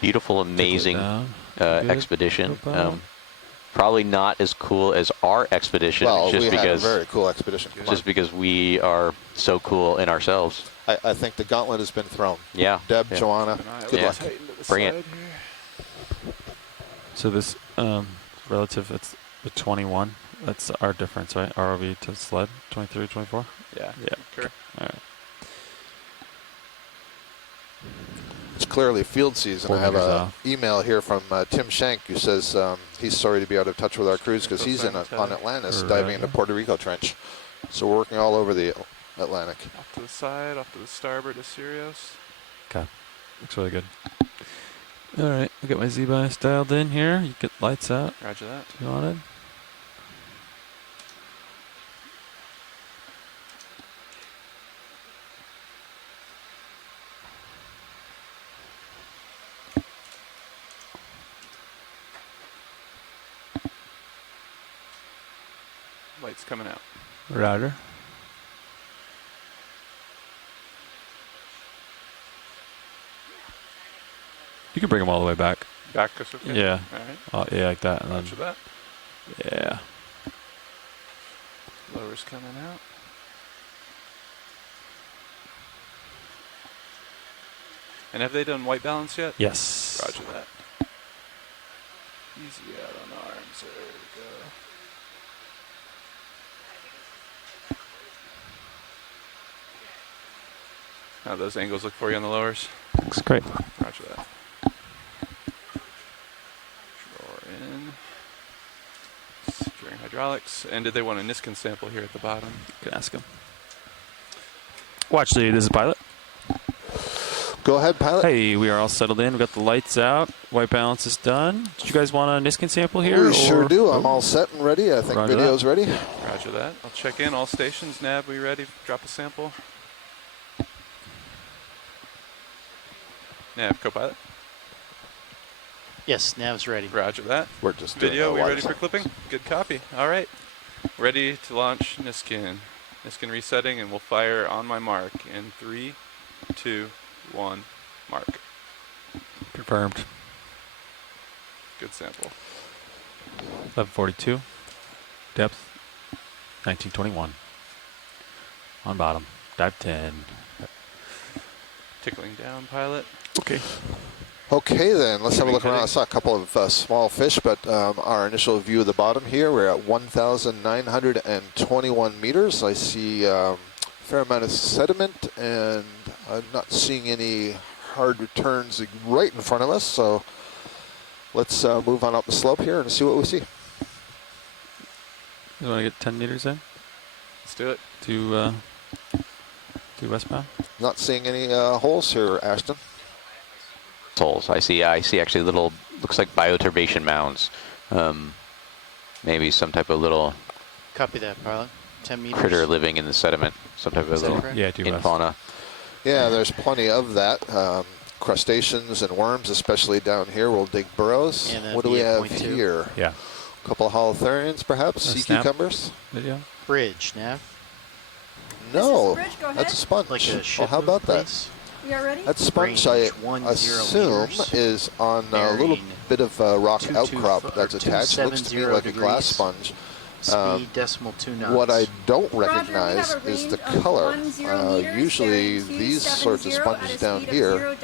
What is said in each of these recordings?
beautiful, amazing expedition. Probably not as cool as our expedition. Well, just we because, had a very cool expedition. Just because we are so cool in ourselves. I think the gauntlet has been thrown. Yeah. Deb, Joanna, good luck. Bring it. So this relative, it's the 21. That's our difference, right? ROV to sled, 23, 24? Yeah. Sure. All right. It's clearly field season. I have an email here from Tim Shank who says he's sorry to be out of touch with our crews because he's on Atlantis diving into Puerto Rico Trench. So we're working all over the Atlantic. Off to the side, off to the starboard of Sirius. Okay. Looks really good. All right. I'll get my Z-bias dialed in here. You get lights out. Roger that. You wanted? Lights coming out. Roger. You can bring them all the way back. Back us, okay? Yeah. All right. Yeah, like that. And Roger that. Yeah. Lowers coming out. And have they done white balance yet? Yes. Roger that. Easy out on arms. There we go. How those angles look for you on the lowers? Looks great. Roger that. Draw in. Steering hydraulics. And did they want a Niskin sample here at the bottom? You can ask them. Watch the, this is pilot. Go ahead, pilot. Hey, we are all settled in. We've got the lights out. White balance is done. Did you guys want a Niskin sample here? We sure do. I'm all set and ready. I think Roger video's that. ready. Roger that. I'll check in. All stations. Nav, we ready? Drop a sample. Nav, co-pilot. Yes, Nav's ready. Roger that. We're just Video, doing we our ready lights. for clipping? Good copy. All right. Ready to launch Niskin. Niskin resetting, and we'll fire on my mark in 3, 2, 1, mark. Confirmed. Good sample. 1142. Depth 1921. On bottom. Dive 10. Tickling down, pilot. Okay. Okay, then let's have a look Heading. around. I saw a couple of small fish, but our initial view of the bottom here, we're at 1,921 meters. I see a fair amount of sediment, and I'm not seeing any hard returns right in front of us. So let's move on up the slope here and see what we see. You want to get 10 meters in? Let's do it. To westbound? Not seeing any holes here, Ashton. Holes. I see actually little, looks like bioturbation mounds. Maybe some type of little Copy that, pilot. 10 meters. critter living in the sediment. Some type of Is that little correct? Yeah, due west. fauna. Yeah, there's plenty of that. Crustaceans and worms, especially down here, will dig burrows. And What do we have EX2205. here? Yeah. A couple of holothurians, perhaps? Sea snap. cucumbers? Video? Bridge, Nav. No, Bridge, go that's a ahead. sponge. Like a ship Oh, how move, about that? please. We are ready? That sponge, Range I 10 assume, meters. is on a little Bearing bit of rock 22 outcrop that's or attached. Looks to me 270 like a glass degrees. sponge. Speed decimal 2 knots. What I don't Roger, we have recognize a is the range of color. 10 meters, Usually bearing these sorts of 270 sponges at a down speed of here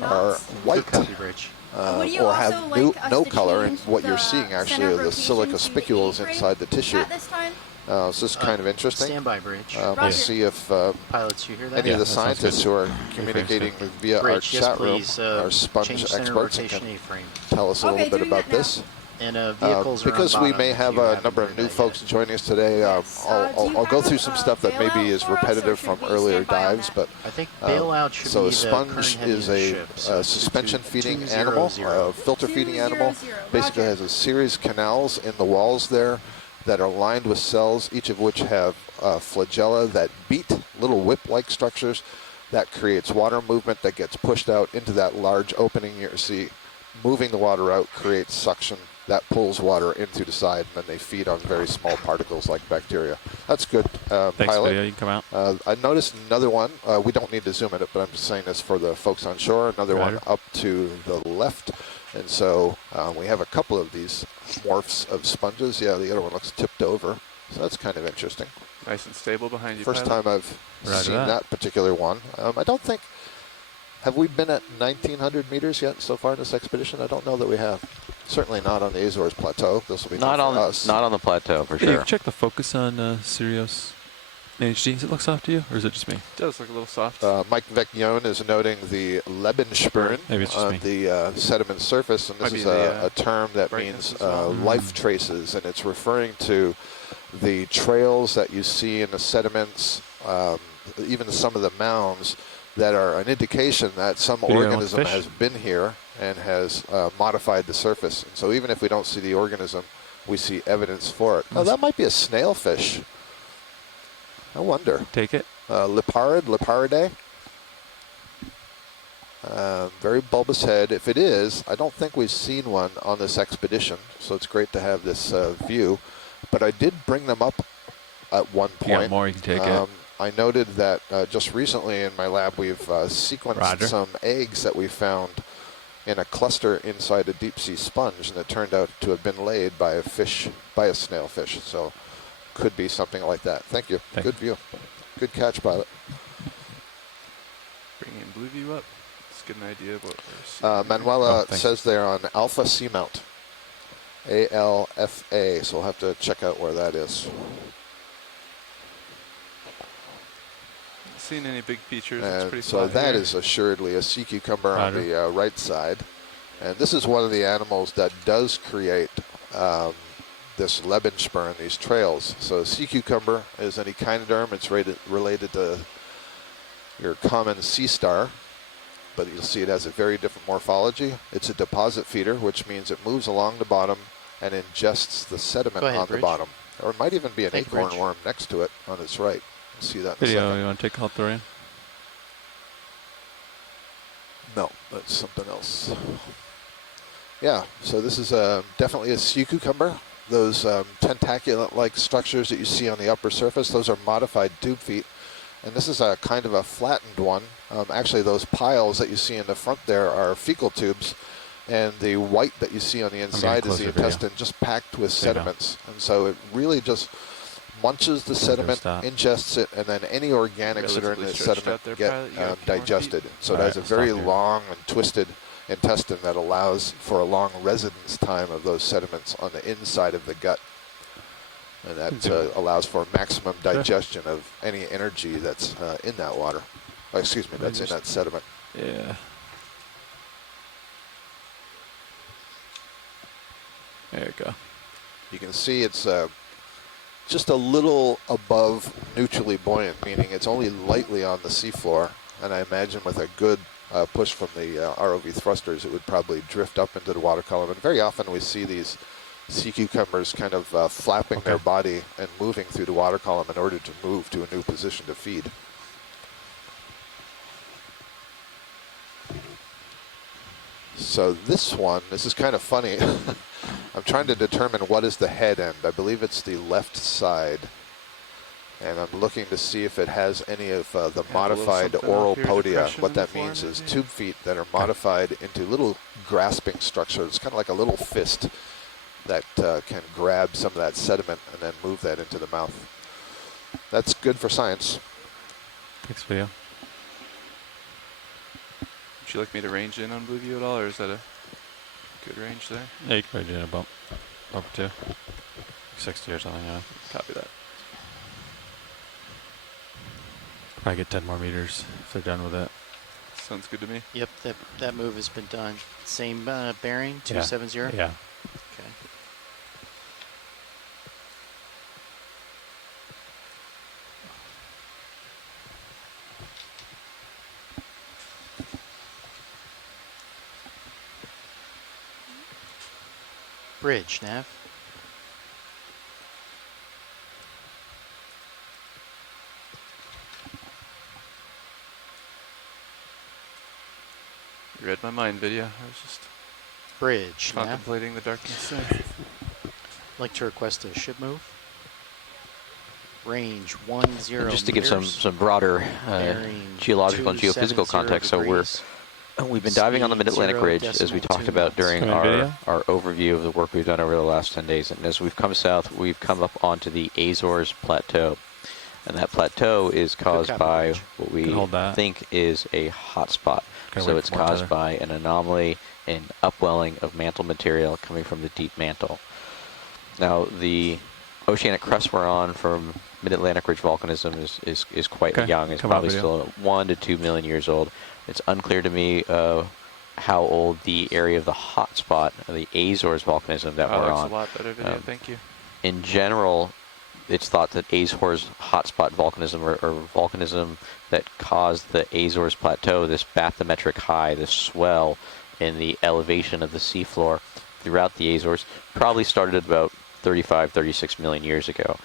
0.2 are knots. white Good copy, Bridge. Would you or also have no, like us no to color, and change what you're the seeing actually center are of the rotation silica to spicules A-frame inside the tissue. at this time? So this is kind of interesting. Standby, Bridge. We'll Roger. see if Pilots, you hear that? any of the that sounds scientists good. who are communicating via our Bridge, yes, chat room, please. our sponge Change center experts, rotation can A-frame. tell us a Okay, little bit doing about that now. this. And vehicles are on Because we bottom may if have you a haven't number of heard new that folks yet. joining us today, Yes, do I'll you go have through some stuff that bailout maybe is for us, or repetitive should from we earlier stand by on dives, that? but I think bailout should so be a the sponge current heading is of the a ship. So suspension feeding 200. animal, a filter feeding animal. 200, Basically roger. has a series of canals in the walls there that are lined with cells, each of which have flagella that beat, little whip-like structures that creates water movement that gets pushed out into that large opening you see. Moving the water out creates suction that pulls water in through the side, and then they feed on very small particles like bacteria. That's good. Thanks, pilot. video. You can come out. I noticed another one. We don't need to zoom in it, but I'm just saying this for the folks on shore. Another one up to the left. And so we have a couple of these morphs of sponges. Yeah, the other one looks tipped over. So that's kind of interesting. Nice and stable behind you, First pilot. time I've seen that particular one. I don't think, have we been at 1,900 meters yet so far in this expedition? I don't know that we have. Certainly not on the Azores Plateau. This will be not new on for us. not on the plateau for Hey, sure. check the focus on Sirius HD. Does it look soft to you, or is it just me? It does look a little soft. Mike Vecchione is noting the Lebensspuren Maybe it's just on me. the sediment surface, and this Might is be a term that brightness means as well. life traces, and it's referring to the trails that you see in the sediments, even some of the mounds, that are an indication that some Video on organism fish. has been here and has modified the surface. And so even if we don't see the organism, we see evidence for it. Oh, that might be a snailfish. I wonder. Take it. Leparidae. Very bulbous head. If it is, I don't think we've seen one on this expedition, so it's great to have this view. But I did bring them up at one If you got point. more, you can take it. I noted that just recently in my lab we've sequenced some eggs that we found in a cluster inside a deep sea sponge, and it turned out to have been laid by a fish, by a snailfish. So could be something like that. Thank you. Thank Good view. Good catch, pilot. Bringing blue view up. Let's get an idea of what we're seeing. Manuela thanks. says they're on Alpha Seamount. ALFA, so we'll have to check out where that is. Seen any big features? It's And pretty so flat that here. is assuredly a sea cucumber on Roger. the right side. And this is one of the animals that does create this Lebensspuren, these trails. So sea cucumber is an echinoderm. It's related to your common sea star, but you'll see it has a very different morphology. It's a deposit feeder, which means it moves along the bottom and ingests the sediment Go ahead, on the Bridge. bottom. Or it might even be an Thank you, acorn Bridge. worm next to it on its right. We'll see that in a Video, second. you want to take Halosaur? No, that's something else. Yeah, so this is definitely a sea cucumber. Those tentacular-like structures that you see on the upper surface, those are modified tube feet. And this is a kind of a flattened one. Actually, those piles that you see in the front there are fecal tubes. And the white that you see on the inside is the closer, intestine just packed with There you go. sediments. And so it really just munches the sediment, stop. ingests it, and then any organics that are in Relatively the stretched sediment out there, get pilot. You got a few more digested. feet? So it All has a right, very stop here. long and twisted intestine that allows for a long residence time of those sediments on the inside of the gut. And that allows for maximum digestion of any energy that's in that water. Oh, excuse me, that's in that sediment. Yeah. There you go. You can see it's just a little above neutrally buoyant, meaning it's only lightly on the seafloor. And I imagine with a good push from the ROV thrusters, it would probably drift up into the water column. And very often we see these sea cucumbers kind of flapping their body and moving through the water column in order to move to a new position to feed. So this is kind of funny. I'm trying to determine what is the head end. I believe it's the left side. And I'm looking to see if it has any of the modified something oral up here, podia. depression What in the that floor, means is maybe? tube feet that are modified into little grasping structures. It's kind of like a little fist that can grab some of that sediment and then move that into the mouth. That's good for science. Thanks, video. Would you like me to range in on blue view at all, or is that a good range there? Yeah, you can probably do a bump. Up to 60 or something, yeah. Copy that. Probably get 10 more meters if they're done with it. Sounds good to me. Yep, that move has been done. Same bearing, 270? Yeah. Okay. Bridge, Nav. You read my mind, video. I was just Bridge. Yeah. Contemplating the darkness there. Like to request a ship move. Range 10 And just to give meters. some broader Bearing geological and 270 geophysical context, so degrees. we've been diving on the Speed Mid-Atlantic 0 Ridge, as we decimal talked 2 about knots. during Can I video? our overview of the work we've done over the last 10 days. And as we've come south, we've come up onto the Azores Plateau. And that plateau is caused copy, by Rich. what we Can hold that. think is a hot spot. Okay, So wait it's for more caused tether. by an anomaly in upwelling of mantle material coming from the deep mantle. Now, the oceanic crust we're on from Mid-Atlantic Ridge volcanism is quite Okay, young. It's come on, probably video. still 1 to 2 million years old. It's unclear to me how old the area of the hot spot, the Azores volcanism that Oh, we're that's on. a lot better video. Thank you. In general, it's thought that Azores hotspot volcanism or volcanism that caused the Azores Plateau, this bathymetric high, this swell in the elevation of the seafloor throughout the Azores, probably started at about 35, 36 million years ago.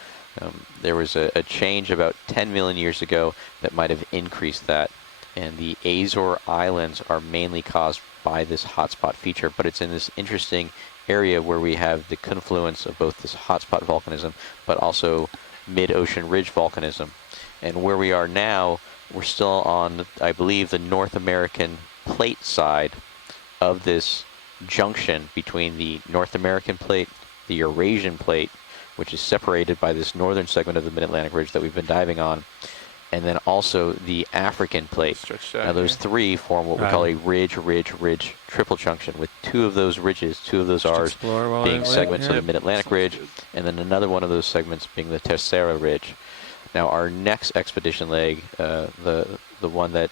There was a change about 10 million years ago that might have increased that. And the Azore Islands are mainly caused by this hotspot feature, but it's in this interesting area where we have the confluence of both this hotspot volcanism, but also mid-ocean ridge volcanism. And where we are now, we're still on, I believe, the North American plate side of this junction between the North American plate, the Eurasian plate, which is separated by this northern segment of the Mid-Atlantic Ridge that we've been diving on, and then also the African plate. Stretched out Now those here. three form what we Right. call a ridge triple junction, with two of those ridges, two of those Just R's explore while being I wait segments of here. the Mid-Atlantic Sounds Ridge, good. and then another one of those segments being the Tercera Ridge. Now our next expedition leg, the one that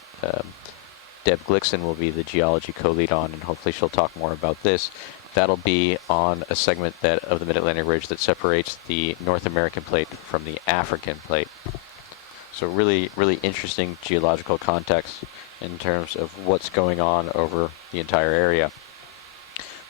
Deb Glickson will be the geology co-lead on, and hopefully she'll talk more about this. That'll be on a segment of the Mid-Atlantic Ridge that separates the North American plate from the African plate. So really, really interesting geological context in terms of what's going on over the entire area.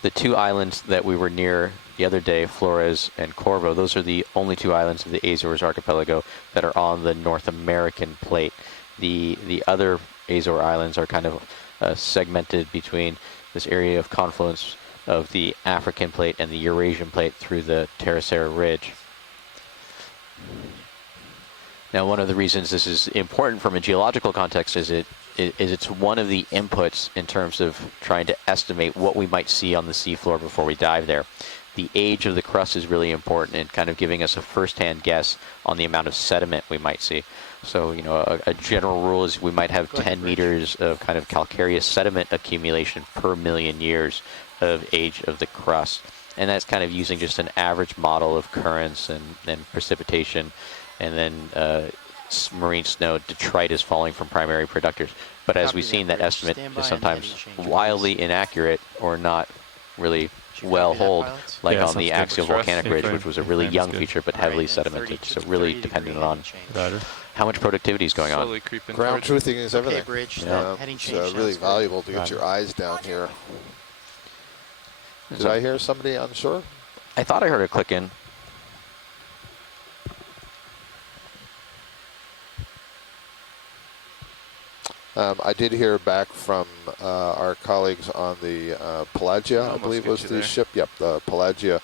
The two islands that we were near the other day, Flores and Corvo, those are the only two islands of the Azores archipelago that are on the North American plate. The other Azore islands are kind of segmented between this area of confluence of the African plate and the Eurasian plate through the Tercera Ridge. Now, one of the reasons this is important from a geological context is it's one of the inputs in terms of trying to estimate what we might see on the seafloor before we dive there. The age of the crust is really important in kind of giving us a first-hand guess on the amount of sediment we might see. So, you know, a general rule is we might have 10 meters of kind of calcareous sediment accumulation per million years of age of the crust. And that's kind of using just an average model of currents and precipitation, and then marine snow, detritus falling from primary productors. But as Copy we've that, seen, that Rich. estimate Stand by is on sometimes heading change, wildly please. inaccurate or not really Did you well copy that, hold, pilots? like Yeah, on sounds the good. axial Stress. volcanic Hey, ridge, frame. which was a Hey, really frame is young good. feature, but All heavily right, then sedimented. 30 So to really 30 dependent degree on heading change. Roger. how much productivity is going on. Slowly creeping Ground towards truthing is everything. Okay, Bridge. Yeah. Heading It's change. really sounds good. valuable to get Roger. your eyes down here. Did So I hear somebody on shore? I thought I heard a click in. I did hear back from our colleagues on the Pelagia, I Almost believe get was you the there. ship. Yep, the Pelagia.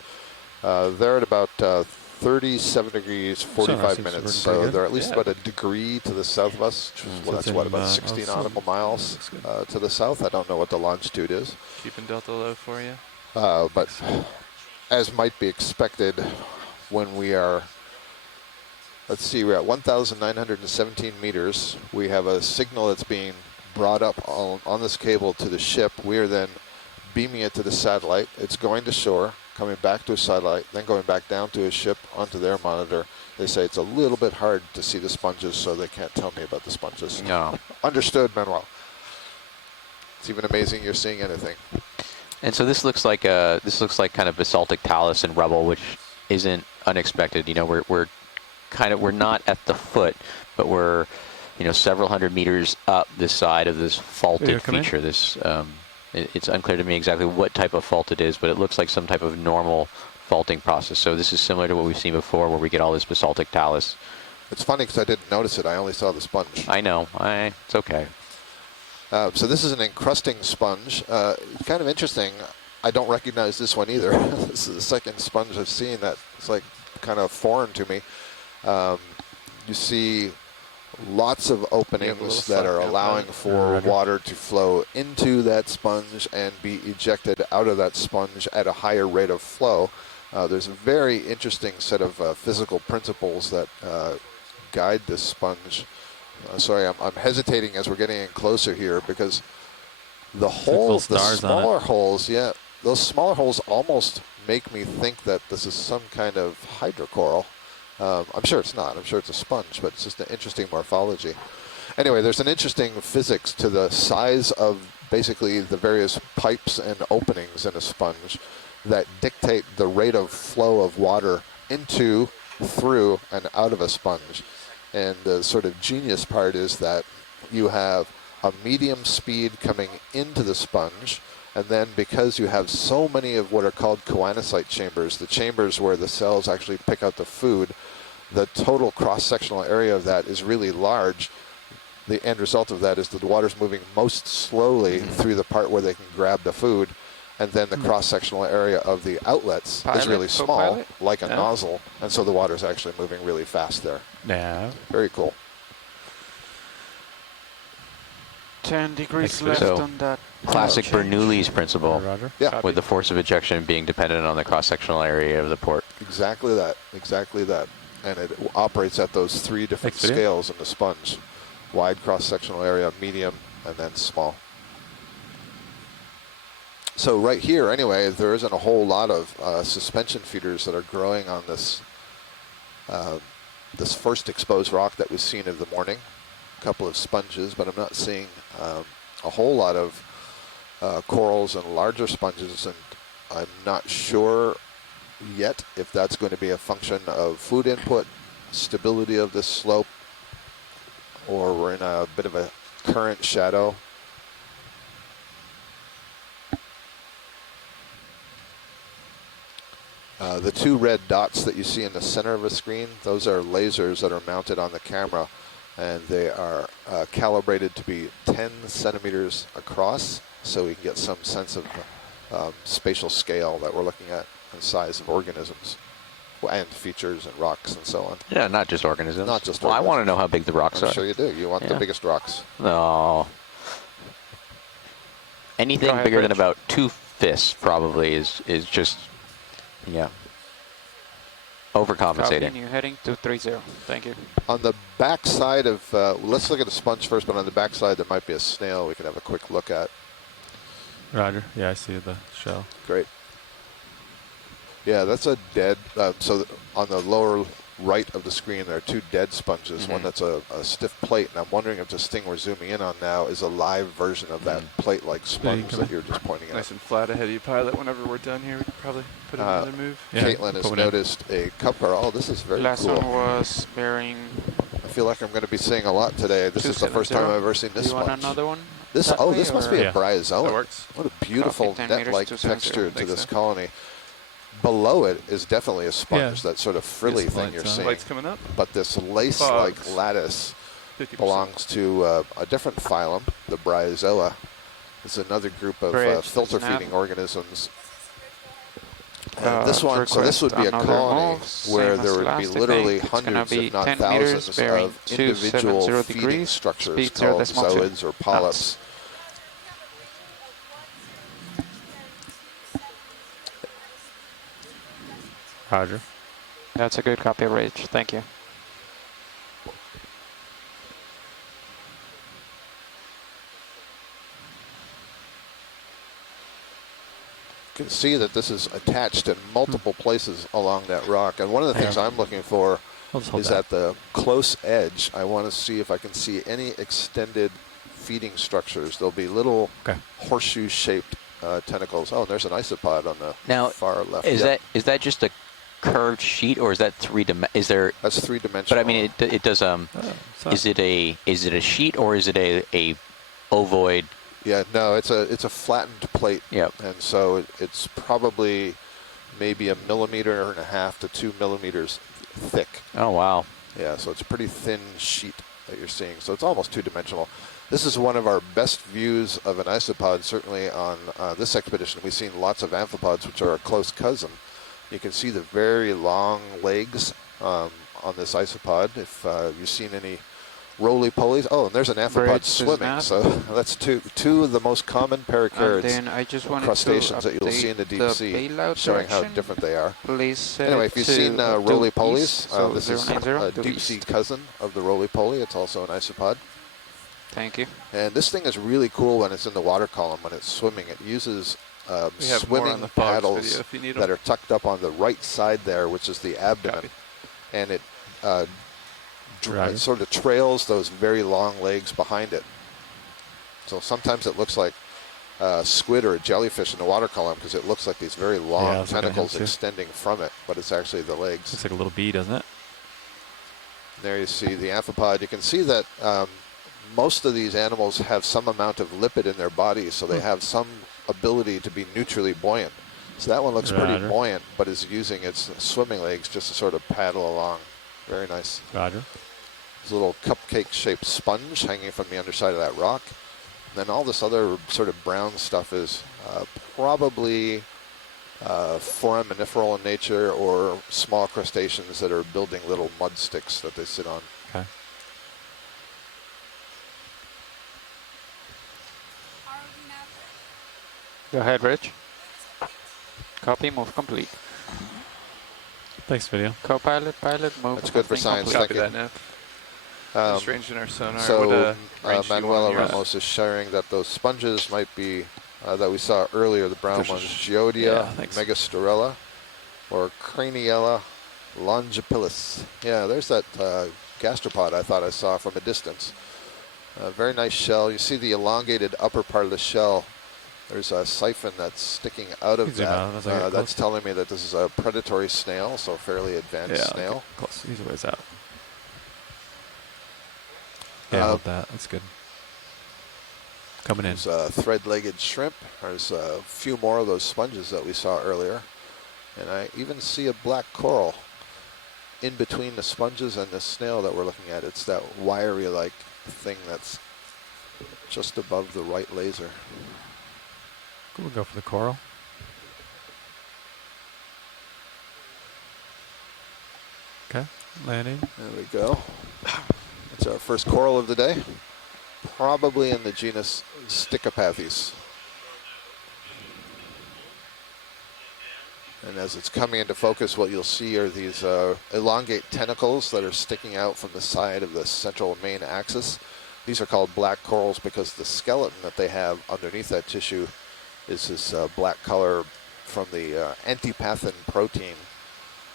They're at about 37 degrees, 45 seems minutes. pretty So good. they're at least Yeah. about a degree to the south of us. Which is, So well, it's that's what, in, about 60 so- nautical miles looks good. to the south. I don't know what the longitude is. Keeping Delta low for you. But as might be expected, when we are, let's see, we're at 1,917 meters. We have a signal that's being brought up on this cable to the ship. We are then beaming it to the satellite. It's going to shore, coming back to a satellite, then going back down to a ship onto their monitor. They say it's a little bit hard to see the sponges, so they can't tell me about the sponges. No. Understood, Manuel. It's even amazing you're seeing anything. And so this looks like kind of basaltic talus and rubble, which isn't unexpected. You know, we're not at the foot, but we're, you know, several hundred meters up this side of this faulted Yeah, come in. feature. This it's unclear to me exactly what type of fault it is, but it looks like some type of normal faulting process. So this is similar to what we've seen before, where we get all this basaltic talus. It's funny because I didn't notice it. I only saw the sponge. I know, it's okay. So this is an encrusting sponge. Kind of interesting. I don't recognize this one either. This is the second sponge I've seen that it's like kind of foreign to me. You see lots of openings that are allowing for water to flow into that sponge and be ejected out of that sponge at a higher rate of flow. There's a very interesting set of physical principles that guide this sponge. Sorry, I'm hesitating as we're getting in closer here because the holes, the smaller holes, those smaller holes almost make me think that this is some kind of hydrocoral. I'm sure it's not. I'm sure it's a sponge, but it's just an interesting morphology. Anyway, there's an interesting physics to the size of basically the various pipes and openings in a sponge that dictate the rate of flow of water into, through, and out of a sponge. And the sort of genius part is that you have a medium speed coming into the sponge, and then because you have so many of what are called choanocyte chambers, the chambers where the cells actually pick out the food, the total cross-sectional area of that is really large. The end result of that is that the water's moving most slowly through the part where they can grab the food, and then the cross-sectional area of the outlets is really small, like a nozzle, and so the water's actually moving really fast there. Yeah. Very cool. 10 degrees left on that. Classic Bernoulli's principle. Roger. Yeah. With the force of ejection being dependent on the cross-sectional area of the port. Exactly that. Exactly that. And it operates at those three different scales in the sponge. Wide cross-sectional area, medium, and then small. So right here, anyway, there isn't a whole lot of suspension feeders that are growing on this this first exposed rock that we've seen in the morning. A couple of sponges, but I'm not seeing a whole lot of corals and larger sponges, and I'm not sure yet if that's going to be a function of food input, stability of this slope, or we're in a bit of a current shadow. The two red dots that you see in the center of the screen, those are lasers that are mounted on the camera, and they are calibrated to be 10 centimeters across, so we can get some sense of spatial scale that we're looking at and size of organisms and features and rocks and so on. Yeah, not just organisms. Not just Well, organisms. I want to know how big the rocks are. I'm sure you do. You want the biggest rocks. No. Anything bigger than about 2 fists probably is just, overcompensating. Copy, you're heading to 30. Thank you. On the back side of, let's look at the sponge first, but on the back side there might be a snail we can have a quick look at. Roger. Yeah, I see the shell. Great. Yeah, that's a dead, so on the lower right of the screen there are two dead sponges, one that's a stiff plate, and I'm wondering if this thing we're zooming in on now is a live version of that plate-like sponge that you were just pointing at. Nice and flat ahead of you, pilot. Whenever we're done here, we can probably put in another move. Yeah, Caitlin has noticed a couple. Oh, this is very Last cool. one was bearing. I feel like I'm going to be seeing a lot today. This is the first time I've ever seen this Do you want sponge. another one? This, this must be a bryozoan. That works. What a beautiful Copy, 10 net-like meters, texture to Thanks, this Sam. colony. Below it is definitely a sponge, that sort of frilly Yes, thing lights you're on. seeing. Lights coming up. But this lace-like Bugs. lattice 50%. belongs to a different phylum, the bryozoa. It's another group of Bridge, filter-feeding snap. organisms. And this one, so this would be a another colony move, where same there as would be last, I literally think. It's gonna hundreds, be if not 10 thousands, meters, bearing of individual 270 feeding degrees, structures speed called 0.2 zooids or polyps. Roger. That's a good copy, Rich. Thank you. You can see that this is attached in multiple places along that rock. And one of the things I'm looking for is at the close edge. I want to see if I can see any extended feeding structures. There'll be little horseshoe-shaped tentacles. Oh, and there's an isopod on the far left. Is that just a curved sheet, or is that That's three-dimensional. But I mean, it does. Is it a sheet, or is it a ovoid? Yeah, no, it's a flattened plate. Yep. And so it's probably maybe 1.5 millimeters to 2 millimeters thick. Oh wow. Yeah, so it's a pretty thin sheet that you're seeing. So it's almost two-dimensional. This is one of our best views of an isopod, certainly on this expedition. We've seen lots of amphipods, which are a close cousin. You can see the very long legs on this isopod. If you've seen any roly-polies. Oh, and there's an amphipod swimming. So that's two of the most common paracarids crustaceans that you'll see in the deep sea, showing how different they are. Anyway, if you've seen roly-polies, this is a deep sea cousin of the roly-poly. It's also an isopod. Thank you. And this thing is really cool when it's in the water column, when it's swimming. It uses swimming paddles that are tucked up on the right side there, which is the abdomen. And it sort of trails those very long legs behind it. So sometimes it looks like a squid or a jellyfish in the water column because it looks like these very long tentacles extending from it, but it's actually the legs. Looks like a little bee, doesn't it? There you see the amphipod. You can see that most of these animals have some amount of lipid in their bodies, so they have some ability to be neutrally buoyant. So that one looks pretty buoyant, but is using its swimming legs just to sort of paddle along. Very nice. Roger. There's a little cupcake-shaped sponge hanging from the underside of that rock. And then all this other sort of brown stuff is probably foraminiferal in nature or small crustaceans that are building little mud sticks that they sit on. Okay. Go ahead, Rich. Copy, move complete. Thanks, video. Co-pilot, pilot, move. That's good for science. Copy Thank that, you. Nav. Just ranged in our sonar. So what Manuela Ramos is sharing that those sponges might be, that we saw earlier, the brown ones, Geodia, Megastorella, or Craniella longipillis. Yeah, there's that gastropod I thought I saw from a distance. Very nice shell. You see the elongated upper part of the shell. There's a siphon that's sticking out of that. That's telling me that this is a predatory snail, so a fairly advanced snail. Okay. Close. He's a ways out. Yeah, I love that. That's good. Coming in. There's a thread-legged shrimp. There's a few more of those sponges that we saw earlier. And I even see a black coral in between the sponges and the snail that we're looking at. It's that wiry-like thing that's just above the right laser. We'll go for the coral. Okay, landing. There we go. It's our first coral of the day. Probably in the genus Stichopathes. And as it's coming into focus, what you'll see are these elongate tentacles that are sticking out from the side of the central main axis. These are called black corals because the skeleton that they have underneath that tissue is this black color from the antipathin protein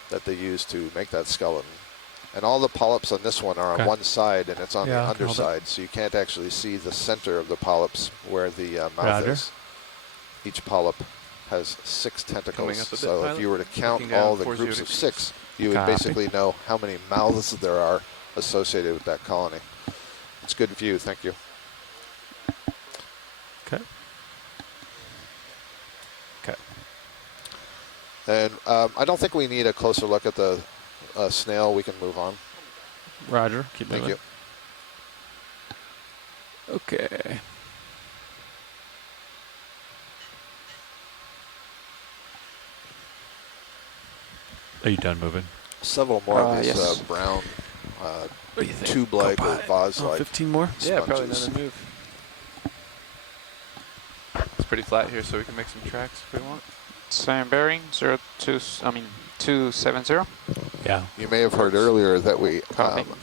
that they use to make that skeleton. And all the polyps on this one are on one side, and it's on the underside, so you can't actually see the center of the polyps where the mouth is. Each polyp has 6 tentacles, so if you were to count all the groups of 6, you would basically know how many mouths there are associated with that colony. It's good view, thank you. Okay. And I don't think we need a closer look at the snail. We can move on. Roger. Keep moving. Thank you. Okay. Are you done moving? Several more of these brown tube-like or vase-like 15 more? Yeah, probably sponges. another move. It's pretty flat here, so we can make some tracks if we want. Same bearing, 270. Yeah. You may have heard earlier that we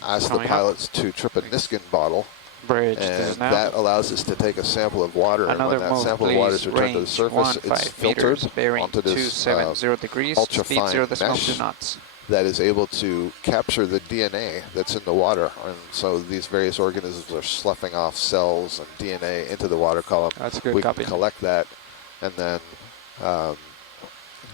asked the pilots to trip a Niskin bottle, Bridge and that allows us to take a sample of water, and when that sample of water is returned to the surface, it's filtered onto this ultra-fine mesh that is able to capture the DNA that's in the water. And so these various organisms are sloughing off cells and DNA into the water column. That's good. We can collect that and then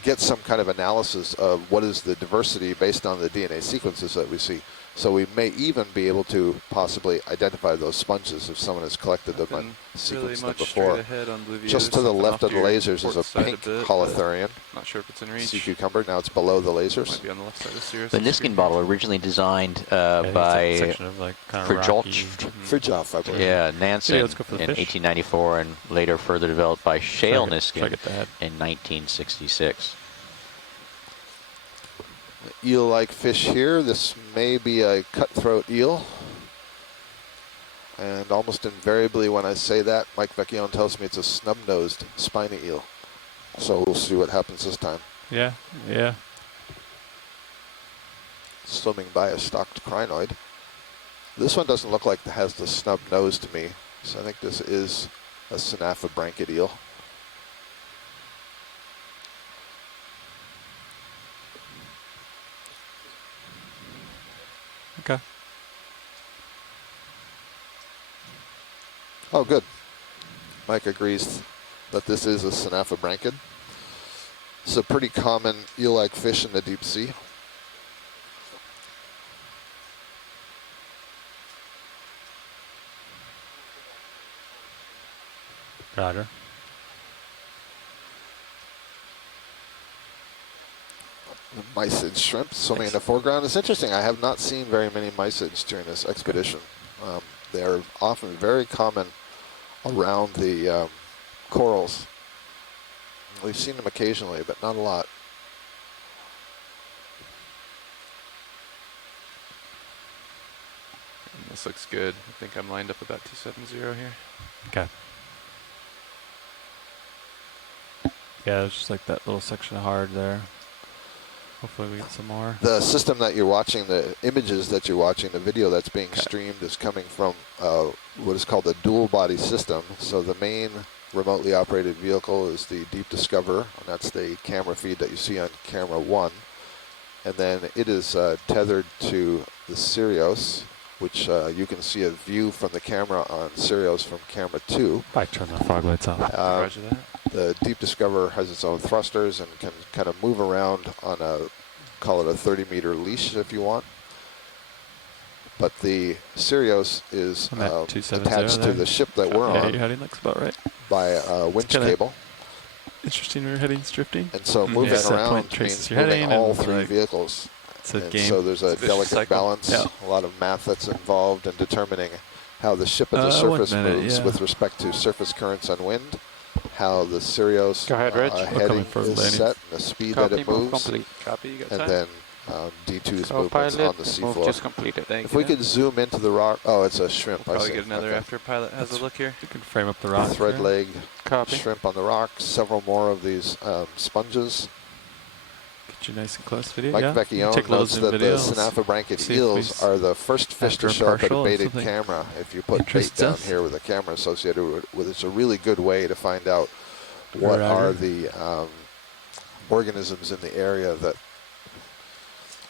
get some kind of analysis of what is the diversity based on the DNA sequences that we see. So we may even be able to possibly identify those sponges if someone has collected them and Really sequenced them much before. straight ahead on Blue View. Just to the left of the lasers is a pink holothurian Not sure if it's in reach. sea cucumber. Now it's below the lasers. Might be on the left side of Sirius. The Niskin bottle originally designed Yeah, it's a by section of like kind of rocky. Fridjof, I believe. Yeah, Nansen let's go for the in fish. 1894 and later further developed by Shale Try Niskin to get the head. in 1966. Eel-like fish here. This may be a cutthroat eel. And almost invariably when I say that, Mike Vecchione tells me it's a snub-nosed spiny eel. So we'll see what happens this time. Yeah, yeah. Swimming by a stocked crinoid. This one doesn't look like it has the snub nose to me. So I think this is a synaphobranchid eel. Okay. Oh, good. Mike agrees that this is a synaphobranchid. It's a pretty common eel-like fish in the deep sea. Roger. Mysid shrimp swimming in the foreground. It's interesting. I have not seen very many mysids during this expedition. They're often very common around the corals. We've seen them occasionally, but not a lot. This looks good. I think I'm lined up about 270 here. Okay. Yeah, it's just like that little section of hard there. Hopefully we get some more. The system that you're watching, the images that you're watching, the video that's being streamed is coming from what is called a dual body system. So the main remotely operated vehicle is the Deep Discoverer, and that's the camera feed that you see on camera 1. And then it is tethered to the Sirius, which you can see a view from the camera on Sirius from camera 2. I turn the fog lights off. Roger that. The Deep Discoverer has its own thrusters and can kind of move around on a, call it a 30-meter leash if you want. But the Sirius is I'm at 270 attached to there. the ship that we're Yeah, on your heading looks about right. by a winch kinda cable. Interesting, your heading's drifting. And so Mhm. moving Yeah, set around point means traces your moving heading all and, three like, vehicles. It's a And game. so there's a vicious delicate cycle. balance, Yeah. a lot of math that's involved in determining how the ship at the 1 surface minute, moves yeah. with respect to surface currents and wind, how the Sirius Go ahead, Rich. coming heading for is landing. set, and the speed that Copy, it move moves, complete. Copy, you got and time? then D2's movements Co-pilot, on the move seafloor. just completed. Thank If you. we could zoom into the rock, oh, it's a shrimp. We'll I probably see. get another Okay. after pilot has a look here. You can frame up the rock. Thread here. leg Copy. shrimp on the rock, several more of these sponges. Get you nice and close video. Mike yeah. You Vecchione take little notes zoom that the videos. synaphobranchid See if we eels are the first fish after to a show up at a partial, if baited something camera. If you put bait interests down us. here with a camera associated with it, it's a really good way to find out what Roger. are the organisms in the area that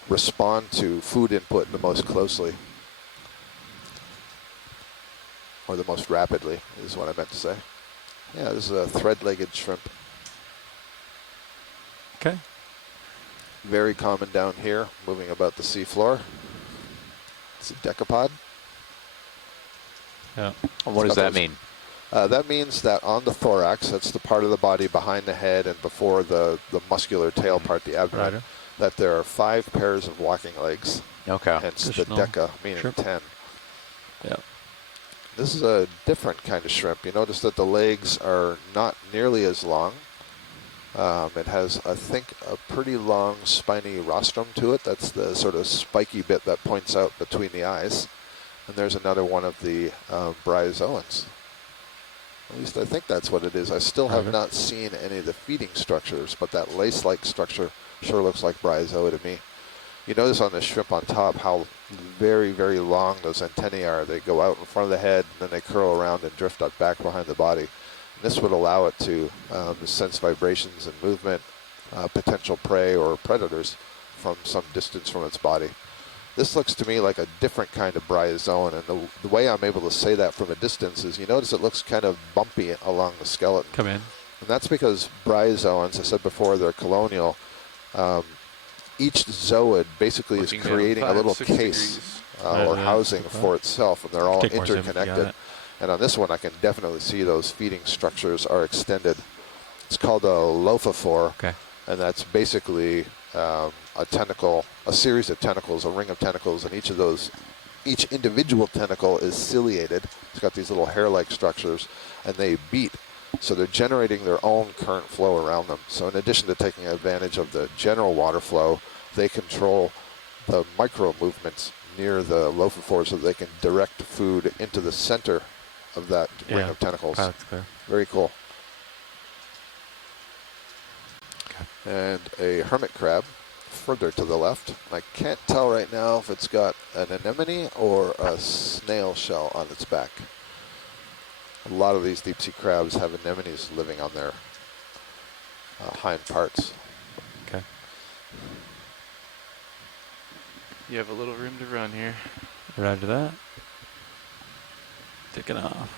respond to food input the most closely, or the most rapidly, is what I meant to say. Yeah, this is a thread-legged shrimp. Okay. Very common down here, moving about the seafloor. It's a decapod. Yeah. What does that mean? That means that on the thorax, that's the part of the body behind the head and before the muscular tail part, the abdomen, Righto. that there are 5 pairs of walking legs, Okay. hence the Additional deca, meaning shrimp. 10. Yeah. This is a different kind of shrimp. You notice that the legs are not nearly as long. It has, I think, a pretty long spiny rostrum to it. That's the sort of spiky bit that points out between the eyes. And there's another one of the bryozoans. At least I think that's what it is. I still have Okay. not seen any of the feeding structures, but that lace-like structure sure looks like bryozoa to me. You notice on the shrimp on top how very, very long those antennae are. They go out in front of the head, and then they curl around and drift up back behind the body. And this would allow it to sense vibrations and movement, potential prey or predators from some distance from its body. This looks to me like a different kind of bryozoan, and the way I'm able to say that from a distance is you notice it looks kind of bumpy along the skeleton. Come in. And that's because bryozoans, I said before, they're colonial. each zooid basically is Looking down creating a 5, little 6 case degrees. or housing for itself, and they're all Take more zoom if you got interconnected. it. And on this one, I can definitely see those feeding structures are extended. It's called a lophophore, Okay. and that's basically a tentacle, a series of tentacles, a ring of tentacles, and each individual tentacle is ciliated. It's got these little hair-like structures, and they beat. So they're generating their own current flow around them. So in addition to taking advantage of the general water flow, they control the micro movements near the lophophore so they can direct food into the center of that ring of tentacles. Oh, that's clear. Very cool. Okay. And a hermit crab further to the left. I can't tell right now if it's got an anemone or a snail shell on its back. A lot of these deep sea crabs have anemones living on their hind parts. Okay. You have a little room to run here. Roger that. Taking off.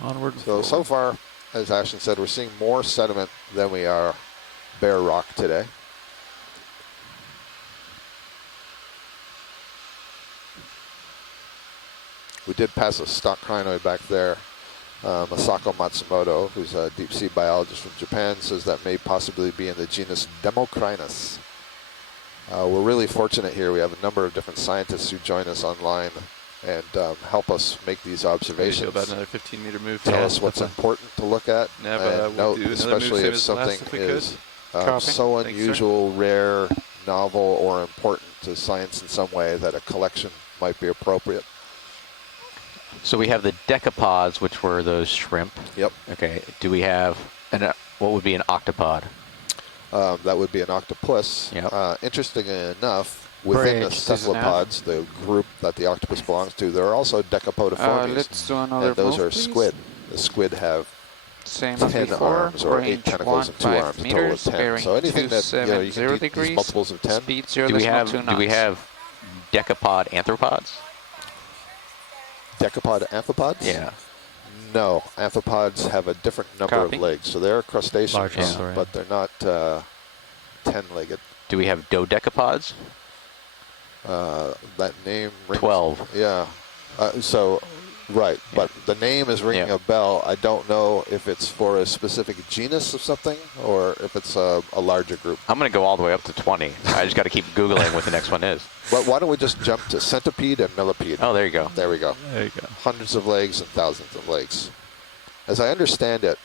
Onward and forward. So far, as Ashton said, we're seeing more sediment than we are bare rock today. We did pass a stock crinoid back there. Masako Matsumoto, who's a deep sea biologist from Japan, says that may possibly be in the genus Democrinus. We're really fortunate here. We have a number of different scientists who join us online and help us make these observations. About another 15-meter move. Tell us what's important to look at, Yeah, but and we'll note, do another especially move, if same as last something if we is Copy. so Thanks, sir. unusual, rare, novel, or important to science in some way that a collection might be appropriate. So we have the decapods, which were those shrimp. Yep. Okay. Do we have what would be an octopod? That would be an octopus. Yep. Interestingly enough, within the Bridge, this is an cephalopods, the group that the octopus belongs to, there are also decapodiformes, let's do another and those move, are please. squid. The squid have Same as 10 before. arms or 8 Range tentacles and 2 15 arms, a total of meters, 10. bearing So anything that you can 270 do degrees. these multiples of 10. Speed Do we 0.2 knots. decapod anthropods? Decapod amphipods? Yeah. No, amphipods have a different number Copy. of legs. So they're crustaceans, Large dinosaur, but they're not 10-legged. Do we have dodecapods? That name rings. 12. Yeah. Right. But the name is ringing Yeah. a bell. I don't know if it's for a specific genus of something or if it's a larger group. I'm going to go all the way up to 20. I just got to keep Googling what the next one is. But why don't we just jump to centipede and millipede? Oh, there you go. There we go. There you go. Hundreds of legs and thousands of legs. As I understand it,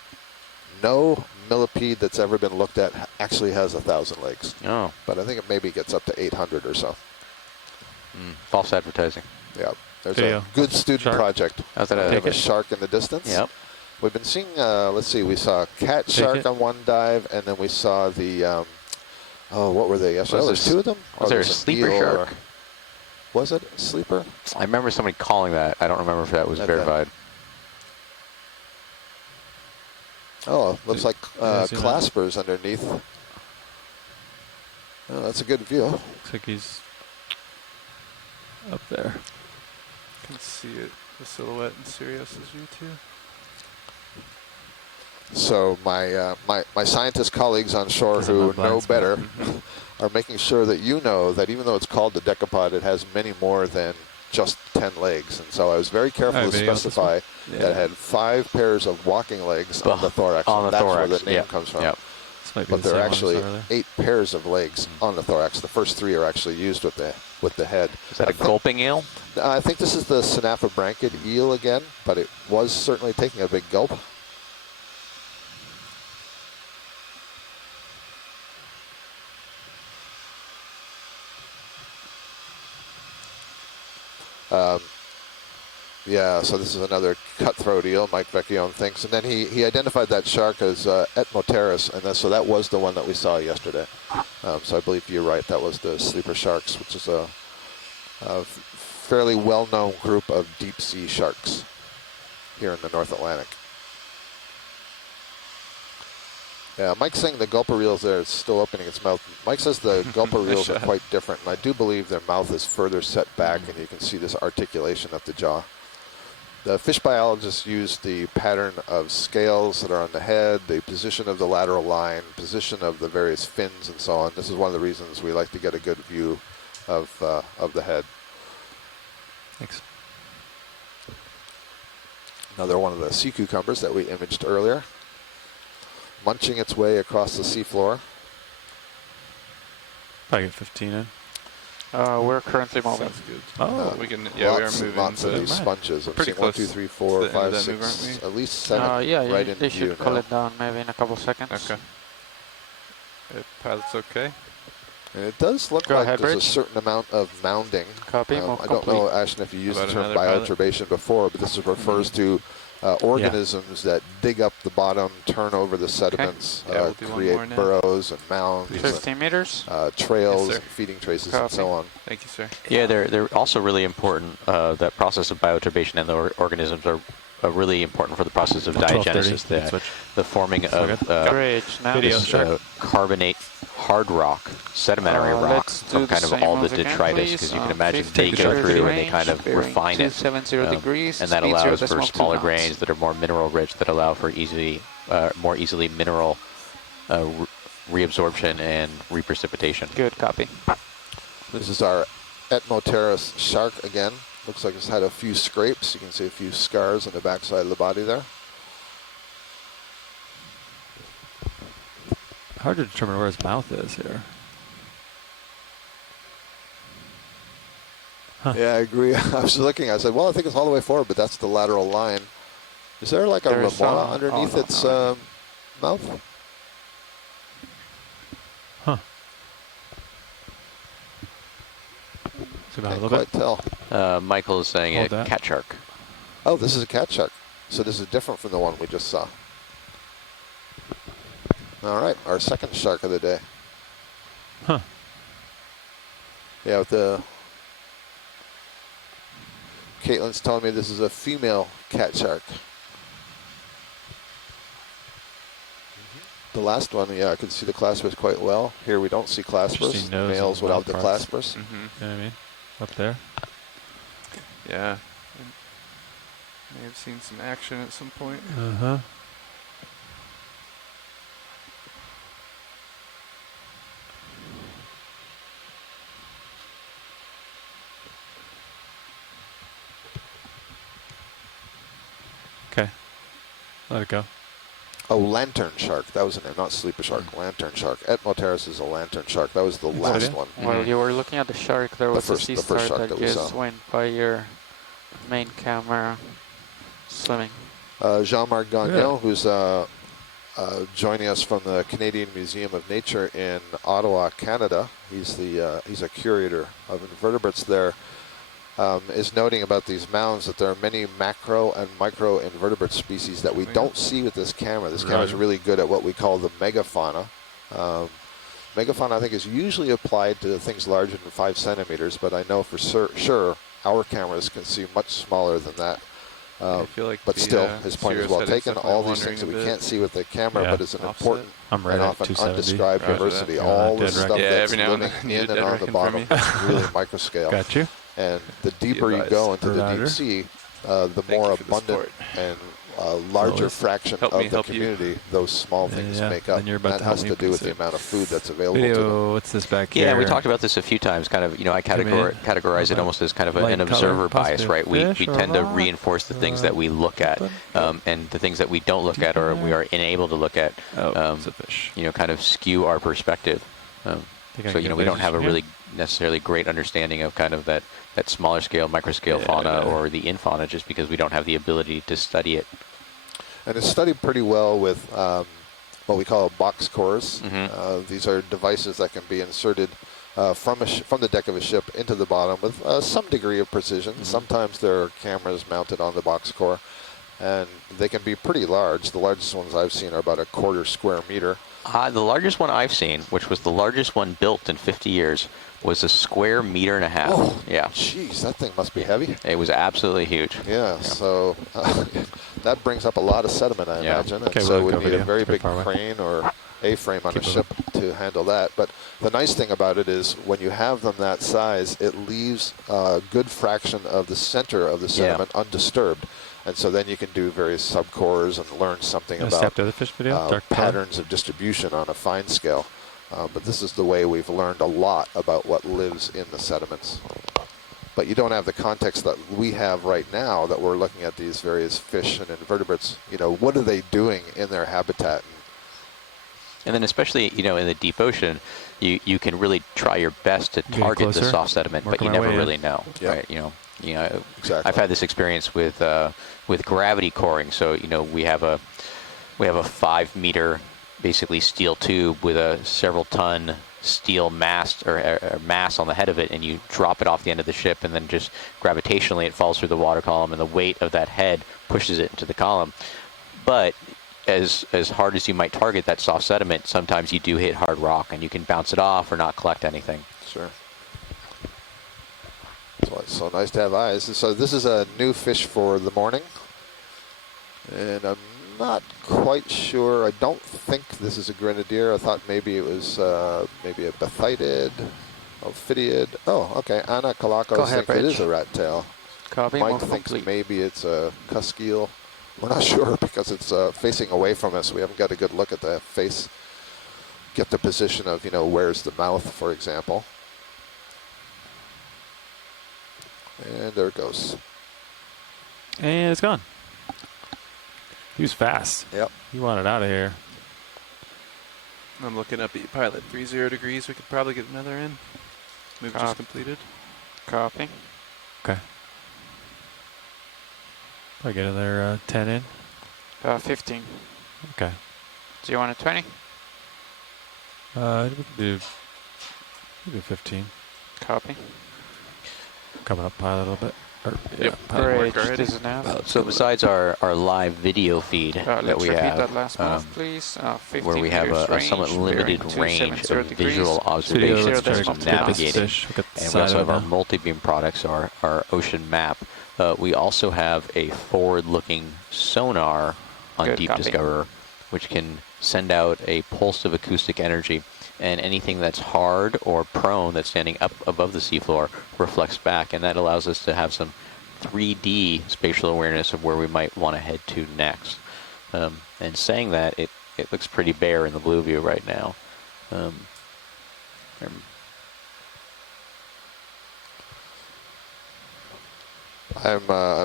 no millipede that's ever been looked at actually has 1,000 legs. Oh, But I think it maybe gets up to 800 or so. false advertising. Yeah. There's Video. a good student Shark. project. How's that? We have a Ticket. shark in the distance. Yep. We've been seeing, let's see, we saw a cat shark Ticket. on one dive, and then we saw the, what were they yesterday? Was Oh, there's there 2 of them? was there a there's an sleeper eel shark? or- Was it a sleeper? I remember somebody calling that. I don't remember if that was Okay. verified. Oh, looks like Yeah, see that? claspers underneath. Oh, that's a good view. Looks like he's up there. You can see it, the silhouette in Sirius's view too. So my scientist colleagues on shore Because I'm who not blind know spot. better are making sure that you know that even though it's called the decapod, it has many more than just 10 legs. And so I was very careful Alright, to video with this specify one? that it Yeah. had 5 pairs of walking legs on the thorax. On the and that's thorax. where the name Yep. comes from. Yep. This might be But the there are same one we actually saw earlier. 8 pairs of legs on the thorax. The first 3 are actually used with the head. Is that a gulping eel? I think this is the synaphobranchid eel again, but it was certainly taking a big gulp. Yeah, so this is another cutthroat eel, Mike Vecchione thinks. And then he identified that shark as Etmoteris, and so that was the one that we saw yesterday. So I believe you're right, that was the sleeper sharks, which is a fairly well-known group of deep-sea sharks here in the North Atlantic. Yeah, Mike's saying the gulper eels there is still opening its mouth. Mike says the gulper eels are quite different, and I do believe their mouth is further set back, and you can see this articulation of the jaw. The fish biologists use the pattern of scales that are on the head, the position of the lateral line, position of the various fins, and so on. This is one of the reasons we like to get a good view of the head. Thanks. Another one of the sea cucumbers that we imaged earlier, munching its way across the seafloor. Probably get 15 in. We're currently moving. Sounds good. Oh, We can. Yeah, we are Lots and moving. lots of but these sponges. I'm pretty seeing 1, close 2, 3, to 4, the end of 5, that move, 6, aren't we? at least 7 Yeah, right in they view should cool now. it down maybe in a couple seconds. Okay. Pilot's okay. And it does look Go like ahead, there's a Rich. certain amount of mounding. Copy, move I don't complete. know, Ashton, if you used the About term another pilot? bioturbation before, but this refers to organisms that dig up the bottom, turn over the sediments, Yeah, we'll do one create more now. burrows and mounds, 15 meters. trails, Yes, sir. and feeding traces, and Copy. so on. Thank you, sir. Yeah, they're also really important. That process of bioturbation and the organisms are really important for the process of 12:30. diagenesis, Switch. the forming So of good. Bridge now. Video. this, carbonate hard rock, sedimentary rock Let's do from the kind of same all the move again, detritus, please. because you can On imagine 50 they go meters through and they range, kind of bearing refine it. 270 degrees. And that Speed 0, allows for decimal 2 smaller knots. grains that are more mineral rich, that allow for more easily mineral reabsorption and reprecipitation. Good, copy. This is our Etmoteris shark again. Looks like it's had a few scrapes. You can see a few scars on the backside of the body there. Hard to determine where his mouth is here. Yeah, I agree. I was looking. I said, well, I think it's all the way forward, but that's the lateral line. Is there like a There is remora some- underneath oh, no, its no. mouth? Huh. Zoom out a Can't little quite bit. tell. Michael is saying Hold a that. cat shark. Oh, this is a cat shark. So this is different from the one we just saw. All right, our second shark of the day. Huh. Yeah, Caitlin's telling me this is a female cat shark. The last one, yeah, I could see the claspers quite well. Here we don't see claspers. Interesting nose Males and without the mouth parts. claspers. Mm-hmm. You know what I mean? Up there. Yeah. May have seen some action at some point. Uh-huh. Okay. Let it go. Oh, lantern shark. That was the name, not sleeper shark. Lantern shark. Etmoteris is a lantern shark. That was the last it? one. While Mhm. you were looking at the shark, there was a sea the star first shark that that we just saw. went by your main camera swimming. Jean-Marc Gagnon, Yeah. who's joining us from the Canadian Museum of Nature in Ottawa, Canada. He's a curator of invertebrates there. Is noting about these mounds that there are many macro and micro invertebrate species that we don't see with this camera. This camera is Right. really good at what we call the megafauna. Megafauna, I think, is usually applied to things larger than 5 centimeters, but I know for sure our cameras can see much smaller than that. I feel like But the, still, his point is Sirius well heading's taken. definitely All these wandering things that a we bit. can't see with the camera, Yeah. but it's an Offset. important I'm right and at often 270. undescribed Roger that. diversity. Yeah, All the dead stuff reckon. Yeah, that's every now and living then you need in a and dead on the reckon bottom from is really micro scale. Got you. And the deeper you advised. go into the Roger. deep sea, the Thank more you for the abundant support. and larger Always. fraction Help of me the help you. community those small things Yeah, make up. then you're about That to help has me to do with the consider. amount of food that's available to them. Video, what's this back here? Yeah, we talked about this a few times. Kind of, I Come in. categorize it Okay. almost as kind of Light an color, observer bias, possibly right? We fish or tend to rock, reinforce the things that we look at, and the things that we don't look at or we are unable to look at, Oh, it's a fish. kind of skew our perspective. Think I So, can get we don't fish have a here? really necessarily great understanding of kind of that smaller scale, micro scale fauna or the infauna, just because we don't have the ability to study it. And it's studied pretty well with what we call box cores. Mhm. These are devices that can be inserted from the deck of a ship into the bottom with some degree of precision. Sometimes there are cameras mounted on the box core, and they can be pretty large. The largest ones I've seen are about a 1/4 square meter. The largest one I've seen, which was the largest one built in 50 years, was a square meter and a half. Oh, Yeah. Jeez, that thing must be heavy. It was absolutely huge. Yeah, so that brings up a lot of sediment, I Yeah. imagine. And Okay, so we'll we go need a video. very It's pretty big far away. crane or A-frame on Keep a moving. ship to handle that. But the nice thing about it is when you have them that size, it leaves a good fraction of the center of the sediment undisturbed. And so then you can do various subcores and learn something about the other fish video, dark patterns of distribution on a fine scale. But this is the way we've learned a lot about what lives in the sediments. But you don't have the context that we have right now that we're looking at these various fish and invertebrates. You know, what are they doing in their habitat? And then especially, you know, in the deep ocean, you can really try your best to target the soft sediment, but you never really know, right? You know, exactly. I've had this experience with gravity coring. So, you know, we have a 5 meter basically steel tube with a several ton steel mast or mass on the head of it, and you drop it off the end of the ship, and then just gravitationally it falls through the water column, and the weight of that head pushes it into the column. But as hard as you might target that soft sediment, sometimes you do hit hard rock, and you can bounce it off or not collect anything. Sure. So it's so nice to have eyes. So this is a new fish for the morning, and I'm not quite sure. I don't think this is a grenadier. I thought maybe it was maybe a bathydid, ophidiid. Oh, okay. Anna Kalakos thinks it is a rat tail. Copy. Mike thinks maybe it's a cuskeel. We're not sure because it's facing away from us. We haven't got a good look at the face. Get the position of, you know, where's the mouth, for example. And there it goes. And it's gone. He was fast. Yep. He wanted out of here. I'm looking up at pilot 30 degrees. We could probably get another in. Move just completed. Copy. Okay. Probably get another 10 in. 15. Okay. Do you want a 20? We can do 15. Copy. Coming up pilot a little bit. Yep. Great. This is now. So besides our live video feed that let's we repeat have, that last move, please. 15 where we have a somewhat limited range of visual observations just from navigating, and we also have our multi-beam products, our ocean map. We also have a forward-looking sonar on Deep Discoverer, which can send out a pulse of acoustic energy, and anything that's hard or prone that's standing up above the seafloor reflects back, and that allows us to have some 3D spatial awareness of where we might want to head to next. And saying that, it looks pretty bare in the blue view right now. I'm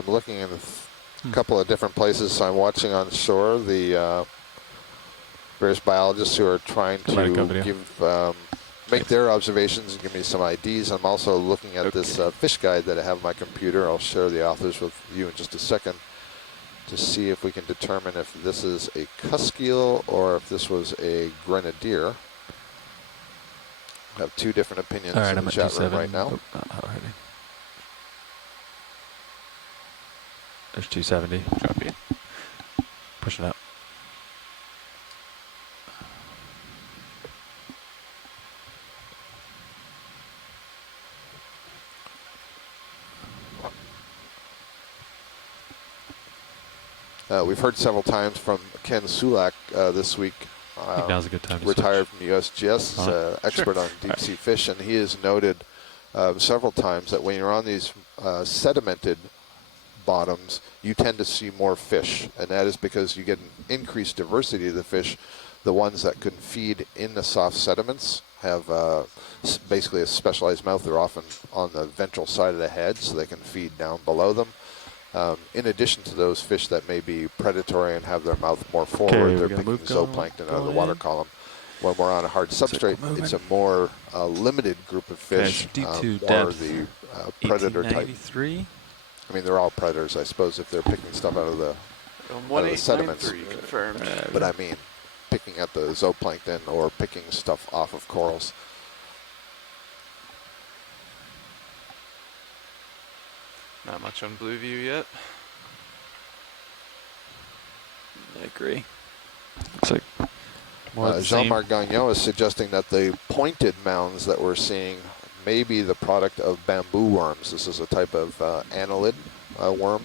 looking in a couple of different places. So I'm watching on shore the various biologists who are trying to make their observations and give me some IDs. I'm also looking at this fish guide that I have on my computer. I'll share the authors with you in just a second to see if we can determine if this is a cuskeel or if this was a grenadier. I have two different opinions in the chat room right now. There's 270. Copy. Pushing up. We've heard several times from Ken Sulak this week. I think now's a good time to retired from the USGS, expert on deep sea fish, and he has noted several times that when you're on these sedimented bottoms, you tend to see more fish, and that is because you get an increased diversity of the fish. The ones that can feed in the soft sediments have basically a specialized mouth. They're often on the ventral side of the head, so they can feed down below them. In addition to those fish that may be predatory and have their mouth more forward, they're picking zooplankton out of the water column. When we're on a hard substrate, it's a more limited group of fish, more the predator type. I mean, they're all predators, I suppose, if they're picking stuff out of the sediments. Confirmed. But I mean, picking at the zooplankton or picking stuff off of corals. Not much on blue view yet. I agree. It's like Jean-Marc Gagnon is suggesting that the pointed mounds that we're seeing may be the product of bamboo worms. This is a type of annelid worm,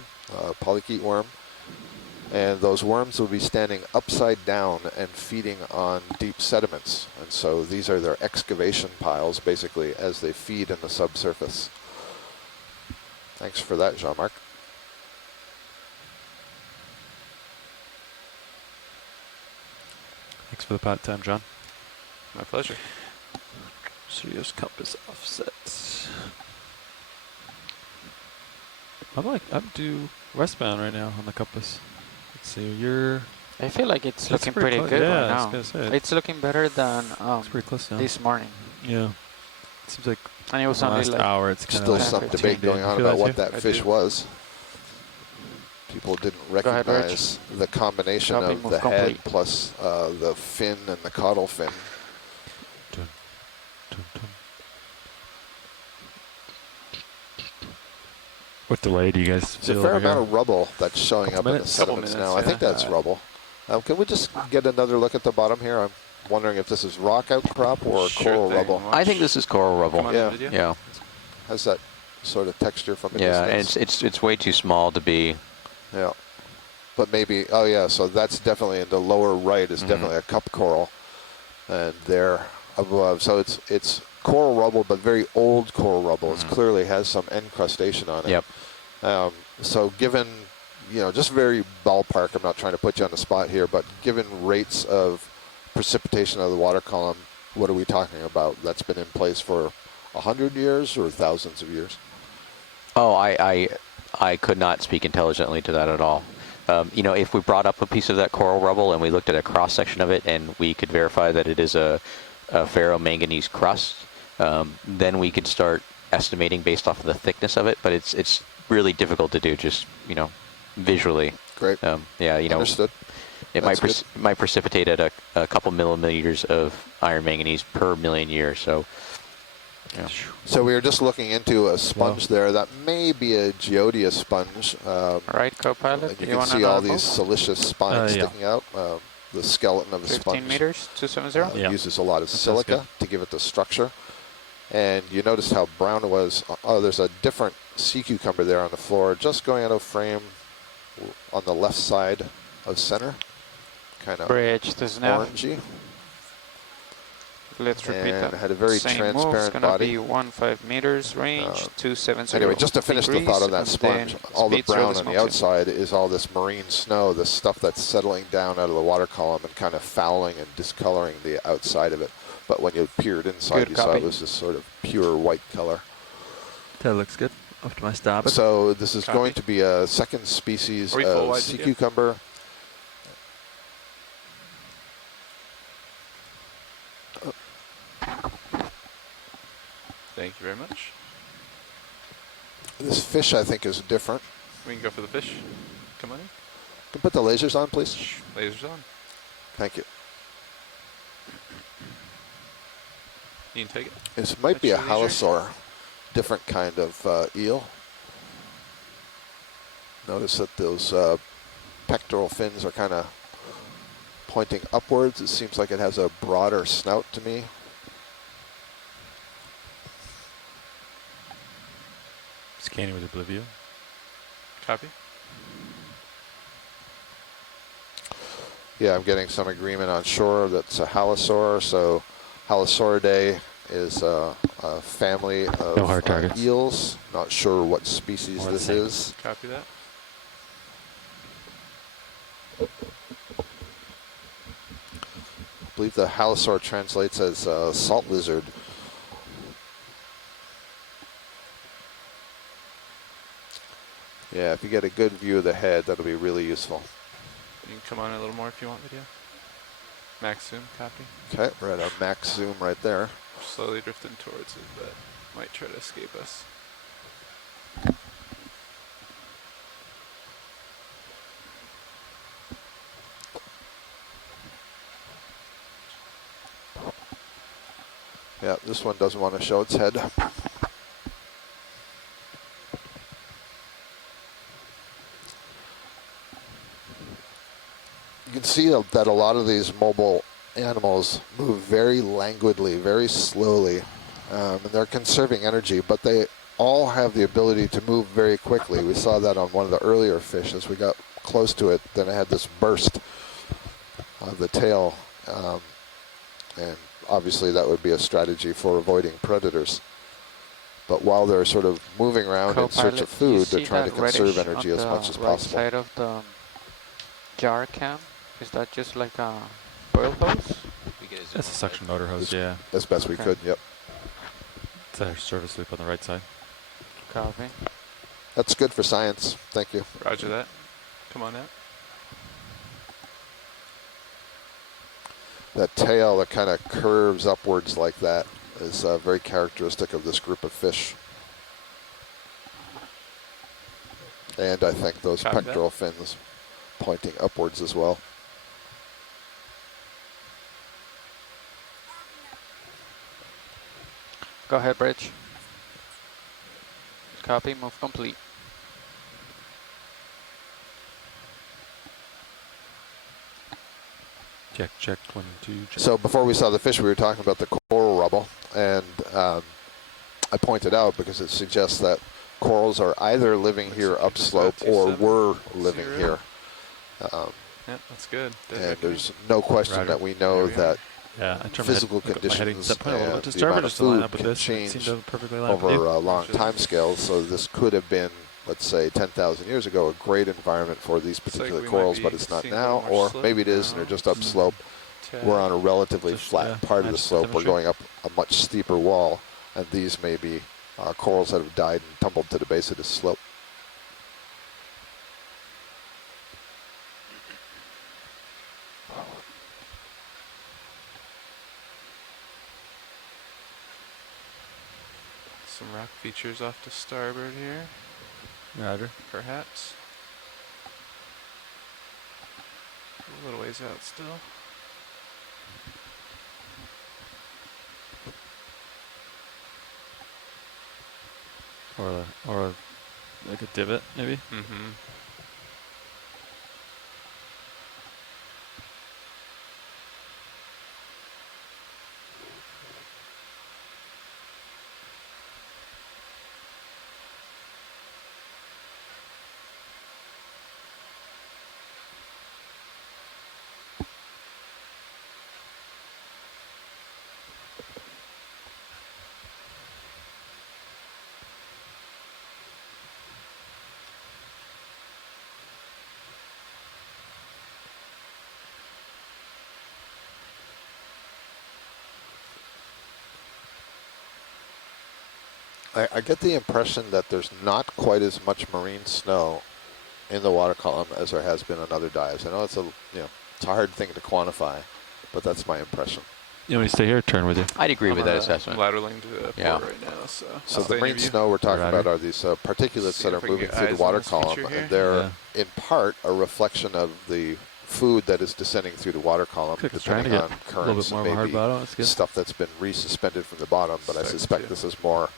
polychaete worm. And those worms will be standing upside down and feeding on deep sediments. And so these are their excavation piles, basically, as they feed in the subsurface. Thanks for that, Jean-Marc. Thanks for the pat time, John. My pleasure. Serious compass offsets. I'm due westbound right now on the compass. Let's see, you're... I feel like it's looking pretty pretty close. good Yeah, right I was now. gonna say. It's looking better than It's pretty close now. this morning. Yeah. It seems like And it was the only last like hour it's kind Still of some like debate going on feel about that what too? that I fish do. was. People didn't Go ahead, Rich. recognize the combination Copy, of move the head complete. plus the fin and the caudal fin. Dun, dun, dun. What delay do you guys There's a feel fair over amount here? of rubble that's showing up in the Minutes? Couple sediments minutes, now. I think yeah. that's rubble. Can we just get another look at the bottom here? I'm wondering if this is rock outcrop or Sure coral thing. rubble. I think this is coral rubble. Come on Yeah. in, video. Yeah, Has that sort of texture from a yeah, and distance. it's way too small to be. Yeah. But maybe, oh yeah, so that's definitely in the lower right is definitely a cup coral. And there above, so it's coral rubble, but very old coral rubble. It clearly has some encrustation on it. Yep. So given, just very ballpark, I'm not trying to put you on the spot here, but given rates of precipitation of the water column, what are we talking about? That's been in place for 100 years or thousands of years? Oh, I could not speak intelligently to that at all. If we brought up a piece of that coral rubble and we looked at a cross section of it and we could verify that it is a ferromanganese crust, then we could start estimating based off of the thickness of it. But it's really difficult to do just visually. Great. Yeah, Understood. it might precipitate at a couple millimeters of iron manganese per million years. So. Yeah. So we were just looking into a sponge there that may be a Geodia sponge. right, co-pilot. And you can want see all another these siliceous spines yeah. sticking out. The skeleton of the 15 sponge meters, 270. Yeah. uses a lot of sounds silica good. to give it the structure. And you noticed how brown it was. Oh, there's a different sea cucumber there on the floor, just going out of frame on the left side of center. Kind of Bridge to snail. orangey. Let's repeat And that. had a very Same move. It's transparent gonna body. be 15 meters range, 270. Anyway, just to finish the thought on that sponge, all the brown on the outside is all this marine snow, the stuff that's settling down out of the water column and kind of fouling and discoloring the outside of it. But when you peered inside, Good you saw copy. it was this sort of pure white color. That looks good. Off to my stop. So this is Copy. going to be a second species Are we full of wide, sea yeah? cucumber. Thank you very much. This fish, I think, is different. We can go for the fish. Come on in. Can you put the lasers on, please? Lasers on. Thank you. You can take it. This might be a Extra leisure. Halosaur, different kind of eel. Notice that those pectoral fins are kind of pointing upwards. It seems like it has a broader snout to me. Scanning with Oblivio. Copy. Yeah, I'm getting some agreement on shore that's a Halosaur. So Halosauridae is a family of No hard targets. eels. Not sure what species Or the this same. is. Copy that. I believe the Halosaur translates as salt lizard. Yeah, if you get a good view of the head, that'll be really useful. You can come on a little more if you want, video. Max zoom, copy. Okay, we're at a max zoom right there. Slowly drifting towards it, but might try to escape us. Yeah, this one doesn't want to show its head. You can see that a lot of these mobile animals move very languidly, very slowly, and they're conserving energy, but they all have the ability to move very quickly. We saw that on one of the earlier fish. As we got close to it, then it had this burst of the tail, and obviously that would be a strategy for avoiding predators. But while they're sort of moving around in search of food, they're trying to conserve energy as much as possible. Side of the jar cam, is that just like a Oil hose? That's a suction motor hose, yeah. As best we Okay. could, yep. It's our service loop on the right side. Copy. That's good for science. Thank you. Roger that. Come on out. That tail that kind of curves upwards like that is very characteristic of this group of fish. And I think those Copy that. pectoral fins pointing upwards as well. Go ahead, bridge. Copy, move complete. Check, check, 1, 2, check. So before we saw the fish, we were talking about the coral rubble, and I pointed out because it suggests that corals are either living here upslope or were living here. Yep, that's good. And there's no question that we know that Yeah, I turned physical my head, look at my heading conditions set point a little and bit the disturbed amount of just to line food up with can this. It change seemed to perfectly line up over with you. long time scales. So this could have been, let's say, 10,000 years ago, a great environment for these Looks like particular we might corals, be but it's not seeing a little now. more Or slope maybe it is, and they're now. just upslope. We're on a relatively Just, flat yeah, part of the match slope. We're chemistry. going up a much steeper wall, and these may be corals that have died and tumbled to the base of the slope. Some rock features off to starboard here, Roger. perhaps. A little ways out still. Or like a divot, maybe? Mm-hmm. I get the impression that there's not quite as much marine snow in the water column as there has been on other dives. I know it's it's a hard thing to quantify, but that's my impression. You want me to stay here or turn with you? I'd agree with that assessment. Lateraling to the Yeah. port right now, so. So I'll the stay marine near you. snow we're talking Roger. about are these particulates See that if are I can moving get through the eyes water on this column, feature here. and they're Yeah. in part a reflection of the food that is descending through the water column, Look, it's trying to depending get on a little currents bit more and of a hard maybe bottom. That's good. stuff that's been resuspended from the bottom. But I Starting suspect to. this is more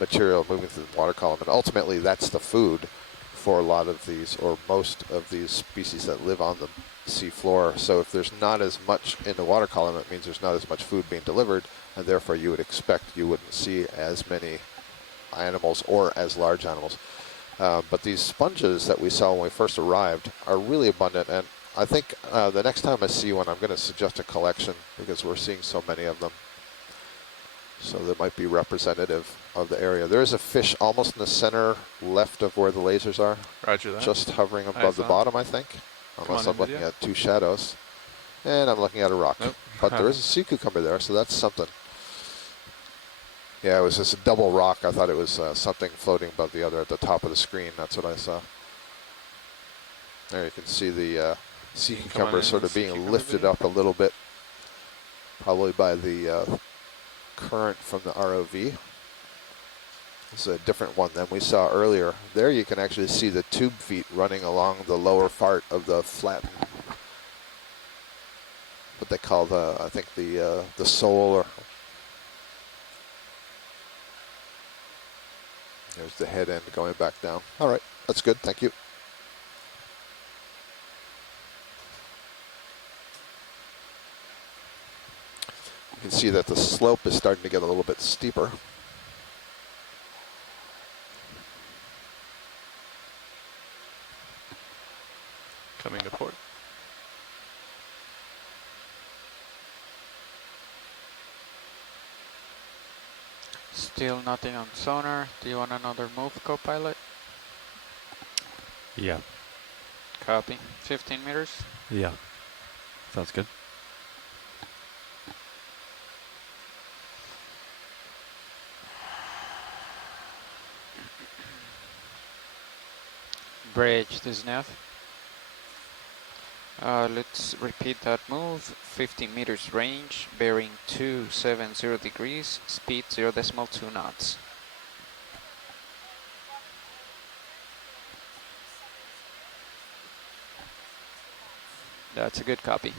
material moving through the water column, and ultimately that's the food for a lot of these, or most of these species that live on the sea floor. So if there's not as much in the water column, it means there's not as much food being delivered, and therefore you would expect you wouldn't see as many animals or as large animals. But these sponges that we saw when we first arrived are really abundant, and I think the next time I see one, I'm going to suggest a collection because we're seeing so many of them. So that might be representative of the area. There is a fish almost in the center left of where the lasers are, Roger that. just hovering above Eyes the on. bottom, I think. Come Unless on I'm in, looking video. at two shadows. And I'm looking at a rock. Nope. But there is a sea cucumber there, so that's something. Yeah, it was just a double rock. I thought it was something floating above the other at the top of the screen. That's what I saw. There you can see the sea You can come on cucumber in sort and of sea being cucumber lifted video. up a little bit, probably by the current from the ROV. It's a different one than we saw earlier. There you can actually see the tube feet running along the lower part of the flattened, what they call I think the sole, or there's the head end going back down. All right, that's good, thank you. You can see that the slope is starting to get a little bit steeper. Coming to port. Still nothing on sonar. Do you want another move, co-pilot? Yeah. Copy. 15 meters. Yeah. Sounds good. Bridge this nav. Let's repeat that move. 50 meters range, bearing 270 degrees, speed 0.2 knots. That's a good copy.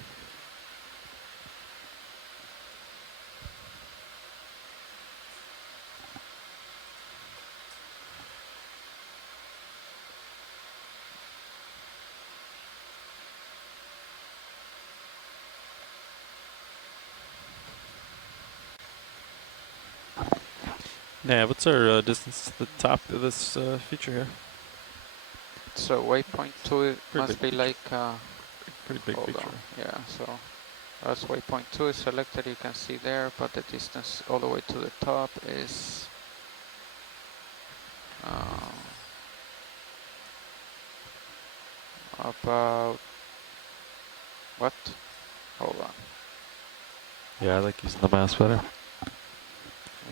Yeah, what's our distance to the top of this feature here? So waypoint 2 Pretty must be big like, Pretty big hold feature. on. Yeah, so as waypoint 2 is selected, you can see there, but the distance all the way to the top is about, what? Hold on. Yeah, I like using the mouse better.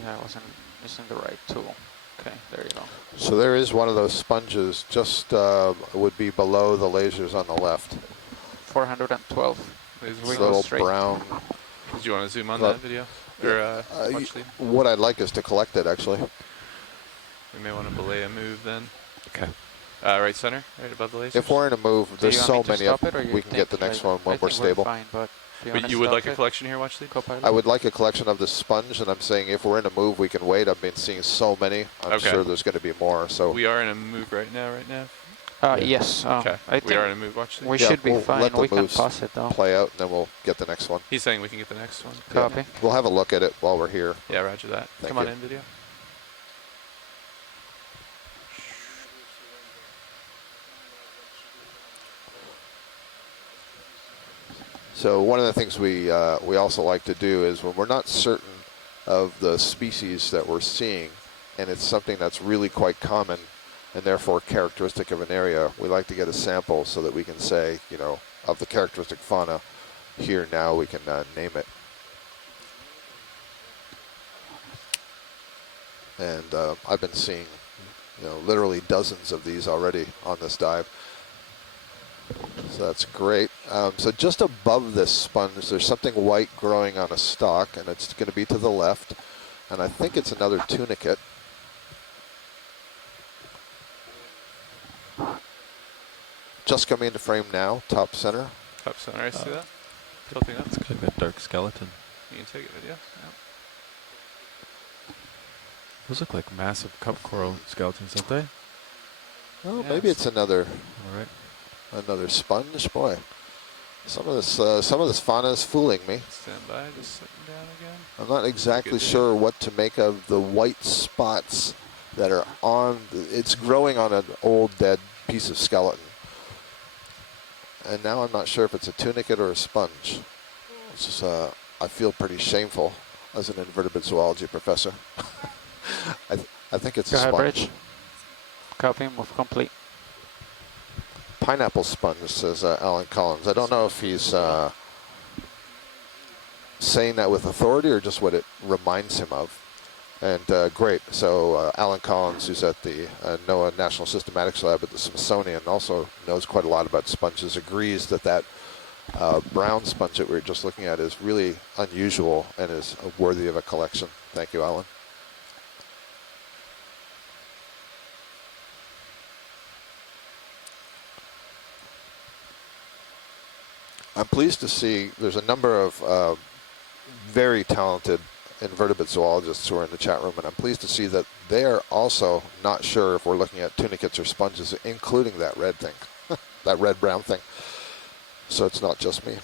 Yeah, I wasn't using the right tool. Okay, there you go. So there is one of those sponges just would be below the lasers on the left. 412. Laser It's We a go little straight. brown. Did you want to zoom on Well, that video? Or watch the? What I'd like is to collect it, actually. We may want to belay a move then. Okay. Right center, right above the lasers. If we're in a move, Do there's you want so me to many of stop it, or them. you We can get the think, next like, one when I we're think stable. Fine, but do you, But you would like a collection here, watch lead? Co-pilot? I would like a collection of the sponge, and I'm saying if we're in a move, we can wait. I've been seeing so many. I'm Okay. sure there's going to be more. So We are in a move right now, Yes. Okay. I We are in think a move, watch lead. we Yeah, should be we'll fine. let the We can moves pause it though. play out, and then we'll get the next one. He's saying we can get the next one. Copy. We'll have a look at it while we're here. Yeah, roger that. Thank Come on you. in, video. So one of the things we also like to do is when we're not certain of the species that we're seeing, and it's something that's really quite common and therefore characteristic of an area, we like to get a sample so that we can say, you know, of the characteristic fauna, here now we can name it. And I've been seeing, you know, literally dozens of these already on this dive. So that's great. So just above this sponge, there's something white growing on a stalk, and it's going to be to the left. And I think it's another tunicate. Just coming into frame now, top center. Top center, I see that. Tilting up. It's kind of a dark skeleton. You can take it, video. Those look like massive cup coral skeletons, don't they? Oh, Yes. maybe it's another All right. another sponge. Boy, some of this fauna is fooling me. Stand by, just sitting down again. I'm not exactly Good sure what to make of the white spots that are on. It's growing on an old dead piece of skeleton. And now I'm not sure if it's a tunicate or a sponge. It's just, I feel pretty shameful as an invertebrate zoology professor. I think it's Go a ahead, sponge. Bridge. Copy, move complete. Pineapple sponge, says Alan Collins. I don't know if he's saying that with authority or just what it reminds him of. And great. So Alan Collins, who's at the NOAA National Systematics Lab at the Smithsonian, also knows quite a lot about sponges, agrees that that brown sponge that we were just looking at is really unusual and is worthy of a collection. Thank you, Alan. I'm pleased to see there's a number of very talented invertebrate zoologists who are in the chat room, and I'm pleased to see that they are also not sure if we're looking at tunicates or sponges, including that red thing, that red-brown thing. So it's not just me.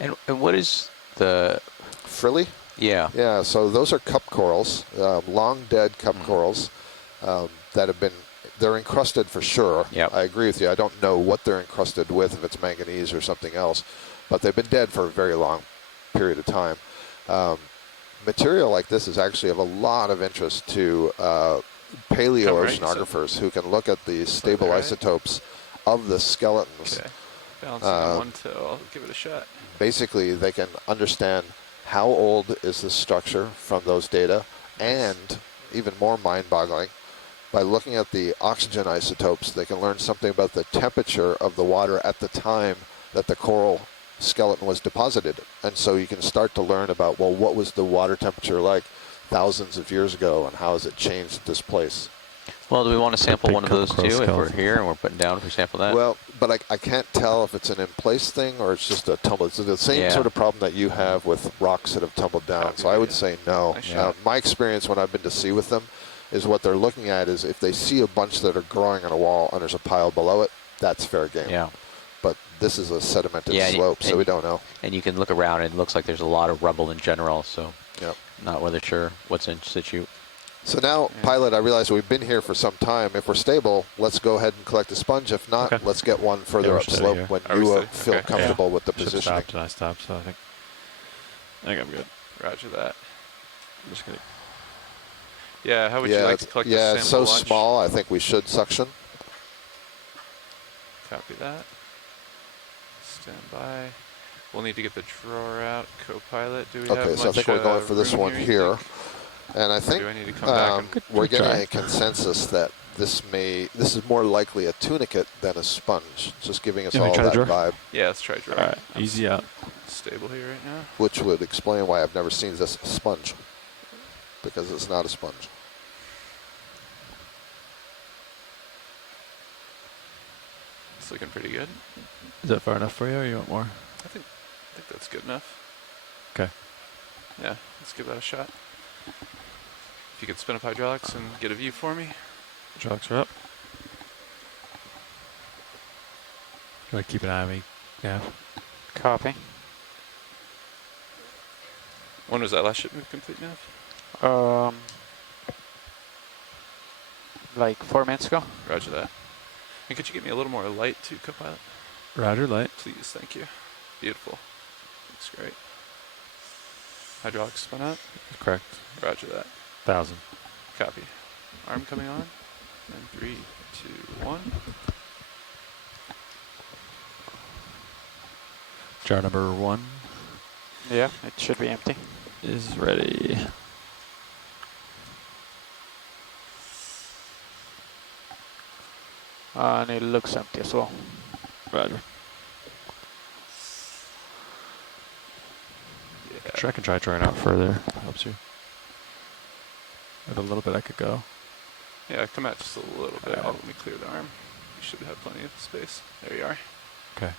And what is the Frilly? yeah? Yeah, so those are cup corals, long dead cup corals that have been, they're encrusted for sure. Yep. I agree with you. I don't know what they're encrusted with, if it's manganese or something else, but they've been dead for a very long period of time. Material like this is actually of a lot of interest to paleoceanographers who can look at the stable right. isotopes of the skeletons. Okay. Balancing on one toe. I'll give it a shot. Basically, they can understand how old is the structure from those data, and even more mind-boggling, by looking at the oxygen isotopes, they can learn something about the temperature of the water at the time that the coral skeleton was deposited. And so you can start to learn about, well, what was the water temperature like thousands of years ago, and how has it changed at this place? Well, do we want to sample big one of those crow too? If we're skeleton. here and we're putting down, if we sample that. Well, but I can't tell if it's an in-place thing or it's just a tumble. It's the same Yeah. sort of problem that you have with rocks that have tumbled down. So I would say no. Nice shot. My experience when I've been to sea with them is what they're looking at is if they see a bunch that are growing on a wall and there's a pile below it, that's fair game. Yeah. But this is a sedimented Yeah, slope, so we don't know. And you can look around and it looks like there's a lot of rubble in general, so Yep. not whether sure what's in situ. So now, pilot, I realize we've been here for some time. If we're stable, let's go ahead and collect a sponge. If not, Okay. let's get one further we're up steady slope here. when Are we you steady? feel Okay. comfortable with the Should positioning. stopped and I stopped, so I think I'm good. Roger that. I'm just gonna. Yeah, how would you like to collect yeah, this it's sample so launch? small, I think we should suction. Copy that. Stand by. We'll need to get the drawer out. Co-pilot, do we have Okay, much so I think we're going for this room one you here. think? And I Or think do I need to come back and... we're getting try. a consensus that this is more likely a tunicate than a sponge. Just giving us You want all me to that try the drawer? vibe, Yeah, let's try drawer. All right, I'm easy out. stable here right now. which would explain why I've never seen this sponge. Because it's not a sponge. It's looking pretty good. Is that far enough for you, or you want more? I think that's good enough. Okay. Yeah, let's give that a shot. If you could spin up hydraulics and get a view for me. Trucks are up. Go ahead, keep an eye on me. Yeah. Copy. When was that last shipment complete, Nav? Like 4 minutes ago. Roger that. And could you get me a little more light too, co-pilot? Roger, light. Please, thank you. Beautiful. Looks great. Hydraulics spun up. Correct. Roger that. 1,000. Copy. Arm coming on. And 3, 2, 1. Jar number 1 Yeah, it should be empty. is ready. And it looks empty as well. Roger. Yeah. Sure, I can try drawing out further. Helps you. With a little bit I could go. Yeah, come out just a little bit. Alright. Let me clear the arm. You should have plenty of space. There you are. Okay.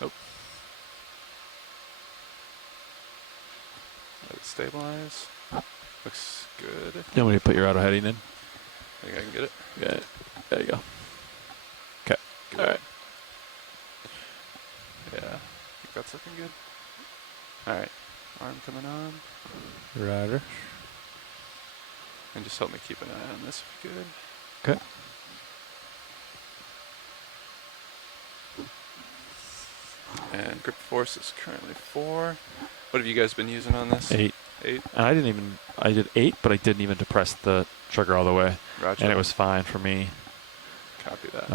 Nope. Let it stabilize. Looks good. You want me to put your auto heading in? I think I can get it. Yeah. There you go. Okay. Good. Alright. Yeah, I think that's looking good. Alright, arm coming on. Roger. And just help me keep an eye on this if you could. Okay. And grip force is currently 4. What have you guys been using on this? 8. 8? And I did 8, but I didn't even depress the trigger all the way. Roger. And it was fine for me. Copy that.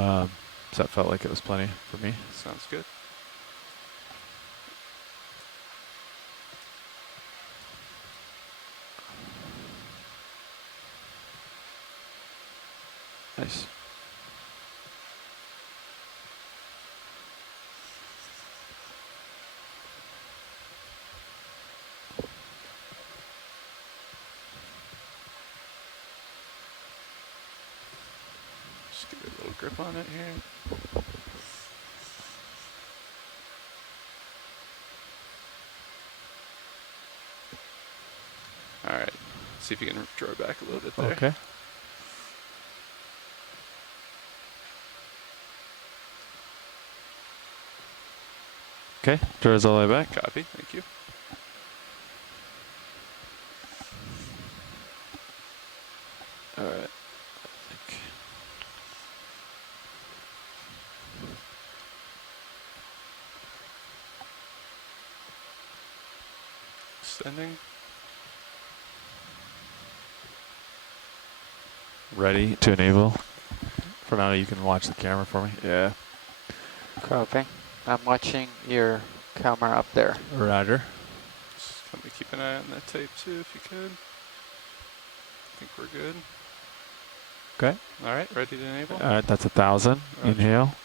So that felt like it was plenty for me. Sounds good. Nice. Just give it a little grip on it here. Alright, see if you can draw it back a little bit there. Okay. Okay, draws all the way back. Copy, thank you. Alright. Extending. Ready to enable. For now, you can watch the camera for me. Yeah. Copy. I'm watching your camera up there. Roger. Just help me keep an eye on that tape too if you could. I think we're good. Okay. All right, ready to enable? All right, that's 1,000. Roger. Inhale.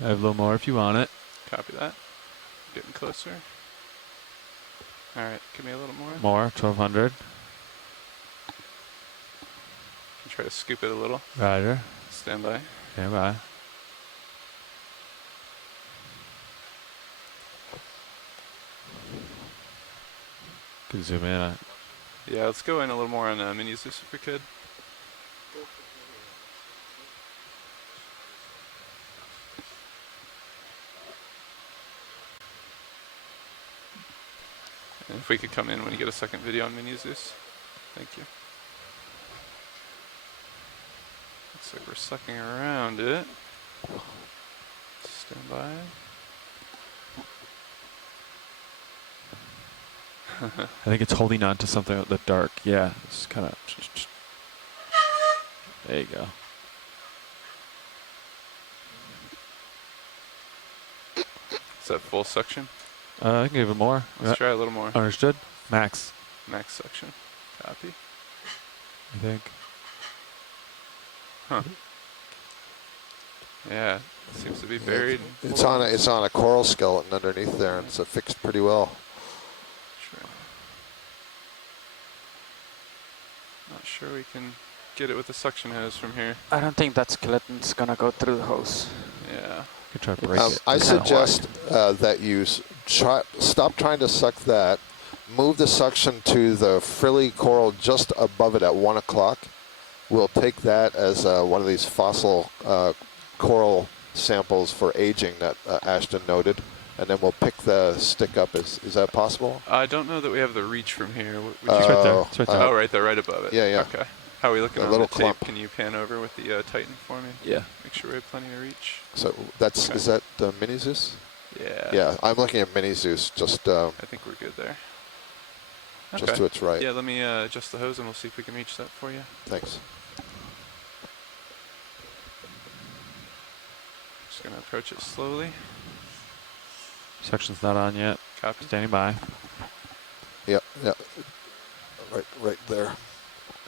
I have a little more if you want it. Copy that. Getting closer. All right, give me a little more. More, 1,200. Can try to scoop it a little. Roger. Stand by. Stand by. Could zoom in on. Yeah, let's go in a little more on mini Zeus if we could. And if we could come in when you get a second video on mini Zeus. Thank you. Looks like we're sucking around it. Stand by. I think it's holding on to something at the dark. Yeah, it's kind of. There you go. Is that full suction? I can give it more. Let's try a little more. Understood. Max, Max suction. Copy. I think. Huh. Yeah, seems to be buried. It's on a coral skeleton underneath there, and it's fixed pretty well. Sure. Not sure we can get it with the suction hose from here. I don't think that skeleton's gonna go through the hose. Yeah. Could try to break it. I It's kinda suggest that you stop trying to suck that. Move the suction to the frilly coral just above it at 1 o'clock. We'll take that as one of these fossil coral samples for aging that Ashton noted, and then we'll pick the stick up. Is that possible? I don't know that we have the reach from here. Would you It's right there. It's right there. oh, right there, right above it. Yeah, yeah. Okay. How are we looking A on little the tape? clump. Can you pan over with the Titan for me? Yeah. Make sure we have plenty of reach. So that's Okay. is that the mini Zeus? Yeah. Yeah, I'm looking at mini Zeus just I think we're good there. just to its right. Yeah, let me adjust the hose and we'll see if we can reach that for you. Thanks. Just gonna approach it slowly. Section's not on yet. Copy. Standing by. Yeah, yeah. Right there.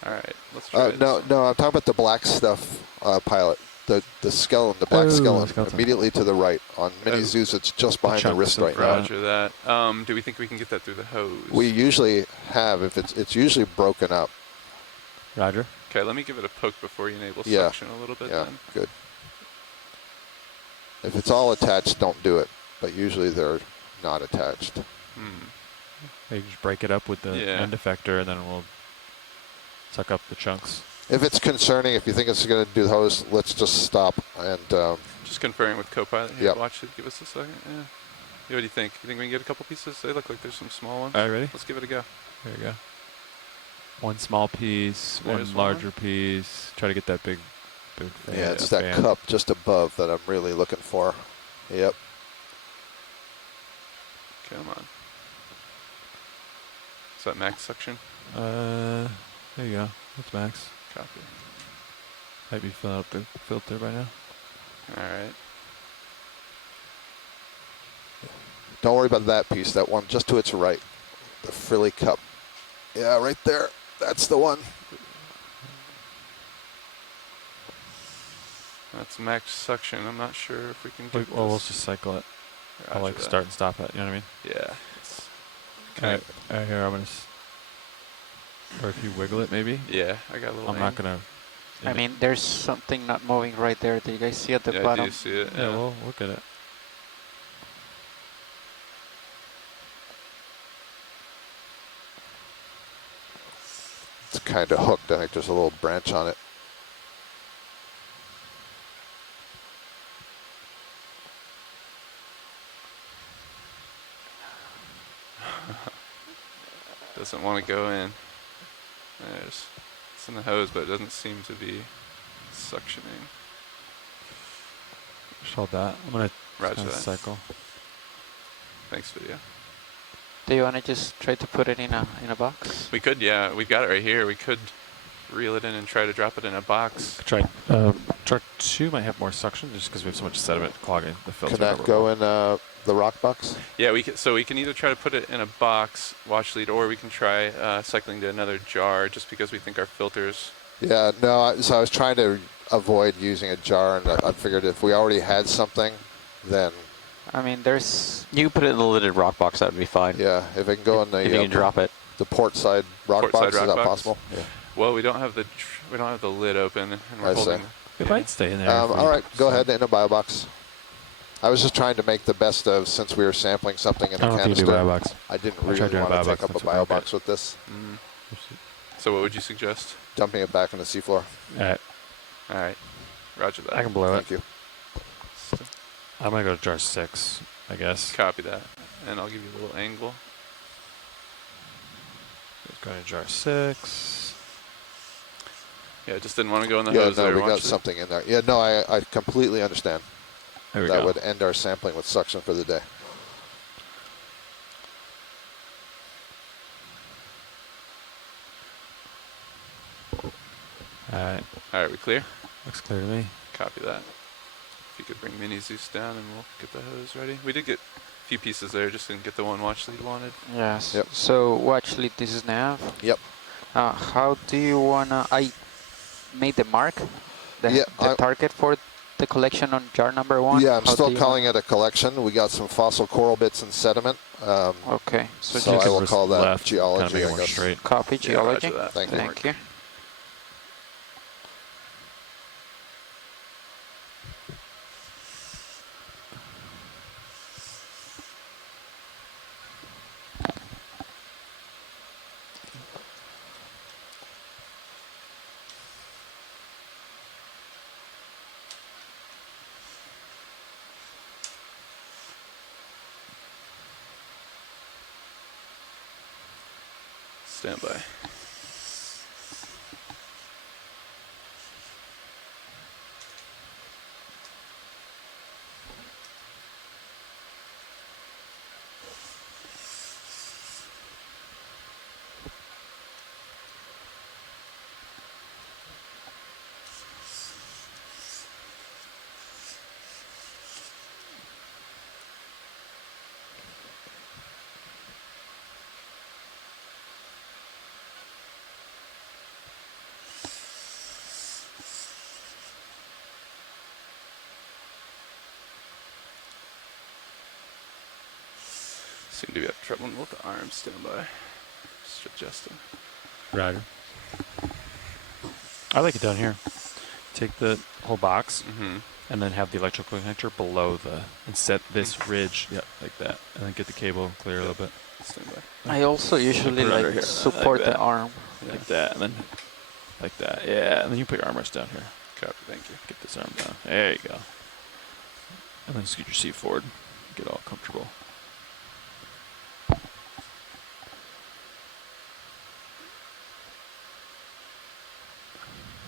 All right, let's try this. No, I'm talking about the black stuff pilot. The skeleton, the black Oh, skeleton, skeleton. immediately to the right. On mini Oh. Zeus, it's just behind the chunks wrist of right now. Roger that. Do we think we can get that through the hose? We usually have, if it's usually broken up. Roger. Okay, let me give it a poke before you enable Yeah. suction a little bit Yeah, then. good. If it's all attached, don't do it. But usually they're not attached. You just break it up with the Yeah. end effector, and then we'll suck up the chunks. If it's concerning, if you think it's going to do the hose, let's just stop and Just conferring with Copilot here. Yep. Watch it. Give us a second. Yeah. What do you think? You think we can get a couple pieces? They look like there's some small ones. All right, ready? Let's give it a go. There you go. One small piece, There's one one. larger piece. Try to get that big fan. yeah, it's that fan. cup just above that I'm really looking for. Yep. Come on. Is that max suction? There you go. That's max. Copy. Might be filling up the filter by now. All right. Don't worry about that piece. That one just to its right. The frilly cup. Yeah, right there. That's the one. That's max suction. I'm not sure if we can get Well, we'll this. just cycle it. I'll Roger like that. start and stop it. You know what I mean? Yeah. It's All right. Here, I'm gonna. Or if you wiggle it, maybe. yeah, I got a little I'm not aim. gonna. I mean, there's something not moving right there. Do you guys see at the Yeah, I bottom? do see it. Yeah, we'll look at it. It's kind of hooked. I think there's a little branch on it. Doesn't want to go in. It's in the hose, but it doesn't seem to be suctioning. Just hold that. I'm gonna Roger kinda that. cycle. Thanks, video. Do you want to just try to put it in a box? We could, yeah. We've got it right here. We could reel it in and try to drop it in a box. Try. Truck 2 might have more suction just because we have so much sediment clogging the filter. Can that go in The rock box? Yeah, so we can either try to put it in a box, watch lead, or we can try cycling to another jar just because we think our filters. Yeah, no, so I was trying to avoid using a jar, and I figured if we already had something, then... I mean, there's... You put it in the lidded rock box, that would be fine. Yeah, if it can go in the... If you can drop it. The port side rock box, is that possible? Yeah. Well, we don't have the lid open, and we're holding. It might stay in there. All right, go ahead in a bio box. I was just trying to make the best of, since we were sampling something in a canister. I didn't really want to take up a bio box with this. Mm. So what would you suggest? Dumping it back on the seafloor. All right. Roger that. I can blow Thank you. I'm going to go to jar 6, I guess. Copy that. And I'll give you a little angle. Let's go to jar 6. Yeah, I just didn't want to go in the hose Yeah, there. no, we got something in there. Yeah, no, I completely understand. There we that go. would end our sampling with suction for the day. All right, we clear? Looks clear to me. Copy that. If you could bring Mini Zeus down and we'll get the hose ready. We did get a few pieces there, just didn't get the one watch lead wanted. Yes. Yep. So watch lead, this is nav. Yep. How do you wanna? I made the mark, the target for the collection on jar number 1. Yeah, I'm still calling it a collection. We got some fossil coral bits and sediment. Okay. So I will call that left, geology. kind of I guess. straight. Copy geology. Roger that. Thank you. Stand by. Seem to be having trouble with the arms. Stand by. Just adjusting. Roger. I like it down here. Take the whole box and then have the electrical connector below and set this ridge, like that, and then get the cable clear a little bit. Stand by. I also usually like support like the arm. Like that, and then like that. Yeah, and then you put your armrest down here. Copy. Thank you. Get this arm down. There you go. And then scoot your seat forward. Get all comfortable.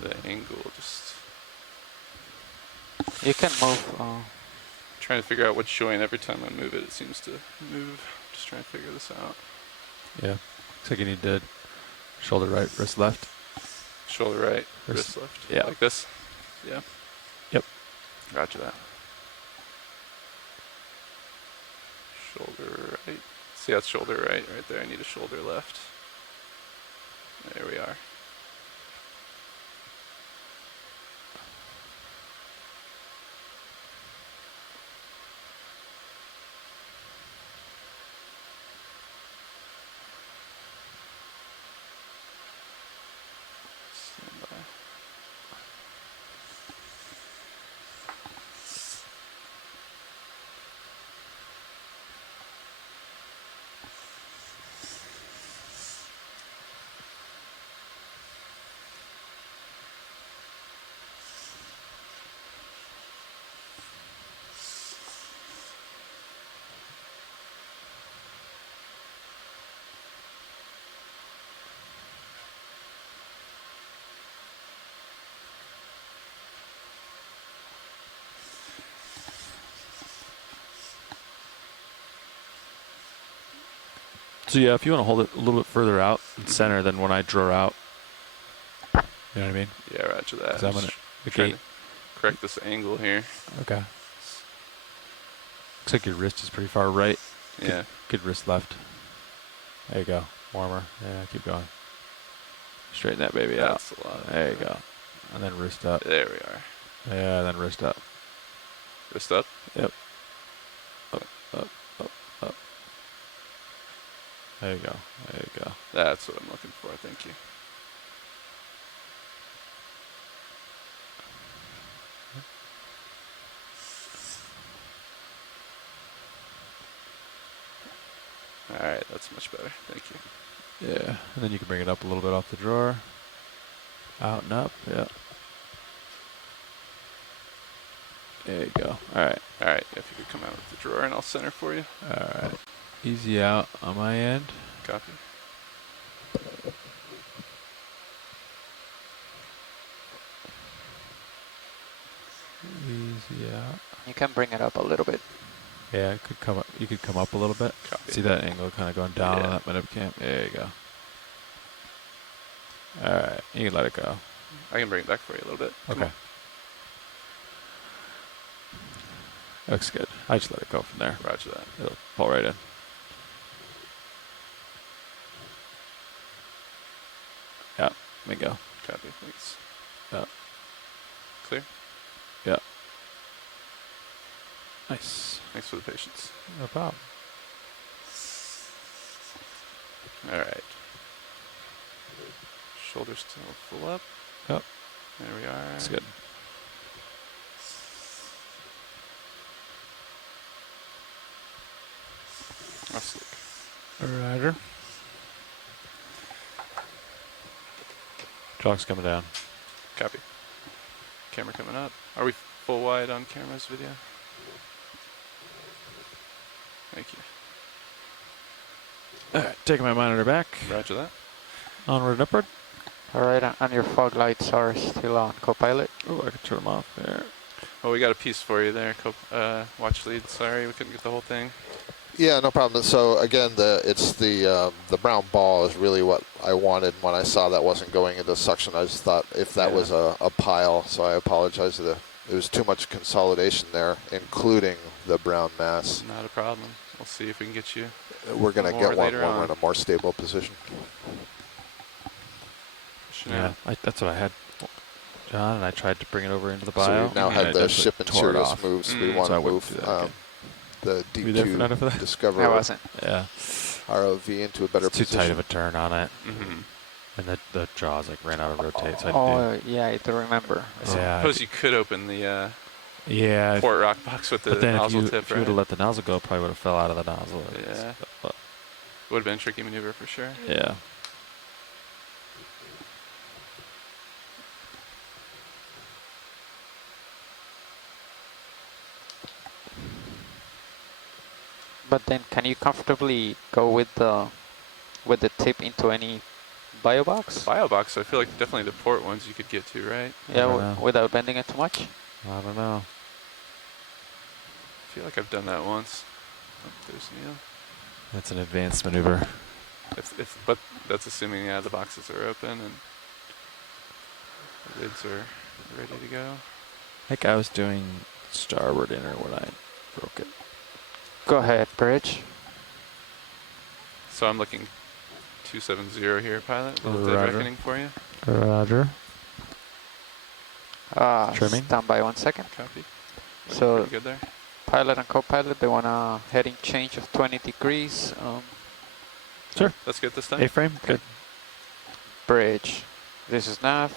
The angle, just You can move. trying to figure out what's showing every time I move it. It seems to move. Just trying to figure this out. Yeah. Looks like you need to shoulder right, wrist left. Shoulder right, wrist left. Yeah. Like this? Yeah. Yep. Roger that. Shoulder right. See, that's shoulder right there. I need a shoulder left. There we are. Stand by. So yeah, if you want to hold it a little bit further out and center than when I draw out. You know what I mean? Yeah, roger that. 'Cause I'm gonna Just trying negate. to correct this angle here. Okay. Looks like your wrist is pretty far right. Yeah. Good wrist left. There you go. Warmer. Yeah, keep going. Straighten that baby out. That's a lot. There you go. And then wrist up. There we are. Yeah, then wrist up. Wrist up. Yep. Up, up, up, up. There you go. There you go. That's what I'm looking for. Thank you. All right, that's much better. Thank you. Yeah. And then you can bring it up a little bit off the drawer. Out and up. Yeah. There you go. All right. All right, if you could come out with the drawer and I'll center for you. All right. Easy out on my end. Copy. Easy out. You can bring it up a little bit. Yeah, it could come up. You could come up a little bit. Copy. See that angle kind of going down on Yeah. that minute cam. There you go. All right, you can let it go. I can bring it back for you a little bit. Come Okay. Looks good. I just let it go from there. on. Roger that. It'll fall right in. Yeah, let me go. Copy. Thanks. Yeah. Clear. Yeah. Nice. Thanks for the patience. No problem. All right. Shoulders still full up. Yep. There we are. That's good. Rustic. Roger. Chalk's coming down. Copy. Camera coming up. Are we full wide on camera's video? Thank you. All right, taking my monitor back. Roger that. Onward and upward. All right, and your fog lights are still on Copilot. Oh, I can turn them off there. Well, we got a piece for you there. Watch lead. Sorry, we couldn't get the whole thing. Yeah, no problem. So again, the brown ball is really what I wanted when I saw that wasn't going into suction. I just thought if that was a pile, so I apologize. There was too much consolidation there, including the brown mass. Not a problem. We'll see if we can get you. We're going to More get one later when we're on. in a more stable position. Pushing Yeah, out. that's what I had, John, and I tried to bring it over into the So bio. we've now and had I the definitely ship and tore it serious off. moves. We want So I to wouldn't move do that again. the Were Deep you there for 2 none of that? I Discoverer wasn't. Yeah. ROV into a better It's too position. tight of a turn on it. Mm-hmm. And the jaws like ran out of rotate, so I had to Oh, yeah, I do remember. do. Yeah. Suppose you could open the Yeah. port rock box with the But then if nozzle you, tip, if you right? would have let the nozzle go, it probably would have fell out of the nozzle. Yeah. But, Would have been a tricky maneuver for sure. yeah. But then, can you comfortably go with the tip into any bio box? Bio box, I feel like definitely the port ones you could get to, right? Yeah, don't know. without bending it too much. I don't know. I feel like I've done that once. Oh, there's Neil. That's an advanced maneuver. But that's assuming the boxes are open and the lids are ready to go. I think I was doing starboard inner when I broke it. Go ahead, bridge. So I'm looking 270 here, pilot. Little dead Roger. reckoning for you. Roger. Trimming. Stand by 1 second. Copy. So Pretty good there. pilot and co-pilot, they want a heading change of 20 degrees. Sure. That's good this time. A-frame? Good. Bridge. This is nav.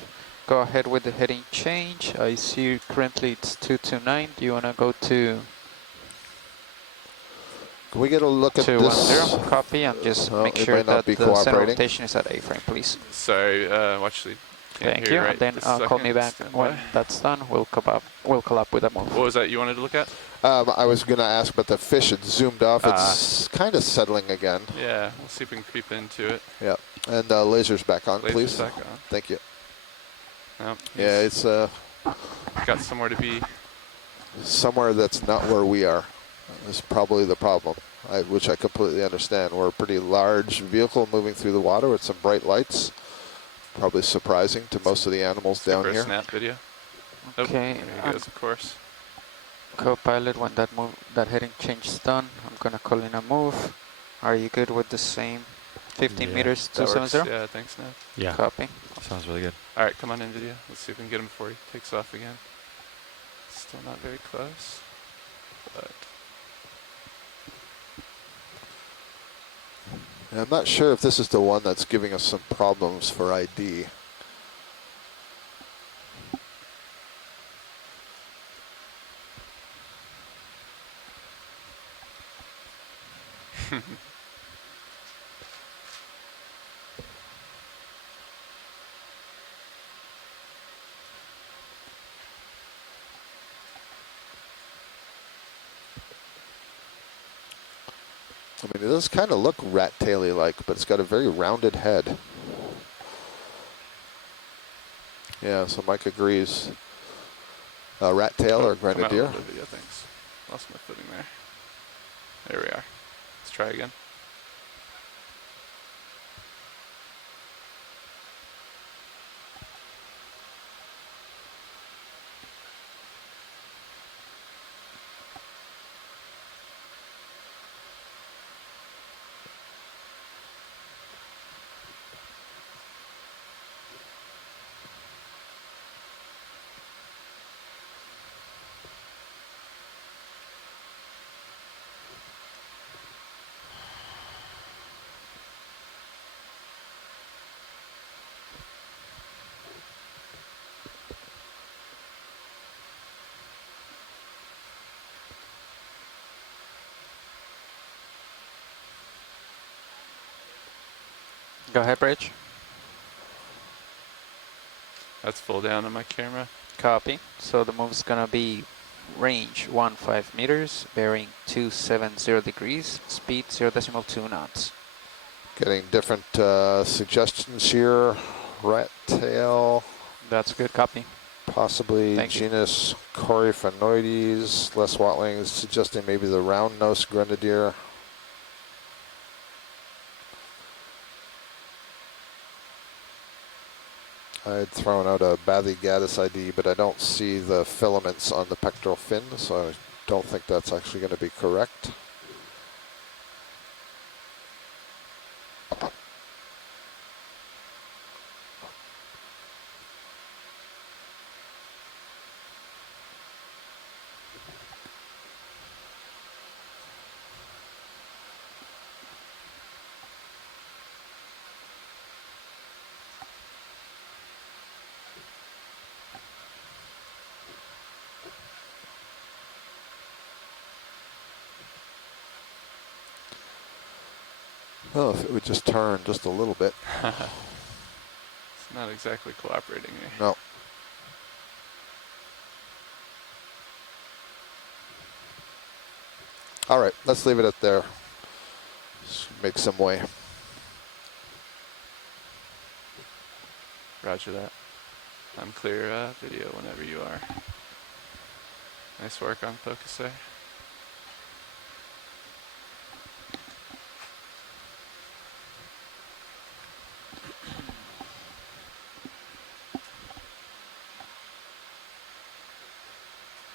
Go ahead with the heading change. I see currently it's 229. Do you want to go to Can we get a look at this? 210? Copy, and just Well, make it sure might not that be the center cooperating. rotation is at A-frame, please. Sorry, watch lead. Can't Thank hear you. right And then this call me second. back Stand when by. that's done. We'll call up with a move. What was that you wanted to look at? I was going to ask, but the fish had zoomed off. It's kind of settling again. Yeah, we'll see if we can creep into it. Yeah. And lasers back on, Laser's please. back on. Thank you. No, Yeah, he's it's got somewhere to be. somewhere that's not where we are. Is probably the problem, which I completely understand. We're a pretty large vehicle moving through the water with some bright lights. Probably surprising to most of the animals down For a here. snap video. Oh, Okay, there he goes, of course. Co-pilot, when that heading change is done, I'm gonna call in a move. Are you good with the same 15 Yeah. meters That works. 270? Yeah, thanks, Nav. Yeah. Copy. Sounds really good. All right, come on in, video. Let's see if we can get him before he takes off again. Still not very close, but I'm not sure if this is the one that's giving us some problems for ID. I mean, it does kind of look rat-taily like, but it's got a very rounded head. Yeah, so Mike agrees. Rat tail or come out a grenadier? little bit, video, thanks. Lost my footing there. There we are. Let's try again. Go ahead, Bridge. That's full down on my camera. Copy. So the move's gonna be range 15 meters, bearing 270 degrees, speed 0.2 knots. Getting different suggestions here. Rat tail, That's good. Copy. possibly Thank you. genus Coryphaenoides. Les Watling is suggesting maybe the round-nosed grenadier. I had thrown out a Bathygatus ID, but I don't see the filaments on the pectoral fin, so I don't think that's actually going to be correct. Oh, if it would just turn just a little bit. It's not exactly cooperating here. No. All right, let's leave it at there. Let's make some way. Roger that. I'm clear video whenever you are. Nice work on focus there.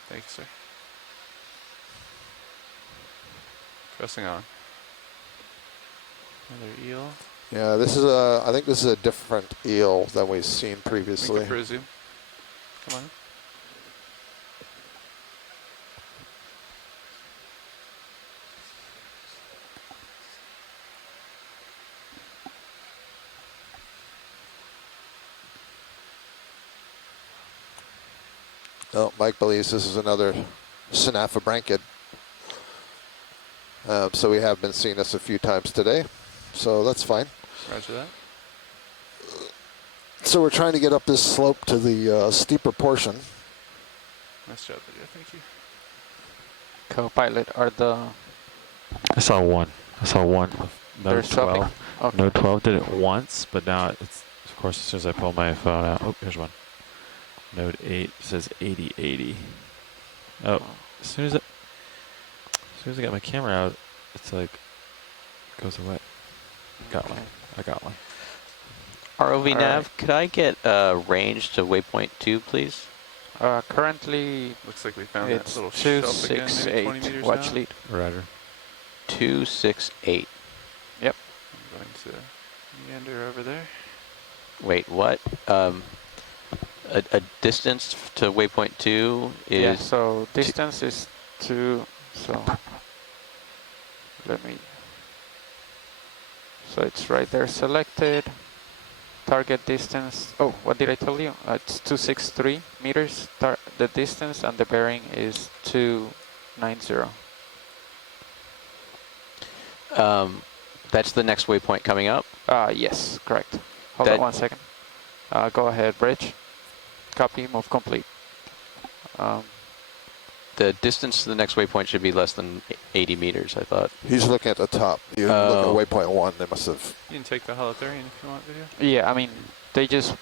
Thank you, sir. Pressing on. Another eel. Yeah, this is I think this is a different eel than we've seen previously. Make a zoom. Come on. Oh, Mike believes this is another Synaphobranchid. So we have been seeing this a few times today, so that's fine. Roger that. So we're trying to get up this slope to the steeper portion. Nice job, video. Thank you. Co-pilot, are the... I saw one. They're Node 12. swapping. Okay. Node 12 did it once, but now it's, of course, as soon as I pull my phone out. Oh, here's one. Node 8 says 80-80. Oh, as soon as I got my camera out, it's like, it goes away. Got one. I got one. ROV All nav, right. could I get range to waypoint 2, please? Currently, Looks like we found that it's little shelf again, maybe 20 268. meters Watch out. lead. Roger. 268. Yep. I'm going to meander over there. Wait, what? A distance to waypoint 2 is... Yeah, so distance is 2, so let me, so it's right there selected. Target distance, oh, what did I tell you? It's 263 meters, the distance, and the bearing is 290. That's the next waypoint coming up. Yes, correct. Hold on 1 second. Go ahead, bridge. Copy, move complete. The distance to the next waypoint should be less than 80 meters, I thought. He's looking at the top. You look at waypoint 1. They must have. You can take the Halothurian if you want, video. Yeah, I mean, they just,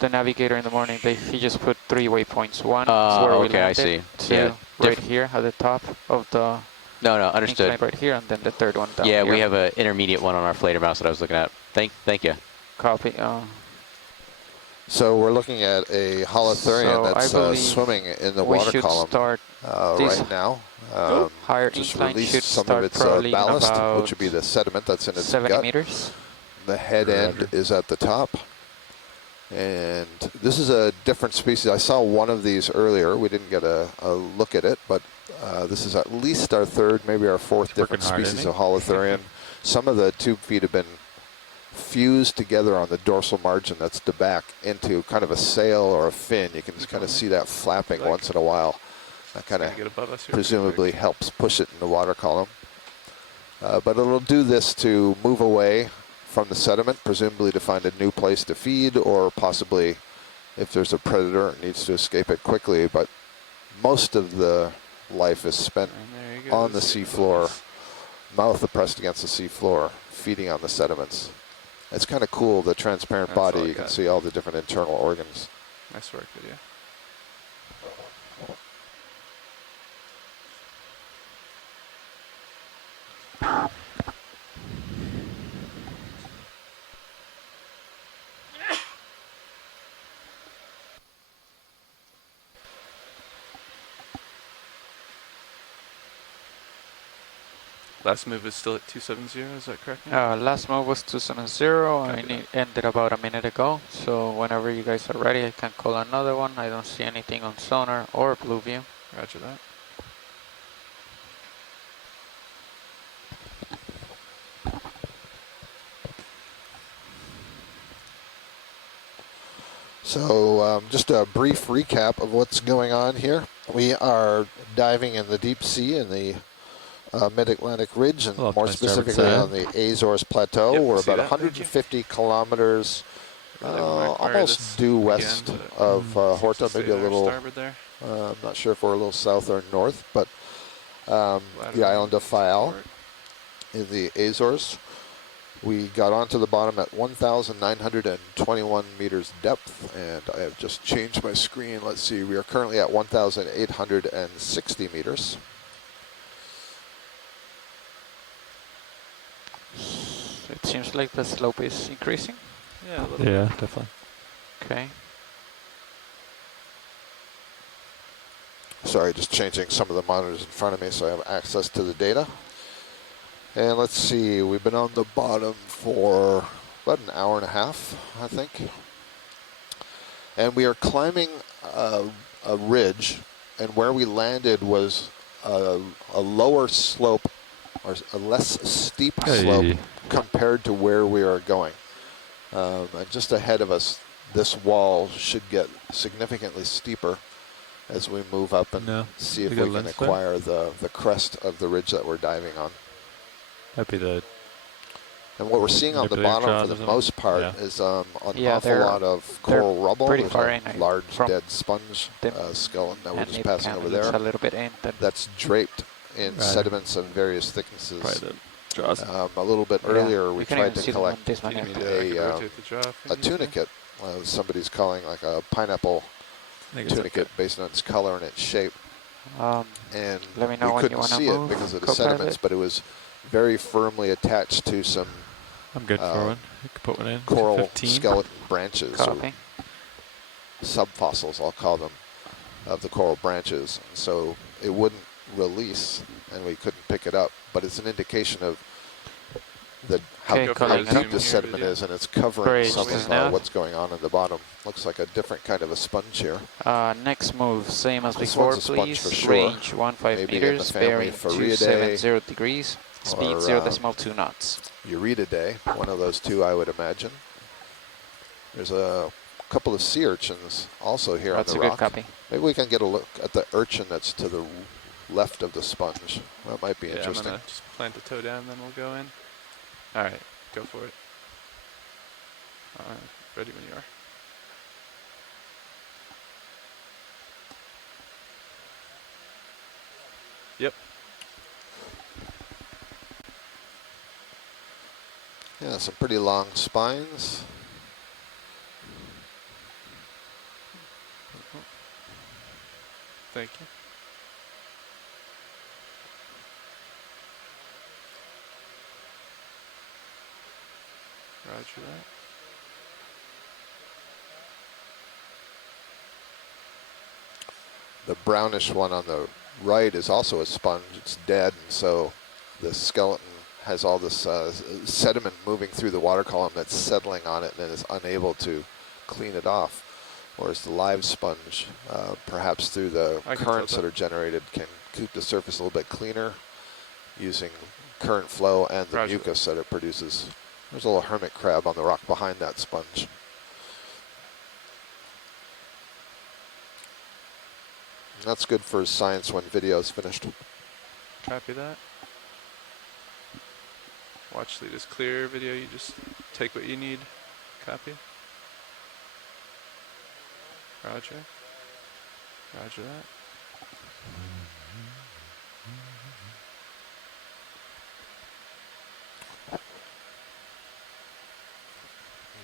the navigator in the morning, he just put 3 waypoints. One is where we landed. I see. 2 Yeah, right here at the top of the No, understood. incline right here, and then the third one down Yeah, here. we have an intermediate one on our flater mouse that I was looking at. Thank you. Copy. So we're looking at a Halothurian So I that's believe swimming in the we water should column start this right now. higher Just incline released should some of start its probably in ballast, about which would be the sediment that's in its 70 gut. meters. The head end is at the top. And this is a different species. I saw one of these earlier. We didn't get a look at it, but this is at least our third, maybe our fourth different working hard, species isn't of Halothurian. Some of the tube feet have been fused together on the dorsal margin that's the back into kind of a sail or a fin. You can just kind of see that flapping once in a while. That kind of Get above us here presumably helps push it in the water column. But it'll do this to move away from the sediment, presumably to find a new place to feed, or possibly if there's a predator, it needs to escape it quickly. But most of the life is spent on the seafloor, mouth pressed against the seafloor, feeding on the sediments. It's kind of cool, the transparent That's all body. I You can got. see all the different internal organs. Nice work, video. Last move is still at 270, is that correct? Last move was 270. Ended about a minute ago. So whenever you guys are ready, I can call another one. I don't see anything on sonar or blue view. Roger that. So just a brief recap of what's going on here. We are diving in the deep sea in the mid-Atlantic ridge, and Hello, more nice starboard specifically side. on the Azores Plateau. Yep, We're see about that? Thank you. 150 kilometers Really wanna acquire this almost due west again, but of seems Horta, to stay maybe a there, little, starboard there. I'm not sure if we're a little south or north, but the Lateral island of Fayal support. in the Azores. We got onto the bottom at 1,921 meters depth, and I have just changed my screen. Let's see, we are currently at 1,860 meters. It seems like the slope is increasing. Yeah, a little Yeah, definitely. Okay. Sorry, just changing some of the monitors in front of me so I have access to the data. And let's see, we've been on the bottom for about an hour and a half, I think. And we are climbing a ridge, and where we landed was a lower slope, or a less steep slope compared to where we are going. And just ahead of us, this wall should get significantly steeper as we move up and see if You we got a can lens flare? acquire the crest of the ridge that we're diving on. That'd be the And what we're seeing on the manipulator bottom shot for or the something? most part Yeah. is an Yeah, awful they're- lot of coral rubble. pretty There's far a in, large from dead sponge skeleton that we're And just it passing kind over of looks there. a little bit in. That's draped in Right. sediments of various thicknesses. probably the jaws. A little bit Yeah, earlier, we you can tried even to see them on collect this Do you one. need here. me to I can a rotate the jaw if you need to? tunicate. Somebody's calling like a pineapple I think it's tunicate based on its color and its shape. And Let me know we when you couldn't wanna see it move, because of the co-pilot. sediments, but it was very firmly attached to some I'm good for one. You can put one in. coral 15. skeleton branches. So Copy. subfossils, I'll call them, of the coral branches. So it wouldn't release and we couldn't pick it up, but it's an indication of how Okay, calling it deep up. the sediment is, and it's covering Bridge some is of enough. what's going on in the bottom. Looks like a different kind of a sponge here. Next move, same as This before, one's a sponge please. for sure. Range 15 Maybe in the meters, family bearing Fariidae 270 degrees, speed or, 0.2 knots. Euretidae, one of those two I would imagine. There's a couple of sea urchins also here That's on a the good rock. copy. Maybe we can get a look at the urchin that's to the left of the sponge. That might be Yeah, I'm interesting. gonna just plant the toe down, then we'll go in. All right, go for it. Ready when you are. Yep. Yeah, some pretty long spines. Thank you. Roger that. The brownish one on the right is also a sponge. It's dead, and so the skeleton has all this sediment moving through the water column that's settling on it and is unable to clean it off. Whereas the live sponge, perhaps through the I can currents tilt that are generated, can keep the surface a little bit cleaner using current flow and the Roger. mucus that it produces. There's a little hermit crab on the rock behind that sponge. That's good for science when video is finished. Copy that. Watch lead is clear. Video, you just take what you need. Copy. Roger. Roger that.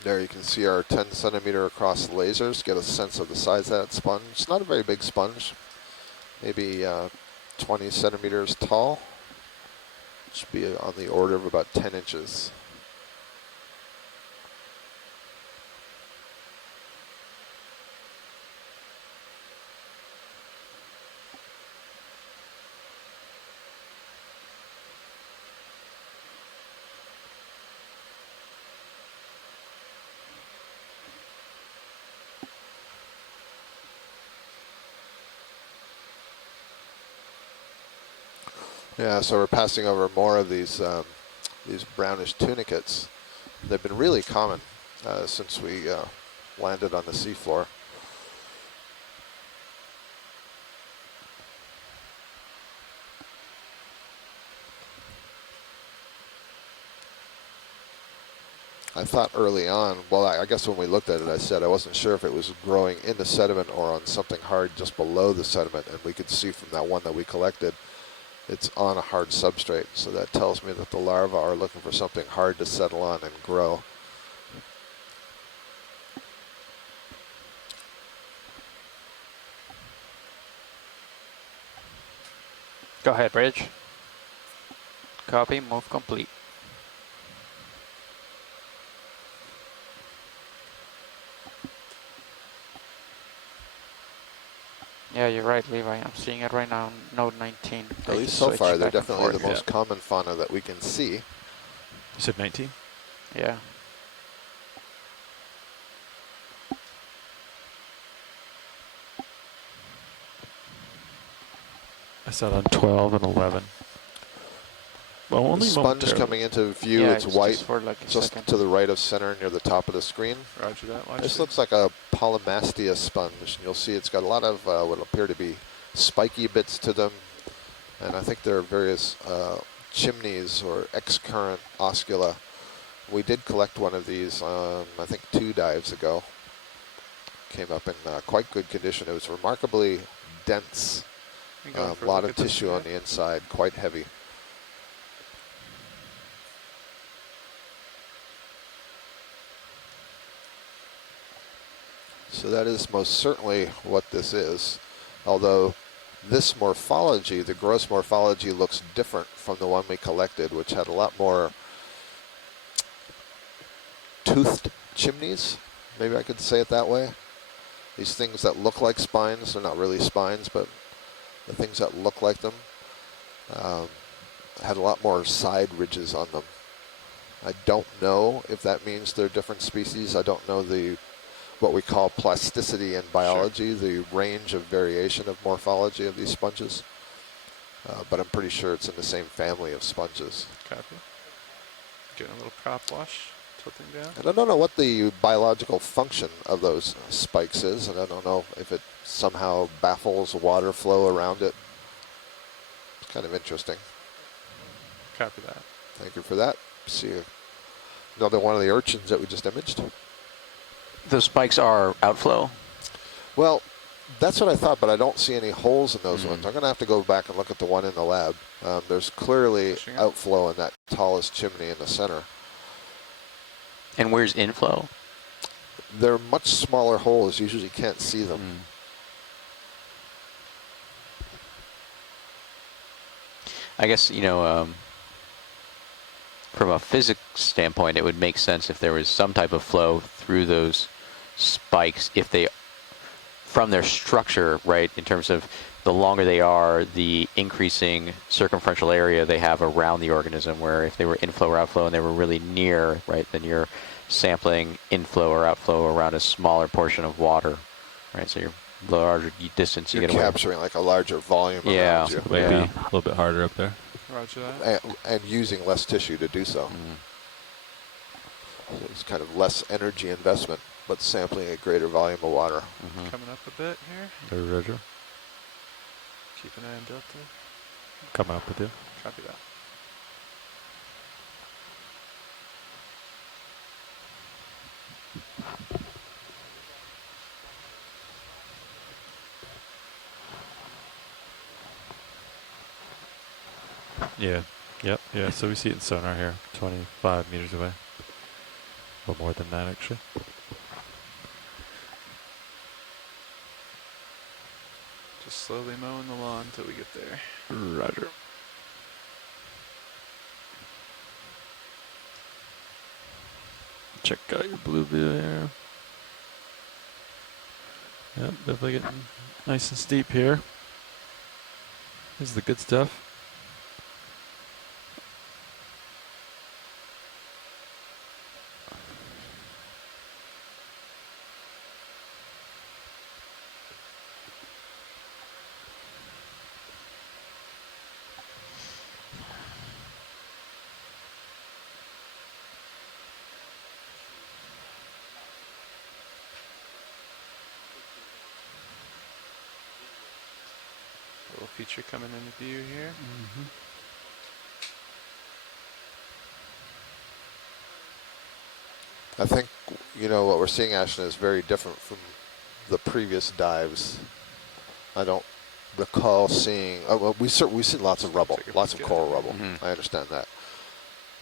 There you can see our 10 centimeter across lasers, get a sense of the size of that sponge. It's not a very big sponge, maybe 20 centimeters tall. Should be on the order of about 10 inches. Yeah, so we're passing over more of these brownish tunicates. They've been really common since we landed on the seafloor. I thought early on, well, I guess when we looked at it, I said I wasn't sure if it was growing in the sediment or on something hard just below the sediment, and we could see from that one that we collected, it's on a hard substrate, so that tells me that the larvae are looking for something hard to settle on and grow. Go ahead, Bridge. Copy, move complete. Yeah, you're right, Levi. I'm seeing it right now, node 19. At least so far, they're definitely the most common fauna that we can see. You said 19? Yeah. I saw it on 12 and 11. Well, The only sponge momentarily. coming into view, Yeah, it's white, just for like a just second. to the right of center near the top of the screen. Roger that. Watch This lead. looks like a polymastia sponge. You'll see it's got a lot of what appear to be spiky bits to them. And I think there are various chimneys or excurrent oscula. We did collect one of these, I think 2 dives ago. Came up in quite good condition. It was remarkably dense. You going A for a lot look of at this tissue one, on the inside, quite heavy. So that is most certainly what this is, although this morphology, the gross morphology, looks different from the one we collected, which had a lot more toothed chimneys, maybe I could say it that way. These things that look like spines, they're not really spines, but the things that look like them had a lot more side ridges on them. I don't know if that means they're different species. I don't know what we call plasticity in biology, the range of variation of morphology of these sponges. But I'm pretty sure it's in the same family of sponges. Copy. Getting a little prop wash, tilting down. And I don't know what the biological function of those spikes is, and I don't know if it somehow baffles water flow around it. It's kind of interesting. Copy that. Thank you for that. See another one of the urchins that we just imaged. Those spikes are outflow. Well, that's what I thought, but I don't see any holes in those ones. I'm going to have to go back and look at the one in the lab. There's clearly outflow in that tallest chimney in the center. And where's inflow? They're much smaller holes. You usually can't see them. I guess, you know, from a physics standpoint, it would make sense if there was some type of flow through those spikes, if they, from their structure, right, in terms of the longer they are, the increasing circumferential area they have around the organism, where if they were inflow or outflow and they were really near, right, then you're sampling inflow or outflow around a smaller portion of water, right, so you're the larger distance you You're get away. capturing like a larger volume Yeah. around you. It might be a little bit harder up there. Roger that. And using less tissue to do so. So it's kind of less energy investment, but sampling a greater volume of water. Coming up a bit here. Roger. Keep an eye on delta. Coming up with you. Copy that. Yeah. Yep. Yeah. So we see it in sonar here, 25 meters away. A little more than that, actually. Just slowly mowing the lawn until we get there. Roger. Check out your blue view here. Yep, definitely getting nice and steep here. This is the good stuff. Little feature coming into view here. I think, you know, what we're seeing, Ashton, is very different from the previous dives. I don't recall seeing, oh, well, we've seen lots of rubble, lots of coral rubble. I understand that.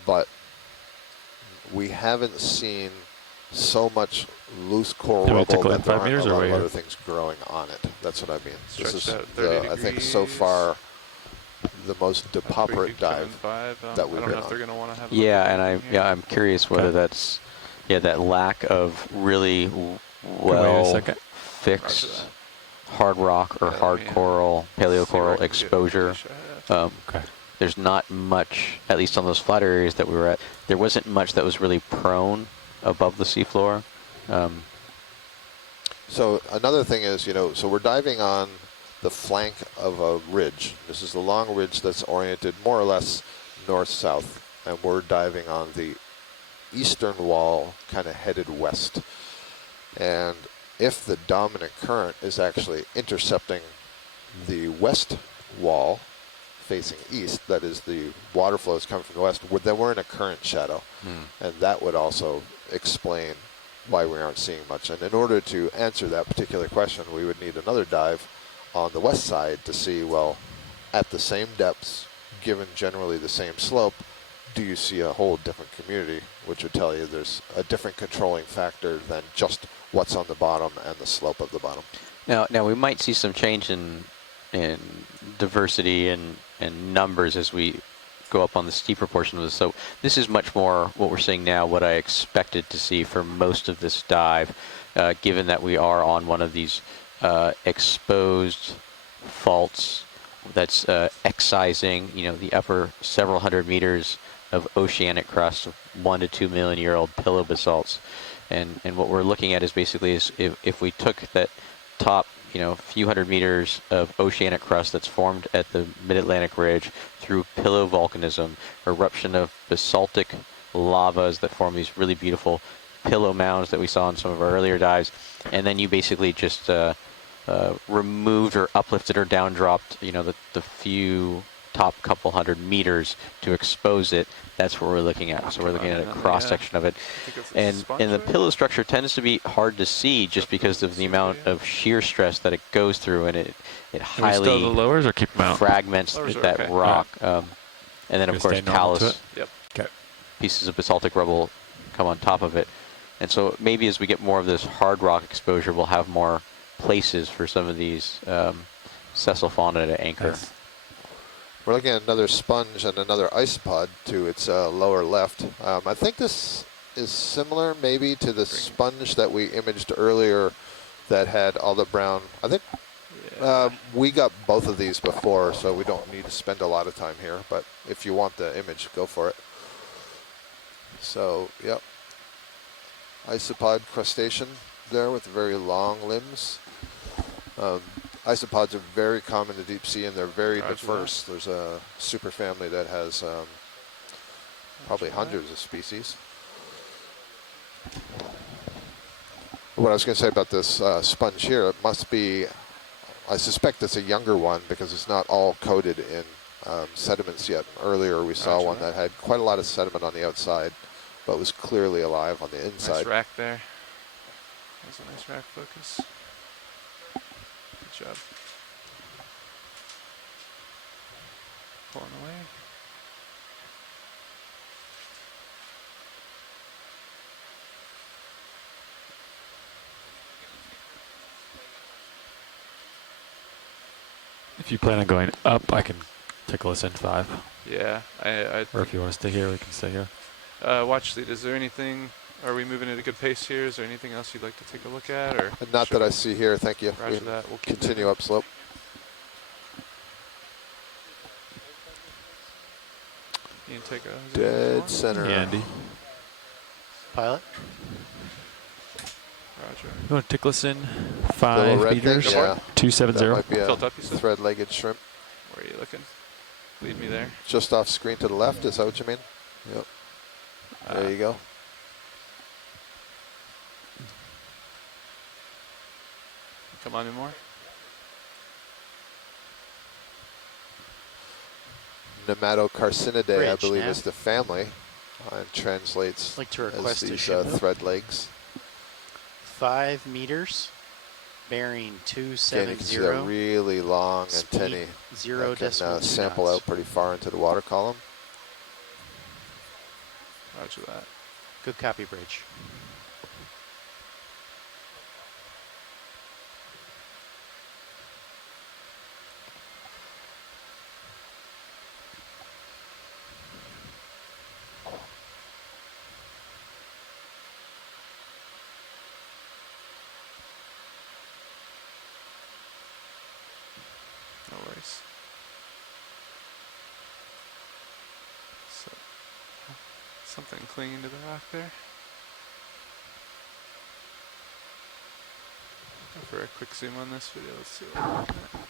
But we haven't seen so much loose coral rubble that there aren't a lot of other things growing on it. That's what I mean. This is, I think, so far the most depauperate dive that we've been on. Yeah, and I'm curious whether that's that lack of really well fixed hard rock or hard coral, paleocoral exposure. There's not much, at least on those flat areas that we were at, there wasn't much that was really prone above the seafloor. So another thing is, you know, so we're diving on the flank of a ridge. This is the long ridge that's oriented more or less north-south, and we're diving on the eastern wall, kind of headed west. And if the dominant current is actually intercepting the west wall facing east, that is, the water flow is coming from the west, then we're in a current shadow. And that would also explain why we aren't seeing much. And in order to answer that particular question, we would need another dive on the west side to see, well, at the same depths, given generally the same slope, do you see a whole different community, which would tell you there's a different controlling factor than just what's on the bottom and the slope of the bottom. Now we might see some change in diversity and numbers as we go up on the steeper portion of this. So this is much more what we're seeing now, what I expected to see for most of this dive, given that we are on one of these exposed faults that's excising, the upper several hundred meters of oceanic crust of 1 to 2 million year old pillow basalts. And what we're looking at is basically if we took that top few hundred meters of oceanic crust that's formed at the mid-Atlantic ridge through pillow volcanism, eruption of basaltic lavas that form these really beautiful pillow mounds that we saw in some of our earlier dives, and then you basically just removed or uplifted or down dropped the few top couple hundred meters to expose it. That's what we're looking at. So we're looking at a cross section of it, and the pillow structure tends to be hard to see just because of the amount of shear stress that it goes through, and it highly the lowers or keep them out? fragments that okay. rock. And then of course talus, Yep. Okay. pieces of basaltic rubble come on top of it. And so maybe as we get more of this hard rock exposure, we'll have more places for some of these sessile fauna to anchor. Nice. We're looking at another sponge and another isopod to its lower left. I think this is similar maybe to the sponge that we imaged earlier that had all the brown. I think we got both of these before, so we don't need to spend a lot of time here. But if you want the image, go for it. So, yep. Isopod crustacean there with very long limbs. Isopods are very common in the deep sea, and they're very diverse. There's a superfamily that has probably hundreds of species. What I was going to say about this sponge here, it must be, I suspect it's a younger one because it's not all coated in sediments yet. Earlier we saw one that had quite a lot of sediment on the outside, but was clearly alive on the inside. Nice rack there. That was a nice rack focus. Good job. Pulling away. If you plan on going up, I can take a listen 5. Yeah, Or if you want to stay here, we can stay here. Watch lead. Is there anything? Are we moving at a good pace here? Is there anything else you'd like to take a look at, or? Not that I see here. Thank you. Roger that. We'll keep continue moving. upslope. You can take a Dead center. Andy. Pilot? Roger. You want to take listen Little 5 red meters? thing? Yeah. 270. That might be a Tilt up, you said? thread-legged shrimp. Where are you looking? Lead me there. Just off screen to the left, is that what you mean? Yep. There you go. Come on in more. Nematocarcinidae, I Bridge, believe, nav. is the family. And translates I'd like to as request a these ship. thread legs. 5 meters, bearing Getting 270. really long Speed antennae 0 that can decimal 2 sample knots. out pretty far into the water column. Roger that. Good copy, bridge. No worries. So, something clinging to the rock there. Go for a quick zoom on this video. Let's see what we're looking at.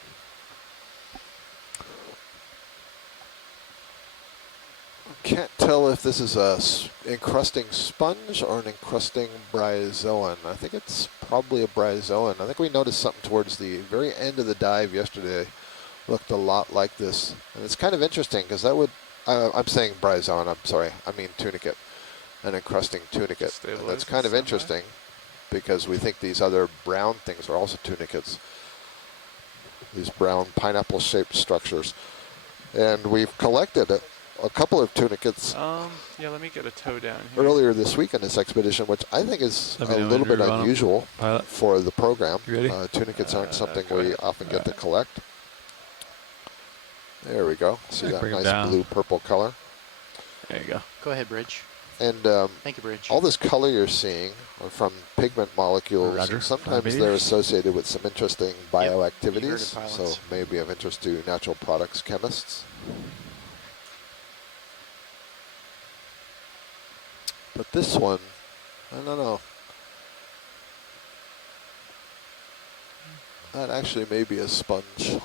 Can't tell if this is a encrusting sponge or an encrusting bryozoan. I think it's probably a bryozoan. I think we noticed something towards the very end of the dive yesterday. Looked a lot like this. And it's kind of interesting because that would, I'm saying bryozoan, I'm sorry, I mean tunicate, an encrusting tunicate. And that's kind of interesting because we think these other brown things are also tunicates. These brown pineapple-shaped structures. And we've collected a couple of tunicates Yeah, let me get a toe down here. earlier this week on this expedition, which I think is Let a me know little when bit you're on 'em. unusual Pilot. for the program. You ready? Tunicates aren't something go we ahead. often get to collect. There we go. See that Bring 'em nice down. blue-purple color. There you go. Go ahead, Bridge. And Thank you, Bridge. all this color you're seeing are from pigment molecules. Roger. And sometimes 5 they're meters. associated with some interesting You heard bioactivities, it, so pilots. maybe of interest to natural products chemists. But this one, I don't know. That actually may be a sponge.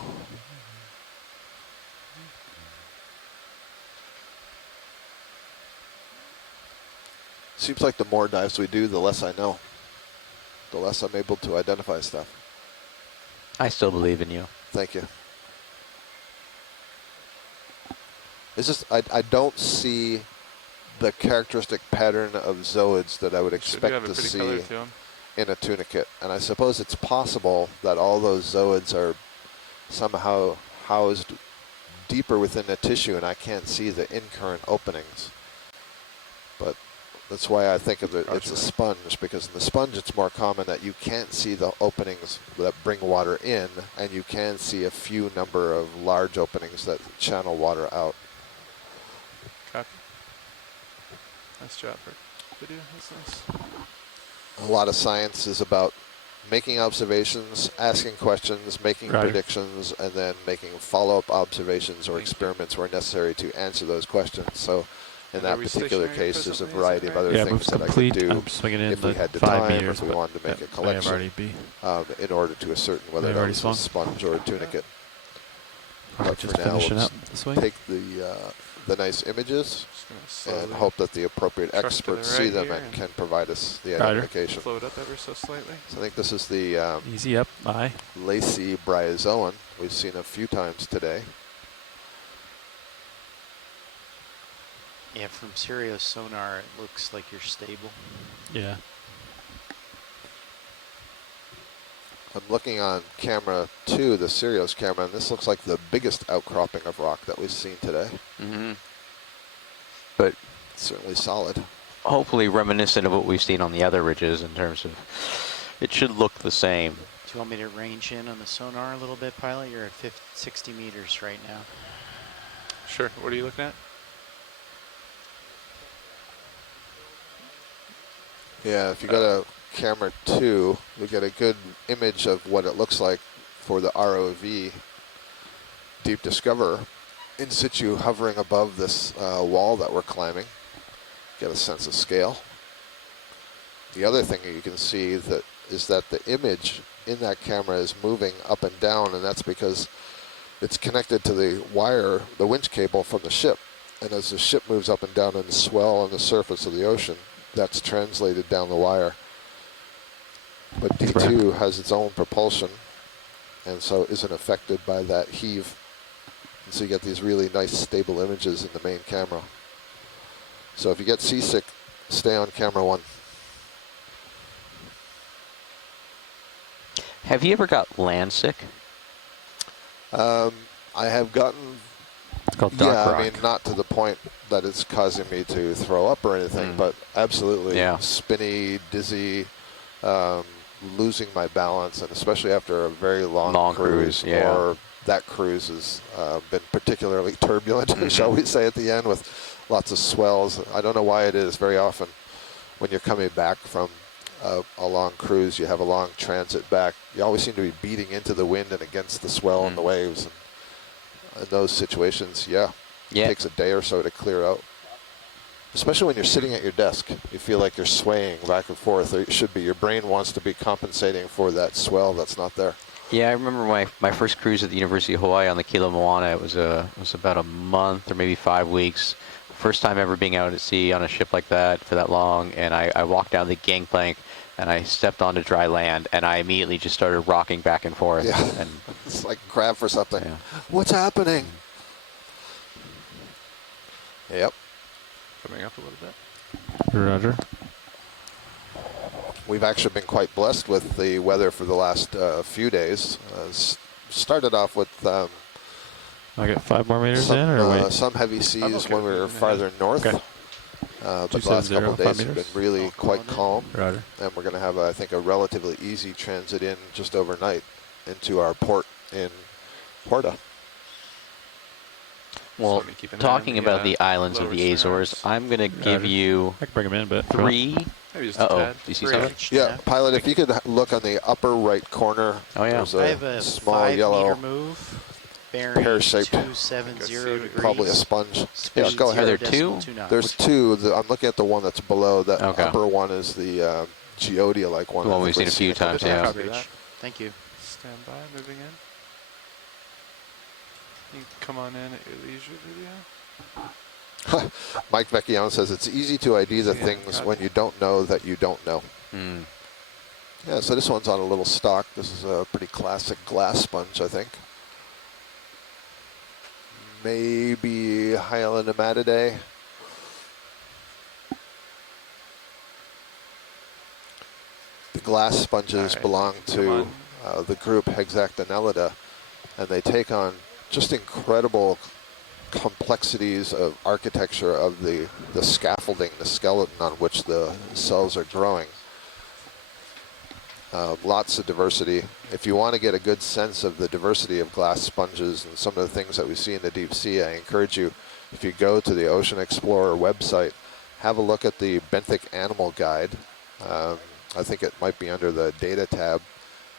Seems like the more dives we do, the less I know. The less I'm able to identify stuff. I still believe in you. Thank you. It's just, I don't see the characteristic pattern of zooids that I would Should expect have a to pretty see color to 'em. in a tunicate. And I suppose it's possible that all those zooids are somehow housed deeper within the tissue and I can't see the in-current openings. But that's why I think of it, it's a sponge, because in the sponge it's more common that you can't see the openings that bring water in, and you can see a few number of large openings that channel water out. Copy. Nice job, Rick. Video, that's nice. A lot of science is about making observations, asking questions, making Roger. predictions, and then making follow-up observations or Thank you. experiments where necessary to answer those questions. So in And that are we particular stationary case, there's a presently, is variety that of other Yeah, things move's that I could complete. do I'm swinging in if we the had the 5 time, meters. if we but wanted to make a that may have collection already be. in order to ascertain whether May have that already was swung. a sponge or a tunicate. Alright, But just for now, finishing we'll up this way. take the nice images Just gonna and slowly hope that the appropriate truck to the experts right see them here and and can provide us the Roger. identification. float up ever so slightly. So I think this is the Easy up. Bye. lacy bryozoan we've seen a few times today. Yeah, from Sirius sonar, it looks like you're stable. Yeah. I'm looking on camera 2, the Sirius camera, and this looks like the biggest outcropping of rock that we've seen today. Mm-hmm. But It's certainly solid. hopefully reminiscent of what we've seen on the other ridges in terms of, it should look the same. Do you want me to range in on the sonar a little bit, pilot? You're at 60 meters right now. Sure. What are you looking at? Yeah, if you go to camera 2, we get a good image of what it looks like for the ROV Deep Discoverer in situ hovering above this wall that we're climbing. Get a sense of scale. The other thing that you can see is that the image in that camera is moving up and down, and that's because it's connected to the wire, the winch cable from the ship. And as the ship moves up and down in the swell on the surface of the ocean, that's translated down the wire. But D2 has its own propulsion, and so isn't affected by that heave. And so you get these really nice stable images in the main camera. So if you get seasick, stay on camera 1. Have you ever got land sick? I have gotten, It's called dark rock. I mean, not to the point that it's causing me to throw up or anything, but absolutely Yeah. spinny, dizzy, losing my balance, and especially after a very long cruise, yeah. or that cruise has been particularly turbulent, shall we say, at the end with lots of swells. I don't know why it is. Very often when you're coming back from a long cruise, you have a long transit back, you always seem to be beating into the wind and against the swell and the waves. And in those situations, it takes a day or so to clear out. Especially when you're sitting at your desk, you feel like you're swaying back and forth. Or it should be, your brain wants to be compensating for that swell that's not there. Yeah, I remember my first cruise at the University of Hawaii on the Kilo Moana. It was about a month or maybe 5 weeks. First time ever being out at sea on a ship like that for that long. And I walked down the gangplank and I stepped onto dry land and I immediately just started rocking back and forth. Yeah, And it's like grab for something. Yeah. What's happening? Yep. Coming up a little bit. Roger. We've actually been quite blessed with the weather for the last few days. Started off with I get 5 more meters in, or wait? some heavy seas okay when we with were moving ahead. farther north. Okay. But the last 270, couple of 5 days have been meters. really quite calm. Roger. And we're going to have, I think, a relatively easy transit in just overnight into our port in Porta. Well, let me keep an eye on talking about the islands of lower the Azores, stars. I'm going to give Roger. you I can bring him in, but 3. Maybe just a Uh-oh. tad. Do you see 3. something? Yeah, pilot, if you could look on the upper right corner, Oh, yeah. there's I have a a small 5 yellow, meter move, bearing pear-shaped. 270 degrees. probably a sponge. Yeah, speed go ahead. Are there 2? 0.2 knots. There's 2. I'm looking at the one that's below. That Okay. upper one is the Geodia-like one. The one I we've think seen a few times, yeah. Copy that. Thank you. Stand by, moving in. You can come on in at your leisure, video. Mike Vecchione says it's easy to ID the Yeah, things got when it. you don't know that you don't know. Hmm. Yeah, so this one's on a little stalk. This is a pretty classic glass sponge, I think. Maybe Hyalinamatidae. The glass sponges Alright, belong come to on. the group Hexactinellida, and they take on just incredible complexities of architecture of the scaffolding, the skeleton on which the cells are growing. Lots of diversity. If you want to get a good sense of the diversity of glass sponges and some of the things that we see in the deep sea, I encourage you, if you go to the Ocean Explorer website, have a look at the benthic animal guide. I think it might be under the data tab,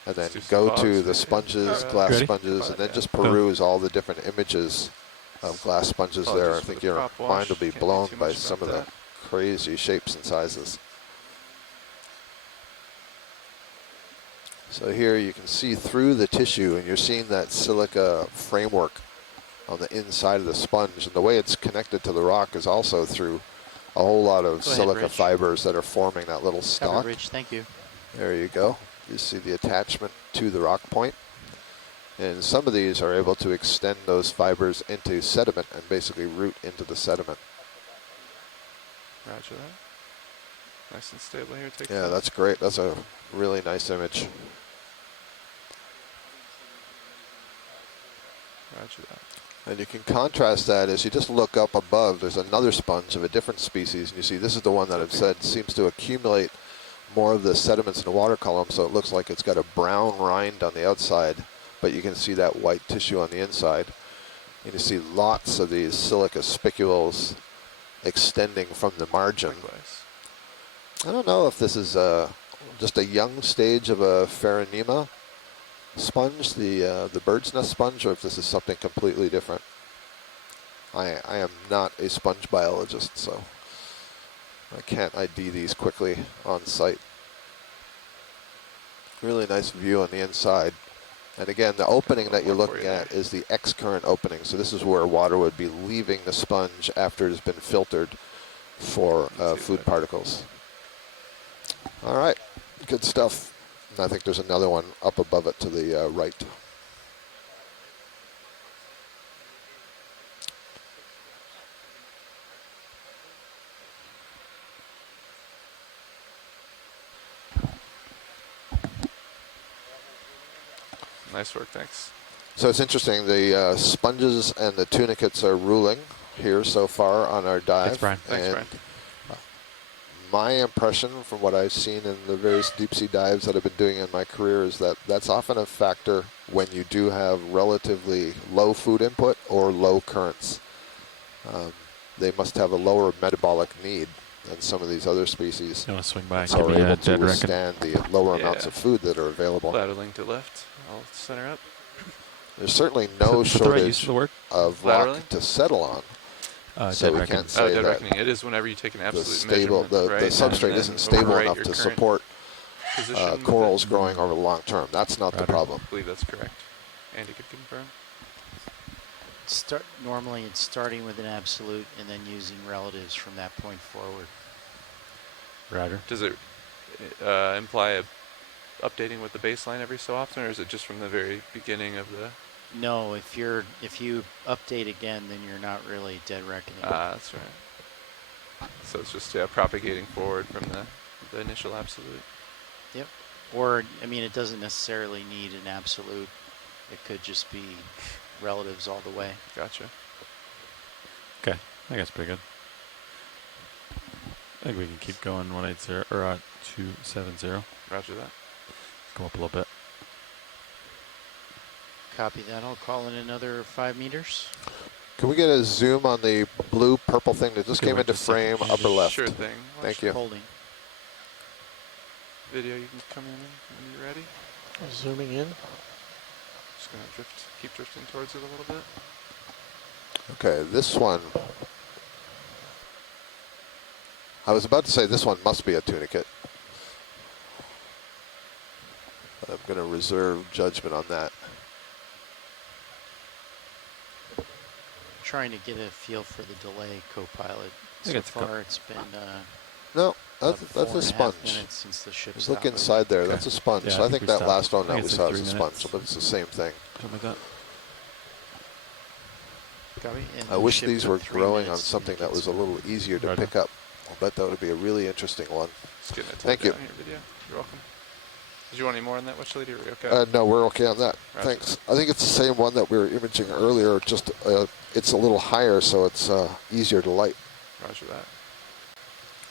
and then Let's do some go fogs, to maybe. the sponges, Ready? glass Ready? sponges, and then Yeah. just peruse all the different images of glass sponges there. I Apologies for think the your prop wash. mind will be Can't do blown too by much some of about the crazy shapes and sizes. So here you can see through the tissue, and you're seeing that silica framework on the inside of the sponge. And the way it's connected to the rock is also through a whole lot of Go ahead, silica Rich. fibers that are forming that little Cover, stalk. Rich. Thank you. There you go. You see the attachment to the rock point. And some of these are able to extend those fibers into sediment and basically root into the sediment. Roger that. Nice and stable here. Take Yeah, that. that's great. That's a really nice image. Roger that. And you can contrast that as you just look up above. There's another sponge of a different species. And you see this is the one that I've said seems to accumulate more of the sediments in the water column, so it looks like it's got a brown rind on the outside, but you can see that white tissue on the inside. And you see lots of these silica spicules extending from the margin. Likewise. I don't know if this is just a young stage of a Pharonema sponge, the bird's nest sponge, or if this is something completely different. I am not a sponge biologist, so I can't ID these quickly on site. Really nice view on the inside. And again, the opening that you're looking at is the X-current opening. So this is where water would be leaving the sponge after it has been filtered for food particles. All right, good stuff. And I think there's another one up above it to the right. Nice work, thanks. So it's interesting, the sponges and the tunicates are ruling here so far on our dive. Thanks, Brian. Thanks, And Brian. my impression from what I've seen in the various deep sea dives that I've been doing in my career is that that's often a factor when you do have relatively low food input or low currents. They must have a lower metabolic need than some of these other species. You want to swing by and So give are me able a to dead reckon? withstand the lower amounts Yeah. of food that are available. Lateraling to left. I'll center up. There's certainly no Is that the right use shortage of the word? of Laterally? rock to settle on. So dead we reckon. can't Oh, say dead that reckoning. It is whenever you take an the absolute stable, measurement, the right? substrate And then isn't stable overwrite enough your to current support position with corals it. growing over the long term. That's not the Roger. problem. I believe that's correct. Andy could confirm. Normally it's starting with an absolute and then using relatives from that point forward. Roger. Does it imply updating with the baseline every so often, or is it just from the very beginning of the? No, if you update again, then you're not really dead reckoning. That's right. So it's just propagating forward from the initial absolute. Yep. Or I mean, it doesn't necessarily need an absolute. It could just be relatives all the way. Gotcha. Okay, I guess pretty good. I think we can keep going 180 or 270. Roger that. Go up a little bit. Copy that. I'll call in another 5 meters. Can we get a zoom on the blue-purple thing that just Give came it into just a second. frame, upper left? Sure thing. Thank you. Holding. Video, you can come in when you're ready. Zooming in. Just gonna keep drifting towards it a little bit. Okay, this one. I was about to say this one must be a tunicate. I'm going to reserve judgment on that. Trying to get a feel for the delay, co-pilot. think So it's far, it's been No, about that's 4.5 a sponge. minutes since the ship Just look stopped. inside there. Okay. That's a sponge. Yeah, So I think that stopped. last one I that think we it's saw like is a 3 sponge, minutes. but it's the same thing. Something like that. Copy. And I the wish ship these took were 3 growing on minutes to something get that was a some- little easier to Right. pick up. I'll bet that would be a really interesting one. Just getting it Thank tipped you. down here, video. You're welcome. Did you want any more on that Witch Lady? Or are we okay? No, we're okay on that. Roger. Thanks. I think it's the same one that we were imaging earlier, just it's a little higher, so it's easier to light. Roger that.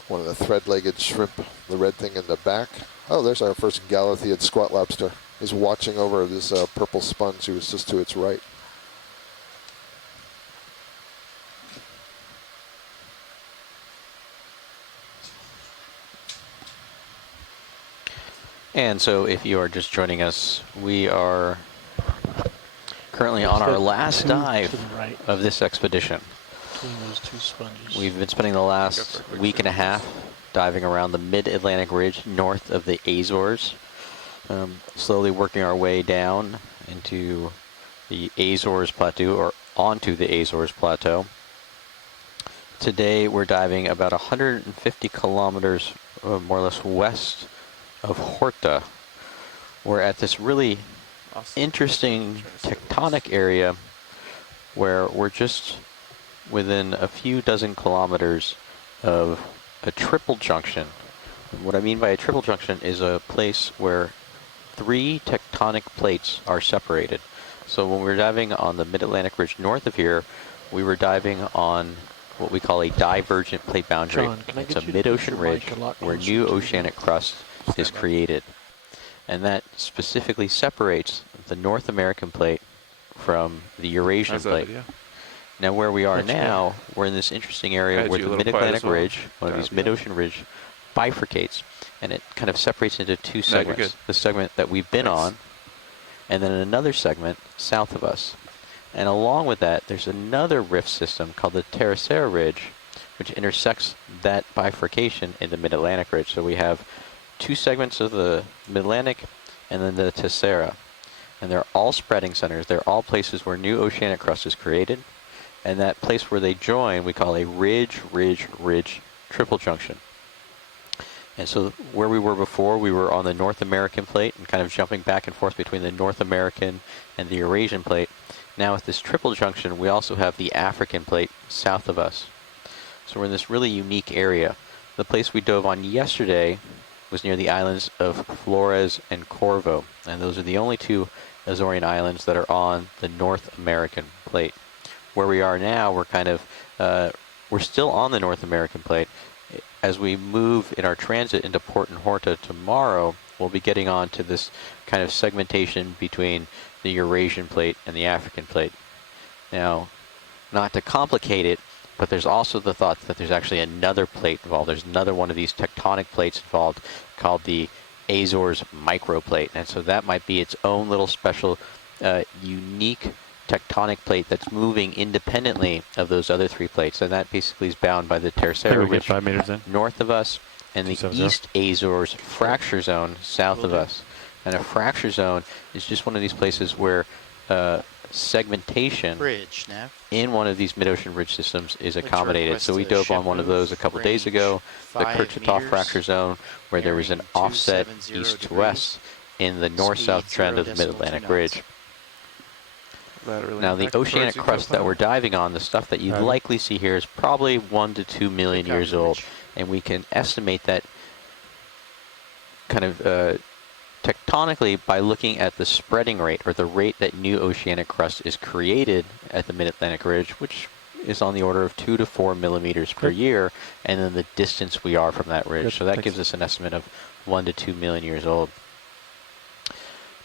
One of the thread-legged shrimp, the red thing in the back. Oh, there's our first Galatheid squat lobster. He's watching over this purple sponge who was just to its right. And so if you are just joining us, we are currently on our last To dive the right, of this expedition. between those two sponges. We've been spending the last Go for a quick week and a zoom. half diving around the mid-Atlantic ridge north of the Azores, slowly working our way down into the Azores Plateau, or onto the Azores Plateau. Today we're diving about 150 kilometers more or less west of Horta. We're at this really Awesome. interesting tectonic area where we're just within a few dozen kilometers of a triple junction. And what I mean by a triple junction is a place where 3 tectonic plates are separated. So when we were diving on the Mid-Atlantic Ridge north of here, we were diving on what we call a divergent plate boundary. John, can I It's get a you to mid-ocean put your mic ridge a lot where closer new to you? oceanic crust is created. And that specifically separates the North American plate from the Eurasian How's that plate. video? Now where we are Much now, we're in this interesting I area had where you the a little quiet Mid-Atlantic as well. Ridge, one of Down these at the end. mid-ocean ridge, bifurcates, and it kind of separates into 2 you're segments. good. The segment that we've been Nice. on, and then another segment south of us. And along with that, there's another rift system called the Tercera Ridge, which intersects that bifurcation in the Mid-Atlantic Ridge. So we have 2 segments of the Mid-Atlantic and then the Tercera. And they're all spreading centers. They're all places where new oceanic crust is created. And that place where they join, we call a ridge-ridge-ridge triple junction. And so where we were before, we were on the North American plate and kind of jumping back and forth between the North American and the Eurasian plate. Now with this triple junction, we also have the African plate south of us. So we're in this really unique area. The place we dove on yesterday was near the islands of Flores and Corvo. And those are the only 2 Azorean islands that are on the North American plate. Where we are now, we're kind of, we're still on the North American plate. As we move in our transit into Port and Horta tomorrow, we'll be getting on to this kind of segmentation between the Eurasian plate and the African plate. Now, not to complicate it, but there's also the thought that there's actually another plate involved. There's another one of these tectonic plates involved called the Azores microplate. And so that might be its own little special, unique tectonic plate that's moving independently of those other 3 plates. And that basically is bound by the I think Tercera we get Ridge 5 meters in. north of us and the 270. East Azores fracture zone south of us. And a fracture zone is just one of these places where segmentation Bridge, Nav. in one of these mid-ocean ridge systems is Let's accommodated. So we request a dove on one of ship those a couple days range ago, the 5 Kurchatov meters, fracture zone, where there was an bearing offset 270 east to degrees, west in the north-south speed trend of the 0.2 Mid-Atlantic knots. Ridge. Laterally Now the back towards oceanic you, crust that co-pilot. we're diving on, the stuff that you'd Roger. likely see here is probably 1 to 2 million Good copy, years old. Rich. And we can estimate that kind of tectonically by looking at the spreading rate, or the rate that new oceanic crust is created at the Mid-Atlantic Ridge, which is on the order of 2 to 4 millimeters per Good. year, and then the distance we are from that ridge. Good, So that thanks. gives us an estimate of 1 to 2 million years old.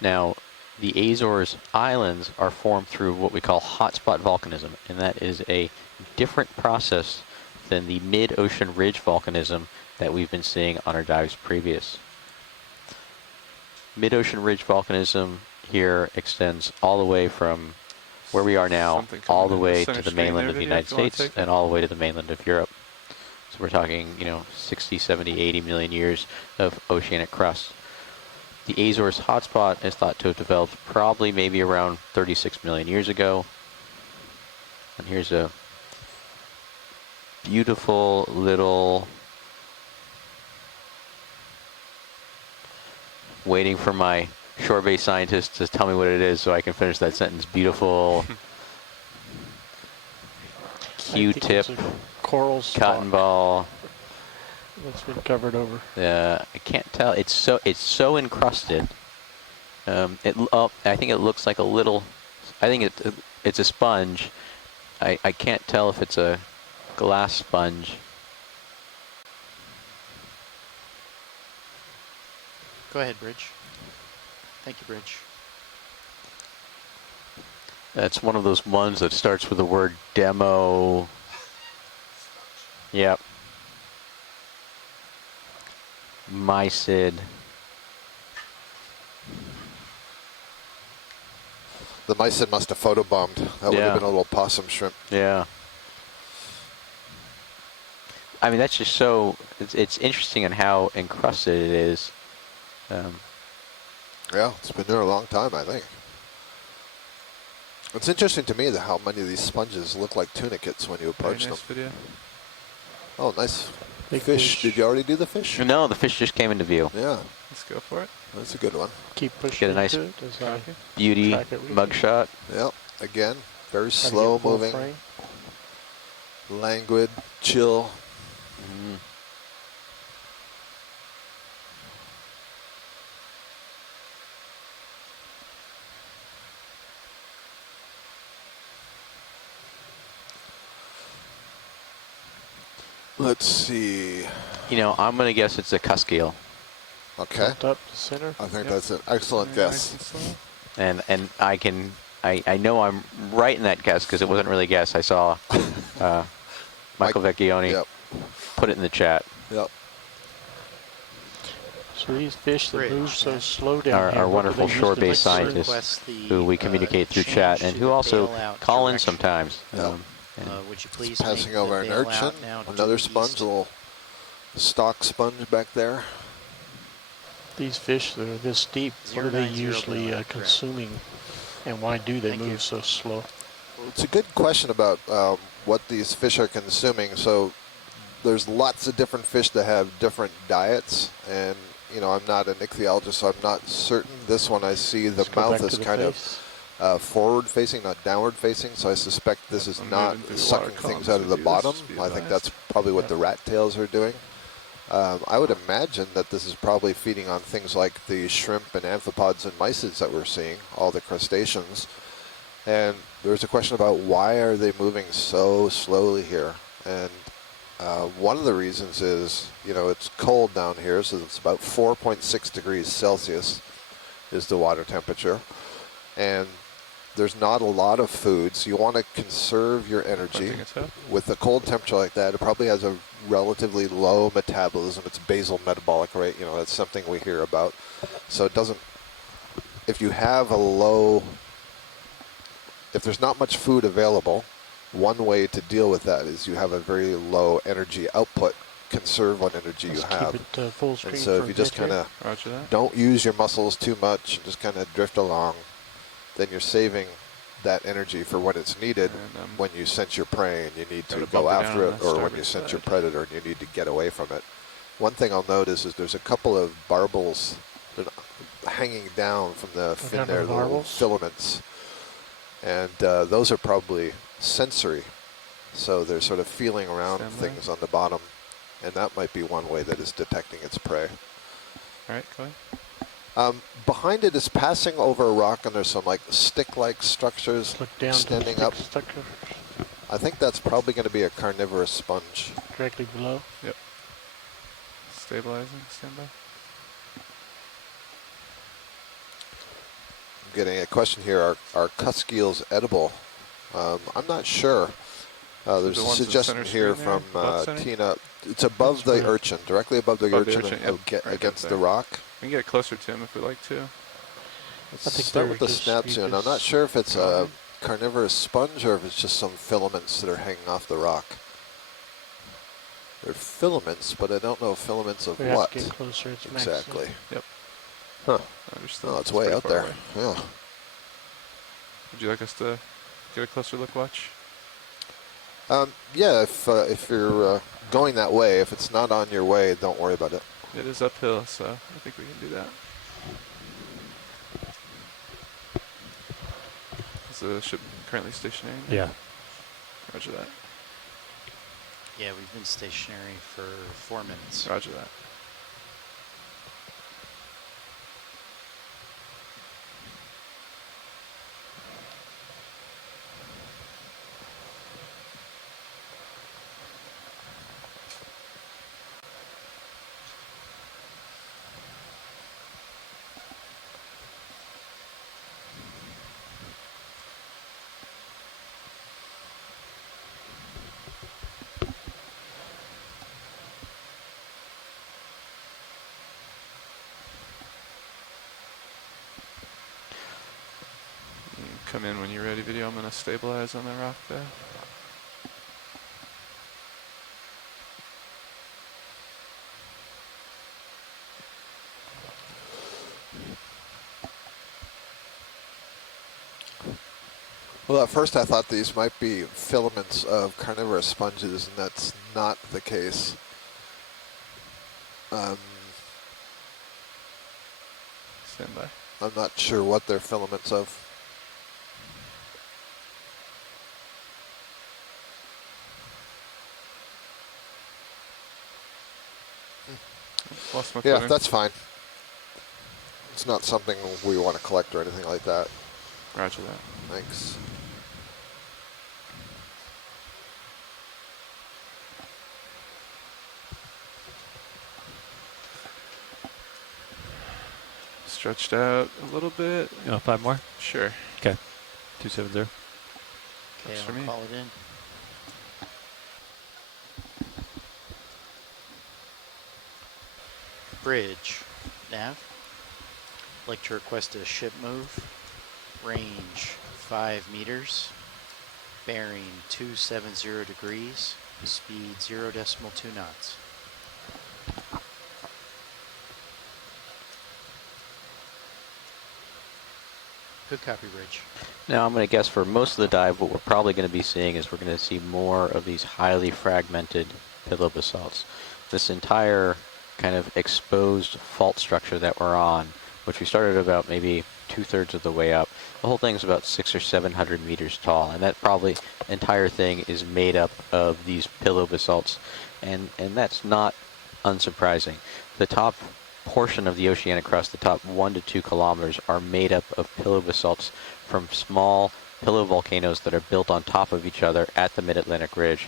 Now, the Azores Islands are formed through what we call hotspot volcanism, and that is a different process than the mid-ocean ridge volcanism that we've been seeing on our dives previous. Mid-ocean ridge volcanism here extends all the way from where we are now, Something all coming the in way center to the screen mainland there, of the video, United if you wanna States take it. and all the way to the mainland of Europe. So we're talking, 60, 70, 80 million years of oceanic crust. The Azores hotspot is thought to have developed probably maybe around 36 million years ago. And here's a beautiful little, waiting for my shore-based scientist to tell me what it is so I can finish that sentence. Beautiful Q-tip, Coral cotton stalk ball. that's been covered over. I can't tell. It's so encrusted. I think it looks like a little. I think it's a sponge. I can't tell if it's a glass sponge. Go ahead, Bridge. Thank you, Bridge. That's one of those ones that starts with the word demo. Yep. Mysid. The mysid must have photobombed. That would Yeah. have been a little possum shrimp. Yeah. I mean, that's just so. It's interesting in how encrusted it is. Yeah, it's been there a long time, I think. It's interesting to me that how many of these sponges look like tunicates when you Very approach nice them. video. Oh, nice. Big Fish. fish. Did you already do the fish? No, the fish just came into view. Yeah, Let's go for it. that's a good one. Keep pushing Get a nice into it as I Copy. Beauty Track it with you. mugshot. Yeah, again, very try to slow get full moving, frame. languid, chill. Let's see. I'm gonna guess it's a cuskeel, Okay, Tilt up to center. I think Yep. that's an excellent Very guess. nice and slow. and I know I'm right in that guess because it wasn't really a guess. I saw Michael Vecchione Yep, put it in the chat. yep. So these fish that Bridge, move so yeah. slow down Our here, what wonderful do they use to shore-based make scientists Request the, who we communicate through change chat to and who the also bailout call in direction. sometimes. Yep. And Would you please Passing make over the an bailout urchin, now to another the sponge, east? a little stock sponge back there. These fish that are this deep, what are they 090 usually correct. consuming, and why do they Thank you. move so slow? It's a good question about what these fish are consuming. So there's lots of different fish that have different diets, and I'm not an ichthyologist, so I'm not certain. This one I see the Let's go mouth back to is the kind face. of forward facing, not downward facing, so I suspect this is I'm not moving through the sucking water things columns out of the with you. This bottom. is be I think advised. that's probably what Yeah. the rat tails are doing. I would imagine that this is probably feeding on things like the shrimp and amphipods and mysids that we're seeing, all the crustaceans. And there's a question about why are they moving so slowly here? And one of the reasons is, it's cold down here, so it's about 4.6 degrees Celsius is the water temperature. And there's not a lot of food, so you want to conserve your energy. Pointing its head. With a cold temperature like that, it probably has a relatively low metabolism. It's basal metabolic rate, that's something we hear about. So it doesn't, if you have if there's not much food available, one way to deal with that is you have a very low energy output, conserve what energy Let's you have. keep it full screen. And so for if you a just bit here. kind of Roger that. don't use your muscles too much and just kind of drift along, then you're saving that energy for when it's needed, And, when you sense your prey and you need to gotta go bump it after down it, on the or when starboard you sense your side. predator and you need to get away from it. One thing I'll notice is there's a couple of barbels that are hanging down from the fin down to there, the the little barbels? filaments. And those are probably sensory. So they're sort of feeling around Stand by. things on the bottom. And that might be one way that it's detecting its prey. All right, go ahead. Behind it is passing over a rock, and there's some like stick-like structures Look down standing to the up. structure I think that's probably going to be a carnivorous sponge. directly below. Stabilizing, stand by. getting a question here. Are cusk eels edible? I'm not sure. There's the a ones in the suggestion center here screen there, from above center? Tina. It's above That's the right. urchin, directly above the Above the urchin, urchin, and yep, right against up the there. rock. We can get closer to him if we like to. Let's I think start they're with the just- snap you soon. I'm not just sure if it's go a on. carnivorous sponge or if it's just some filaments that are hanging off the rock. They're filaments, but I don't know filaments of We have what to get closer. It's exactly. Yep. Huh. Understood. No, it's way pretty out far there. away. Yeah. Would you like us to get a closer look, Watch? Yeah, if you're going that way, if it's not on your way, don't worry about it. It is uphill, so I think we can do that. Is the ship currently stationary? Yeah. Roger that. Yeah, we've been stationary for 4 minutes. Roger that. You can come in when you're ready, video. I'm going to stabilize on the rock there. Well, at first I thought these might be filaments of carnivorous sponges, and that's not the case. Stand by. I'm not sure what they're filaments of. Lost my Yeah, footing. that's fine. It's not something we want to collect or anything like that. Roger that. Thanks. Stretched out a little bit. You know, 5 more? Sure. 270. Okay, Works for I'll me. call it in. Bridge. Nav. Like to request a ship move. Range 5 meters. Bearing 270 degrees. Speed 0.2 knots. Good copy, Bridge. Now I'm going to guess for most of the dive, what we're probably going to be seeing is we're going to see more of these highly fragmented pillow basalts. This entire kind of exposed fault structure that we're on, which we started about maybe 2/3 of the way up, the whole thing's about 600 or 700 meters tall, and that probably entire thing is made up of these pillow basalts, and that's not unsurprising. The top portion of the oceanic crust, the top 1 to 2 kilometers, are made up of pillow basalts from small pillow volcanoes that are built on top of each other at the Mid-Atlantic Ridge,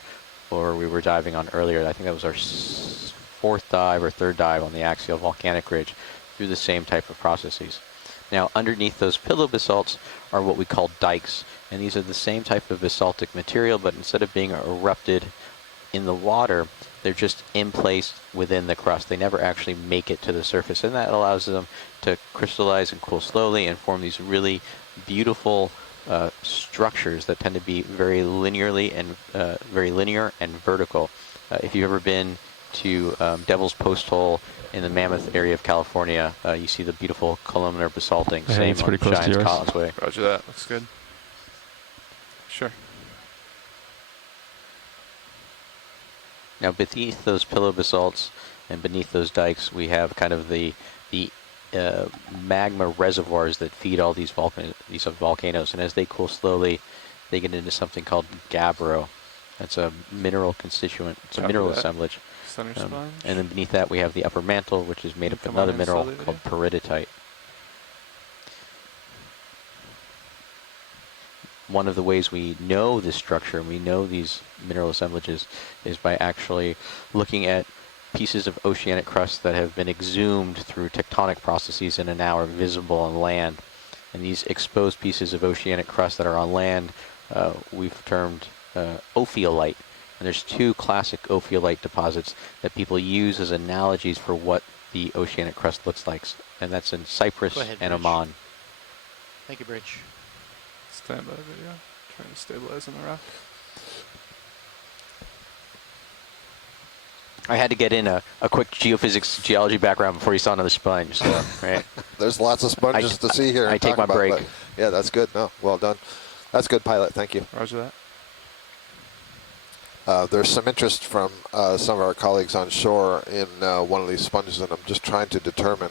where we were diving on earlier. I think that was our 4th dive or 3rd dive on the axial volcanic ridge through the same type of processes. Now, underneath those pillow basalts are what we call dikes, and these are the same type of basaltic material, but instead of being erupted in the water, they're just in place within the crust. They never actually make it to the surface, and that allows them to crystallize and cool slowly and form these really beautiful structures that tend to be very linear and vertical. If you've ever been to Devil's Post Hole in the Mammoth area of California, you see the beautiful columnar basalting. Yeah, Same it's pretty on close to Giant's yours. Causeway. Roger that. Looks good. Sure. Now, beneath those pillow basalts and beneath those dikes, we have kind of the magma reservoirs that feed all these volcanoes. And as they cool slowly, they get into something called gabbro. That's a mineral constituent. It's a Copy mineral that. assemblage. Center sponge. And then beneath that, we have the upper mantle, which is made up of Come on another in mineral slowly, called peridotite. One of the ways we know this structure and we know these mineral assemblages is by actually looking at pieces of oceanic crust that have been exhumed through tectonic processes and are now visible on land. And these exposed pieces of oceanic crust that are on land, we've termed ophiolite. And there's two classic ophiolite deposits that people use as analogies for what the oceanic crust looks like. And that's in Cyprus Go ahead, and Bridge. Oman. Thank you, Bridge. Stand by video. Trying to stabilize on the rock. I had to get in a quick geophysics geology background before you saw another sponge. So, right? There's lots of sponges to see here. I and take talk my about, break. but yeah, that's good. No, well done. That's good, pilot. Thank you. Roger that. There's some interest from some of our colleagues on shore in one of these sponges, and I'm just trying to determine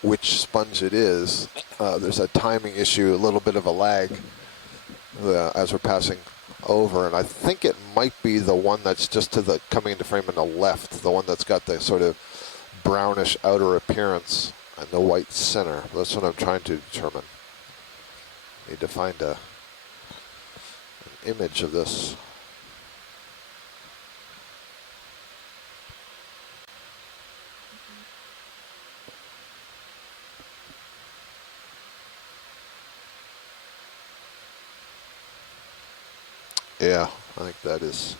which sponge it is. There's a timing issue, a little bit of a lag as we're passing over, and I think it might be the one that's just to the coming into frame on the left, the one that's got the sort of brownish outer appearance and the white center. That's what I'm trying to determine. Need to find an image of this. Yeah, I think that is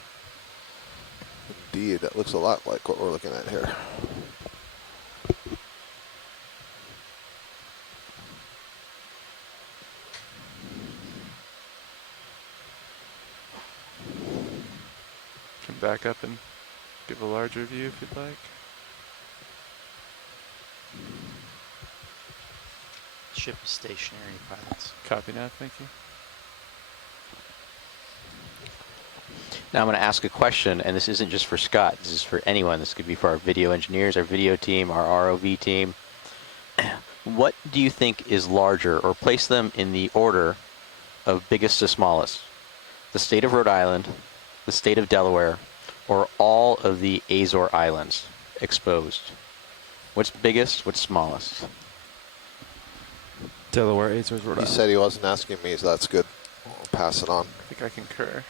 indeed. That looks a lot like what we're looking at here. Can back up and give a larger view if you'd like. Ship is stationary, pilots. Copy now, thank you. Now I'm going to ask a question, and this isn't just for Scott. This is for anyone. This could be for our video engineers, our video team, our ROV team. What do you think is larger, or place them in the order of biggest to smallest? The state of Rhode Island, the state of Delaware, or all of the Azores Islands exposed? What's biggest, what's smallest? Delaware, Azores, Rhode He Island. said he wasn't asking me, so that's good. We'll pass it on. I think I concur.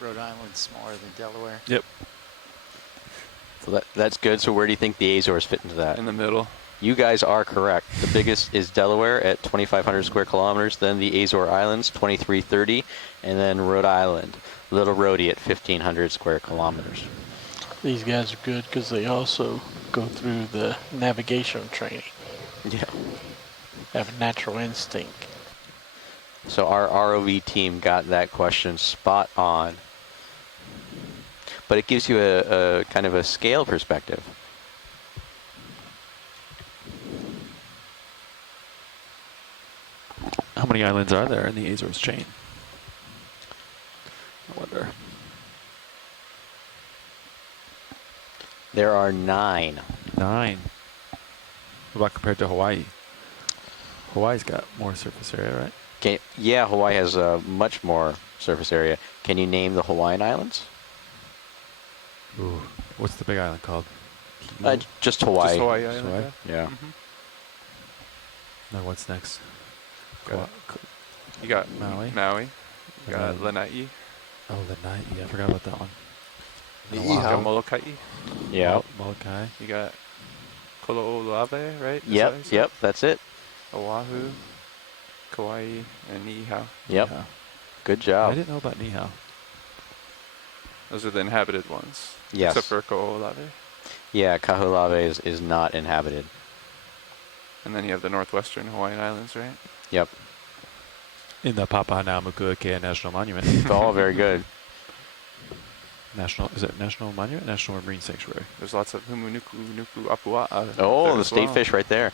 Rhode Island's smaller than Delaware. Yep. So that's good. So where do you think the Azores fit into that? In the middle. You guys are correct. The biggest is Delaware at 2,500 square kilometers, then the Azores Islands, 2,330, and then Rhode Island, Little Rhodey at 1,500 square kilometers. These guys are good because they also go through the navigation training. Yeah. Have a natural instinct. So our ROV team got that question spot on. But it gives you a kind of a scale perspective. How many islands are there in the Azores chain? I wonder. There are 9. 9. What about compared to Hawaii? Hawaii's got more surface area, right? Yeah, Hawaii has much more surface area. Can you name the Hawaiian Islands? Ooh. What's the big island called? Just Hawaii. Just Hawaii Island. Hawaii? Yeah. Mhm. Now what's next? Got- You got Maui. Maui. You got Lanai. Lanai. Oh, Lanai. Yeah, I forgot about that one. The Oahu. You got Oahu. Molokai. Yeah. Molokai. You got Kolo'olave, right? Is that Yep. how you say Yep. That's it. it? Oahu, Kauai, and Niihau. Yep. Niihau. Good I job. didn't know about Niihau. Those are the inhabited ones. Yes. Except for Kolo'olave. Yeah, Kahulave is not inhabited. And then you have the northwestern Hawaiian Islands, right? Yep. In the Papahanaumokuakea National Monument. It's all very good. Is it National Monument? National Marine Sanctuary. There's lots of Humunuku, Nuku, Apua'a. Oh, there the as state well. fish right there.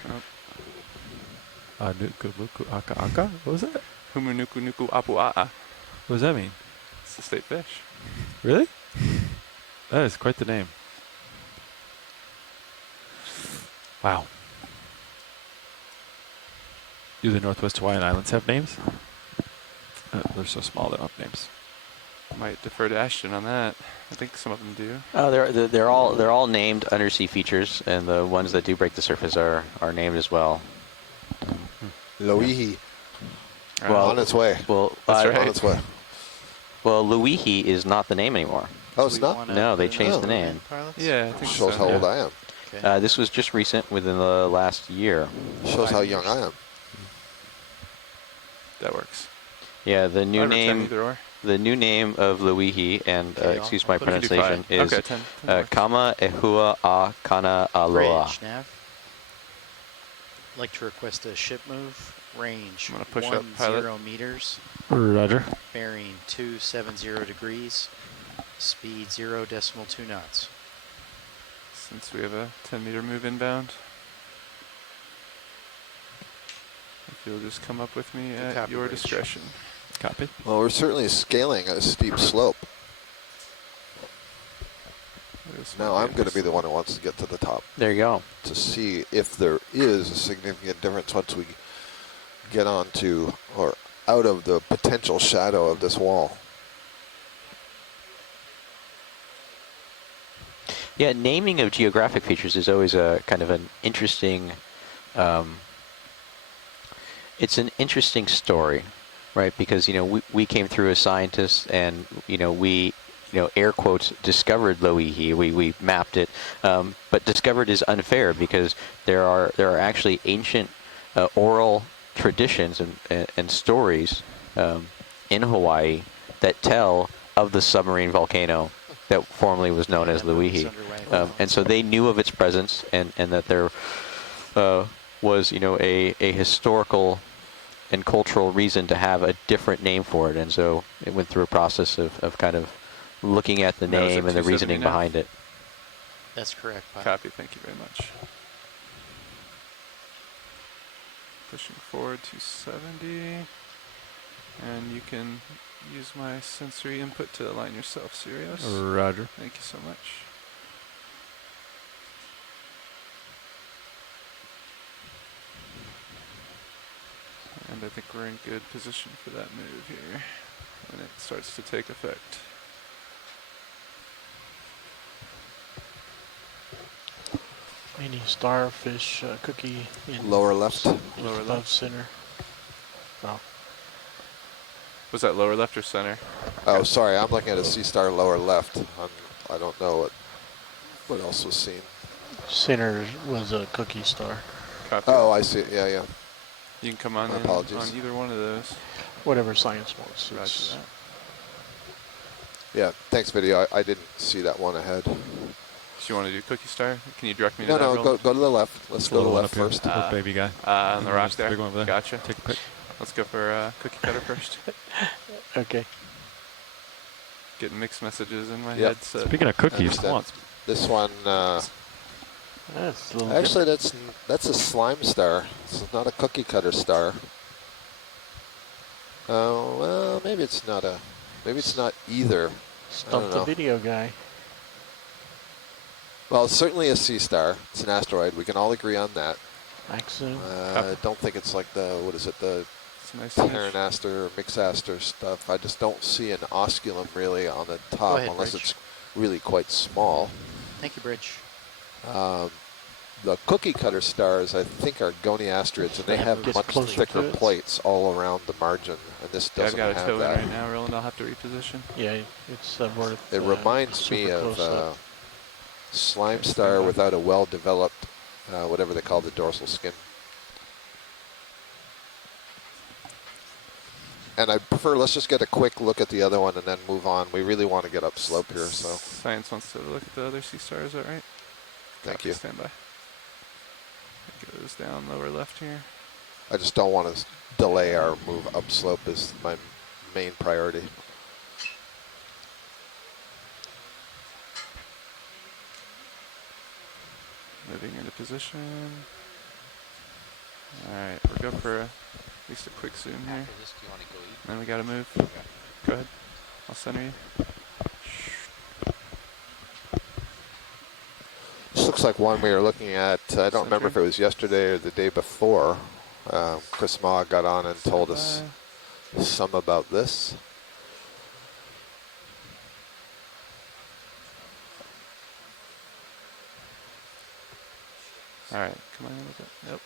Nuku Aka Aka? What was that? Humunuku, Nuku, Apua'a. What does that mean? It's the state fish. Really? That is quite the name. Wow. Do the Northwest Hawaiian Islands have names? They're so small they don't have names. Might defer to Ashton on that. I think some of them do. Oh, they're all named undersea features, and the ones that do break the surface are named as well. Loihi. Well, On its way. Well, That's right. On its way. well, Luihi is not the name anymore. Oh, it's Do we not? wanna No, they put it changed on the name. pilots? Yeah, I think Shows so. how Yeah. old I am. Okay. This was just recent, within the last year. Shows how 5 young years. I am. That works. Yeah, the new Five or 10, name. either or. The new name of Luihi, and Okay, excuse I'll my put it- We can do pronunciation, five. is Okay, 10 works. Kama Ehua A Kana Aloa. Bridge, Nav. Like to request a ship move. Range I'm gonna push up, pilot. 10 meters. Roger. Bearing 270 degrees. Speed 0.2 knots. Since we have a 10-meter move inbound, if you'll just come up with me at Copy, your Bridge. discretion. Copy. Well, we're certainly scaling a steep slope. This Now might I'm a going to be nice the one who wants to get to the top There you go. to see if there is a significant difference once we get onto or out of the potential shadow of this wall. Yeah, naming of geographic features is always a kind of an interesting. It's an interesting story, right? Because we came through as scientists, and we air quotes discovered Loihi. We mapped it, but discovered is unfair because there are actually ancient oral traditions and stories in Hawaii that tell of the submarine volcano that formerly was known as Loihi. And so they knew of its presence, and that there was a historical and cultural reason to have a different name for it. And so it went through a process of kind of looking at the That was name at and the 270 reasoning now? behind it. That's correct, pilot. Copy, thank you very much. Pushing forward to 70. And you can use my sensory input to align yourself, Sirius. Roger. Thank you so much. And I think we're in good position for that move here when it starts to take effect. Any starfish cookie in Lower left. Lower above left. center? Oh, Was that lower left or center? Oh, sorry, I'm looking at a sea star lower left. I don't know what else was seen. center was a cookie star. Copy. Oh, I see. Yeah, yeah. You can come on My in apologies. on either one of those. Whatever science wants. Roger It's- that. Yeah, thanks, video. I didn't see that one ahead. So you want to do cookie star? Can you direct me No, to that no, roll? go to the left. Let's go to the Little one left up here. first. Little baby guy. On the rock There's the there. big one over there. Gotcha. Take a pic. Let's go for cookie cutter first. Okay. Getting mixed messages in my Yep. head. So Speaking of cookies, Understand. hold on. This one, That's a little actually, that's a slime star. It's not a cookie cutter star. Oh, well, maybe it's not either. Stump the know. video guy. Well, it's certainly a sea star. It's an asteroid. We can all agree on that. Axum. I don't think it's like the it's a nice image. Terranaster or Mixaster stuff. I just don't see an osculum really on the Go top ahead, unless Bridge. it's really quite small. Thank you, Bridge. The cookie cutter stars, I think, are goniastrids, and they have Get much closer thicker to it. plates all around the margin, and this Yeah, I've doesn't got a have toe in that. right now, Roland. I'll have to reposition. Yeah, it's worth. It reminds me super of close up. slime star without a well-developed, whatever they call the dorsal skin. And I prefer, let's just get a quick look at the other one and then move on. We really want to get upslope here, so Science wants to look at the other sea stars, is that right? thank Copy, you. Stand by. It goes down lower left here. I just don't want to delay our move upslope is my main priority. Moving into position. Alright, we'll go for at least a quick zoom here. After this, do you want to go eat? Then we gotta move. Go ahead. I'll center you. This looks like one we were looking at. I don't remember if it was yesterday or the day before. Chris Ma got on and told us some about this. Alright, come on in with it. Nope.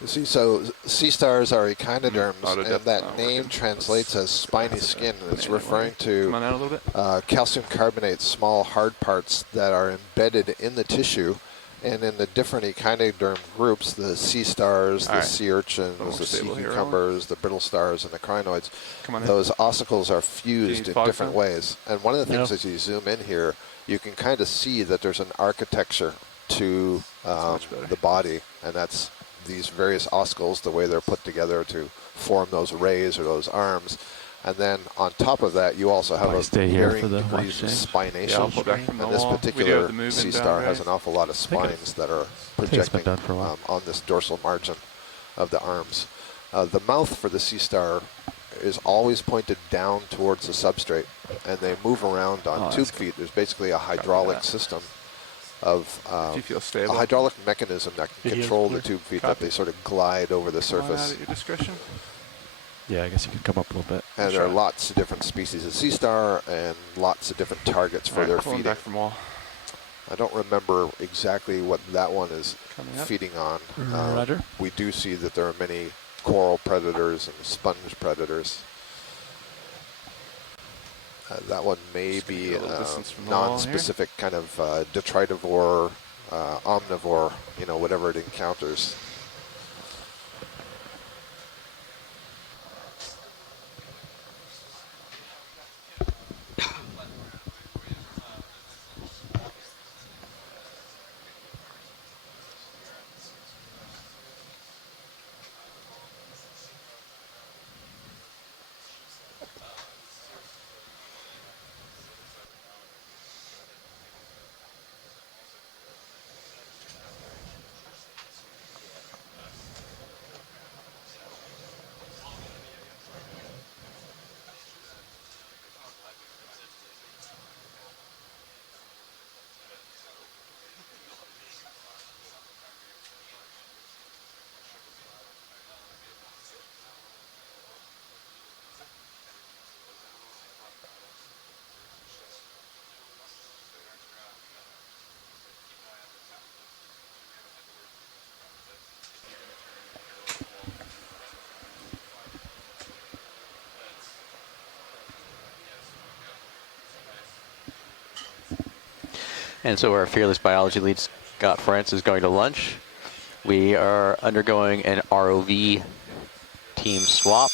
You see, so sea stars are echinoderms, Auto and depth that not name working. translates as spiny skin. And it's Manual referring way. Come on to out a little bit. calcium carbonate, small hard parts that are embedded in the tissue And in the different echinoderm groups, the sea stars, the Alright. sea urchins, Little more the sea stable here, cucumbers, the brittle stars, and the crinoids, Come on in. those ossicles are Do you fused need in fog different sign? ways. And one of the things No. as you zoom in here, you can kind of see that there's an architecture to much better. the body, and that's these various ossicles, the way they're put together to form those rays or those arms. And then on top of that, you also have Probably a stay here varying for the degrees of watch spination. Yeah, I'll pull back from the And this wall. We do have particular the move sea in star boundary. has an awful lot of spines that are think it's been projecting done for a while. on this dorsal margin of the arms. The mouth for the sea star is always pointed down towards the substrate, and they move around on Oh, tube that's feet. There's basically a hydraulic that. system of If you feel a stable. hydraulic mechanism that can Video's control the clear. tube feet, that Copy. they sort of glide over the Come on out surface. at your discretion. Yeah, I guess you can come up a little bit. And there are Sure. lots of different species of sea star and lots of different targets for Alright, their pulling feeding. back from wall. I don't remember exactly what that one is Coming up. feeding on. Roger. We do see that there are many coral predators and sponge predators. That one may Just gonna be get a little distance from the wall here. non-specific kind of detritivore, omnivore, whatever it encounters. And so our fearless biology lead, Scott France, is going to lunch. We are undergoing an ROV team swap.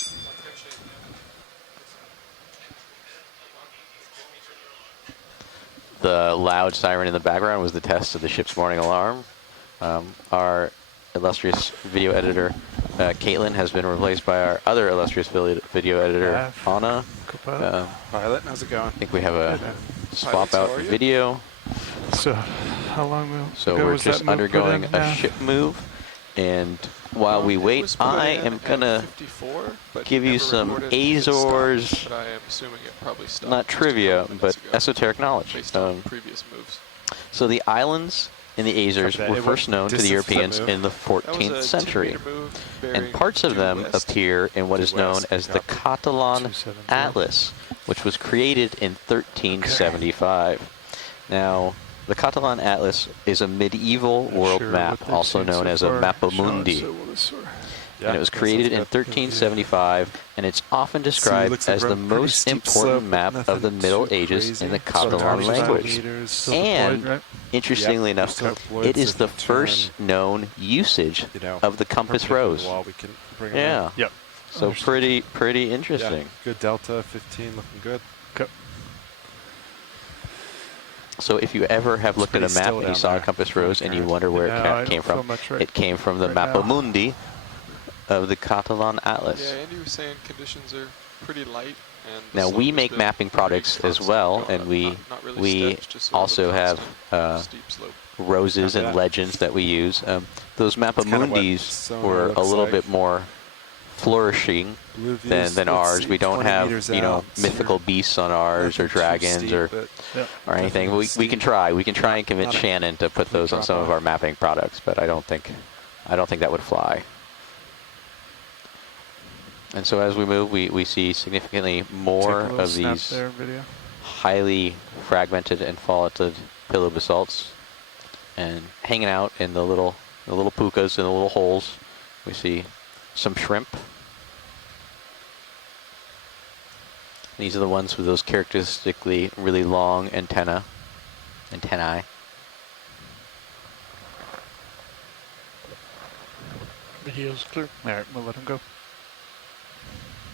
The loud siren in the background was the test of the ship's morning alarm. Our illustrious video editor, Caitlin, has been replaced by our other illustrious video editor, Anna. Violet, how's it going? I think we have a swap How out are you? video. So, how long So ago we're was that just move put undergoing in? a ship move. And while we It wait, was put I in am at going to 54, but give he you never some recorded it stopped, Azores, but I am assuming it probably stopped not just a couple trivia, minutes but ago, esoteric knowledge. based on previous moves. So the islands in the Azores Copy that. were It first was known to the distance to that Europeans move. in the That was 14th a century. 10-meter move And bearing parts of due them west. appear in what is Due known west, as the copy. Catalan 272. Atlas, which was created in 1375. Now, the Catalan Atlas is a medieval world Sure map, what they've also seen known so as a far. mappamundi. So we'll just sort of- And it was that created in sounds good. 1375, and it's often described looks like as we're the on a pretty most steep important slope, map but of the nothing Middle too Ages crazy. in the So Catalan 25 language. meters. Still And deployed, right? interestingly Yep, enough, we're still deployed, it is so the if you turn, first known usage you know, of the compass perpendicular to rose. the wall, we can bring 'em Yeah. in. Yep. So Understood. pretty Yeah, interesting. good delta, 15, looking good. So if you ever have It's looked at a pretty map still and you down saw a there. compass rose and you Okay. wonder where Yeah, I it don't came feel from, much right- it came from the right now. Mappamundi of the Catalan Atlas. Yeah, Andy was saying conditions are pretty light. And the Now slope we has make been mapping pretty products as constant well, going and up, we not really we steps, just sort of a also have constant steep slope. roses Copy and that. legends that we use. Those kind of what Mappamundis sonar were a looks little like. bit more flourishing Blue views, than let's ours. see, We don't 20 have, meters you know, out, so mythical beasts on ours or nothing too dragons steep, or but anything. definitely We steep. can try. We can try and convince Not a Shannon to put those on drop some of off. our mapping products, but I don't think that would fly. And so as we move, we see significantly more Take a little of snap these there, video. highly fragmented and faulted pillow basalts, and hanging out in the little pukas and the little holes. We see some shrimp. These are the ones with those characteristically really long antennae. Video's clear. All right, we'll let him go.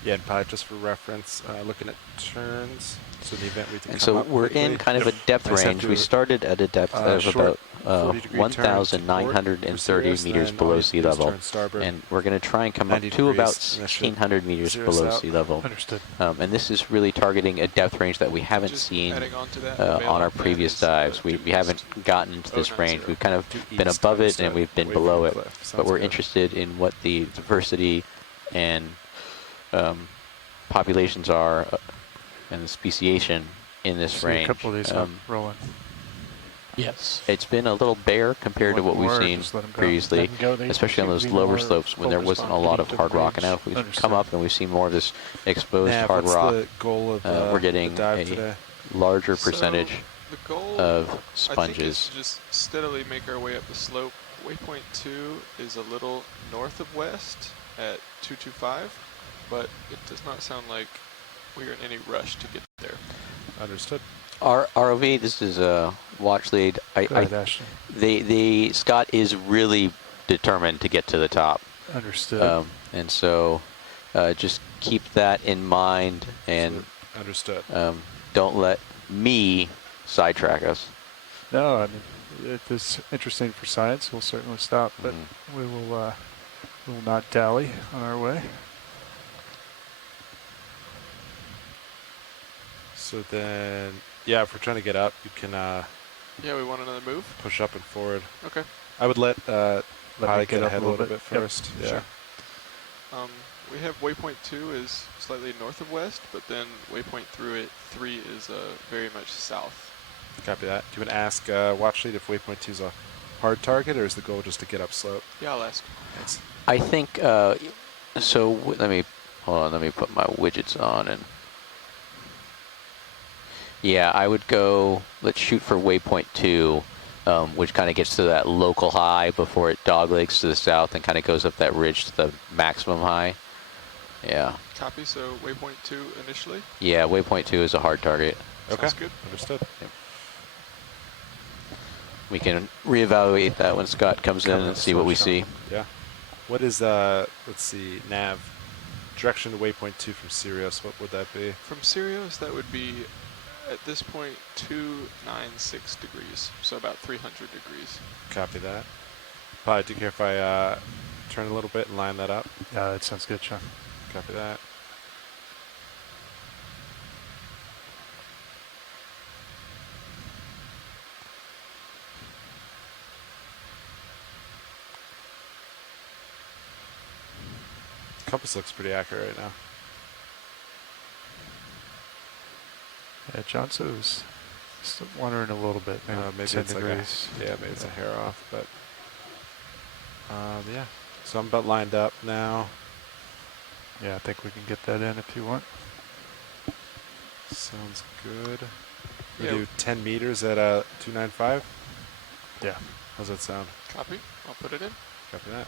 Yeah, and probably just for reference, looking at turns. So in the event we have to And come so up we're in quickly. kind of a depth Nice to have range. to We started at a depth of short about 40-degree turn to port 1,930 Sirius, meters then all below you sea do is level. turn starboard And we're going to try and come up 90 to about degrees, and that should 1,600 meters zero us below out. sea level. Understood. And this is really targeting a depth range that we haven't Just seen adding on to that, on our previous dives. We haven't gotten into this range. We've kind of been above it and we've been below it. But we're interested in what the diversity and populations are and the speciation in this See range. a couple of these rolling. Yes. It's been a little bare compared to Want what we've more, seen just let 'em go. previously, Let 'em go. They especially on seem those to be lower more slopes when there focused wasn't a on lot of getting hard to the rock. And now range. if we come Understood. up and we see more of this exposed Nav, hard what's rock, the goal of we're getting the dive a today? larger So, percentage the goal, of I think, is sponges. to just steadily make our way up the slope. Waypoint 2 is a little north of west at 225, but it does not sound like we are in any rush to get there. Understood. Our ROV, this is a watch lead. Go ahead, Ashley. Scott is really determined to get to the top. Understood. And so just keep that in mind and Understood. don't let me sidetrack us. No, I mean, if it's interesting for science, we'll certainly stop, but we will not dally on our way. So then, yeah, if we're trying to get up, you can Yeah, we want another move? push up and forward. Okay. I would let me Pilot get get up ahead a a little little bit bit. Yep. first. Yeah. Sure. We have waypoint 2 is slightly north of west, but then waypoint 3 is very much south. Copy that. Do you want to ask watch lead if waypoint 2 is a hard target, or is the goal just to get up slope? Yeah, I'll ask. Thanks. I think, so let me put my widgets on and yeah, I would go, let's shoot for waypoint 2, which kind of gets to that local high before it doglegs to the south and kind of goes up that ridge to the maximum high. Yeah. Copy, so waypoint 2 initially? Yeah, waypoint 2 is a hard target. Okay. Sounds good. Understood. We can reevaluate that when Scott comes in and see what we see. Yeah. What is, let's see, nav, direction to waypoint 2 from Sirius, what would that be? From Sirius, that would be, at this point, 296 degrees, so about 300 degrees. Copy that. Pilot, do you care if I turn a little bit and line that up? Yeah, that sounds good, Sean. Copy that. Compass looks pretty accurate right now. Yeah, John said it was still wandering a little bit, maybe 10 it's degrees. like maybe it's a hair off, but yeah. So I'm about lined up now. Yeah, I think we can get that in if you want. Sounds good. We Yeah. do 10 meters at 295. Yeah. How's that sound? Copy, I'll put it in. Copy that.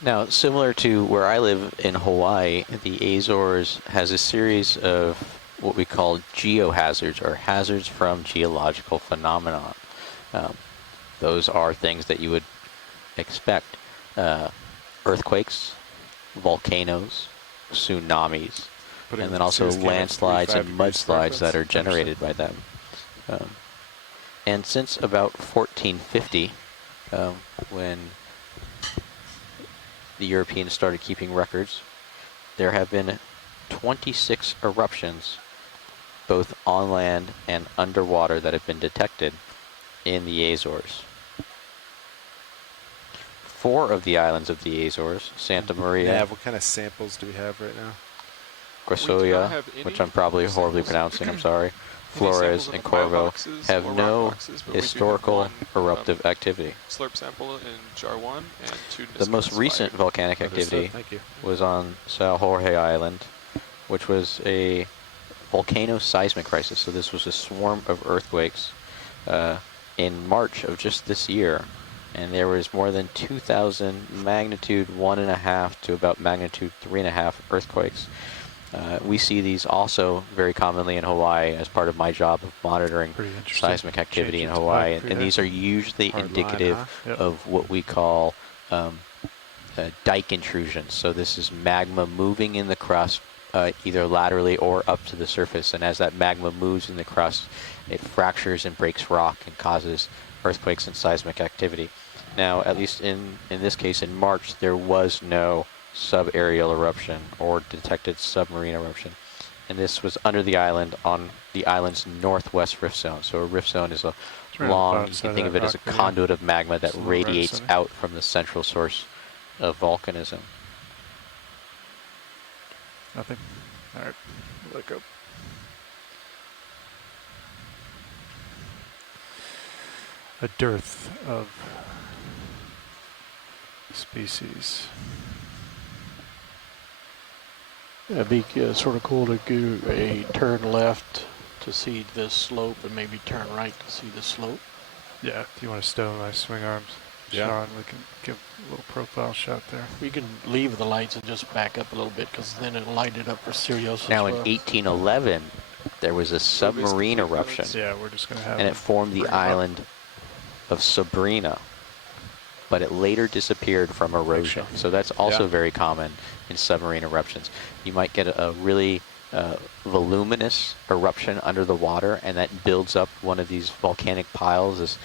Now, similar to where I live in Hawaii, the Azores has a series of what we call geohazards, or hazards from geological phenomenon. Those are things that you would expect. Earthquakes, volcanoes, tsunamis, Putting and then also Sirius camera at landslides 35 and degrees mudslides that are reference. generated by them. And since about 1450, when the Europeans started keeping records, there have been 26 eruptions, both on land and underwater, that have been detected in the Azores. 4 of the islands of the Azores, Santa Maria, Nav, what kind of samples do we have right now? We do not Grossoia, have any which I'm probably horribly samples. pronouncing, I'm sorry, Any Flores, samples in and the Corvo fireboxes have or rock no boxes, but we do have historical one, eruptive activity. slurp sample in jar 1 and 2 The most recent volcanic activity Thank you. was on Sao Jorge Island, which was a volcano-seismic crisis. So this was a swarm of earthquakes in March of just this year. And there was more than 2,000 magnitude 1.5 to about magnitude 3.5 earthquakes. We see these also very commonly in Hawaii as part of my job of monitoring Pretty interesting. seismic activity Change in in Hawaii. topography And there. these are usually Hard line, indicative huh? Yep. of what we call dike intrusions. So this is magma moving in the crust, either laterally or up to the surface. And as that magma moves in the crust, it fractures and breaks rock and causes earthquakes and seismic activity. Now, at least in this case, in March, there was no subaerial eruption or detected submarine eruption. And this was under the island on the island's northwest rift zone. So a rift zone is a It's right on the long, bottom you side can of think that of it as a rock video. conduit of magma that It's a little right radiates center. out from the central source of volcanism. Nothing. All right. Let go. A dearth of species. It'd be sort of cool to do a turn left to see this slope and maybe turn right to see the slope. Yeah, if you want to stow my swing arms, Yeah. Sean, we can give a little profile shot there. We can leave the lights and just back up a little bit because then it'll light it up for Sirius Now, as in well. 1811, there was a submarine complete eruption, notes. Yeah, we're just going to have and them it formed the bring 'em up. island of Sabrina, but it later disappeared from erosion. So that's also Yeah. very common in submarine eruptions. You might get a really voluminous eruption under the water, and that builds up one of these volcanic piles,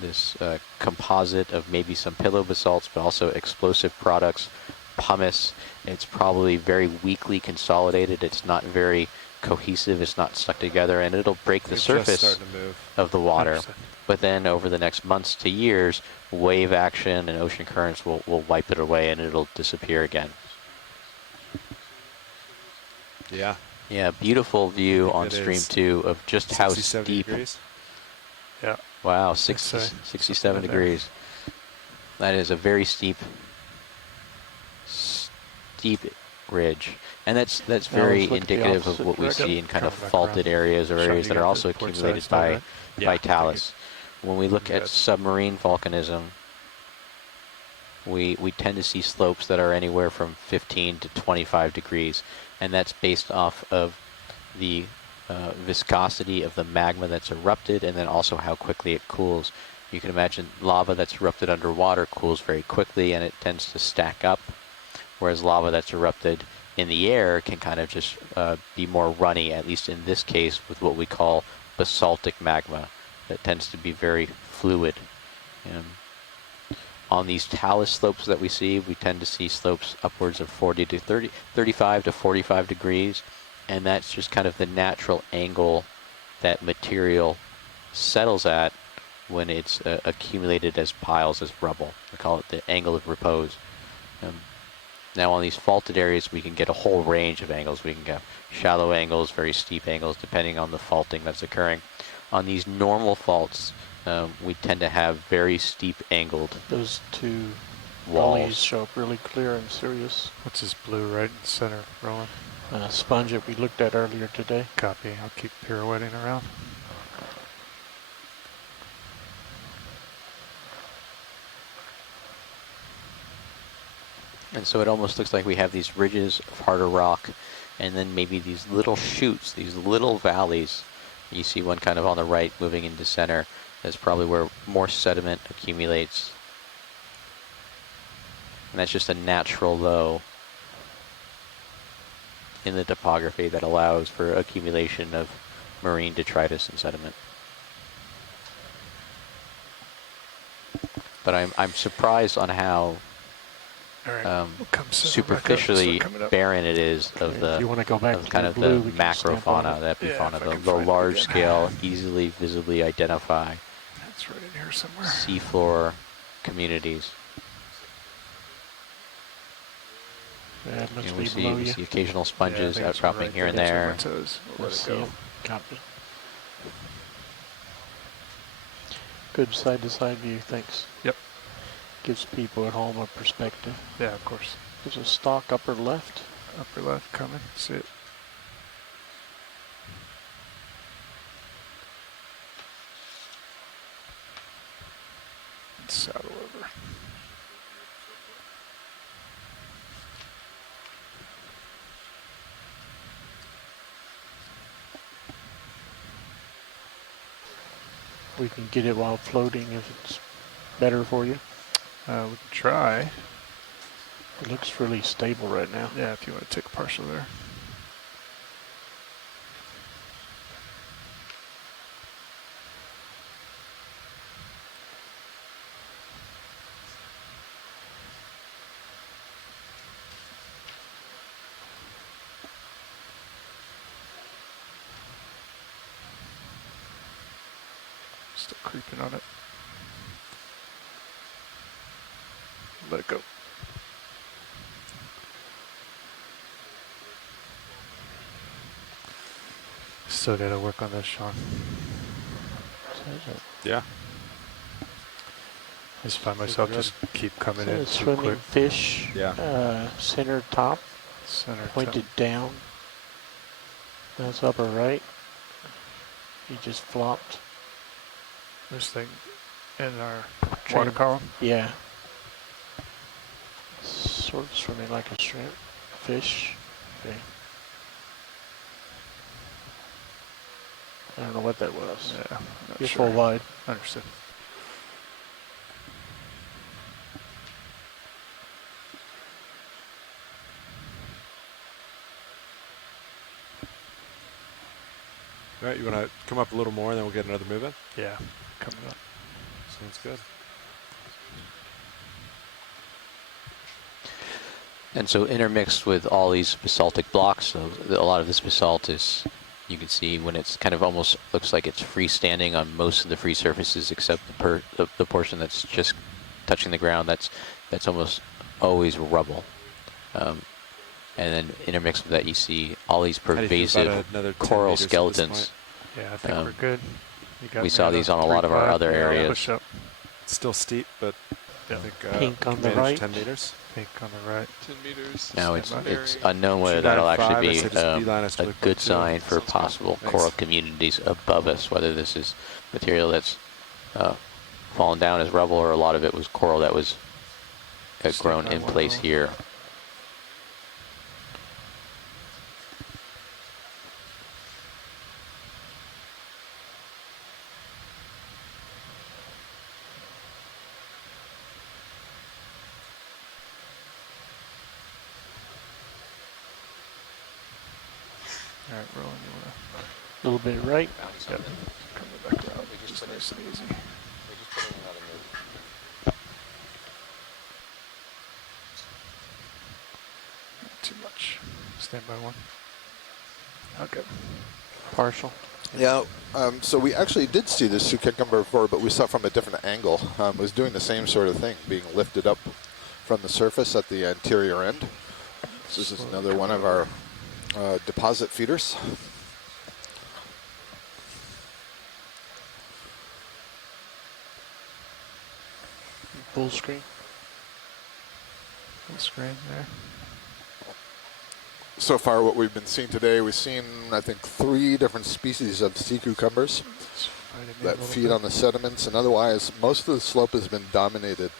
this composite of maybe some pillow basalts, but also explosive products, pumice. It's probably very weakly consolidated. It's not very cohesive. It's not stuck together, and it'll break the It's just surface starting to move. of the water. 100%. But then over the next months to years, wave action and ocean currents will wipe it away, and it'll disappear again. Yeah. Yeah, beautiful view think on it stream is 2 of just how 60, 70 steep. degrees. Yeah. Wow, say 67 something in there. degrees. That is a very steep ridge. And that's very look at the indicative of opposite what we direction. see in kind of Coming back faulted around. areas or Sean, areas you that are got also the port side accumulated still, by, right? Yeah, by thank you. talus. When we look at Good. submarine volcanism, we tend to see slopes that are anywhere from 15 to 25 degrees, and that's based off of the viscosity of the magma that's erupted, and then also how quickly it cools. You can imagine lava that's erupted underwater cools very quickly, and it tends to stack up, whereas lava that's erupted in the air can kind of just be more runny, at least in this case with what we call basaltic magma. That tends to be very fluid. On these talus slopes that we see, we tend to see slopes upwards of 35 to 45 degrees, and that's just kind of the natural angle that material settles at when it's accumulated as piles, as rubble. We call it the angle of repose. Now on these faulted areas, we can get a whole range of angles. We can get shallow angles, very steep angles, depending on the faulting that's occurring. On these normal faults, we tend to have very steep angled Those two walls. gullies show up really clear and Sirius. What's this blue right in the center, Roland? Sponge that we looked at earlier today. Copy. I'll keep pirouetting around. And so it almost looks like we have these ridges of harder rock, and then maybe these little chutes, these little valleys. You see one kind of on the right moving into center. That's probably where more sediment accumulates. And that's just a natural low in the topography that allows for accumulation of marine detritus and sediment. But I'm surprised on how All right. We'll come center back up, superficially start coming up. barren it is of If the you want to go back of to kind the of blue, the we can stamp on macrofauna, it. the Yeah, epifauna, if I the can find it large again. scale, easily visibly identify That's right in here somewhere. seafloor communities. Yeah, it must And be below we you. see occasional Yeah, I sponges think it's outcropping right here and there. there. We'll let Let's it see go. it. Copy. Good side-to-side view, thanks. Yep. Gives people at home a perspective. Yeah, of course. There's a stalk upper left. Upper left coming. See it. Saddle over. we can get it while floating if it's better for you. We can try. It looks really stable right now. Yeah, if you want to take a partial there. Still creeping on it. Let it go. Still gotta work on this, Sean. Yeah. I just find myself just keep coming in A too swimming quick. fish, Yeah. center top, Center pointed down. That's upper right. He just flopped. this thing in our Train. water column. Yeah. Sort of swimming like a shrimp. Fish. Okay. I don't know what that was. Yeah, not You're sure. full wide. Understood. All right, you want to come up a little more and then we'll get another move in? Yeah, coming up. Sounds good. And so intermixed with all these basaltic blocks, so a lot of this basalt is, you can see when it's kind of almost looks like it's freestanding on most of the free surfaces except the portion that's just touching the ground. That's almost always rubble. And then intermixed with that, you see all these How do you feel pervasive about another 10 coral meters at this skeletons. Yeah, I think Um, we're good. You got we me saw at these on a lot of our 3.5. other Yeah, areas. Push up. It's still steep, but Yeah. I think Pink we on can the manage right. 10 meters. Pink on the right. 10 meters. Now Stand it's by. unknown whether Should that'll I have actually five? I be say just beeline us to a the good 0.2. sign for Sounds good. possible Thanks. coral communities above us, whether this is material that's fallen down as rubble or a lot of it was coral that was grown in place here. All right, Rowan, you wanna A little bit right. come back around? Just nice and easy. Not too much. Stand by one. Okay. Partial. Yeah, so we actually did see this sea cucumber before, but we saw it from a different angle. It was doing the same sort of thing, being lifted up from the surface at the anterior end. So this is another one of our deposit feeders. Full screen. Full screen there. So far what we've been seeing today, we've seen, I think, 3 different species of sea cucumbers that feed on the sediments, and otherwise most of the slope has been dominated,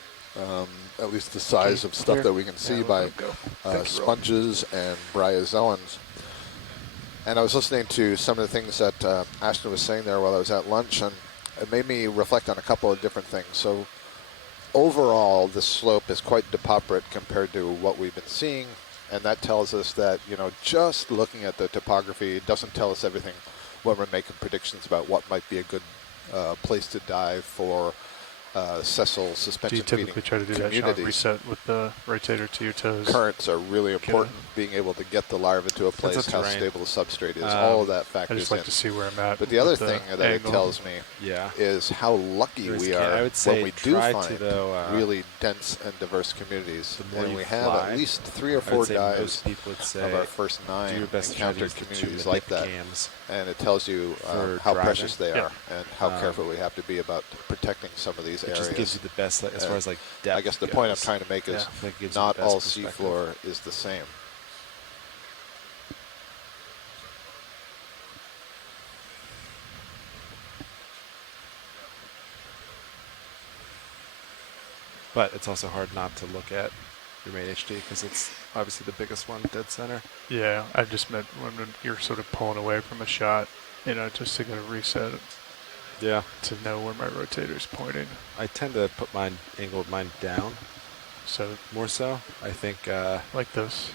at least the size of stuff that we can see, by sponges and bryozoans. And I was listening to some of the things that Ashton was saying there while I was at lunch, and it made me reflect on a couple of different things. So overall, the slope is quite depauperate compared to what we've been seeing, and that tells us that, you know, just looking at the topography doesn't tell us everything when we're making predictions about what might be a good place to dive for sessile Do suspension you typically feeding try to do that, Sean? communities. Reset with the rotator to your toes? Currents are really important. Being able to get the larva to a place, Depends how on terrain. stable the substrate is, all of that I factors just like in. to see where I'm at. But the other with thing that it angle. tells me Yeah. is how lucky There's we ca- are I would say when we do try to, find though, really dense and diverse communities. the more And you we have fly, at least 3 or I 4 would say dives most people would say of our first do 9 your best to try to encountered use the 2 communities like that. cams. And it tells you for how driving. precious they Yeah. are and how careful we have to be about protecting some of these It areas. just gives you the best, like, as far as like depth I guess the point I'm goes. trying to make is Yeah. I think it gives you not the best all perspective. seafloor is the same. But it's also hard not to look at your main HD because it's obviously the biggest one, dead center. Yeah, I just meant when you're sort of pulling away from a shot, you know, just to get a reset. Yeah. to know where my rotator's pointing. I tend to put mine, angle mine down So more so. I think, like this.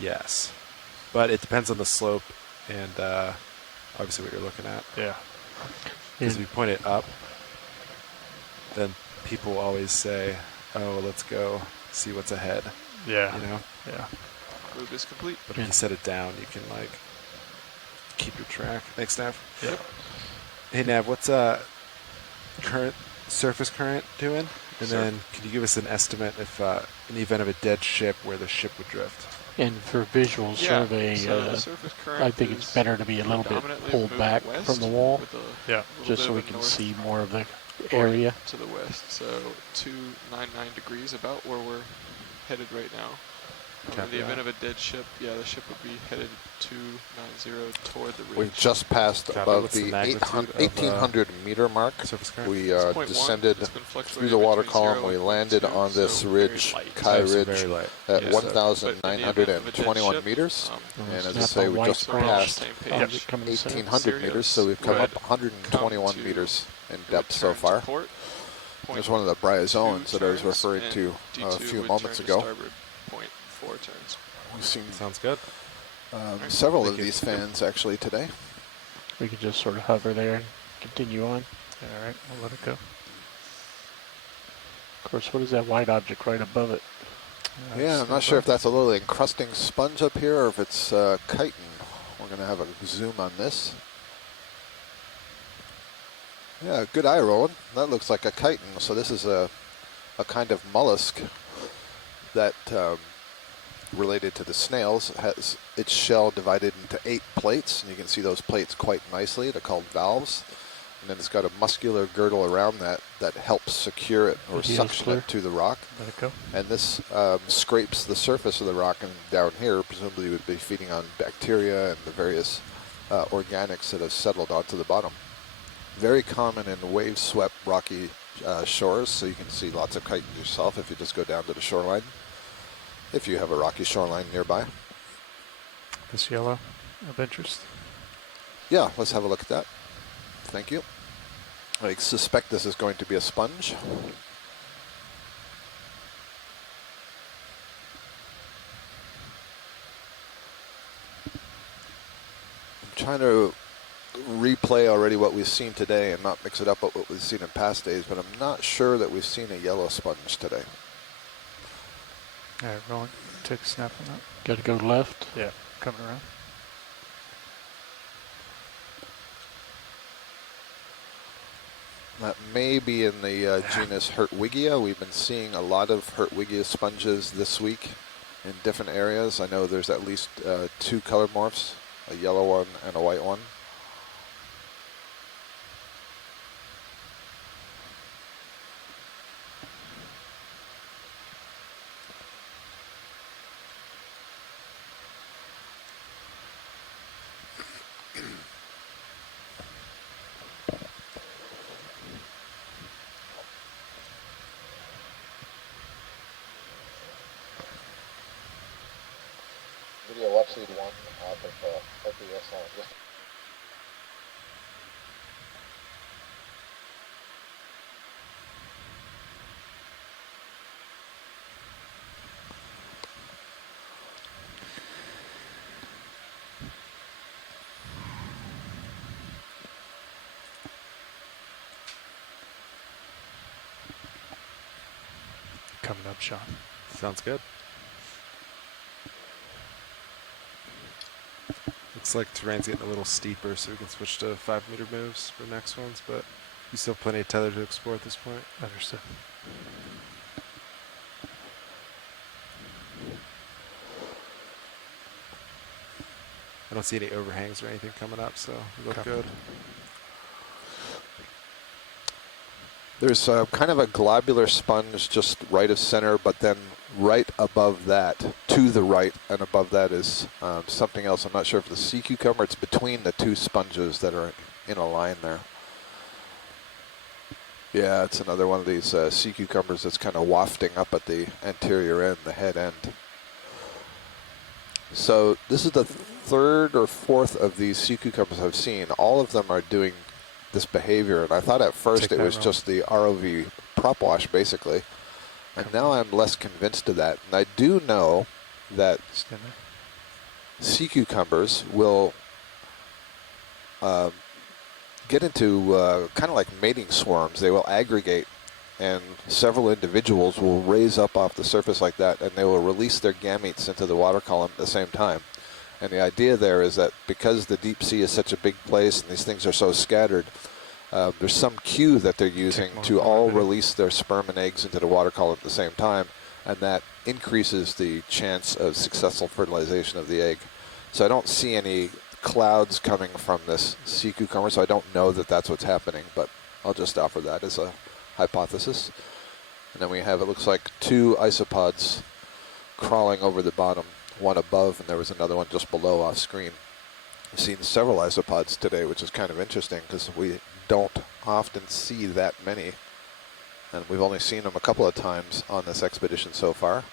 yes. But it depends on the slope and obviously what you're looking at. Yeah. Because if you point it up, then people always say, oh, let's go see what's ahead. Yeah. You know? Yeah. Move is complete. But if you set it down, you can, like, keep your track. Thanks, Nav. Yep. Hey, Nav, what's current surface current doing? And then can you give us an estimate if in the event of a dead ship where the ship would drift? And for visual survey, so the surface current I think it's better to be a little bit predominantly pulled moving back west from the wall, with a Yeah. little just bit so we of a can north see more of the point area. to the west. So 299 degrees, about where we're headed right now. In the event of a dead ship, yeah, the ship would be headed 290 toward the ridge. We just passed Copy. above What's the the magnitude of, 1,800 meter mark. Surface current? We 6.1. descended It's been through fluctuating the water between column. 0 We and landed 0.2, on this so ridge, very light. Kai Oh, so Ridge, very light. at Yeah, so- 1,921 ship, meters. And as I It's say, not we white just crash. passed same Yep. page. Coming south. 1,800 meters, so we've come would up 121 come to meters in It would depth so turn to far. port, There's point one of the bryozoans two that I was turns, referring and to a D2 few would moments turn to ago. starboard, point 4 turns. We've seen Sounds good. several Thank of you. these fans actually today. We could just sort of hover there and continue on. All right. We'll let it go. Of course, what is that white object right above it? Yeah, I'm not sure if that's a little encrusting sponge up here or if it's chitin. We're going to have a zoom on this. Yeah, good eye, Roland. That looks like a chitin. So this is a kind of mollusk that, related to the snails, has its shell divided into 8 plates. And you can see those plates quite nicely. They're called valves. And then it's got a muscular girdle around that helps secure it or Video's suction clear. it to the rock. Let it go. And this scrapes the surface of the rock, and down here presumably would be feeding on bacteria and the various organics that have settled onto the bottom. Very common in wave-swept rocky shores, so you can see lots of chitins yourself if you just go down to the shoreline, if you have a rocky shoreline nearby. This yellow of interest. Yeah, let's have a look at that. Thank you. I suspect this is going to be a sponge. I'm trying to replay already what we've seen today and not mix it up with what we've seen in past days, but I'm not sure that we've seen a yellow sponge today. All right, rolling. Take a snap on that. Got to go left. Yeah, coming around. That may be in the genus Hertwiggia. We've been seeing a lot of Hertwiggia sponges this week in different areas. I know there's at least 2 color morphs, a yellow one and a white one. Video watch lead 1 off of LPS. Coming up, Sean. Sounds good. Looks like terrain's getting a little steeper, so we can switch to 5-meter moves for next ones, but you still have plenty of tether to explore at this point. Understood. I don't see any overhangs or anything coming up, so we look Copy. good. There's kind of a globular sponge just right of center, but then right above that, to the right and above that is something else. I'm not sure if it's a sea cucumber. It's between the 2 sponges that are in a line there. Yeah, it's another one of these sea cucumbers that's kind of wafting up at the anterior end, the head end. So this is the 3rd or 4th of these sea cucumbers I've seen. All of them are doing this behavior. And I thought at first Take it that was wrong. just the ROV prop wash, basically. And now I'm less convinced of that. And I do know that Stand there. sea cucumbers will get into kind of like mating swarms. They will aggregate, and several individuals will raise up off the surface like that, and they will release their gametes into the water column at the same time. And the idea there is that because the deep sea is such a big place and these things are so scattered, there's some cue that they're using to all release their sperm and eggs into the water column at the same time, and that increases the chance of successful fertilization of the egg. So I don't see any clouds coming from this sea cucumber, so I don't know that that's what's happening, but I'll just offer that as a hypothesis. And then we have, it looks like 2 isopods crawling over the bottom, one above, and there was another one just below off screen. I've seen several isopods today, which is kind of interesting because we don't often see that many, and we've only seen them a couple of times on this expedition so far.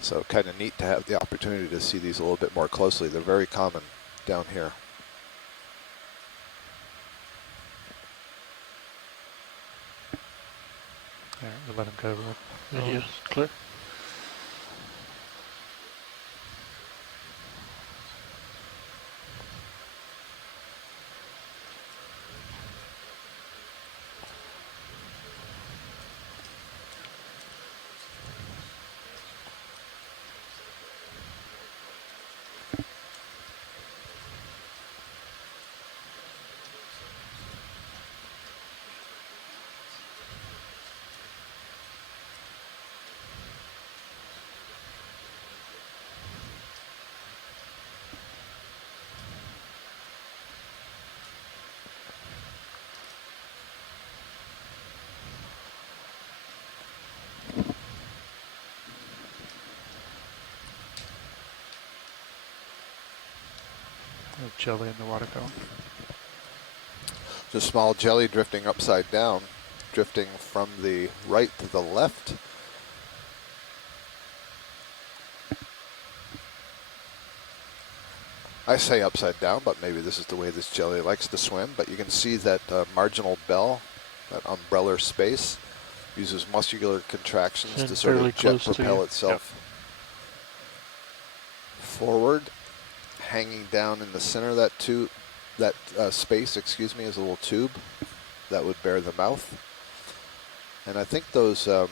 So kind of neat to have the opportunity to see these a little bit more closely. They're very common down here. All right, we'll let him go. Video's clear. Jelly in the water column. Just small jelly drifting upside down, drifting from the right to the left. I say upside down, but maybe this is the way this jelly likes to swim. But you can see that marginal bell, that umbellar space, uses muscular contractions And to sort fairly of jet close to propel you. itself forward. Hanging down in the center of that tube, that space, excuse me, is a little tube that would bear the mouth. And I think those sort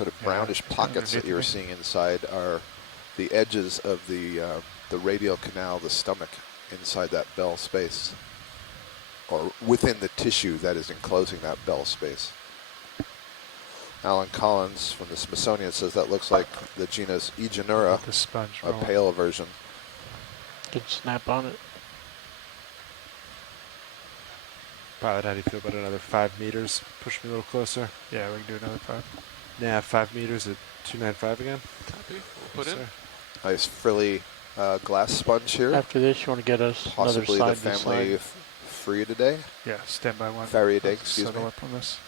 of brownish pockets that you were seeing inside are the edges of the radial canal, the stomach, inside that bell space, or within the tissue that is enclosing that bell space. Alan Collins from the Smithsonian says that looks like the genus Egenura, The sponge a roll. pale version. Good snap on it. Pilot, how do you feel about another 5 meters? Push me a little closer. Yeah, we can do another 5. Yeah, 5 meters at 295 again. Copy. We'll put in. Sir. Nice frilly glass sponge here. After this, you want to get us Possibly another the side by family side. free today. Yeah, stand by one. Faraday, I'll excuse settle me. up on this.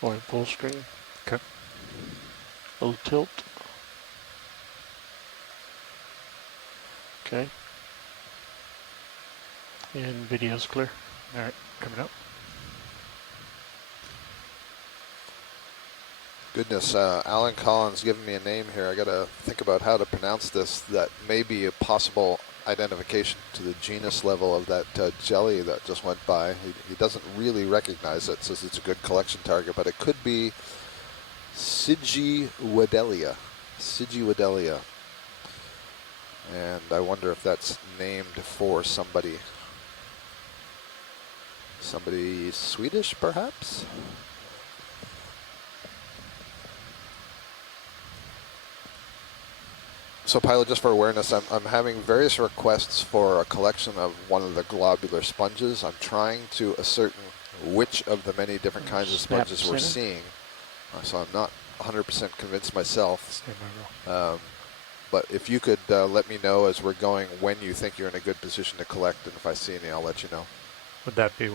Going full screen. Okay. Little tilt. Okay. And video's clear. All right, coming up. Goodness, Alan Collins giving me a name here. I got to think about how to pronounce this. That may be a possible identification to the genus level of that jelly that just went by. He doesn't really recognize it, says it's a good collection target, but it could be Sigiwadelia. Sigiwadelia. And I wonder if that's named for somebody. Somebody Swedish, perhaps? So, pilot, just for awareness, I'm having various requests for a collection of one of the globular sponges. I'm trying to ascertain which of the many different kinds of Snap sponges we're center. seeing. So I'm not 100% convinced myself. Stand by roll. But if you could let me know as we're going when you think you're in a good position to collect, and if I see any, I'll let you know. Would that be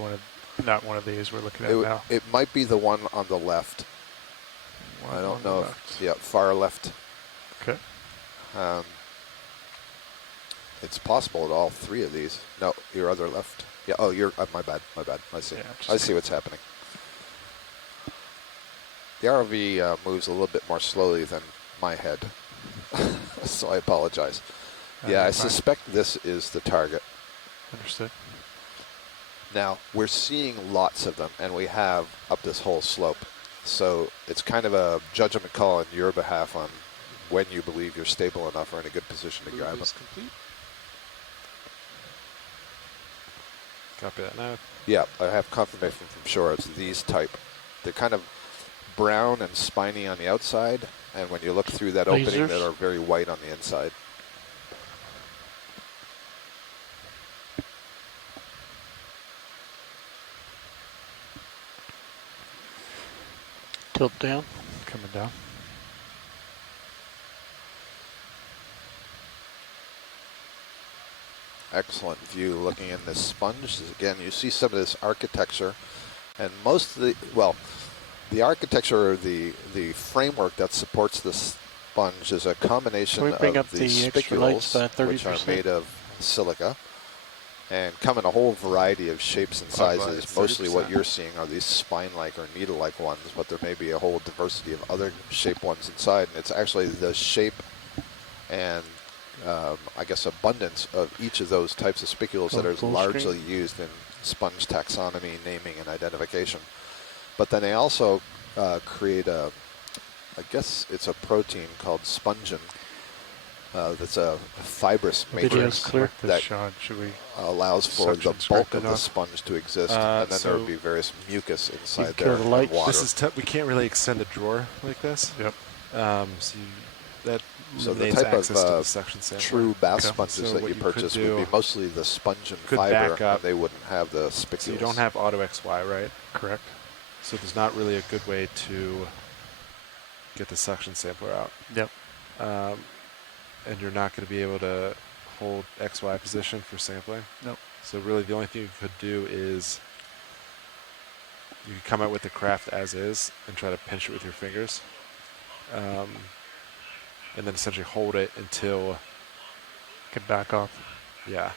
not one of these we're looking at now? It might be the one on the left. One I don't on the know. left. Yeah, far left. Okay. It's possible at all three of these. No, your other left. Yeah. Oh, you're. My bad. My bad. I see. Yeah, I see what's happening. The ROV moves a little bit more slowly than my head, so I apologize. Yeah, I suspect this is the target. Understood. Now, we're seeing lots of them, and we have up this whole slope. So it's kind of a judgment call on your behalf on when you believe you're stable enough or in a good position to grab them. Complete. Copy that now. Yeah, I have confirmation from shore. It's these type. They're kind of brown and spiny on the outside, and when you look through that opening, they are very white on the inside. Tilt down. Coming down. Excellent view looking in this sponge. Again, you see some of this architecture, and most of the, well, the architecture or the framework that supports this sponge is a combination of the spicules, which are made of silica, and come in a whole variety of shapes and sizes. Mostly what you're seeing are these spine-like or needle-like ones, but there may be a whole diversity of other shaped ones inside, and it's actually the shape and I guess abundance of each of those types of spicules that are largely used in sponge taxonomy, naming, and identification. But then they also create a, I guess it's a protein called spongin that's a fibrous matrix that allows for the bulk of the sponge to exist, and then there would be various mucus inside there and water. This is we can't really extend a drawer like this. Yep. So the type of true bass sponges that you purchase would be mostly the spongin fiber, and they wouldn't have the spicules. So you don't have auto XY, right? Correct. So there's not really a good way to get the suction sampler out. Yep. And you're not going to be able to hold XY position for sampling. Nope. So really the only thing you could do is you could come out with the craft as is and try to pinch it with your fingers. And then essentially hold it until... Can back off. Yeah.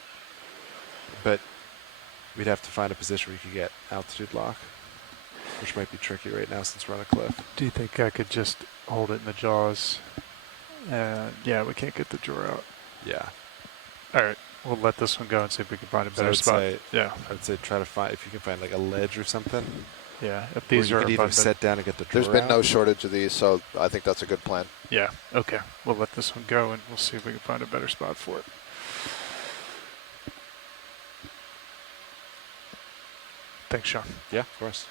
But we'd have to find a position where you could get altitude lock, which might be tricky right now since we're on a cliff. Do you think I could just hold it in the jaws? Yeah, we can't get the drawer out. Yeah. All right, we'll let this one go and see if we can find a better spot. Yeah. I'd say try to find, if you can find like a ledge or something. Yeah, if these or are you could either set down and get the drawer There's been out. no shortage of these, so I think that's a good plan. Yeah, okay. We'll let this one go and we'll see if we can find a better spot for it. Thanks, Sean. Yeah, of course.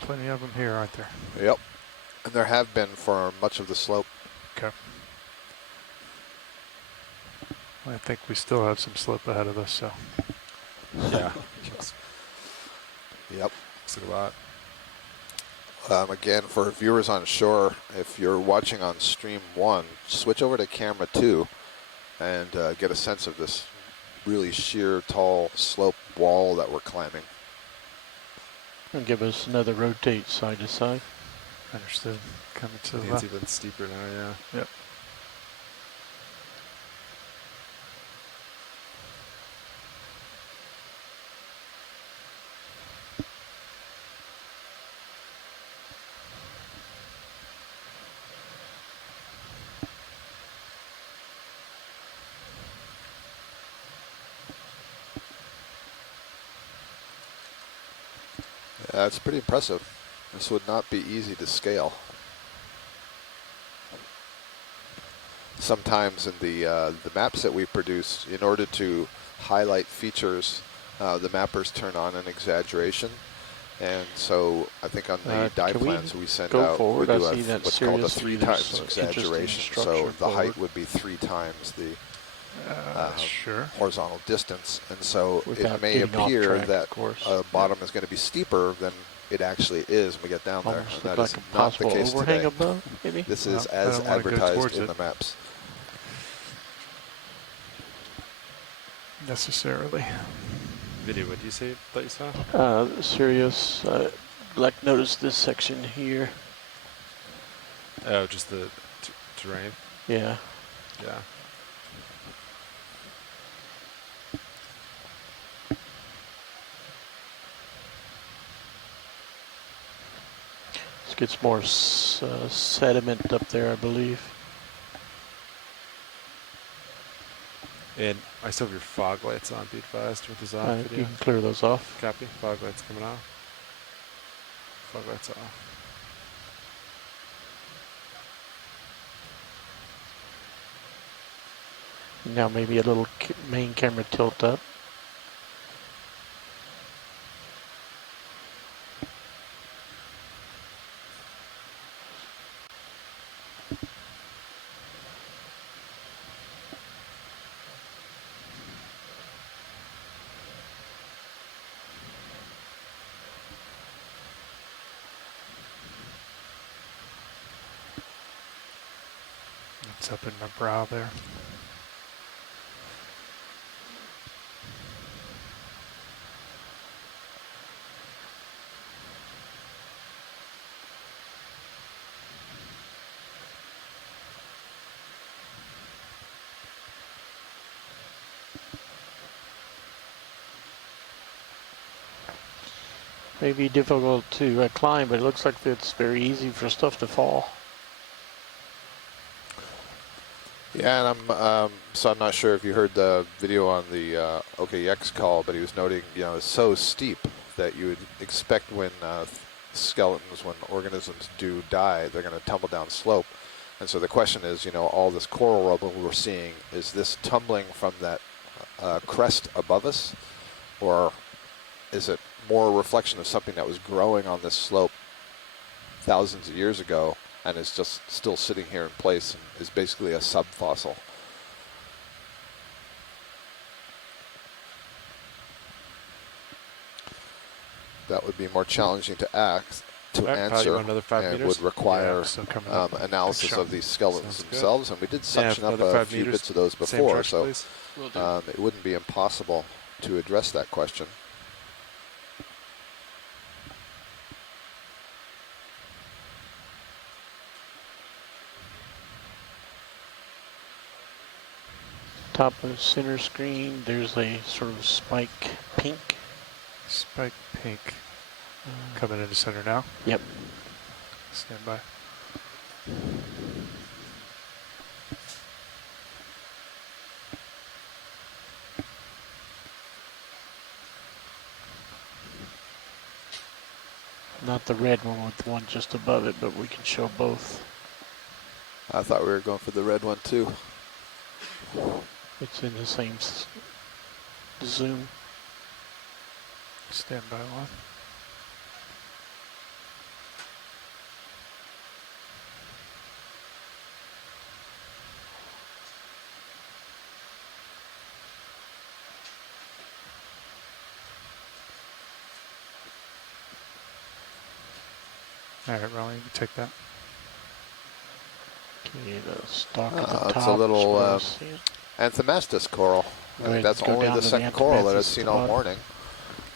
Plenty of them here, aren't there? Yep. And there have been for much of the slope. Okay. I think we still have some slope ahead of us, so. Yeah. Yep. Looks like a lot. Again, for viewers on shore, if you're watching on stream 1, switch over to camera 2 and get a sense of this really sheer, tall slope wall that we're climbing. And give us another rotate side to side. Understood. Coming to I the think left. it's even steeper now, yeah. Yep. It's pretty impressive. This would not be easy to scale. Sometimes in the maps that we produce, in order to highlight features, the mappers turn on an exaggeration. And so I think on the die plans we send out, we do what's called a 3 times exaggeration. So the height would be 3 times the Sure. horizontal distance, and so Without it may getting off appear track, that of course. bottom is going to be steeper than it actually is when we get down there. Almost And look that like is a not the possible case overhang today. above, maybe? This Well, is I as don't wanna go advertised towards in it. the maps. Necessarily. Video, what do you say that you saw? Serious. Like, notice this section here. Oh, just the terrain? Yeah. Yeah. This gets more sediment up there, I believe. And I still have your fog lights on, be advised, with this off You video. can clear those off. Copy. Fog lights coming off. Fog lights off. Now maybe a little main camera tilt up. It's up in my brow there. May be difficult to climb, but it looks like it's very easy for stuff to fall. Yeah, and I'm not sure if you heard the video on the OKX call, but he was noting, it's so steep that you would expect when skeletons, when organisms do die, they're going to tumble down slope. And so the question is, all this coral rubble we're seeing, is this tumbling from that crest above us, or is it more a reflection of something that was growing on this slope thousands of years ago and is just still sitting here in place and is basically a subfossil? That would be more challenging to answer, another 5 and meters? would require analysis Good of these skeletons Sounds good. themselves, and we did suction up another a 5 few meters. bits of those Same before, direction, so please. Will do. it wouldn't be impossible to address that question. Top of the center screen, there's a sort of spike pink. Spike pink. Coming into center now. Yep. Stand by. Not the red one with the one just above it, but we can show both. I thought we were going for the red one too. It's in the same zoom. Stand by one. All right, Raleigh, you can take that. Okay, the stalk at the top. It's a little sort of see it. Anthomastus coral. I Right, think that's go only down the to the second coral that I've Anthomastus seen at the all bottom. morning.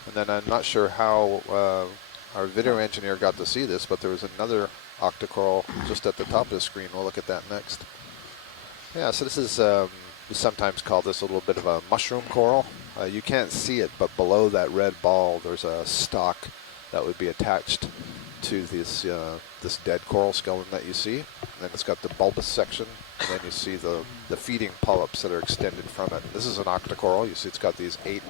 And then I'm not sure how our video engineer got to see this, but there was another octocoral just at the top of the screen. We'll look at that next. Yeah, so this is, we sometimes call this a little bit of a mushroom coral. You can't see it, but below that red ball, there's a stalk that would be attached to this this dead coral skeleton that you see. And then it's got the bulbous section, and then you see the feeding polyps that are extended from it. And this is an octocoral. You see it's got these 8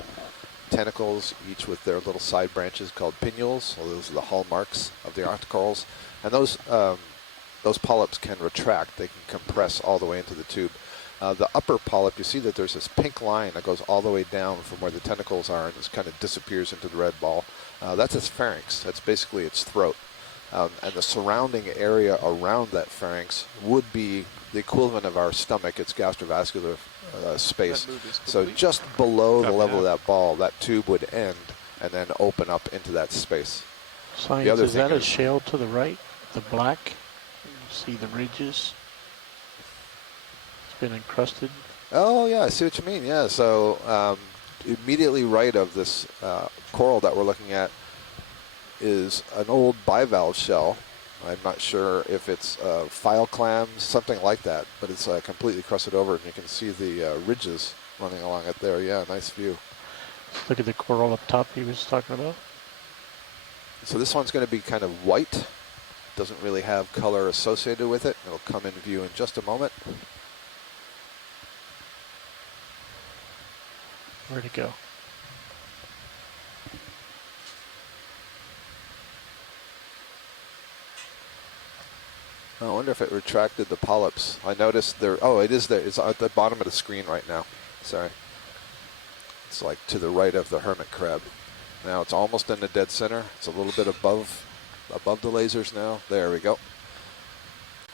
tentacles, each with their little side branches called pinnules. So those are the hallmarks of the octocorals. And those polyps can retract. They can compress all the way into the tube. The upper polyp, you see that there's this pink line that goes all the way down from where the tentacles are and just kind of disappears into the red ball. That's its pharynx. That's basically its throat. and the surrounding area around that pharynx would be the equivalent of our stomach, its gastrovascular space. That move is So complete. just below the Copy level that. of that ball, that tube would end and then open up into that space. Science, other is that thing a is- shell to the right? The black? You see the ridges? It's been encrusted. Oh yeah, I see what you mean. Yeah, so immediately right of this coral that we're looking at is an old bivalve shell. I'm not sure if it's file clams, something like that, but it's completely crusted over, and you can see the ridges running along it there. Yeah, nice view. Look at the coral up top he was talking about. So this one's going to be kind of white. Doesn't really have color associated with it. It'll come in view in just a moment. Where'd it go? I wonder if it retracted the polyps. I noticed there. Oh, it is there. It's at the bottom of the screen right now. Sorry. It's like to the right of the hermit crab. Now it's almost in the dead center. It's a little bit above the lasers now. There we go.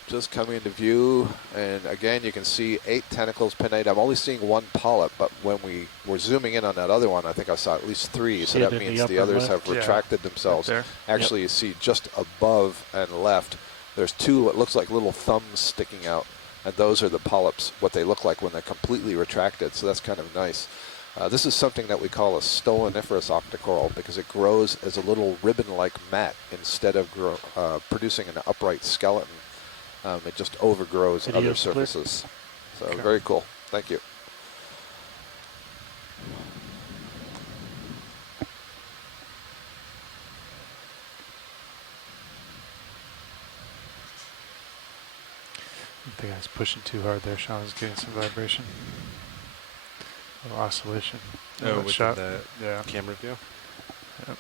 Just coming into view, and again you can see 8 tentacles pinnate. I'm only seeing 1 polyp, but when we were zooming in on that other one, I think I saw at least 3. So See it that in the means the upper others left? have retracted Right themselves. there. Actually, you see just above and left, there's 2 what looks like little thumbs sticking out, and those are the polyps, what they look like when they're completely retracted. So that's kind of nice. This is something that we call a stoloniferous octocoral because it grows as a little ribbon-like mat instead of producing an upright skeleton. It just overgrows Video other clip. surfaces. So Okay. very cool. Thank you. I think I was pushing too hard there. Sean was getting some vibration. A little oscillation. Oh, that within shot. the Yeah. camera view. Yep.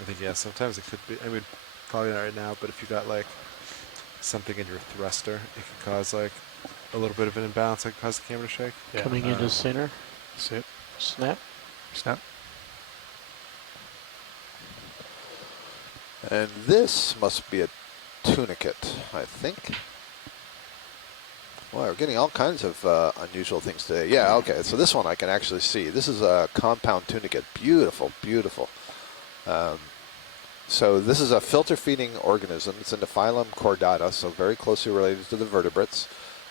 I think, yeah, sometimes it could be, I mean, probably not right now, but if you got like something in your thruster, it could cause like a little bit of an imbalance that could cause the camera to shake. Yeah. Coming into center. Sit. Snap. Snap. And this must be a tunicate, I think. Well, we're getting all kinds of unusual things today. Yeah, okay, so this one I can actually see. This is a compound tunicate. Beautiful, beautiful. So this is a filter-feeding organism. It's in the phylum Chordata, so very closely related to the vertebrates.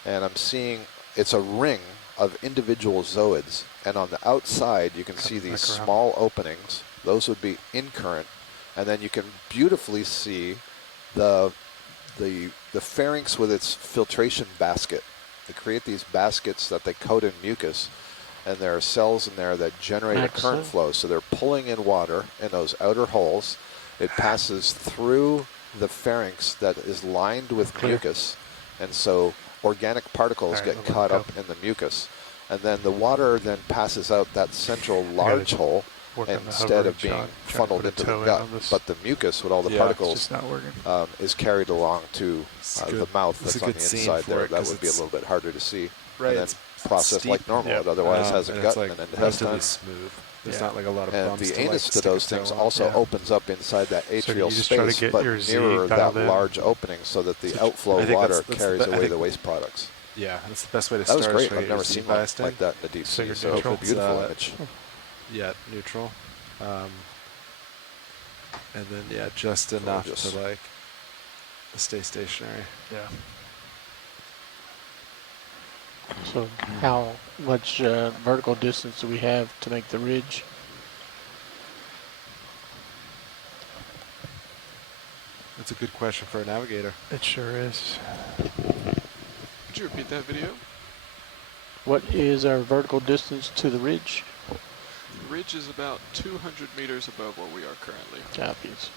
And I'm seeing it's a ring of individual zooids. And on the outside, you can see Coming these back around. small openings. Those would be in current. And then you can beautifully see the pharynx with its filtration basket. They create these baskets that they coat in mucus, and there are cells in there that generate a current flow. So they're pulling in water in those outer holes. It passes through the pharynx that is lined with Clear. mucus, and so organic particles All right, get we'll let caught it up in the mucus. And then the water then passes out that central large hole, Work on the instead of hovering being shot. Trying to funneled put a into toe the in gut. on this. But the mucus with all the Yeah, It's particles just not working. is carried along to It's the good. mouth It's that's a on good the scene inside for there. it That 'cause would be a it's- little bit harder to see. Right, And then it's process steep. like normal. Yeah. It otherwise has a and gut it's like and then it has relatively time. smooth. There's Yeah. not like a lot of And bumps the to like anus to stick a those toe things on. also Yeah. opens up inside that So do atrial you just try to space, get but your Z nearer that dialed in? large opening so that the So outflow I think water that's the carries be- I away think- the waste products. Yeah, that's the best way to That was start. great. is try to I've get never your seen Z one biased in. like that in the deep So sea. you're So neutral. beautiful It's, image. Yeah, neutral. And then, yeah, just enough Gorgeous. to like stay stationary. Yeah. So how much vertical distance do we have to make the ridge? That's a good question for a navigator. It sure is. Could you repeat that video? What is our vertical distance to the ridge? The ridge is about 200 meters above where we are currently. Copies.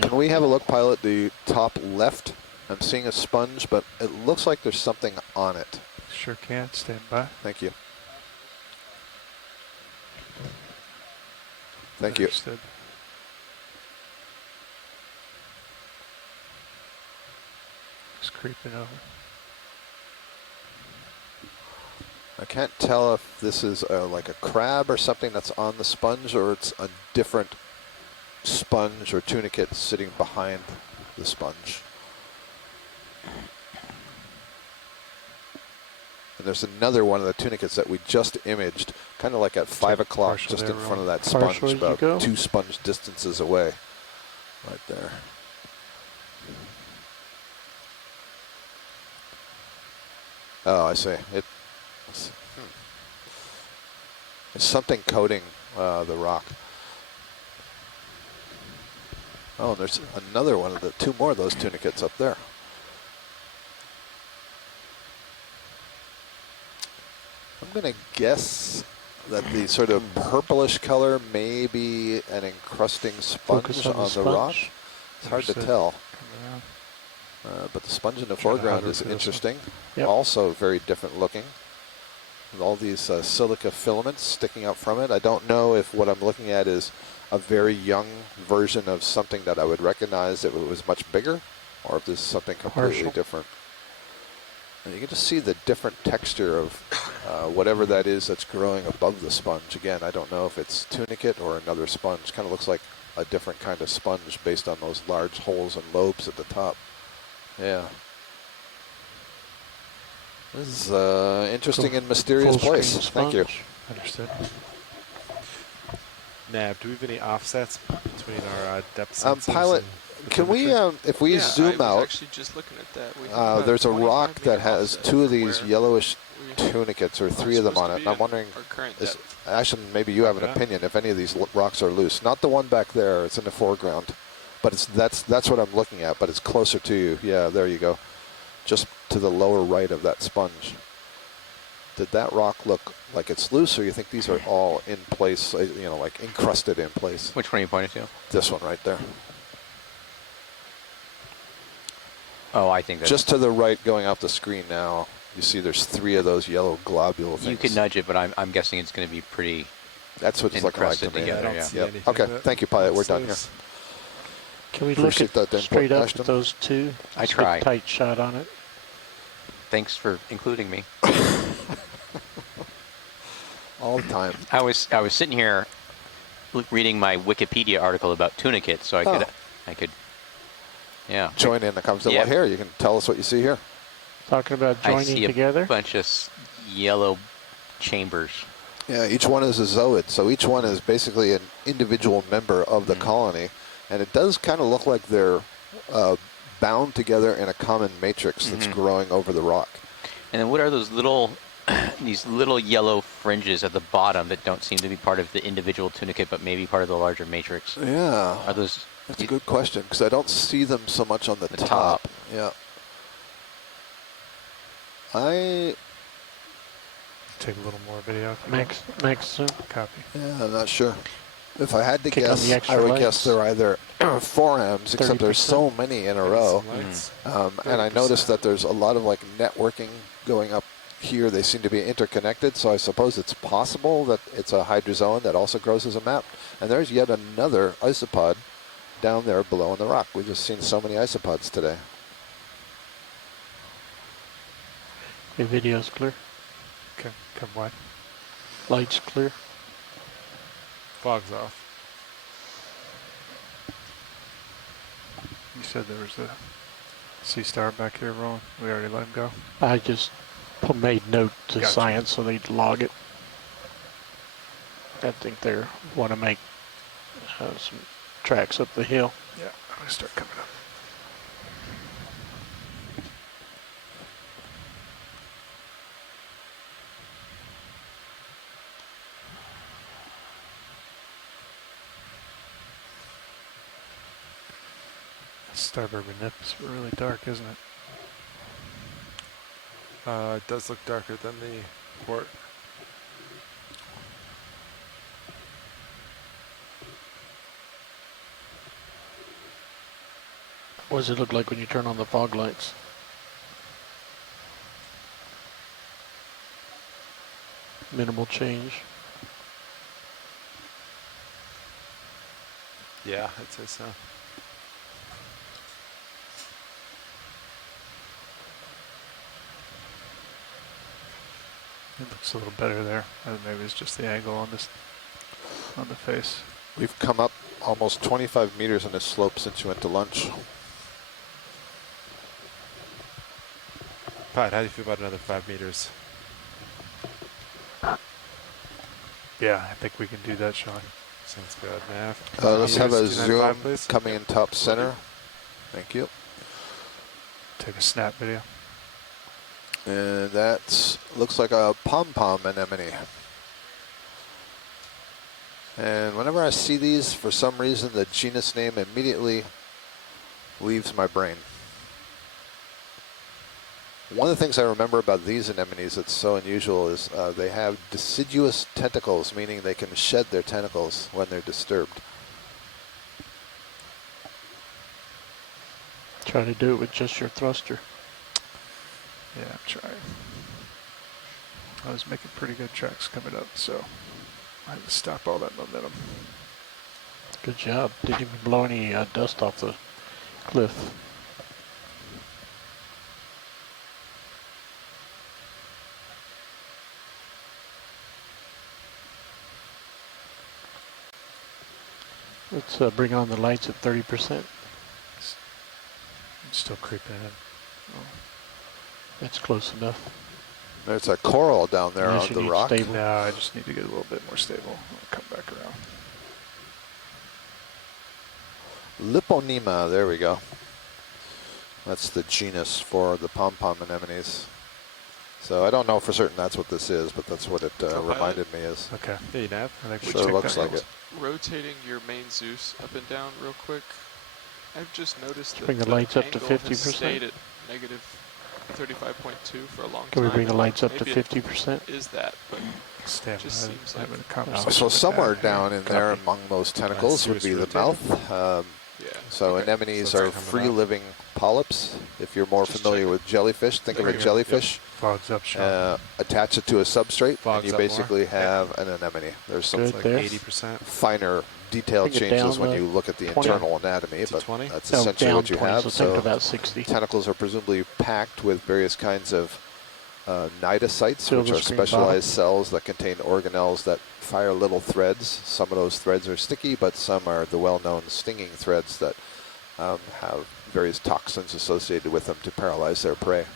Can we have a look, pilot, the top left? I'm seeing a sponge, but it looks like there's something on it. Sure can. Stand by. Thank you. Thank you. Understood. Just creeping over. I can't tell if this is like a crab or something that's on the sponge, or it's a different sponge or tunicate sitting behind the sponge. And there's another one of the tunicates that we just imaged, kind of like at 5 o'clock, just in front of that sponge, Partial as you about go. 2 sponge distances away, right there. Oh, I see. It's something coating the rock. Oh, and there's another one of the 2 more of those tunicates up there. I'm going to guess that the sort of purplish color may be an encrusting sponge on the rock. It's hard to tell. But the sponge in the foreground is interesting. Yep. Also very different looking. With all these silica filaments sticking out from it. I don't know if what I'm looking at is a very young version of something that I would recognize if it was much bigger, or if this is something completely different. And you can just see the different texture of whatever that is that's growing above the sponge. Again, I don't know if it's tunicate or another sponge. Kind of looks like a different kind of sponge based on those large holes and lobes at the top. Yeah. This is interesting and mysterious place. Thank you. Understood. Nav, do we have any offsets between our depth sensors? Pilot, and the can we, telemetry? if we zoom I was out, actually just looking at that. We have about there's a 25 rock that meter has offset 2 of these where yellowish we tunicates, or 3 of them supposed on to it. be And I'm in wondering, our current depth. Ashton, maybe you have an opinion if any of these rocks are loose. Not the one back there, it's in the foreground. But that's what I'm looking at, but it's closer to you. Yeah, there you go. Just to the lower right of that sponge. Did that rock look like it's loose, or you think these are all in place, you know, like encrusted in place? Which one are you pointing to? This one right there. Oh, I think that's... Just to the right going off the screen now, you see there's 3 of those yellow globule things. You can nudge it, but I'm guessing it's going to be pretty... That's what it's looking like to encrusted me. together, I don't see Yep. anything Okay, that thank you, pilot. We're looks done here. loose. Can we look Appreciate that at input, straight up Ashton. at those 2? I Let's try. get a tight shot on it. Thanks for including me. All the time. I was sitting here reading my Wikipedia article about tunicate, so I could, yeah. Join in the conversation. Yeah. Well, here, you can tell us what you see here. Talking about I joining see together. a bunch of yellow chambers. Yeah, each one is a zooid, so each one is basically an individual member of the colony, and it does kind of look like they're bound together in a common matrix that's growing over the rock. And then what are those little, these little yellow fringes at the bottom that don't seem to be part of the individual tunicate, but maybe part of the larger matrix? Yeah, Are those? that's a good question, because I don't see them so much on the top. top. Yeah. I Take a little more video. Max zoom. Copy. Yeah, I'm not sure. If I had to Kick on the guess, extra I would lights. guess they're either forams, except there's 30%. so many in a row. And I noticed that there's a lot of like networking going up here. They seem to be interconnected, so I suppose it's possible that it's a hydrozoan that also grows as a map. And there's yet another isopod down there below in the rock. We've just seen so many isopods today. Your video's clear. Okay, come wide. Lights clear. Fog's off. You said there was a sea star back here rolling. We already let him go. I just made note to Gotcha. science so they'd log it. I think they want to make some tracks up the hill. Yeah, I'm gonna start coming up. Starboard nip is really dark, isn't it? It does look darker than the port. What does it look like when you turn on the fog lights? Minimal change. Yeah, I'd say so. It looks a little better there. Maybe it's just the angle on this on the face. We've come up almost 25 meters on this slope since you went to lunch. Pat, how do you feel about another 5 meters? Yeah, I think we can do that, Sean. Sounds good, Nav. Let's have a 295, zoom please. coming in top center. Thank you. Take a snap video. And that looks like a pom-pom anemone. And whenever I see these, for some reason, the genus name immediately leaves my brain. One of the things I remember about these anemones that's so unusual is they have deciduous tentacles, meaning they can shed their tentacles when they're disturbed. Try to do it with just your thruster. Yeah, I'm trying. I was making pretty good tracks coming up, so I had to stop all that momentum. Good job. Didn't even blow any dust off the cliff. Let's bring on the lights at 30%. I'm still creeping in. Oh. That's close enough. There's a coral down there Unless on you the need rock. stable. No, I just need to get a little bit more stable. I'll come back around. Liponema, there we go. That's the genus for the pom-pom anemones. So I don't know for certain that's what this is, but that's what it reminded me is. Okay. Hey, Nav. I think we Sure checked looks that like out. it. Rotating your main Zeus up and down real quick. I've just noticed that Bring the lights up to angle has 50%. stayed at negative 35.2 for a long time. Can we bring the lights up to Maybe it 50%? is that, but Stand just by seems having like- a conversation So with somewhere that. down in there Copy. among those tentacles would be the mouth. yeah. So okay. anemones So are it's coming free-living polyps. If you're more Just familiar checking. with jellyfish, think of There a we go. jellyfish. Fogs up, Sean. Attach it to a substrate, Fogs and you up basically more. have an anemone. There's some Good Like there. 80%. finer detail Bring it changes down when to you look at the 20. internal anatomy, To but 20? that's No, essentially down what you 20, have. so think So about 60. tentacles are presumably packed with various kinds of cnidocytes, Silver which are screen specialized cells that contain organelles that fire little threads. Some of those threads are sticky, but some are the well-known stinging threads that have various toxins associated with them to paralyze their prey.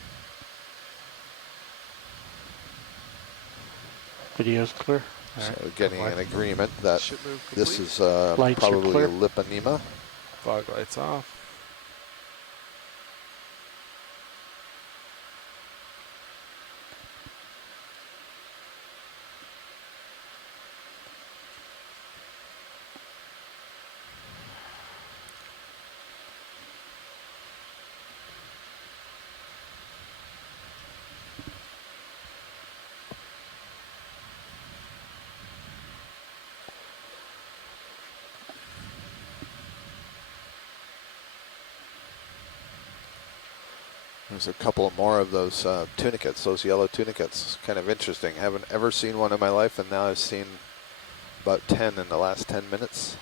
Video's clear. All right. So getting an agreement that Ship move this complete. is Lights are probably clear. Liponema. Fog lights off. There's a couple more of those tunicates, those yellow tunicates. Kind of interesting. Haven't ever seen one in my life, and now I've seen about 10 in the last 10 minutes.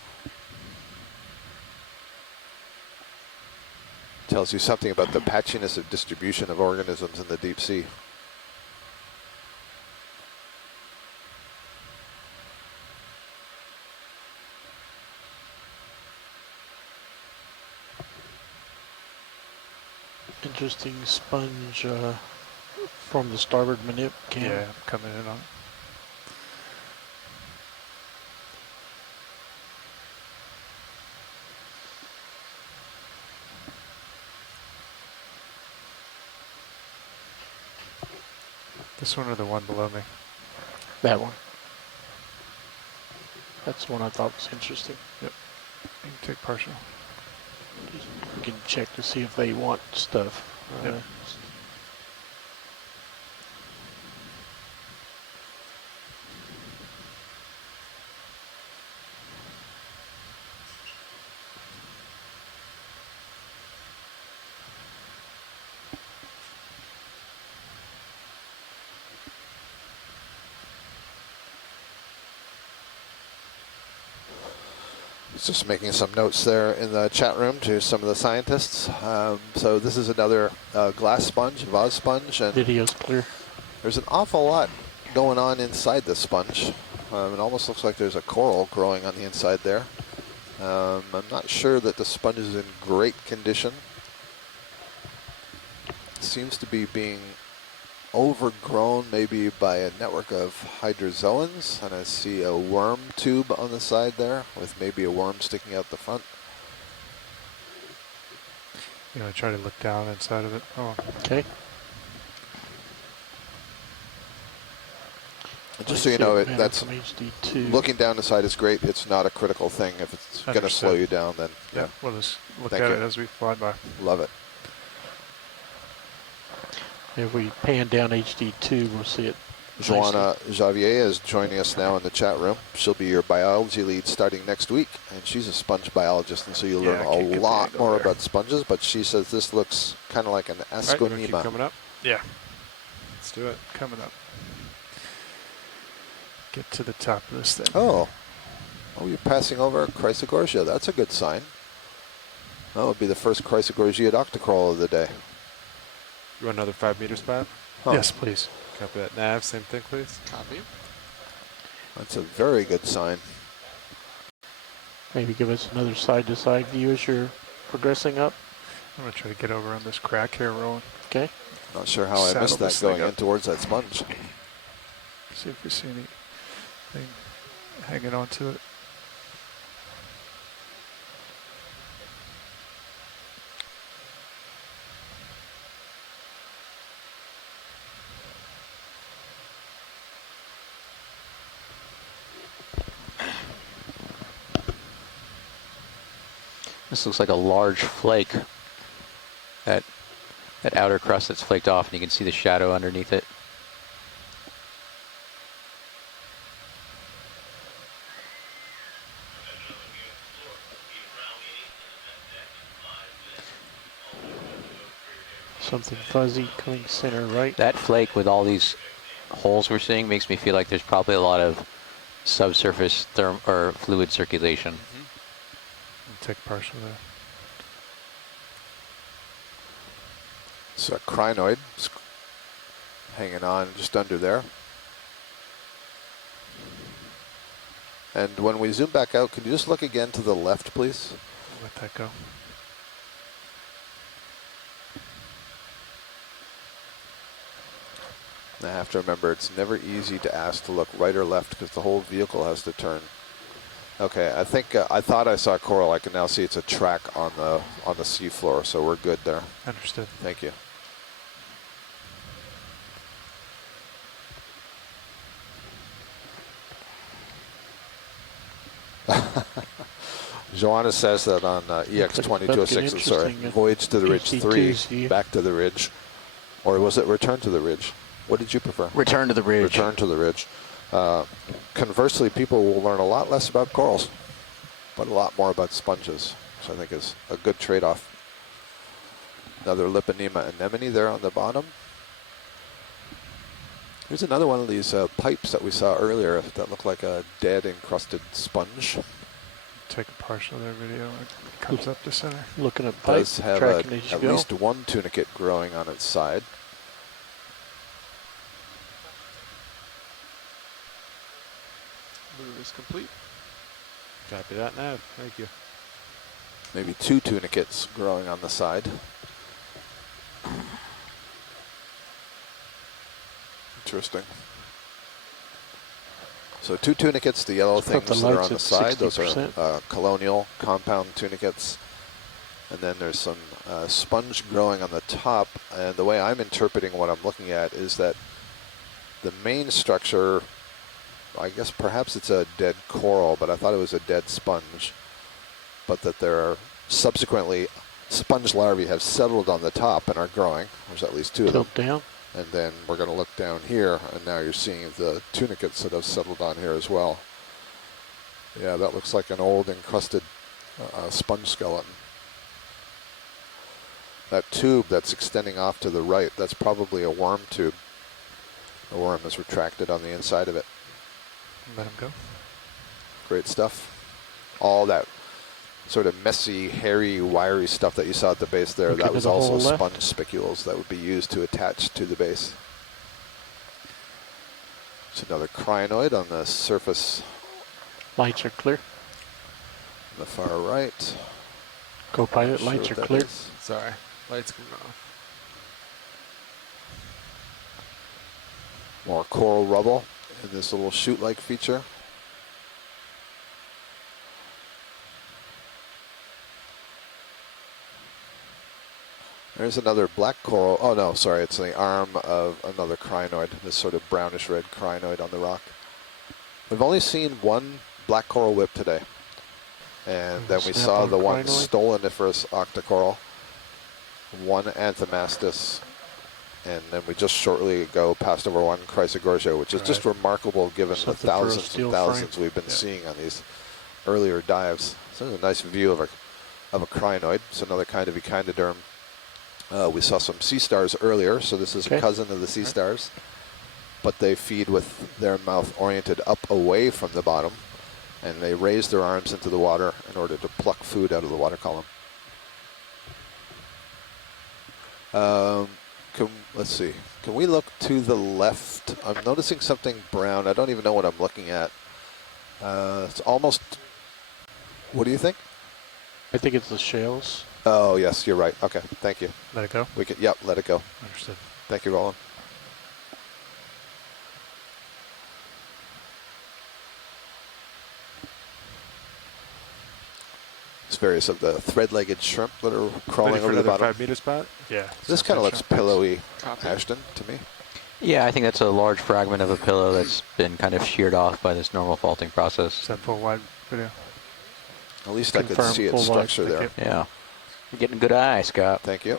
Tells you something about the patchiness of distribution of organisms in the deep sea. Interesting sponge from the starboard manip cam. Yeah, I'm coming in on it. This one or the one below me? That one. That's the one I thought was interesting. You can take partial. We can check to see if they want stuff. Yep. Just making some notes there in the chat room to some of the scientists. So this is another glass sponge, vase sponge, and Video's clear. there's an awful lot going on inside the sponge. It almost looks like there's a coral growing on the inside there. I'm not sure that the sponge is in great condition. Seems to be being overgrown maybe by a network of hydrozoans, and I see a worm tube on the side there with maybe a worm sticking out the front. You want to try to look down inside of it? Oh, Okay. And just so you know, that's from HD2. looking down the side is great. It's not a critical thing. If it's going to slow you down, then yeah. We'll just look Thank at you. it as we fly by. Love it. If we pan down HD2, we'll see it. Joanna Javier is joining us now in the chat room. She'll be your biology lead starting next week, and she's a sponge biologist, and so you'll learn a lot more about sponges, but she says this looks kind of like an Asconema. Keep coming up? Yeah. Let's do it. Coming up. Get to the top of this thing. Oh, you're passing over Chrysogorgia. That's a good sign. That would be the first Chrysogorgia octocoral of the day. You want another 5 meter spot? Huh. Yes, please. Copy that. Nav, same thing, please. Copy. That's a very good sign. Maybe give us another side-to-side view as you're progressing up. I'm going to try to get over on this crack here, Rowan. Okay. Not sure how I Saddle missed that this thing going in up. towards that sponge. See if we see anything hanging on to it. This looks like a large flake. That outer crust that's flaked off, and you can see the shadow underneath it. Something fuzzy coming center right. That flake with all these holes we're seeing makes me feel like there's probably a lot of subsurface or fluid circulation. Take partial there. It's a crinoid hanging on just under there. And when we zoom back out, can you just look again to the left, please? Let that go. I have to remember it's never easy to ask to look right or left because the whole vehicle has to turn. Okay, I think I thought I saw coral. I can now see it's a track on the seafloor, so we're good there. Understood. Thank you. Joanna says that on EX2206, sorry, Voyage to the Ridge 3, Back to the Ridge, or was it Return to the Ridge? What did you prefer? Return to the ridge. Return to the Ridge. Conversely, people will learn a lot less about corals, but a lot more about sponges, which I think is a good trade-off. Another Liponema anemone there on the bottom. Here's another one of these pipes that we saw earlier that looked like a dead encrusted sponge. Take a partial there video. It comes up to center. Looking at It pipe, does have tracking as you at go. least one tunicate growing on its side. Move is complete. Copy that, Nav. Thank you. Maybe two tunicates growing on the side. Interesting. So two tunicates, the yellow Let's put things the that are lights on the at side, those 60%. are colonial compound tunicates. And then there's some sponge growing on the top. And the way I'm interpreting what I'm looking at is that the main structure, I guess perhaps it's a dead coral, but I thought it was a dead sponge. But that there are subsequently sponge larvae have settled on the top and are growing. There's at least two of them. Tilt down. And then we're going to look down here, and now you're seeing the tunicates that have settled on here as well. Yeah, that looks like an old encrusted sponge skeleton. That tube that's extending off to the right, that's probably a worm tube. The worm is retracted on the inside of it. Let him go. Great stuff. All that sort of messy, hairy, wiry stuff that you saw at the base there, Looking that to was the also whole left. sponge spicules that would be used to attach to the base. It's another crinoid on the surface Lights are clear. on the far right. Co-pilot, Not sure lights what are that clear. is. Sorry, lights coming off. More coral rubble in this little chute-like feature. There's another black coral. Oh no, sorry, it's the arm of another crinoid, this sort of brownish red crinoid on the rock. We've only seen one black coral whip today. And then we saw the one stoloniferous octocoral, one anthomastus, and then we just shortly ago passed over one chrysogorgia, which is just remarkable given the thousands and thousands we've been seeing on these earlier dives. So there's a nice view of a crinoid. It's another kind of echinoderm. We saw some sea stars earlier, so this is a cousin of the sea stars, but they feed with their mouth oriented up away from the bottom, and they raise their arms into the water in order to pluck food out of the water column. Let's see. Can we look to the left? I'm noticing something brown. I don't even know what I'm looking at. It's almost... What do you think? I think it's the shales. Oh, yes, you're right. Okay, thank you. Let it go? We can, yep, let it go. Understood. Thank you, Roland. There's various of the thread-legged shrimp that are crawling over the bottom. 5 meter spot? Yeah. This kind of looks pillowy, Ashton, to me. Yeah, I think that's a large fragment of a pillow that's been kind of sheared off by this normal faulting process. Is that full wide video? At least I could see its structure there. Yeah. You're getting a good eye, Scott. Thank you.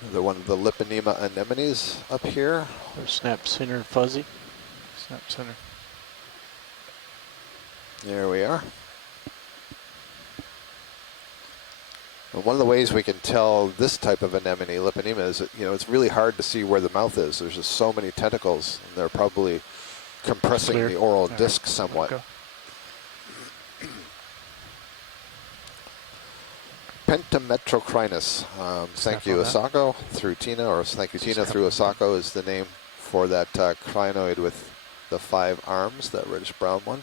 Another one of the Liponema anemones up here. Or snap center fuzzy. Snap center. There we are. And one of the ways we can tell this type of anemone, Liponema, is that, it's really hard to see where the mouth is. There's just so many tentacles, and they're probably compressing the oral disc somewhat. Pentametrocrinus. Thank you, Asako, through Tina, or thank you, Tina, through Asako is the name for that crinoid with the 5 arms, that reddish brown one.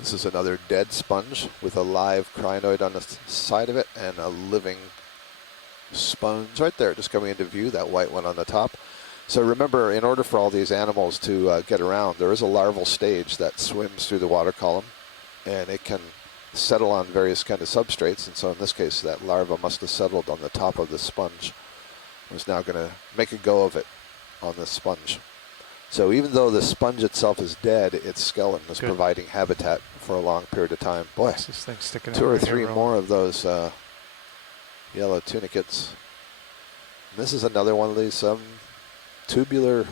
This is another dead sponge with a live crinoid on the side of it and a living sponge right there, just coming into view, that white one on the top. So remember, in order for all these animals to get around, there is a larval stage that swims through the water column, and it can settle on various kind of substrates, and so in this case that larva must have settled on the top of the sponge. It's now going to make a go of it on this sponge. So even though the sponge itself is dead, its skeleton is providing habitat for a long period of time. Boy, this thing sticking 2 or right 3 here, more of those yellow tunicates. And this is another one of these tubular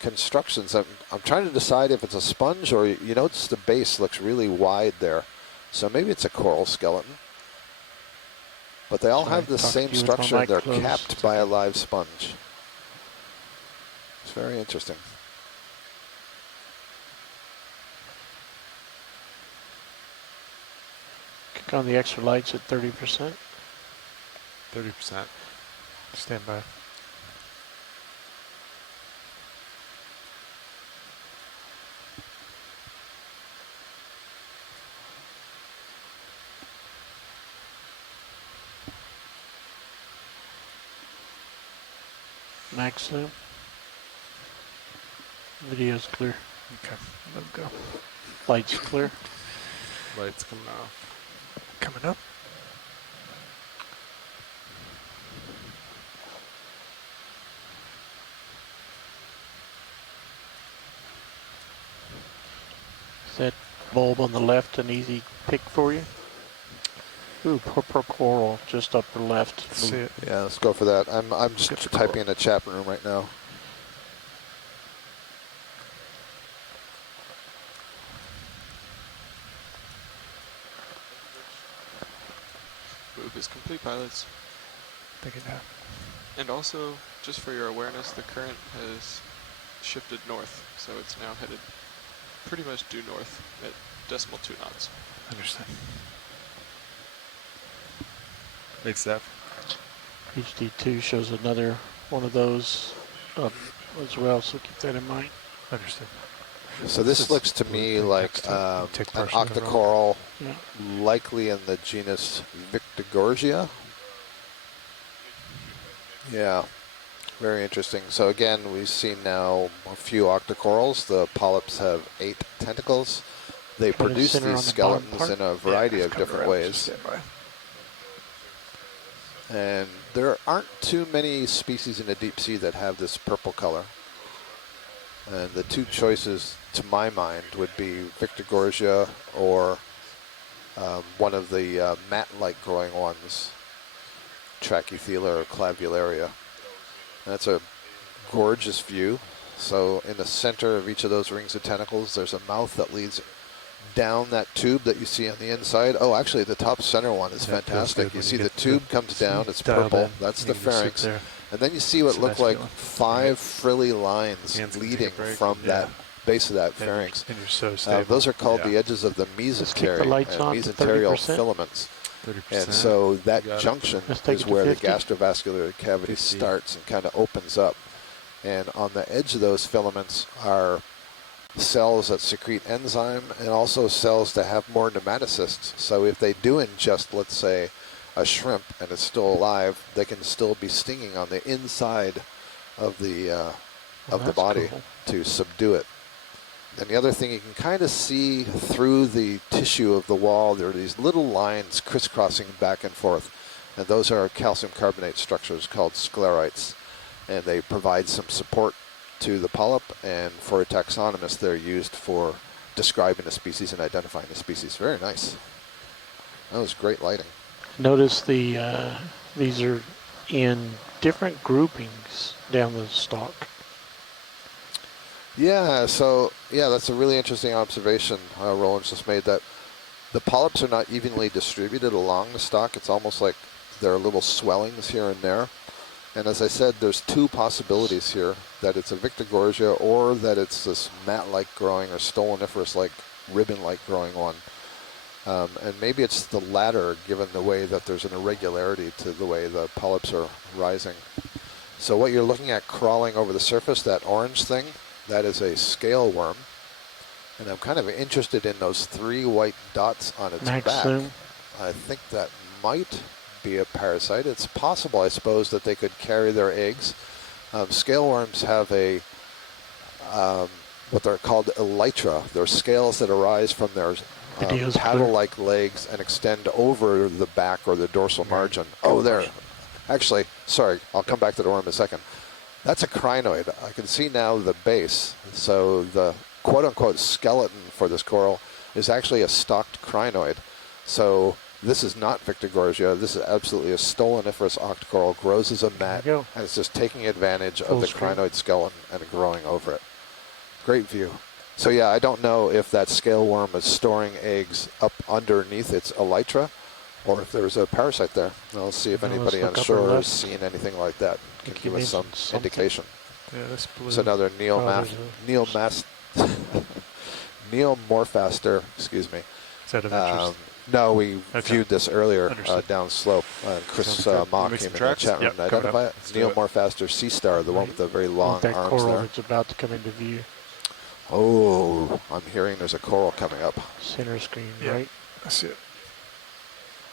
constructions. I'm trying to decide if it's a sponge or, it's the base looks really wide there. So maybe it's a coral skeleton. But they all have the same structure. They're capped by a live sponge. It's very interesting. Kick on the extra lights at 30%. 30%. Stand by. Max zoom. Video's clear. Okay, let it go. Lights clear. Lights coming off. Coming up. Is that bulb on the left an easy pick for you? Ooh, purple coral just upper left. See it. Yeah, let's go for that. I'm just typing in the chat room right now. Move is complete, pilots. Thinking now. And also, just for your awareness, the current has shifted north, so it's now headed pretty much due north at 0.2 knots. Understand. Thanks, Steph. HD2 shows another one of those up as well, so keep that in mind. Understood. So this looks to me like an octocoral, Yeah. likely in the genus Victigorgia. Yeah, very interesting. So again, we've seen now a few octocorals. The polyps have 8 tentacles. They Try to produce center on these the bottom skeletons part. in a variety of Come different around, ways. just stand by. And there aren't too many species in the deep sea that have this purple color. And the two choices, to my mind, would be Victigorgia or one of the mat-like growing ones, Trachythela or Clavularia. And that's a gorgeous view. So in the center of each of those rings of tentacles, there's a mouth that leads down that tube that you see on the inside. Oh, actually, the top center one is fantastic. You see the tube comes down, it's purple. That's the pharynx. And then you see what look like 5 frilly lines leading from that base of that pharynx. And you're so stable. Those are called the edges of the mesenteric filaments. 30%. And so that junction is where the 50. gastrovascular cavity 50. starts and kind of opens up. And on the edge of those filaments are cells that secrete enzyme and also cells that have more nematocysts. So if they do ingest, let's say, a shrimp and it's still alive, they can still be stinging on the inside of the body to subdue it. And the other thing, you can kind of see through the tissue of the wall, there are these little lines crisscrossing back and forth. And those are calcium carbonate structures called sclerites. And they provide some support to the polyp, and for a taxonomist, they're used for describing a species and identifying a species. Very nice. That was great lighting. Notice these are in different groupings down the stalk. Yeah, so, yeah, that's a really interesting observation Roland's just made, that the polyps are not evenly distributed along the stalk. It's almost like there are little swellings here and there. And as I said, there's 2 possibilities here, that it's a Victigorgia or that it's this mat-like growing or stoloniferous-like, ribbon-like growing one. And maybe it's the latter, given the way that there's an irregularity to the way the polyps are rising. So what you're looking at crawling over the surface, that orange thing, that is a scale worm. And I'm kind of interested in those 3 white dots on its back. I think that might be a parasite. It's possible, I suppose, that they could carry their eggs. Scale worms have a what they're called elytra. They're scales that arise from their paddle-like legs and extend over the back or the dorsal margin. Oh, there. Actually, sorry, I'll come back to the worm in a second. That's a crinoid. I can see now the base. So the quote-unquote skeleton for this coral is actually a stalked crinoid. So this is not Victigorgia. This is absolutely a stoloniferous octocoral, grows as a mat, and it's just taking advantage of the crinoid skeleton and growing over it. Great view. So yeah, I don't know if that scale worm is storing eggs up underneath its elytra, or if there's a parasite there. I'll see if anybody on shore has seen anything like that. Can give us some indication. Yeah, that's blue. It's another Neomorphaster, excuse me. Is that of interest? No, we viewed this earlier down slope. Chris Mock came in the chat room to identify it. Neomorphaster sea star, the one with the very long that arms coral there. that's about to come into view. Oh, I'm hearing there's a coral coming up. Center screen, Yeah. right? That's it.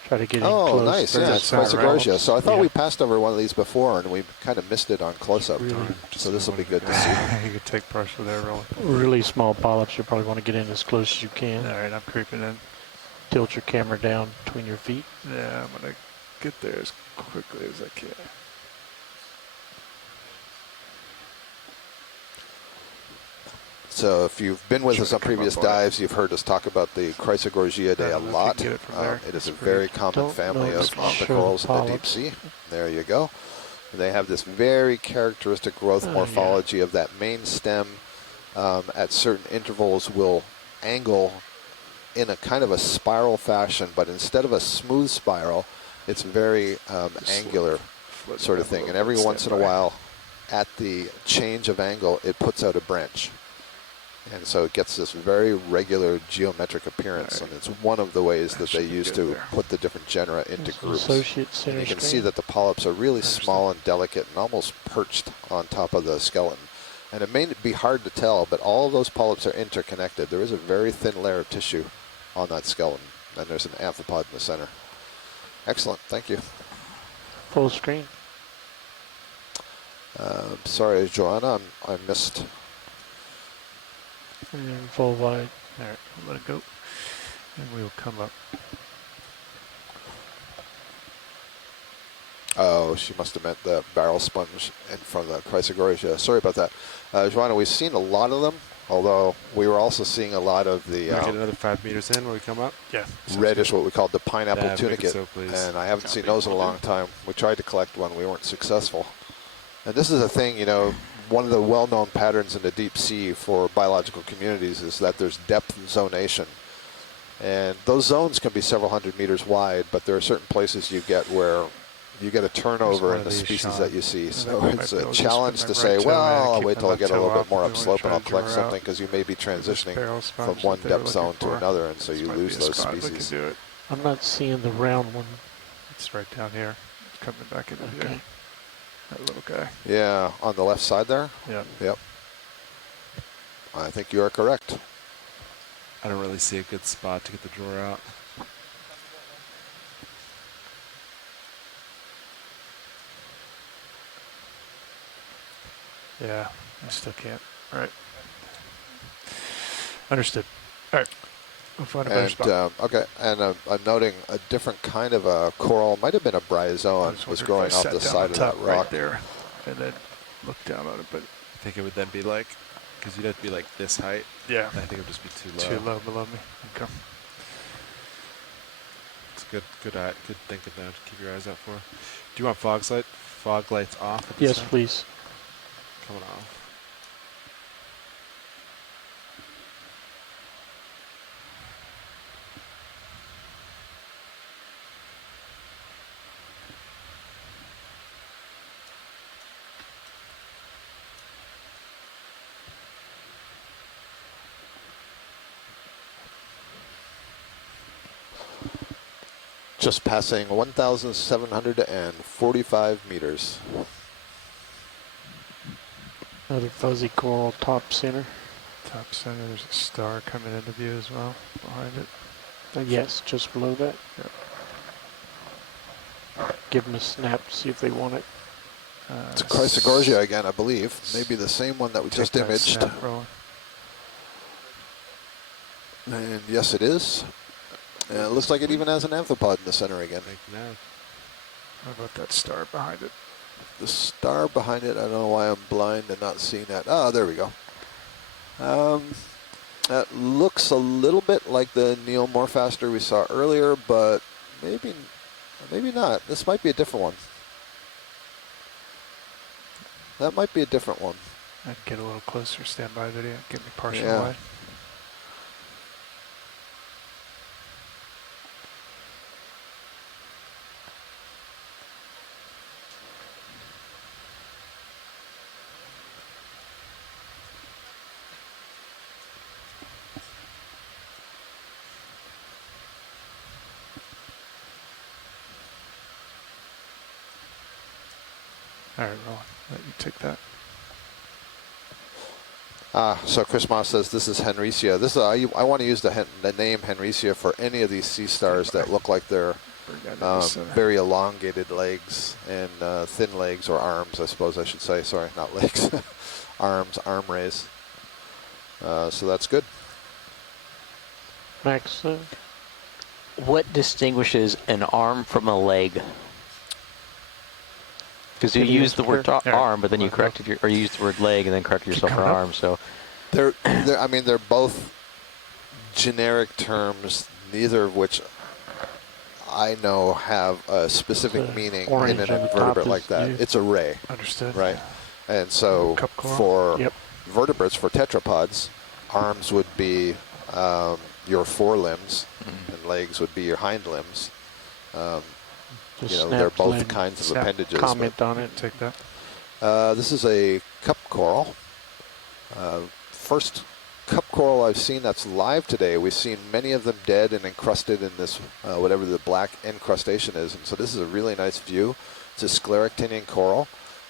Try to get in Oh, close. nice. There's Yeah, a it's center Victigorgia. round. So I thought Yeah. we passed over one of these before, and we kind of missed it on close-up. Really? So this will be good to see. You could take partial there, Roland. Really small polyps. You probably want to get in as close as you can. All right, I'm creeping in. Tilt your camera down between your feet. Yeah, I'm going to get there as quickly as I can. So if you've been with us on previous dives, you've heard us talk about the Chrysogorgiidae a lot. It is a very common family of octocorals in the deep sea. There you go. They have this very characteristic growth morphology of that main stem. At certain intervals will angle in a kind of a spiral fashion, but instead of a smooth spiral, it's very angular sort of thing. And every once in a while, at the change of angle, it puts out a branch. And so it gets this very regular geometric appearance, and it's one of the ways that they use to put the different genera into groups. Associate And center you can screen. see that the polyps are really small and delicate and almost perched on top of the skeleton. And it may be hard to tell, but all of those polyps are interconnected. There is a very thin layer of tissue on that skeleton, and there's an amphipod in the center. Excellent, thank you. Full screen. Sorry, Joanna, I missed. And then full wide. All right, let it go. And we'll come up. Oh, she must have meant the barrel sponge in front of the Chrysogoria. Sorry about that. Joanna, we've seen a lot of them, although we were also seeing a lot of the Can we get another 5 meters in when we come up? Yeah. reddish, what we call the pineapple Yeah, make it tunicate. so, please. And I haven't seen those in a long time. We tried to collect one, we weren't successful. And this is a thing, you know, one of the well-known patterns in the deep sea for biological communities is that there's depth zonation. And those zones can be several hundred meters wide, but there are certain places you get where you get a turnover one in of the these, species Sean. that you see. So I might it's be a able to just challenge put to my say, right toe in well, and I'll keep wait my till I left get a toe little bit off more if we wanna upslope and try I'll to collect draw something, out because you may be this transitioning barrel from sponge one that they were depth looking zone to for. another, and so This you might be lose a those spot we species. can do it. I'm not seeing the round one. It's right down here. It's coming back into Okay. view. That little guy. Yeah, on the left side there? Yeah. Yep. I think you are correct. I don't really see a good spot to get the drawer out. Yeah, I still can't. All right. Understood. All right. We'll find a better And spot. okay, and I'm noting a different kind of a coral, might have been a I bryozoan, just was wondered if growing I off sat the down side on of top that rock. right there and then look down on it, but I think it would then be like, because you'd have to be like this height. yeah, I think it would just be too low. too low below me. Okay. It's good thinking though to keep your eyes out for. Do you want fog lights off? At this Yes, time? please. Coming off. Just passing 1,745 meters. Another fuzzy coral top center. Top center, there's a star coming into view as well behind it. Yes, just below that. Yep. Give them a snap, see if they want it. It's a Chrysogoria again, I believe. Maybe the same one that we just Take that imaged. snap rolling. And yes, it is. And it looks like it even has an amphipod in the center again. Thank you now. What about that star behind it? The star behind it, I don't know why I'm blind and not seeing that. Oh, there we go. That looks a little bit like the Neomorphaster we saw earlier, but maybe not. This might be a different one. That might be a different one. I'd get a little closer, stand by video, get me partial Yeah. wide. All right, Roland, let you take that. So Chris Moss says this is Henricia. This is, I want to use the name Henricia for any of these sea stars that look like they're Bring that into center. very elongated legs and thin legs, or arms, I suppose I should say. Sorry, not legs. Arms, arm rays. So that's good. Max, What distinguishes an arm from a leg? Because you Can you used the word answer? Yeah. arm, but then you corrected or you used the word leg, and then corrected yourself for coming up. arm. So I mean, they're both generic terms, neither of which I know have a specific The meaning orange in an on the top invertebrate is like that. new. It's a ray, Understood. right? And so Cup coral? for Yep. vertebrates, for tetrapods, arms would be your forelimbs, and legs would be your hind limbs. just You know, snap they're both leg, kinds of snap appendages. comment on it. Take that. This is a cup coral. First cup coral I've seen that's live today. We've seen many of them dead and encrusted in this, whatever the black encrustation is. And so this is a really nice view. It's a scleractinian coral,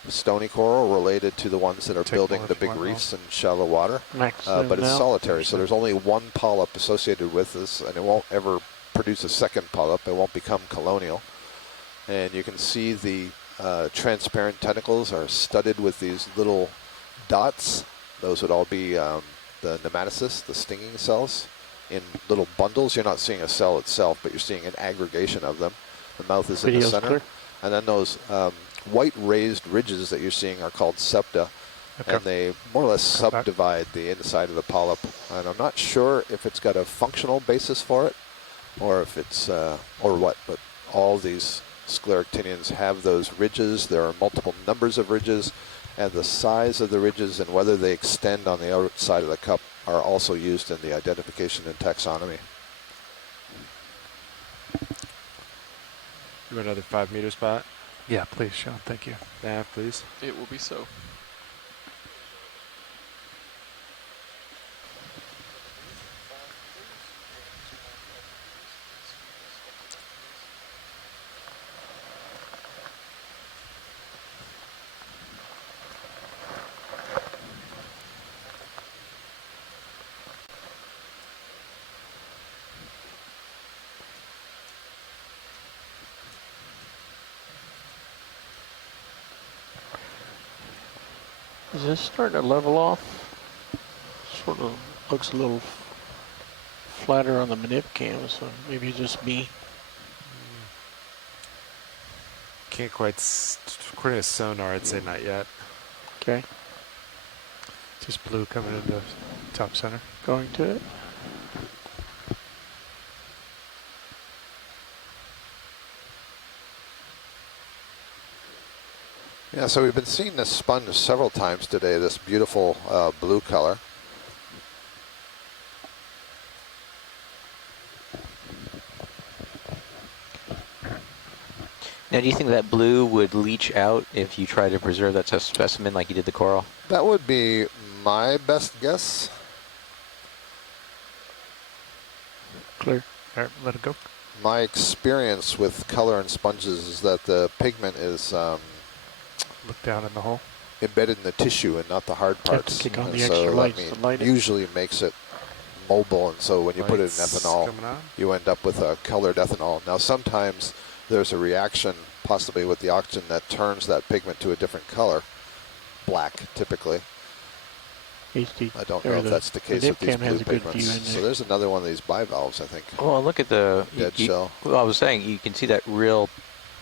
stony coral related to the ones that are building the big reefs in shallow water. But it's solitary, so there's only one polyp associated with this, and it won't ever produce a second polyp. It won't become colonial. And you can see the transparent tentacles are studded with these little dots. Those would all be the nematocysts, the stinging cells, in little bundles. You're not seeing a cell itself, but you're seeing an aggregation of them. The mouth is in the center. Clear. And then those white raised ridges that you're seeing are called septa. And they more or less subdivide the inside of the polyp. And I'm not sure if it's got a functional basis for it, or if it's, or what, but all these scleractinians have those ridges. There are multiple numbers of ridges, and the size of the ridges and whether they extend on the outside of the cup are also used in the identification and taxonomy. You want another 5 meter spot? Yeah, please, Sean. Thank you. Nav, please. It will be so. Is this starting to level off? Sort of looks a little flatter on the manip cam, so maybe just me. Can't quite, according to sonar, I'd say not yet. Okay, Just blue coming into top center. going to it. Yeah, so we've been seeing this sponge several times today, this beautiful blue color. Now, do you think that blue would leach out if you try to preserve that specimen like you did the coral? That would be my best guess. Clear. All right, let it go. My experience with color and sponges is that the pigment is Look down in the hole. embedded in the tissue and not the hard You have to parts. kick on And the so extra that lights to light it. usually makes it mobile, and so when you put it in Lights ethanol, coming on. you end up with a colored ethanol. Now sometimes there's a reaction, possibly with the oxygen, that turns that pigment to a different color, black typically. HD. I don't or know if that's the case with these cam has blue a good view pigments. in So there. there's another one of these bivalves, I think. Well, look at the Dead shell. Well, I was saying you can see that real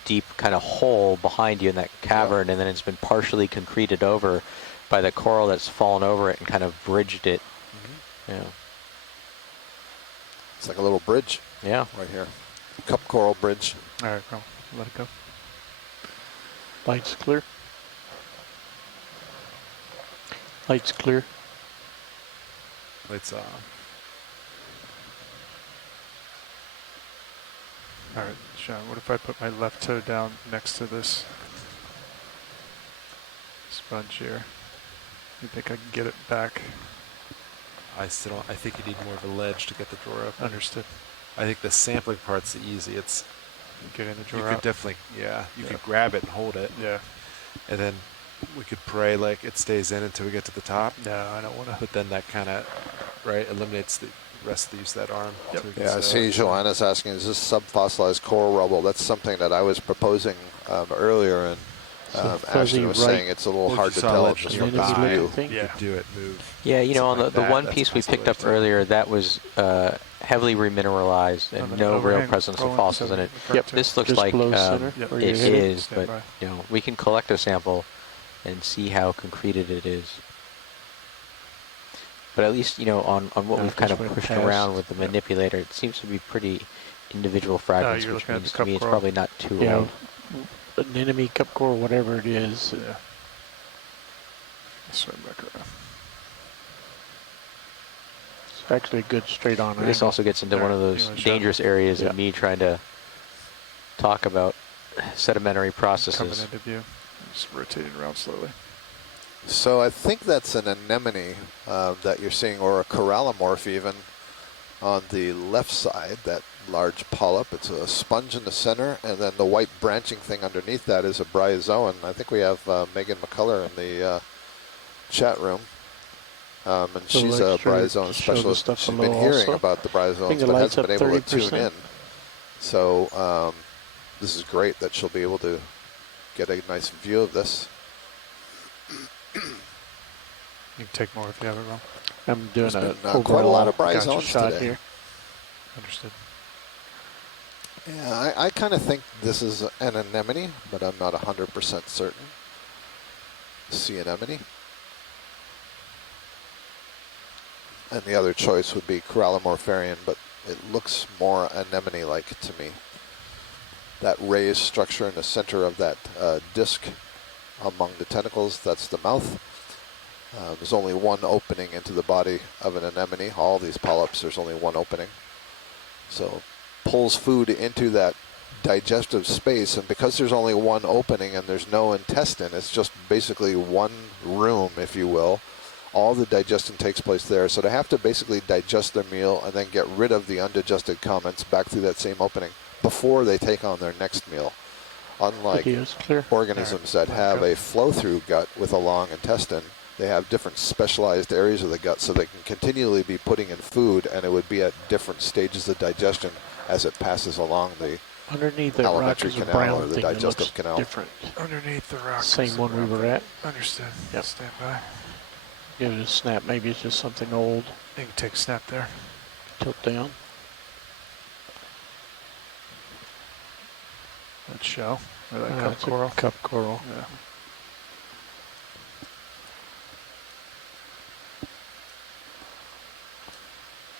deep kind of hole behind you in that cavern, and then it's been partially concreted over by the coral that's fallen over it and kind of bridged it. Yeah. It's like a little bridge Yeah. right here. Cup coral bridge. All right, go. Let it go. Lights clear. Lights clear. Lights off. All right, Sean, what if I put my left toe down next to this sponge here? You think I can get it back? I still don't, I think you need more of a ledge to get the drawer up. Understood. I think the sampling part's easy. It's Getting the you drawer could out. definitely, yeah, you could grab it and hold it, Yeah. and then we could pray like it stays in until we get to the top. No, I don't want to. But then that kind of eliminates the rest of the use of that arm. Yep. till we get Yeah, I set see up. Joanna's asking, is this subfossilized coral rubble? That's something that I was proposing earlier, and fuzzy Ashton was right- saying it's a little Well, hard you to saw tell ledge just nearby. from this Enemy view. looking thing. You Yeah. could do it, move. Yeah, you know, on the, Something like the one that, piece we that's picked up possible. earlier, that was heavily remineralized and On the no real overhang presence of rolling fossils in seven it. referred Yep. to. This looks Just like below center, Yep. where it you hit it. is, but Standby. you know, we can collect a sample and see how concreted it is. But at least, you know, on what No, we've kind this of went pushed past. around with the Yep. manipulator, it seems to be pretty individual fragments, you're which looking at means the to me cup it's coral. probably not too Yeah, old. an enemy cup coral, whatever it is. Yeah. Swim back around. It's actually a good straight on This angle. also gets into one of Alright, those you wanna shut? dangerous areas Yeah. of me trying to talk about sedimentary Coming processes. into view. Just rotating around slowly. So I think that's an anemone that you're seeing, or a corallimorph even, on the left side, that large polyp. It's a sponge in the center, and then the white branching thing underneath that is a bryozoan. I think we have Megan McCullough in the chat room. And she's a bryozoan specialist. She's been hearing about the bryozoans, but hasn't been able to tune in. So this is great that she'll be able to get a nice view of this. You can take more if you have it wrong. I'm doing quite a lot of bryozoans shot today. here. Understood. Yeah, I kind of think this is an anemone, but I'm not 100% certain. Sea anemone. And the other choice would be corallimorpharian, but it looks more anemone-like to me. That raised structure in the center of that disc among the tentacles, that's the mouth. There's only one opening into the body of an anemone. All these polyps, there's only one opening. So pulls food into that digestive space, and because there's only one opening and there's no intestine, it's just basically one room, if you will. All the digestion takes place there. So they have to basically digest their meal and then get rid of the undigested comments back through that same opening before they take on their next meal. Unlike organisms that have a flow-through gut with a long intestine, they have different specialized areas of the gut, so they can continually be putting in food, and it would be at different stages of digestion as it passes along the underneath that alimentary rock is a canal brown or the thing that digestive looks canal. different. Underneath the rock. Same one we were at. Understood. Yep. Stand by. Give it a snap. Maybe it's just something old. You can take a snap there. Tilt down. That shell. Or that cup coral. Cup coral. Yeah.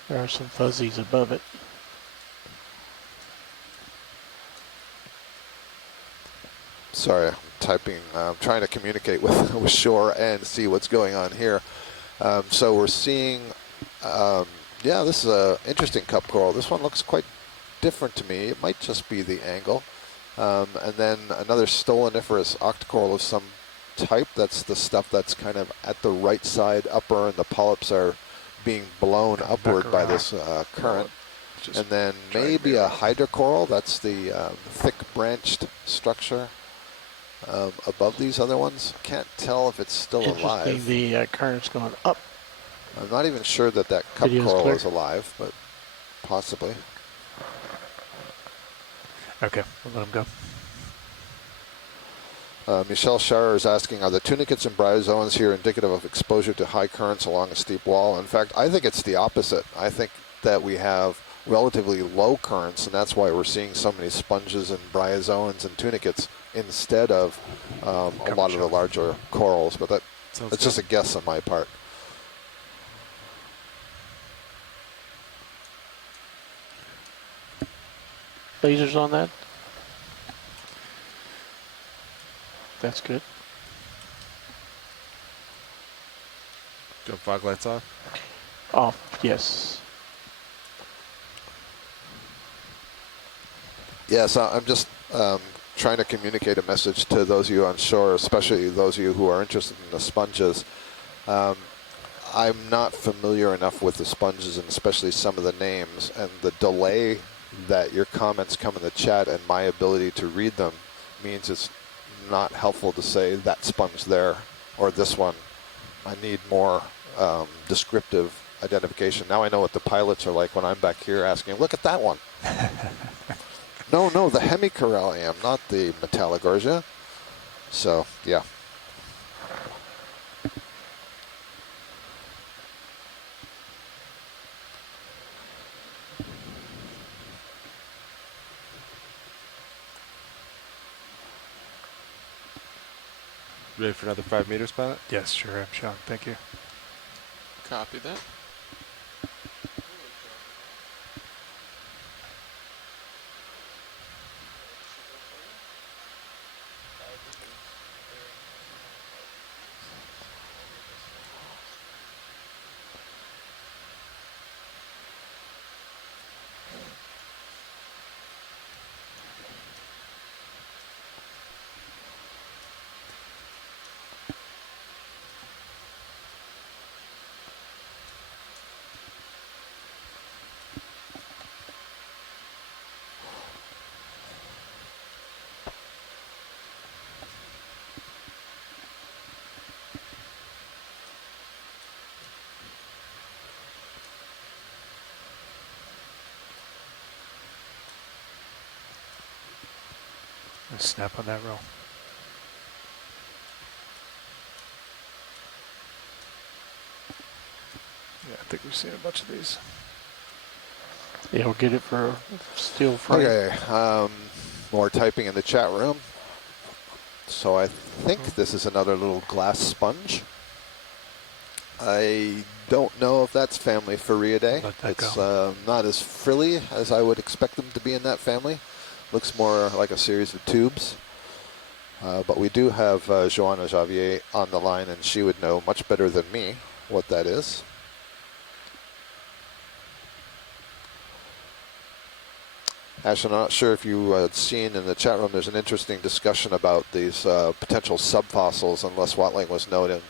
There are some fuzzies above it. Sorry, I'm typing. I'm trying to communicate with shore and see what's going on here. So we're seeing, yeah, this is an interesting cup coral. This one looks quite different to me. It might just be the angle. And then another stoloniferous octocoral of some type. That's the stuff that's kind of at the right side upper, and the polyps are being blown upward by this current. And then maybe a hydrocoral. That's the thick branched structure above these other ones. Can't tell if it's still alive. The current's going up. I'm not even sure that that cup coral is alive, but possibly. Okay, we'll let him go. Michelle Scherer is asking, are the tunicates and bryozoans here indicative of exposure to high currents along a steep wall? In fact, I think it's the opposite. I think that we have relatively low currents, and that's why we're seeing so many sponges and bryozoans and tunicates instead of a lot of the larger corals. But that's just a guess on my part. Lasers on that? That's good. Do fog lights off? Off, yes. Yes, I'm just trying to communicate a message to those of you on shore, especially those of you who are interested in the sponges. I'm not familiar enough with the sponges, and especially some of the names, and the delay that your comments come in the chat and my ability to read them means it's not helpful to say that sponge there or this one. I need more descriptive identification. Now I know what the pilots are like when I'm back here asking, look at that one. No, the hemicorallium, not the metallogorgia. So, yeah. Ready for another 5 meters, pilot? Yes, sure, I'm Sean. Thank you. Copy that. Let's snap on that roll. Yeah, I think we've seen a bunch of these. Yeah, we'll get it for steel frame. Okay, more typing in the chat room. So I think this is another little glass sponge. I don't know if that's family Furiidae. It's not as frilly as I would expect them to be in that family. Looks more like a series of tubes. But we do have Joanna Javier on the line, and she would know much better than me what that is. Actually, I'm not sure if you had seen in the chat room, there's an interesting discussion about these potential subfossils, and Les Watling was noting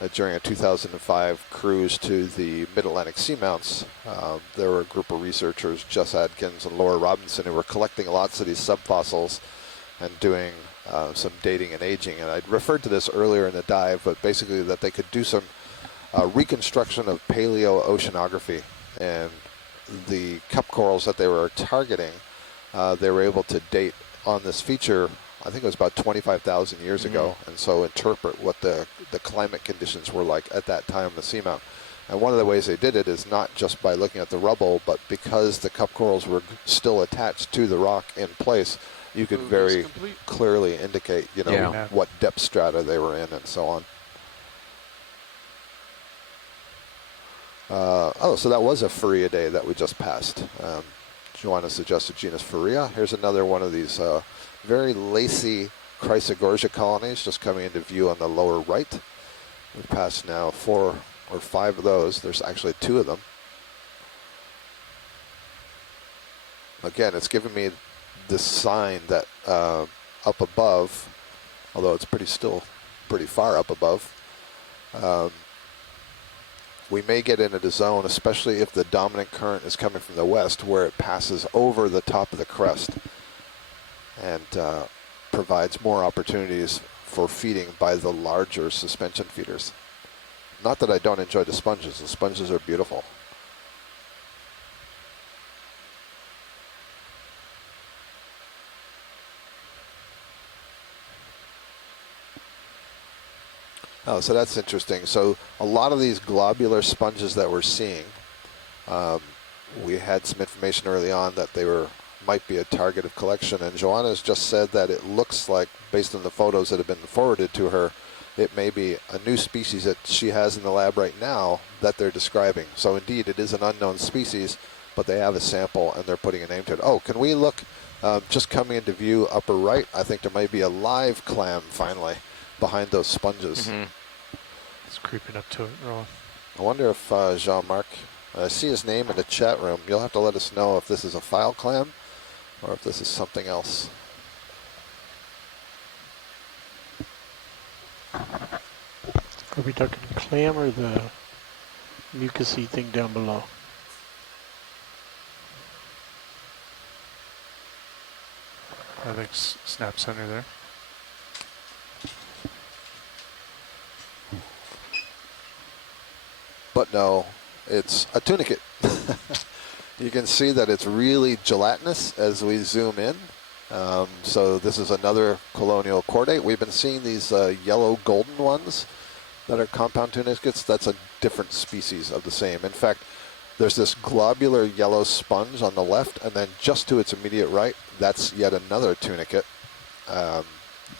that during a 2005 cruise to the Mid-Atlantic Seamounts, there were a group of researchers, Jess Adkins and Laura Robinson, who were collecting lots of these subfossils and doing some dating and aging. And I'd referred to this earlier in the dive, but basically that they could do some reconstruction of paleoceanography. And the cup corals that they were targeting, they were able to date on this feature, I think it was about 25,000 years ago, and so interpret what the climate conditions were like at that time in the seamount. And one of the ways they did it is not just by looking at the rubble, but because the cup corals were still attached to the rock in place, you could very clearly indicate, you know, what depth strata they were in and so on. Oh, so that was a Furiidae that we just passed. Joanna suggested genus Furia. Here's another one of these very lacy Chrysogorgia colonies just coming into view on the lower right. We've passed now 4 or 5 of those. There's actually 2 of them. Again, it's giving me this sign that up above, although it's still pretty far up above, we may get into the zone, especially if the dominant current is coming from the west, where it passes over the top of the crest and provides more opportunities for feeding by the larger suspension feeders. Not that I don't enjoy the sponges. The sponges are beautiful. Oh, so that's interesting. So a lot of these globular sponges that we're seeing, we had some information early on that they might be a target of collection, and Joanna's just said that it looks like, based on the photos that have been forwarded to her, it may be a new species that she has in the lab right now that they're describing. So indeed, it is an unknown species, but they have a sample and they're putting a name to it. Oh, can we look, just coming into view upper right, I think there might be a live clam finally behind those sponges. It's creeping up to it, Roland. I wonder if Jean-Marc, I see his name in the chat room. You'll have to let us know if this is a file clam or if this is something else. Are we talking clam or the mucusy thing down below? I think snap center there. But no, it's a tunicate. You can see that it's really gelatinous as we zoom in. So this is another colonial chordate. We've been seeing these yellow golden ones that are compound tunicates. That's a different species of the same. In fact, there's this globular yellow sponge on the left, and then just to its immediate right, that's yet another tunicate.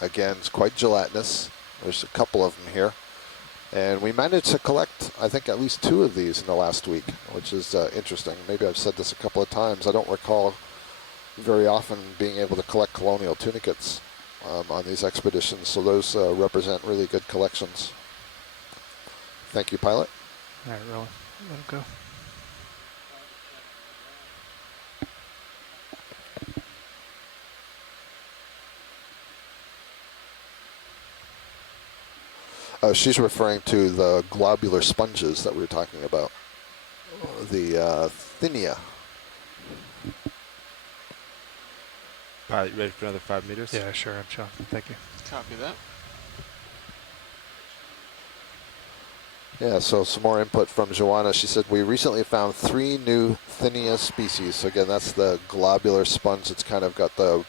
Again, it's quite gelatinous. There's a couple of them here. And we managed to collect, I think, at least 2 of these in the last week, which is interesting. Maybe I've said this a couple of times. I don't recall very often being able to collect colonial tunicates on these expeditions, so those represent really good collections. Thank you, pilot. All right, Roland, let him go. She's referring to the globular sponges that we were talking about, the Thynia. Pilot, you ready for another 5 meters? Yeah, sure, I'm Sean. Thank you. Copy that. Yeah, so some more input from Joanna. She said, we recently found 3 new Thynia species. So again, that's the globular sponge. It's kind of got the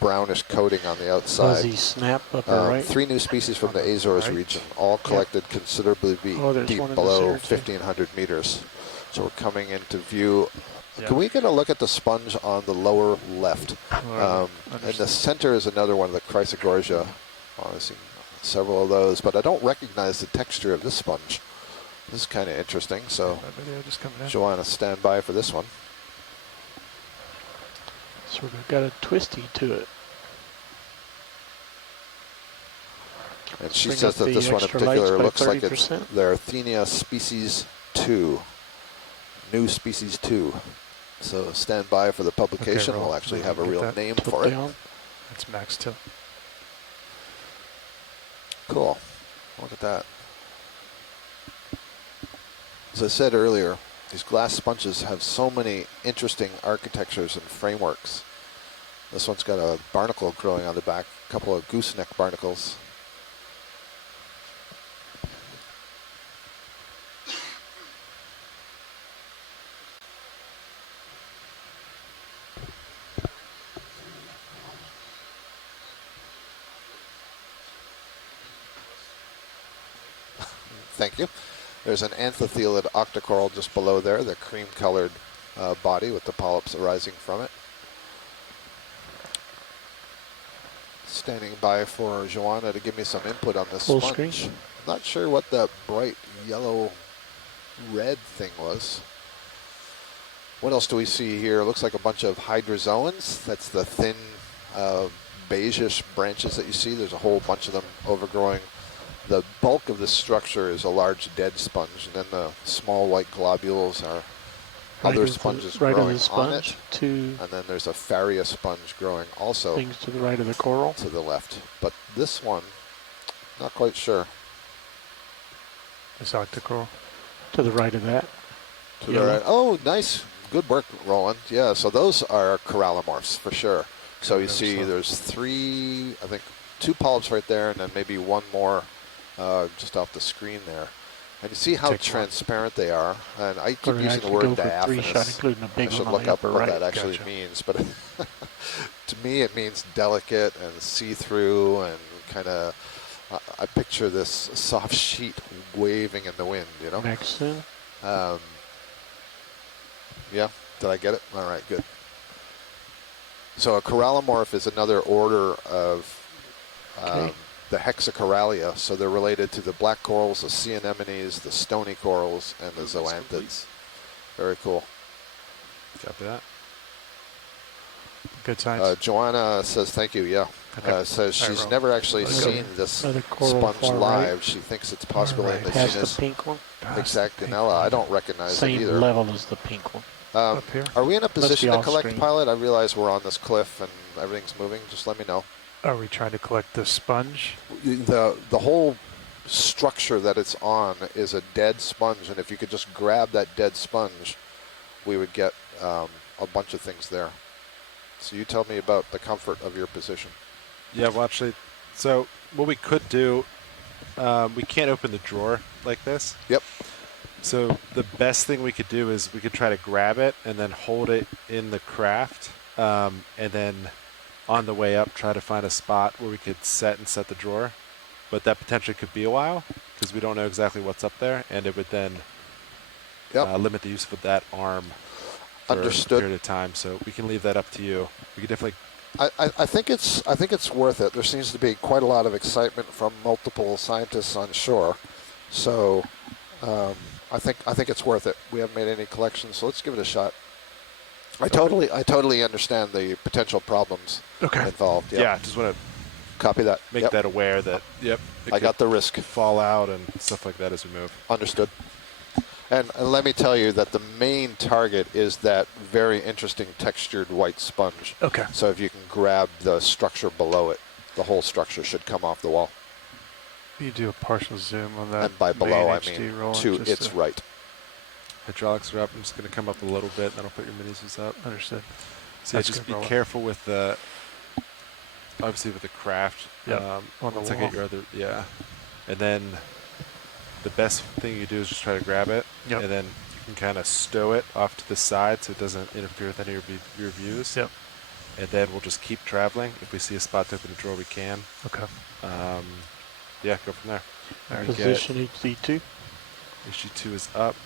brownish coating on the outside. Fuzzy snap upper right. 3 new species from the Azores region, all collected considerably deep below 1,500 meters. So we're coming into view. Yeah. Can we get a look at the sponge on the lower left? In the center is another one, the Chrysogorgia. I've seen several of those, but I don't recognize the texture of this sponge. This is kind of interesting, so Joanna, stand by for this one. Sort of got a twisty to it. And she Bring says up that the this one in extra lights particular by looks like it's 30%. the Arthenia species 2, new species 2. So stand by for the publication. Okay, we'll actually have a real that name Tilt for it. down. That's max tilt. Cool. Look at that. As I said earlier, these glass sponges have so many interesting architectures and frameworks. This one's got a barnacle growing on the back, a couple of gooseneck barnacles. Thank you. There's an anthotheelid octocoral just below there, the cream-colored body with the polyps arising from it. Standing by for Joanna to give me some input on this Full sponge. screen. Not sure what the bright yellow-red thing was. What else do we see here? Looks like a bunch of hydrozoans. That's the thin beigeish branches that you see. There's a whole bunch of them overgrowing. The bulk of the structure is a large dead sponge, and then the small white globules are other sponges growing on it. And then there's a Faria sponge growing also Things to the right of the coral. to the left. But this one, not quite sure. This octocoral. To the right of that. To the right. Oh, nice. Good work, Roland. Yeah, so those are corallimorphs for sure. So you see there's 3, I think 2 polyps right there, and then maybe one more just off the screen there. And you see how transparent they are. And I keep using the word diaphanous. I should look up what that actually means. But to me, it means delicate and see-through and kind of, I picture this soft sheet waving in the wind, you know? Next in. Yeah, did I get it? All right, good. So a corallomorph is another order of the hexacoralia. So they're related to the black corals, the sea anemones, the stony corals, and the zoanthids. Very cool. Copy that. Good science. Joanna says thank you. Yeah. Says she's never actually seen this sponge live. She thinks it's possible in the genus Hexagonella. I don't recognize it either. Same level as the pink one. Up here. Are we in a position to collect, screen. pilot? I realize we're on this cliff and everything's moving. Just let me know. Are we trying to collect the sponge? The whole structure that it's on is a dead sponge, and if you could just grab that dead sponge, we would get a bunch of things there. So you tell me about the comfort of your position. Yeah, well, actually, so what we could do, we can't open the drawer like this. Yep. So the best thing we could do is we could try to grab it and then hold it in the craft, and then on the way up try to find a spot where we could set the drawer. But that potentially could be a while because we don't know exactly what's up there, and it would then limit the use of that arm for a period of time. So we can leave that up to you. We could definitely. I think it's worth it. There seems to be quite a lot of excitement from multiple scientists on shore, so I think it's worth it. We haven't made any collections, so let's give it a shot. I totally understand the potential problems involved. Yeah, just want to copy that. Make that aware that I got the risk. Fall out and stuff like that as we move. Understood. And let me tell you that the main target is that very interesting textured white sponge. Okay. So if you can grab the structure below it, the whole structure should come off the wall. You do a partial zoom on that. And by below, I HD mean roll to its right. Hydraulics are up. I'm just going to come up a little bit, then I'll put your minis up. Understood. So yeah, just be careful with the, obviously with the craft. On the wall. And then the best thing you do is just try to grab it, and then you can kind of stow it off to the side so it doesn't interfere with any of your views. Yep. and then we'll just keep traveling. If we see a spot to open the drawer, we can. Okay. Yeah, go from there. All right. Position HC2. HG2 is up.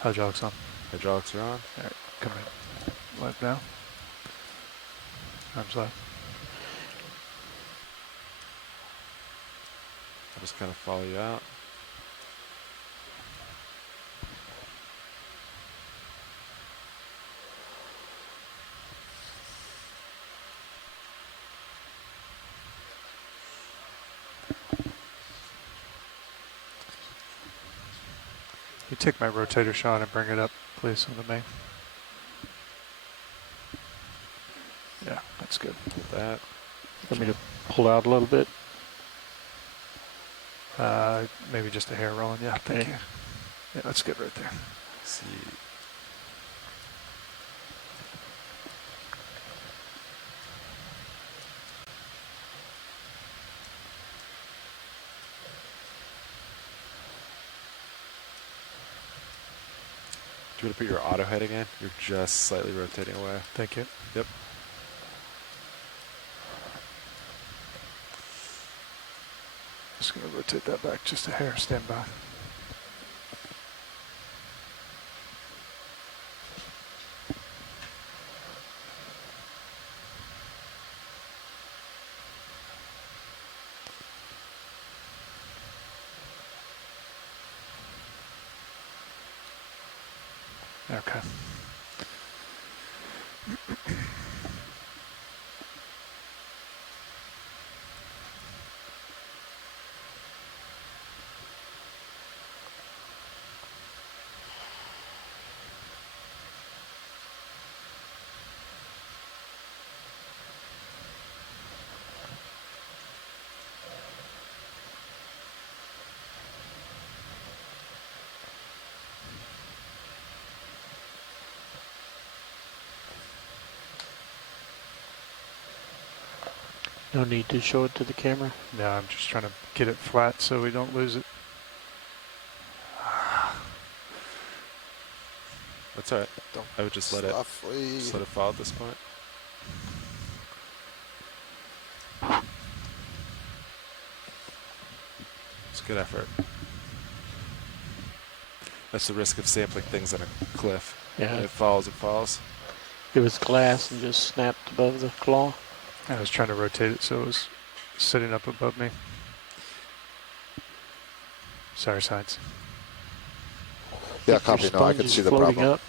Hydraulics on. Hydraulics are on. All right. Come in. Left now. Arms left. I'll just kind of follow you out. You take my rotator, Sean, and bring it up, please, on the main. Yeah, that's good. With that. Want me to pull out a little bit? Maybe just a hair rolling. Yeah, thank Okay. you. Yeah, that's good right there. See. Do you want to put your auto heading in? You're just slightly rotating away. Thank you. Yep. Just going to rotate that back just a hair. Stand by. Okay. No need to show it to the camera. No, I'm just trying to get it flat so we don't lose it. That's all right. I would just let it fall at this point. It's good effort. That's the risk of sampling things on a cliff. Yeah. When it falls, it falls. It was glass and just snapped above the claw. I was trying to rotate it so it was sitting up above me. Sorry, sides. Yeah, copy. No, I can see the problem. Up.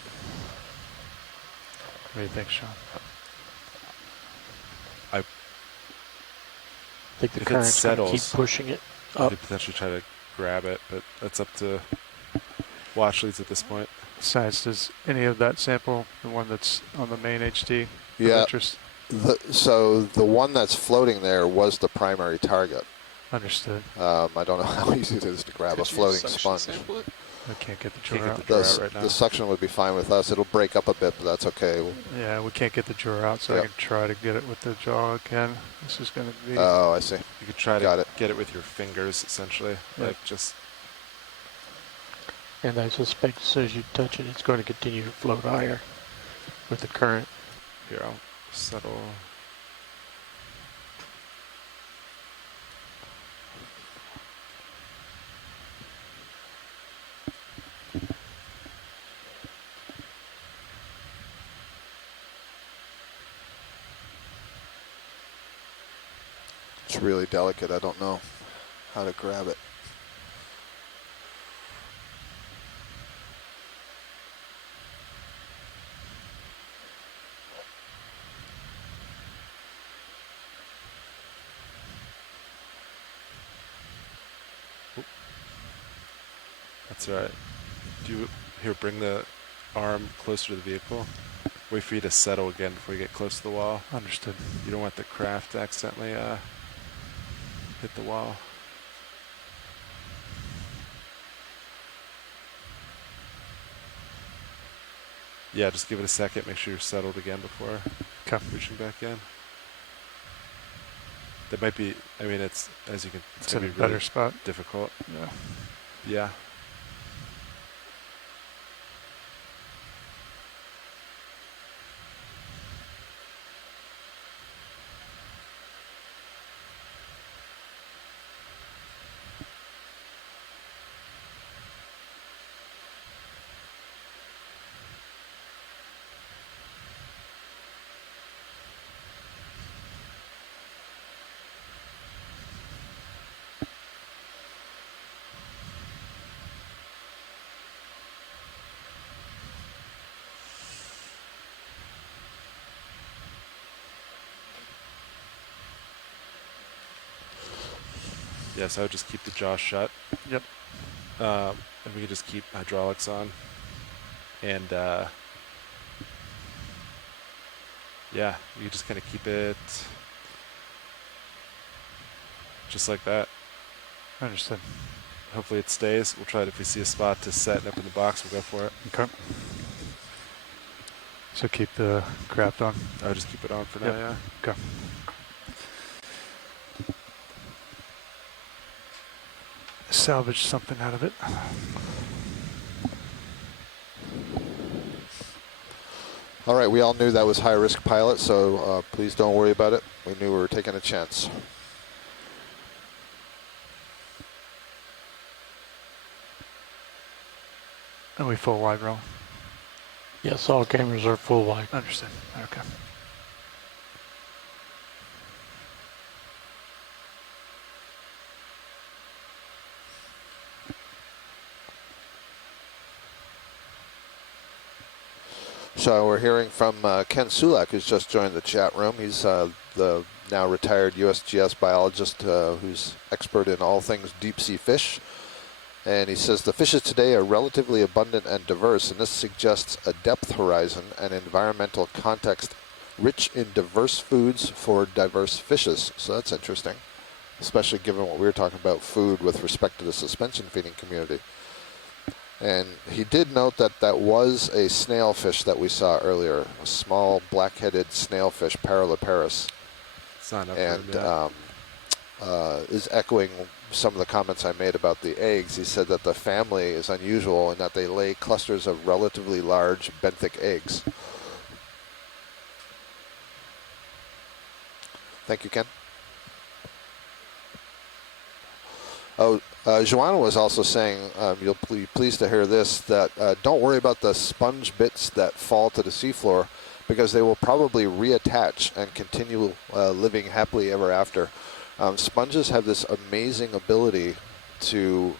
What do you think, Sean? I think the If it current's going to keep settles, pushing it I up. could potentially try to grab it, but that's up to watch leads at this point. Sides, does any of that sample, the one that's on the main HD, of Yeah. interest? So the one that's floating there was the primary target. Understood. I don't know how easy it is to grab a floating sponge. I can't get the Can't drawer get out. the drawer out right now. The suction would be fine with us. It'll break up a bit, but that's okay. Yeah, we can't get the drawer out, so I Yep. can try to get it with the jaw again. This is going to be... Oh, I see. You could try to get it with your fingers, essentially. Yeah. Like just. And I suspect as soon as you touch it, it's going to continue to float higher with the current. Here, I'll settle. It's really delicate. I don't know how to grab it. That's all right. Here, bring the arm closer to the vehicle. Wait for you to settle again before you get close to the wall. Understood. You don't want the craft to accidentally hit the wall. Yeah, just give it a second. Make sure you're settled again before reaching back in. There might be. I mean, it's as you can. It's gonna in a be really better spot. difficult. Yeah. Yeah. Yes, I would just keep the jaw shut. Yep. And we can just keep hydraulics on. And yeah, you just kind of keep it just like that. Understood. Hopefully it stays. We'll try it if we see a spot to set up in the box. We'll go for it. Okay. So keep the craft on. I'll just keep it on for now, Yep. yeah. Okay. Salvage something out of it. All right, we all knew that was high-risk pilot, so please don't worry about it. We knew we were taking a chance. And we full wide roll. Yes, all cameras are full wide. Understood. Okay. So we're hearing from Ken Sulak, who's just joined the chat room. He's the now retired USGS biologist who's expert in all things deep sea fish. And he says the fishes today are relatively abundant and diverse, and this suggests a depth horizon and environmental context rich in diverse foods for diverse fishes. So that's interesting, especially given what we were talking about food with respect to the suspension feeding community. And he did note that that was a snailfish that we saw earlier, a small black-headed snailfish, Paraliparis, It's not up and for him yet. is echoing some of the comments I made about the eggs. He said that the family is unusual in that they lay clusters of relatively large benthic eggs. Thank you, Ken. Oh, Joanna was also saying, you'll be pleased to hear this, that don't worry about the sponge bits that fall to the seafloor because they will probably reattach and continue living happily ever after. Sponges have this amazing ability to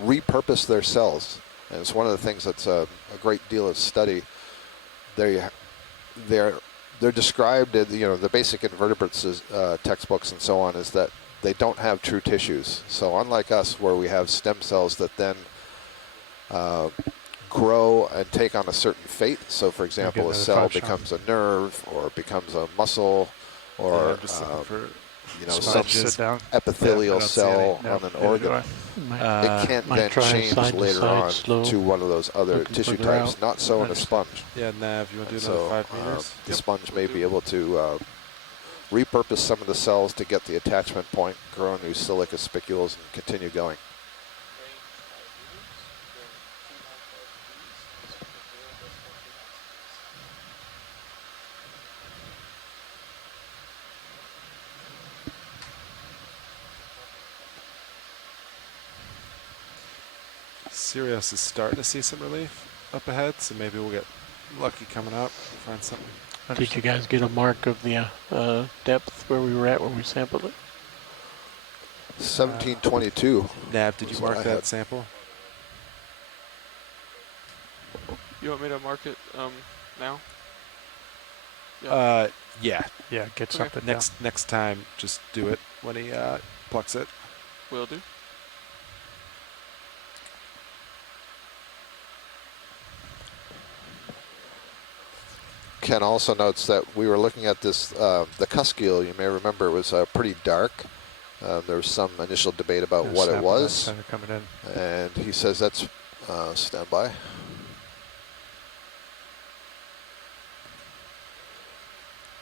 repurpose their cells, and it's one of the things that's a great deal of study. They're described in the basic invertebrates textbooks and so on is that they don't have true tissues. So unlike us, where we have stem cells that then grow and take on a certain fate. So, for example, a cell becomes a nerve or becomes a muscle or some epithelial cell on an organ. It can't then change later on to one of those other tissue types. Not so in a sponge. Yeah, Nav, you want to do another 5 meters? The sponge may be able to repurpose some of the cells to get the attachment point, grow new silica spicules, and continue going. Sirius is starting to see some relief up ahead, so maybe we'll get lucky coming up, find something. Did you guys get a mark of the depth where we were at when we sampled it? 1722. Nav, did you mark that sample? You want me to mark it now? Yeah. Yeah, get something Next time, just do it when he plucks it. Will do. Ken also notes that we were looking at this, the cusk eel, you may remember, was pretty dark. There was some initial debate about what it was. Coming in. And he says that's standby.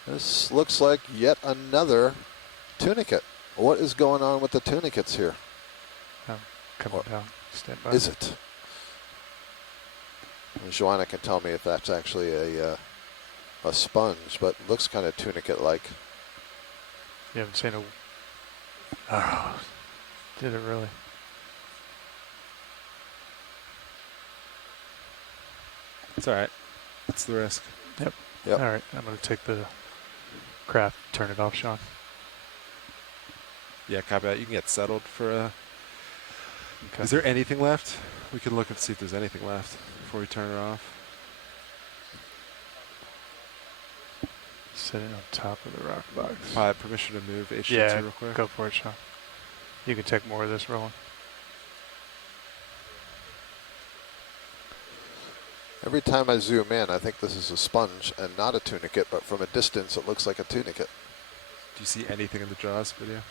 This looks like yet another Tunicate. What is going on with the tunicates here? Coming down. Stand by. Is it? And Joanna can tell me if that's actually a sponge, but looks kind of tunicate-like. You haven't seen a... Oh, did it really? It's all right. That's the risk. Yep. Yep. All right, I'm going to take the craft, turn it off, Sean. Yeah, copy that. You can get settled for a... Okay. Is there anything left? We can look and see if there's anything left before we turn it off. Sitting on top of the rock box. Pilot, permission to move H2 Yeah, real quick. go for it, Sean. You can take more of this rolling. Every time I zoom in, I think this is a sponge and not a tunicate, but from a distance, it looks like a tunicate. Do you see anything in the JAWS video?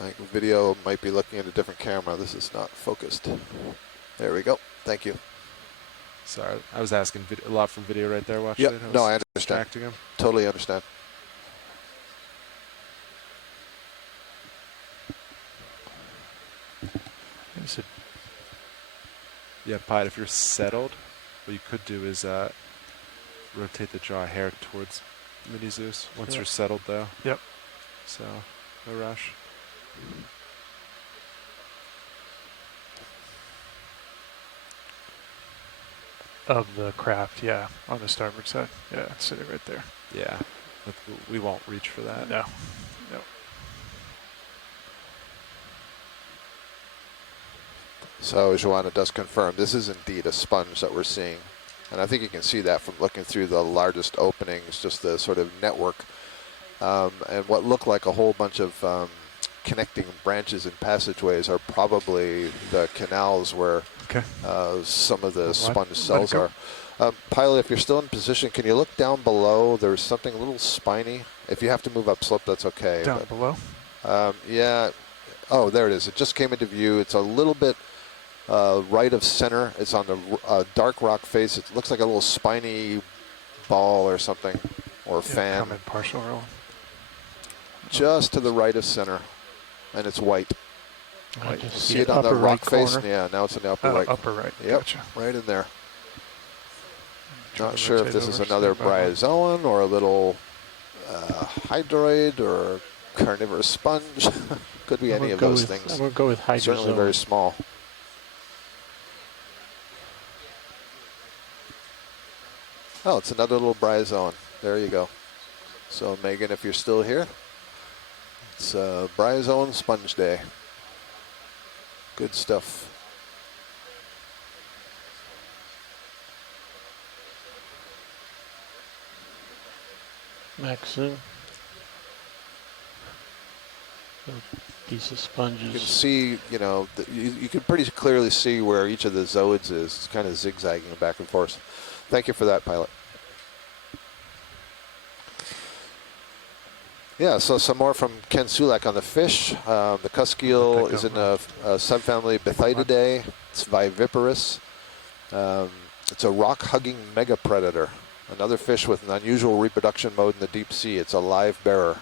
I think the video might be looking at a different camera. This is not focused. There we go. Thank you. Sorry, I was asking a lot from video right there. Watching Yep. it. No, I was understand. distracting him. Totally understand. Is it Yeah, pilot, if you're settled, what you could do is rotate the jaw a hair towards Mini Zeus once Yeah. you're settled, though. Yep. So, no rush. of the craft? Yeah, on the starboard side. Yeah, it's sitting right there. Yeah, we won't reach for that. No. No. So Joanna does confirm this is indeed a sponge that we're seeing. And I think you can see that from looking through the largest openings, just the sort of network. And what look like a whole bunch of connecting branches and passageways are probably the canals where some of the sponge cells are. Pilot, if you're still in position, can you look down below? There's something a little spiny. If you have to move upslope, that's okay. Down below? Yeah. Oh, there it is. It just came into view. It's a little bit right of center. It's on the dark rock face. It looks like a little spiny ball or something, or fan. Come in partial roll. Just to the right of center, and it's white. I just See it on the upper rock right face? corner. Yeah, now it's in the upper right. Upper right. Yep, Gotcha. right in there. Try Not to sure if rotate this is over, another stand by one. bryozoan or a little hydroid or carnivorous sponge. Could be I'm any gonna of go those with- things. I'm going to go with Certainly hydrozoan. very small. Oh, it's another little bryozoan. There you go. So Megan, if you're still here, it's bryozoan sponge day. Good stuff. Max zoom. Little piece of You can sponges. see, you know, you can pretty clearly see where each of the zoids is. It's kind of zigzagging back and forth. Thank you for that, pilot. Yeah, so some more from Ken Sulak on the fish. The cusk eel is in a subfamily Bathytidae. It's viviparous. It's a rock-hugging megapredator. Another fish with an unusual reproduction mode in the deep sea. It's a live bearer.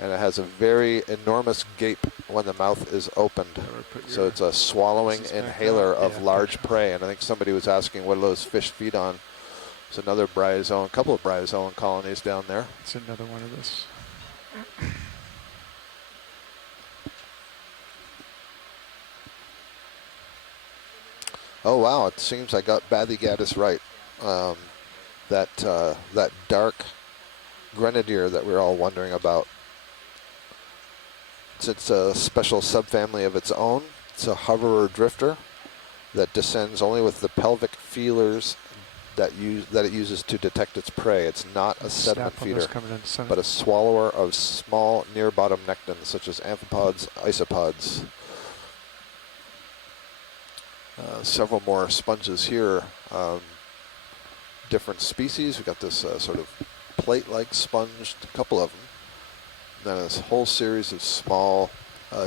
And it has a very enormous gape when the mouth is opened. So it's a swallowing inhaler of large prey. And I think somebody was asking what do those fish feed on. There's another bryozoan, a couple of bryozoan colonies down there. It's another one of this. Oh wow! It seems I got Bathygatus right. That dark grenadier that we're all wondering about. It's a special subfamily of its own. It's a hoverer drifter that descends only with the pelvic feelers that it uses to detect its prey. It's not a sediment feeder, but a swallower of small near-bottom nectins, such as amphipods, isopods. Several more sponges here. Different species. We've got this sort of plate-like sponge, a couple of them. Then this whole series of small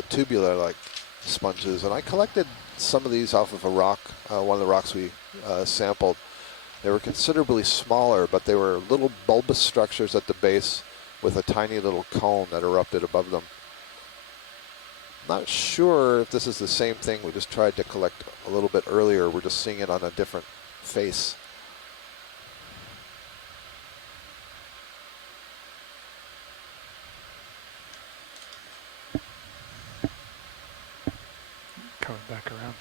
tubular-like sponges. And I collected some of these off of a rock, one of the rocks we sampled. They were considerably smaller, but they were little bulbous structures at the base with a tiny little cone that erupted above them. Not sure if this is the same thing we just tried to collect a little bit earlier. We're just seeing it on a different face. Coming back around.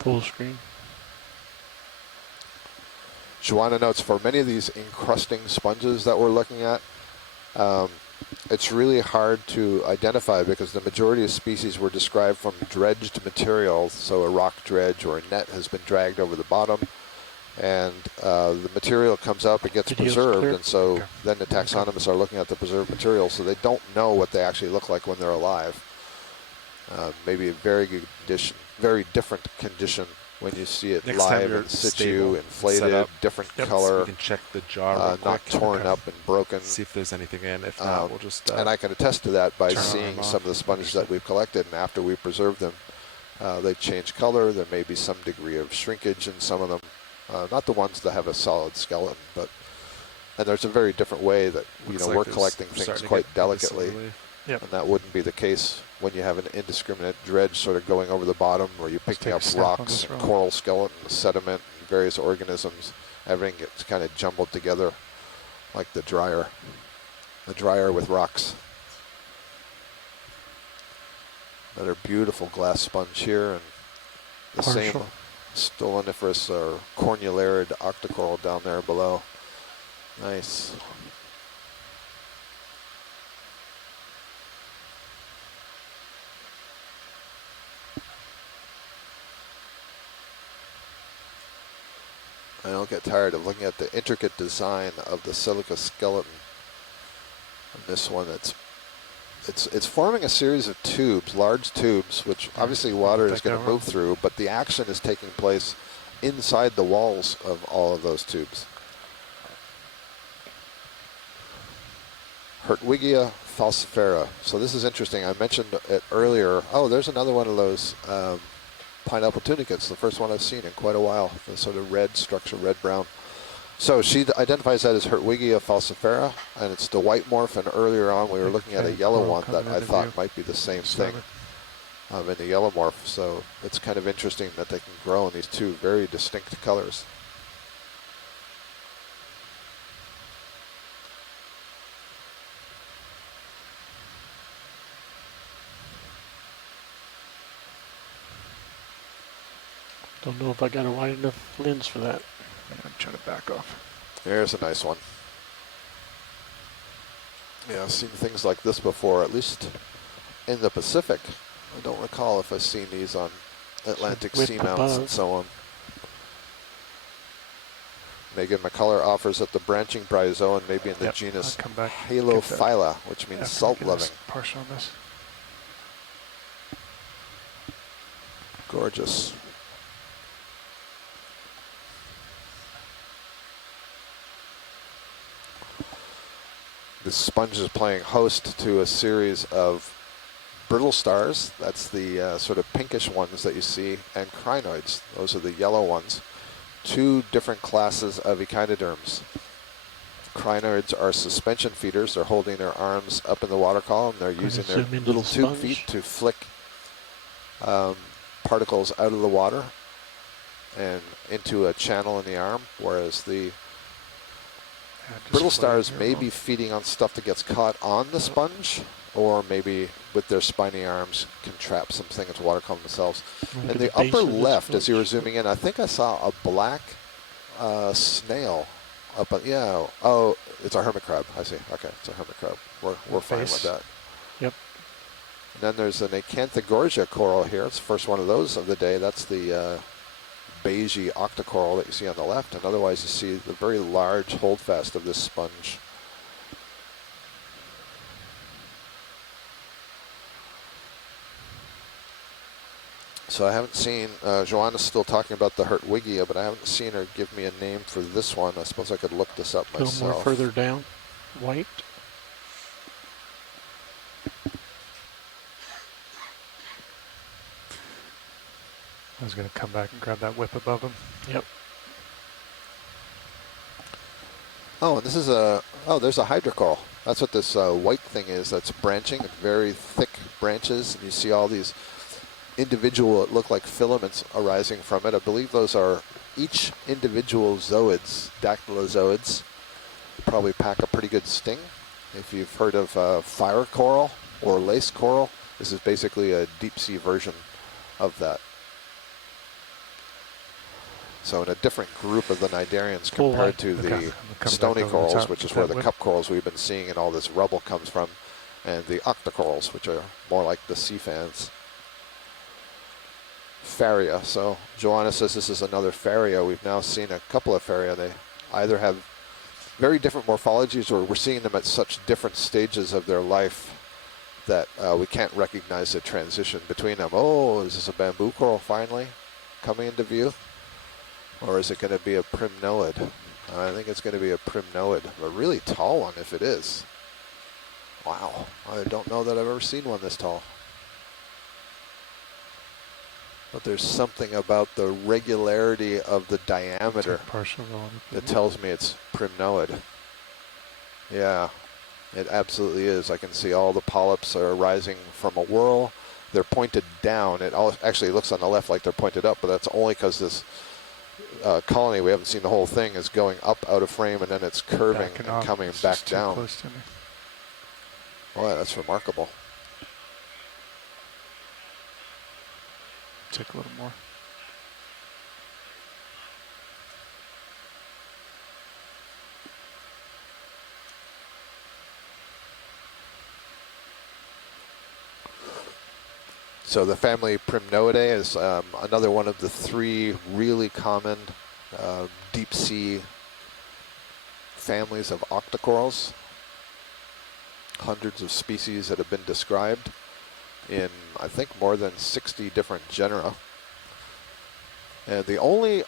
Full screen. Joanna notes, for many of these encrusting sponges that we're looking at, it's really hard to identify because the majority of species were described from dredged material, so a rock dredge or a net has been dragged over the bottom, and the material comes up, it gets Video's preserved, clear? and so Okay. then the taxonomists are looking at the preserved material, so they don't know what they actually look like when they're alive. Maybe a very good condition, very different condition when you see it Next time live you're in situ, stable, set inflated, up. different Yep. color, You can check the jar real not quick. torn up and broken. See if there's anything in. If not, we'll just. And I can attest to that by turn seeing them some off. of the sponges that we've collected, and after we preserve them, they change color. There may be some degree of shrinkage in some of them. Not the ones that have a solid skeleton, but and there's a very different way that Looks we're like there's collecting things starting to quite get delicately, visibly. Yep. and that wouldn't be the case when you have an indiscriminate dredge sort of going over the bottom, where you're Let's picking take up a step on rocks, this and rock. coral skeleton, sediment, and various organisms. Everything gets kind of jumbled together, like the dryer with rocks. Another beautiful glass sponge here, and the same Partial. stoloniferous or cornularid octocoral down there below. Nice. I don't get tired of looking at the intricate design of the silica skeleton. And this one, it's forming a series of tubes, large tubes, which obviously water is take going that to move one. through, but the action is taking place inside the walls of all of those tubes. Hertwiggia falcifera. So this is interesting. I mentioned it earlier. Oh, there's another one of those pineapple tunicates, the first one I've seen in quite a while. The sort of red structure, red-brown. So she identifies that as Hertwiggia falcifera, and it's the white morph, and earlier on we were looking at a yellow one that I thought might be the same thing in the yellow morph. So it's kind of interesting that they can grow in these two very distinct colors. Don't know if I got a wide enough lens for that. Yeah, I'm trying to back off. There's a nice one. Yeah, I've seen things like this before, at least in the Pacific. I don't recall if I've seen these on Atlantic Width seamounts above. and so on. Megan McCullough offers that the branching bryozoan may be in the Yep, genus I'll come back. Halophylla, which means After we salt get loving. this partial on this. Gorgeous. This sponge is playing host to a series of brittle stars. That's the sort of pinkish ones that you see, and crinoids. Those are the yellow ones. Two different classes of echinoderms. Crinoids are suspension feeders. They're holding their arms up in the water column. They're using their zoom into little the tube sponge. feet to flick particles out of the water and into a channel in the arm, whereas the brittle stars may be feeding on stuff that gets caught on the sponge, or maybe with their spiny arms can trap something into water column themselves. Look In at the base upper of this left, as you were sponge. zooming in, I think I saw a black snail up on, yeah, oh, it's a hermit crab. I see. Okay, it's a hermit crab. We're fine with Face. that. Yep. And then there's an Acanthogorgia coral here. It's the first one of those of the day. That's the beigey octocoral that you see on the left, and otherwise you see the very large holdfast of this sponge. So I haven't seen, Joanna's still talking about the Hertwiggia, but I haven't seen her give me a name for this one. I suppose I could look this up A little more myself. further down. White. was going to come back and grab that whip above him. Yep. Oh, and this is there's a hydrocoral. That's what this white thing is. That's branching, very thick branches, and you see all these individual, it look like filaments arising from it. I believe those are each individual zooids, dactylozoids. Probably pack a pretty good sting. If you've heard of fire coral or lace coral, this is basically a deep sea version of that. So in a different group of the cnidarians compared to the stony corals, which is where the cup corals we've been seeing and all this rubble comes from, and the octocorals, which are more like the sea fans. Faria. So Joanna says this is another faria. We've now seen a couple of faria. They either have very different morphologies, or we're seeing them at such different stages of their life that we can't recognize the transition between them. Oh, is this a bamboo coral finally coming into view? Or is it going to be a primnoid? I think it's going to be a primnoid, a really tall one if it is. Wow, I don't know that I've ever seen one this tall. But there's something about the regularity of the diameter that tells me it's primnoid. Yeah, it absolutely is. I can see all the polyps are rising from a whorl. They're pointed down. It actually looks on the left like they're pointed up, but that's only because this colony, we haven't seen the whole thing, is going up out of frame and then it's curving and coming back down. Boy, that's remarkable. Take a little more. So the family Primnoidae is another one of the three really common deep sea families of octocorals. Hundreds of species that have been described in, I think, more than 60 different genera. And the only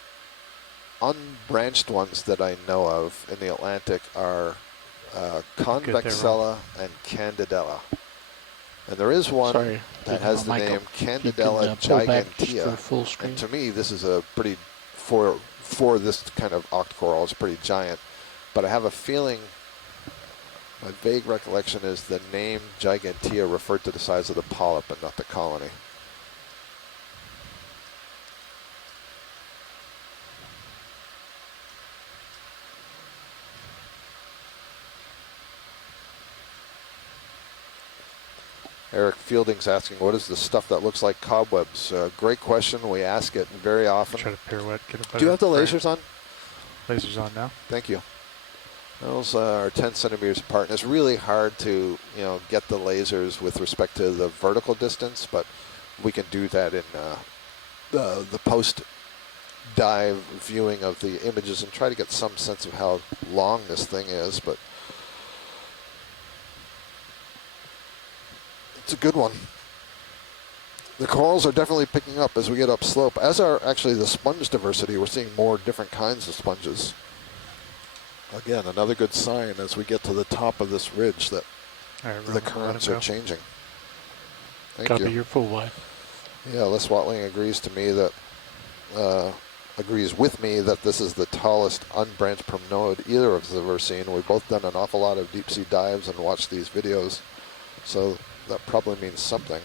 unbranched ones that I know of in the Atlantic are Convexella and Candidella. And there is one that has the name Candidella gigantea. And to me, this is a pretty, for this kind of octocoral, it's pretty giant. But I have a feeling, my vague recollection is the name gigantea referred to the size of the polyp and not the colony. Eric Fielding's asking, what is the stuff that looks like cobwebs? Great question. We ask it very often. Try to pirouette, get a better. Do you have the lasers on? Lasers on now. Thank you. Those are 10 centimeters apart, and it's really hard to, get the lasers with respect to the vertical distance, but we can do that in the post-dive viewing of the images and try to get some sense of how long this thing is, but it's a good one. The corals are definitely picking up as we get upslope, as are actually the sponge diversity. We're seeing more different kinds of sponges. Again, another good sign as we get to the top of this ridge that the currents are changing. Thank you. Copy your full wife. Yeah, Les Watling agrees to me that agrees with me that this is the tallest unbranched primnoid either of us have ever seen. We've both done an awful lot of deep sea dives and watched these videos, so that probably means something.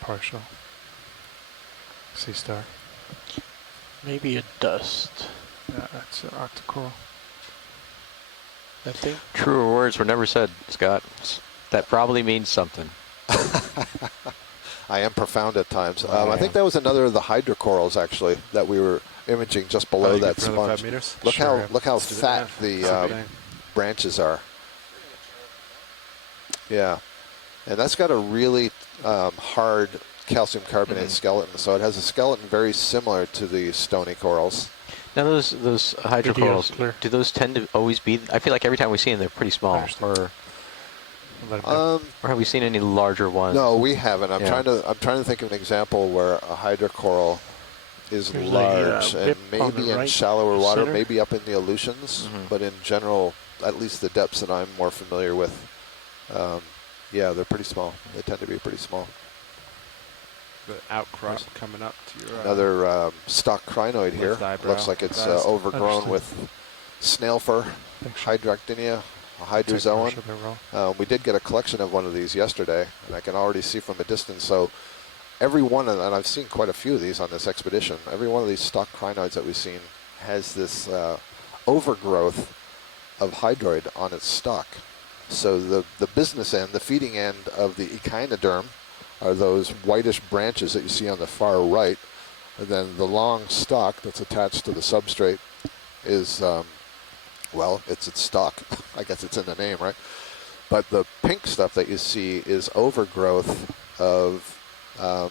Partial. Sea star. Maybe a dust. Yeah, that's an octocoral. That thing? Truer words were never said, Scott. That probably means something. I am profound at times. I think that was another of the hydrocorals, actually, that we were imaging just below that sponge. 5 meters? Look how fat the branches are. Yeah, and that's got a really hard calcium carbonate skeleton, so it has a skeleton very similar to the stony corals. Now those hydrocorals, do those tend to always be? I feel like every time we see them, they're pretty small. Or have we seen any larger ones? No, we haven't. I'm trying to think of an example where a hydrocoral is There's a, large, and lip on the maybe in right shallower water, center. maybe up in the Aleutians, but in general, at least the depths that I'm more familiar with, yeah, they're pretty small. They tend to be pretty small. The outcrop coming up to your Another stock crinoid here. left eyebrow. Looks like it's Fast. overgrown Understood. with snail fur, Thanks. Hydroctinia, a Take hydrozoan. commercial there, Ro. We did get a collection of one of these yesterday, and I can already see from a distance. So every one of them, and I've seen quite a few of these on this expedition, every one of these stock crinoids that we've seen has this overgrowth of hydroid on its stalk. So the business end, the feeding end of the echinoderm are those whitish branches that you see on the far right. And then the long stalk that's attached to the substrate is, well, it's its stalk. I guess it's in the name, right? But the pink stuff that you see is overgrowth of a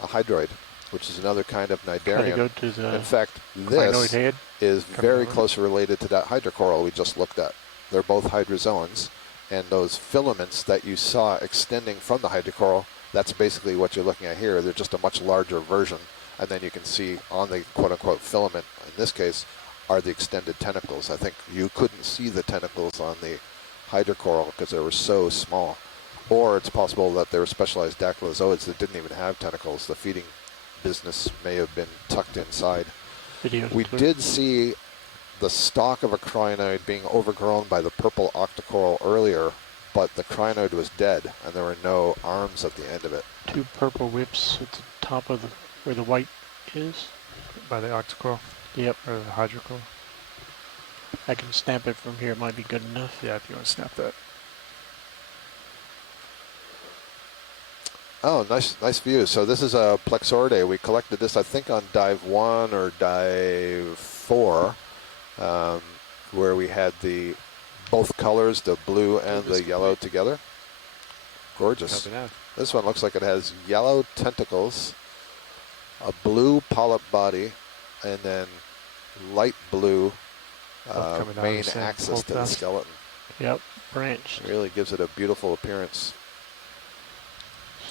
hydroid, which is another kind of Gotta cnidarian. go to the In fact, crinoid this head. is Come very over. closely related to that hydrocoral we just looked at. They're both hydrozoans, and those filaments that you saw extending from the hydrocoral, that's basically what you're looking at here. They're just a much larger version, and then you can see on the quote-unquote filament, in this case, are the extended tentacles. I think you couldn't see the tentacles on the hydrocoral because they were so small. Or it's possible that they were specialized dactylozoids that didn't even have tentacles. The feeding business may have been tucked inside. Video We clip. did see the stalk of a crinoid being overgrown by the purple octocoral earlier, but the crinoid was dead and there were no arms at the end of it. Two purple whips at the top of the where the white is. By the octocoral Yep, or the hydrocoral. I can snap it from here. It might be good enough. Yeah, if you want to snap that. Oh, nice view. So this is a Plexauridae. We collected this, I think, on dive 1 or dive 4, where we had the both colors, the blue and the yellow together. Gorgeous. Copy that. This one looks like it has yellow tentacles, a blue polyp body, and then light blue Both coming down main the same axis full to the path. skeleton. Yep, branched. Really gives it a beautiful appearance.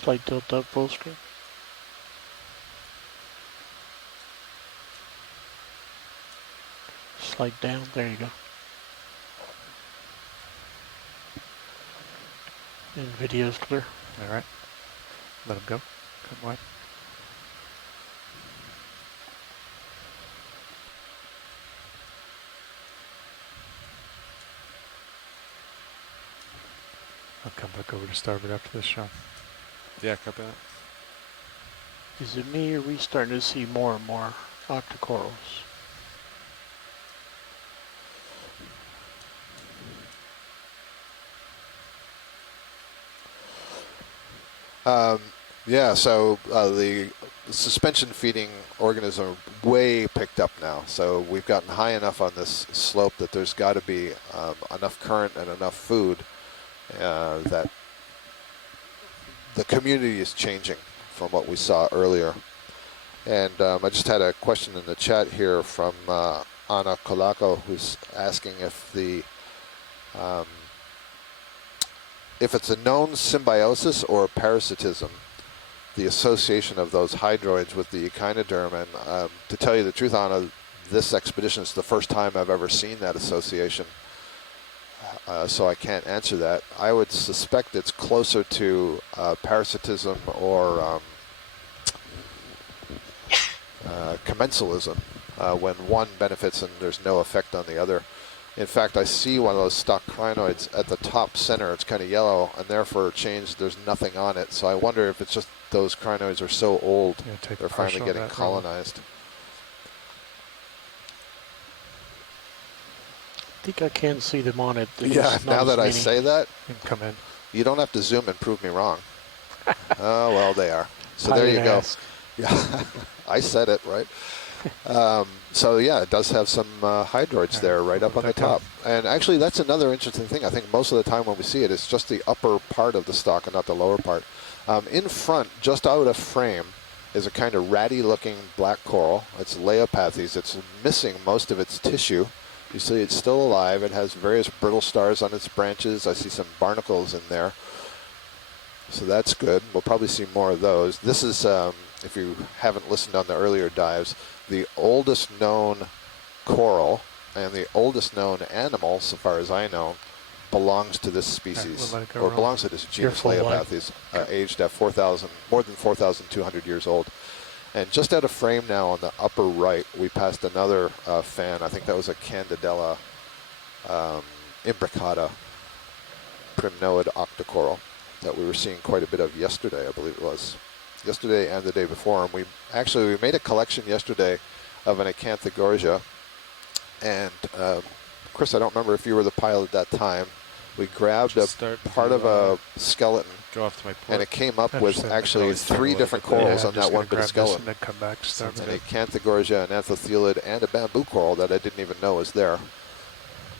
Slight tilt up full screen. Slight down. There you go. And video's clear. All right. Let him go. Come wide. I'll come back over to starboard after this, Sean. Yeah, copy that. Is it me or are we starting to see more and more octocorals? Yeah, so the suspension feeding organism way picked up now. So we've gotten high enough on this slope that there's got to be enough current and enough food that the community is changing from what we saw earlier. And I just had a question in the chat here from Anna Kolako, who's asking if it's a known symbiosis or parasitism, the association of those hydroids with the echinoderm. And to tell you the truth, Anna, this expedition is the first time I've ever seen that association. So I can't answer that. I would suspect it's closer to parasitism or commensalism, when one benefits and there's no effect on the other. In fact, I see one of those stock crinoids at the top center. It's kind of yellow, and therefore change. There's nothing on it. So I wonder if it's just those crinoids are so old, Yeah, take they're the finally partial of getting that, Roland. colonized. I think I can see them on it. They're Yeah, just not now as that I many. say that, You can come in. you don't have to zoom and prove me wrong. Oh, well, they are. So there Pilot you go. asked. Yeah, I said it, right? So yeah, it does have some hydroids there right up on the Let that go. top. And actually, that's another interesting thing. I think most of the time when we see it, it's just the upper part of the stalk and not the lower part. In front, just out of frame, is a kind of ratty-looking black coral. It's Leopathes. It's missing most of its tissue. You see it's still alive. It has various brittle stars on its branches. I see some barnacles in there. So that's good. We'll probably see more of those. This is, if you haven't listened on the earlier dives, the oldest known coral and the oldest known animal, so far as I know, belongs to this species, we'll let it go or wrong. belongs to this genus full line. Leopathes, aged at more than 4,200 years old. And just out of frame now on the upper right, we passed another fan. I think that was a Candidella imbricata primnoid octocoral that we were seeing quite a bit of yesterday, I believe it was. Yesterday and the day before. And we made a collection yesterday of an Acanthogorgia. And Chris, I don't remember if you were the pilot at that time. We grabbed a part of a skeleton, Go off to my port. and it came up with Understand. actually 3 different corals on that one bit of skeleton. And then come back, start An with it. Acanthogorgia, an anthotheelid, and a bamboo coral that I didn't even know was there.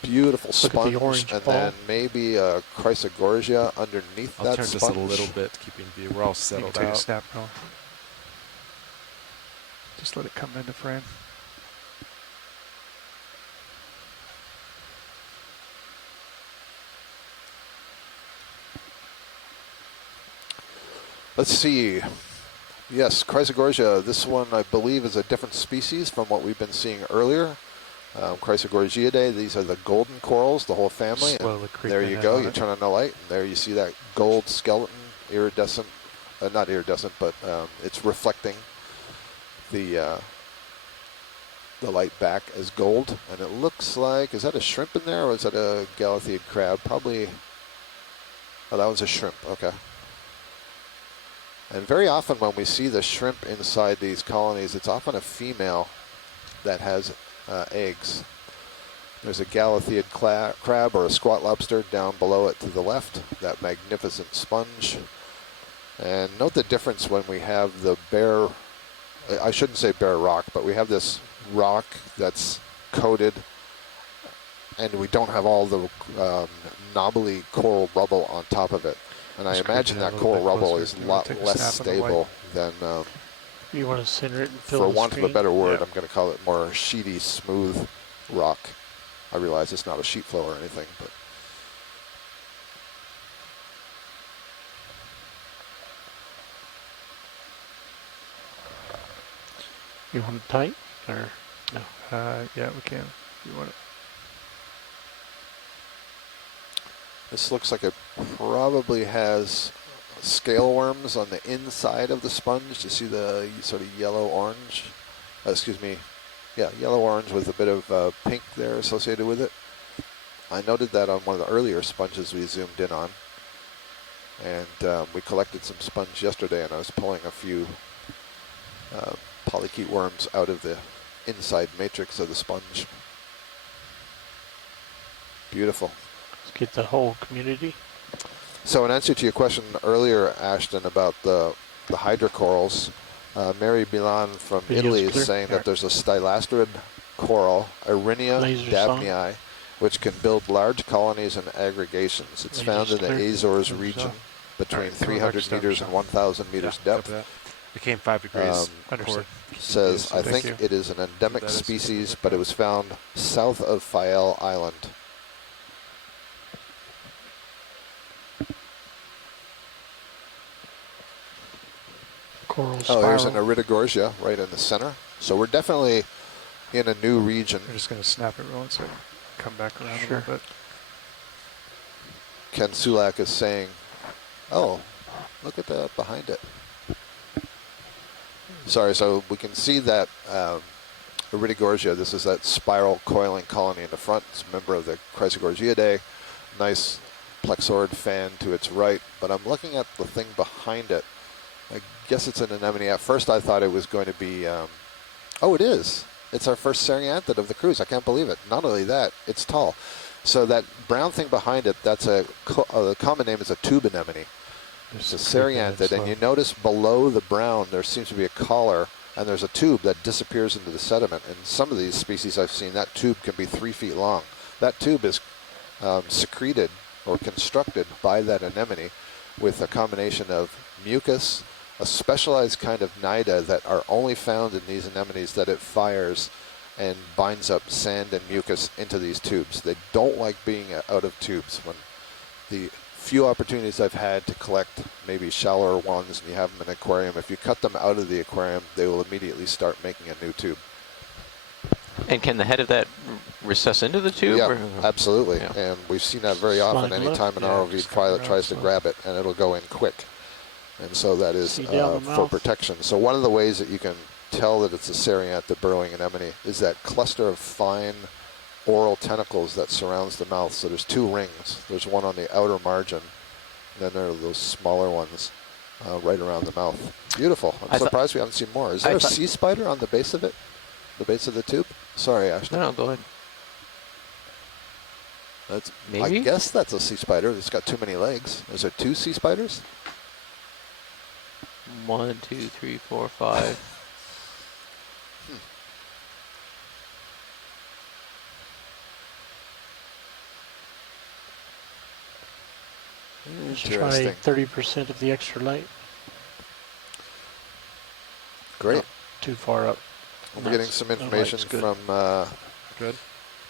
Beautiful Look at the sponge, orange and ball. then maybe a Chrysogorgia underneath I'll that turn sponge. just a little bit to keep in view. We're all You can settled take a out. snap now. Just let it come into frame. Let's see. Yes, Chrysogorgia. This one, I believe, is a different species from what we've been seeing earlier. Chrysogorgiidae, these are the golden corals, the whole family. And Slowly creeping there you in go. on You it. turn on the light, and there you see that gold skeleton, iridescent. Not iridescent, but it's reflecting the light back as gold. And it looks like, is that a shrimp in there, or is that a Galatheid crab? Probably. Oh, that was a shrimp. Okay. And very often when we see the shrimp inside these colonies, it's often a female that has eggs. There's a Galatheid crab or a squat lobster down below it to the left, that magnificent sponge. And note the difference when we have the bare, I shouldn't say bare rock, but we have this rock that's coated, and we don't have all the knobbly coral rubble on top of it. And I Just imagine creep it that in a coral little bit rubble closer. is a You wanna lot take a less snap on the stable than, You want to center it and fill for the want of a screen? better word, Yeah. I'm going to call it more sheety, smooth rock. I realize it's not a sheet flow or anything, but You want it tight or no? Yeah, we can. You want it? this looks like it probably has scale worms on the inside of the sponge. You see the sort of yellow-orange, yellow-orange with a bit of pink there associated with it. I noted that on one of the earlier sponges we zoomed in on. And we collected some sponge yesterday, and I was pulling a few polychaete worms out of the inside matrix of the sponge. Beautiful. Let's get the whole community. So in answer to your question earlier, Ashton, about the hydrocorals, Mary Bilan from Video's Italy is clear. saying that there's a stylasterid coral, Arinia Laser song. dabnei, which can build large colonies and aggregations. It's found in the Laser's clear. Azores Laser's region off. between Alright, 300 stop, meters stop. and 1,000 meters depth. Copy that. It came 5 degrees. Understood. Says, I Thank think you. it is an endemic That is species, specific. but it was found south of Fayal Island. Coral Oh, there's an spiral. Iridogorgia right in the center. So we're definitely in a new region. I'm just going to snap it once and come back around Sure. a little bit. Ken Sulak is saying, oh, look at that behind it. Sorry, so we can see that Iridogorgia, this is that spiral coiling colony in the front. It's a member of the Chrysogorgiidae. Nice plexorid fan to its right, but I'm looking at the thing behind it. I guess it's an anemone. At first I thought it was going to be, oh, it is. It's our first Serianthid of the cruise. I can't believe it. Not only that, it's tall. So that brown thing behind it, that's the common name is a tube anemone. It's a Serianthid, and you notice below the brown there seems to be a collar, and there's a tube that disappears into the sediment. And some of these species I've seen, that tube can be 3 feet long. That tube is secreted or constructed by that anemone with a combination of mucus, a specialized kind of nida that are only found in these anemones that it fires and binds up sand and mucus into these tubes. They don't like being out of tubes. When the few opportunities I've had to collect maybe shallower ones, and you have them in an aquarium. If you cut them out of the aquarium, they will immediately start making a new tube. And can the head of that recess into the tube? Yeah, or? absolutely. Yeah. And we've seen that very often. Slide left. Anytime an Yeah, ROV just pilot coming tries to out, so- grab it, and it'll go in quick. And so that is See down the for mouth. protection. So one of the ways that you can tell that it's a Seriant, the burrowing anemone, is that cluster of fine oral tentacles that surrounds the mouth. So there's two rings. There's one on the outer margin, and then there are those smaller ones right around the mouth. Beautiful. I'm surprised we haven't seen more. Is there a sea spider on the base of it? The base of the tube? Sorry, Ashton. No, go ahead. That's, Maybe? I guess that's a sea spider. It's got too many legs. Is there two sea spiders? 1, 2, 3, 4, 5. Let's try Interesting. 30% of the extra light. Great. Not too far up. We're getting some information light's good. from Good.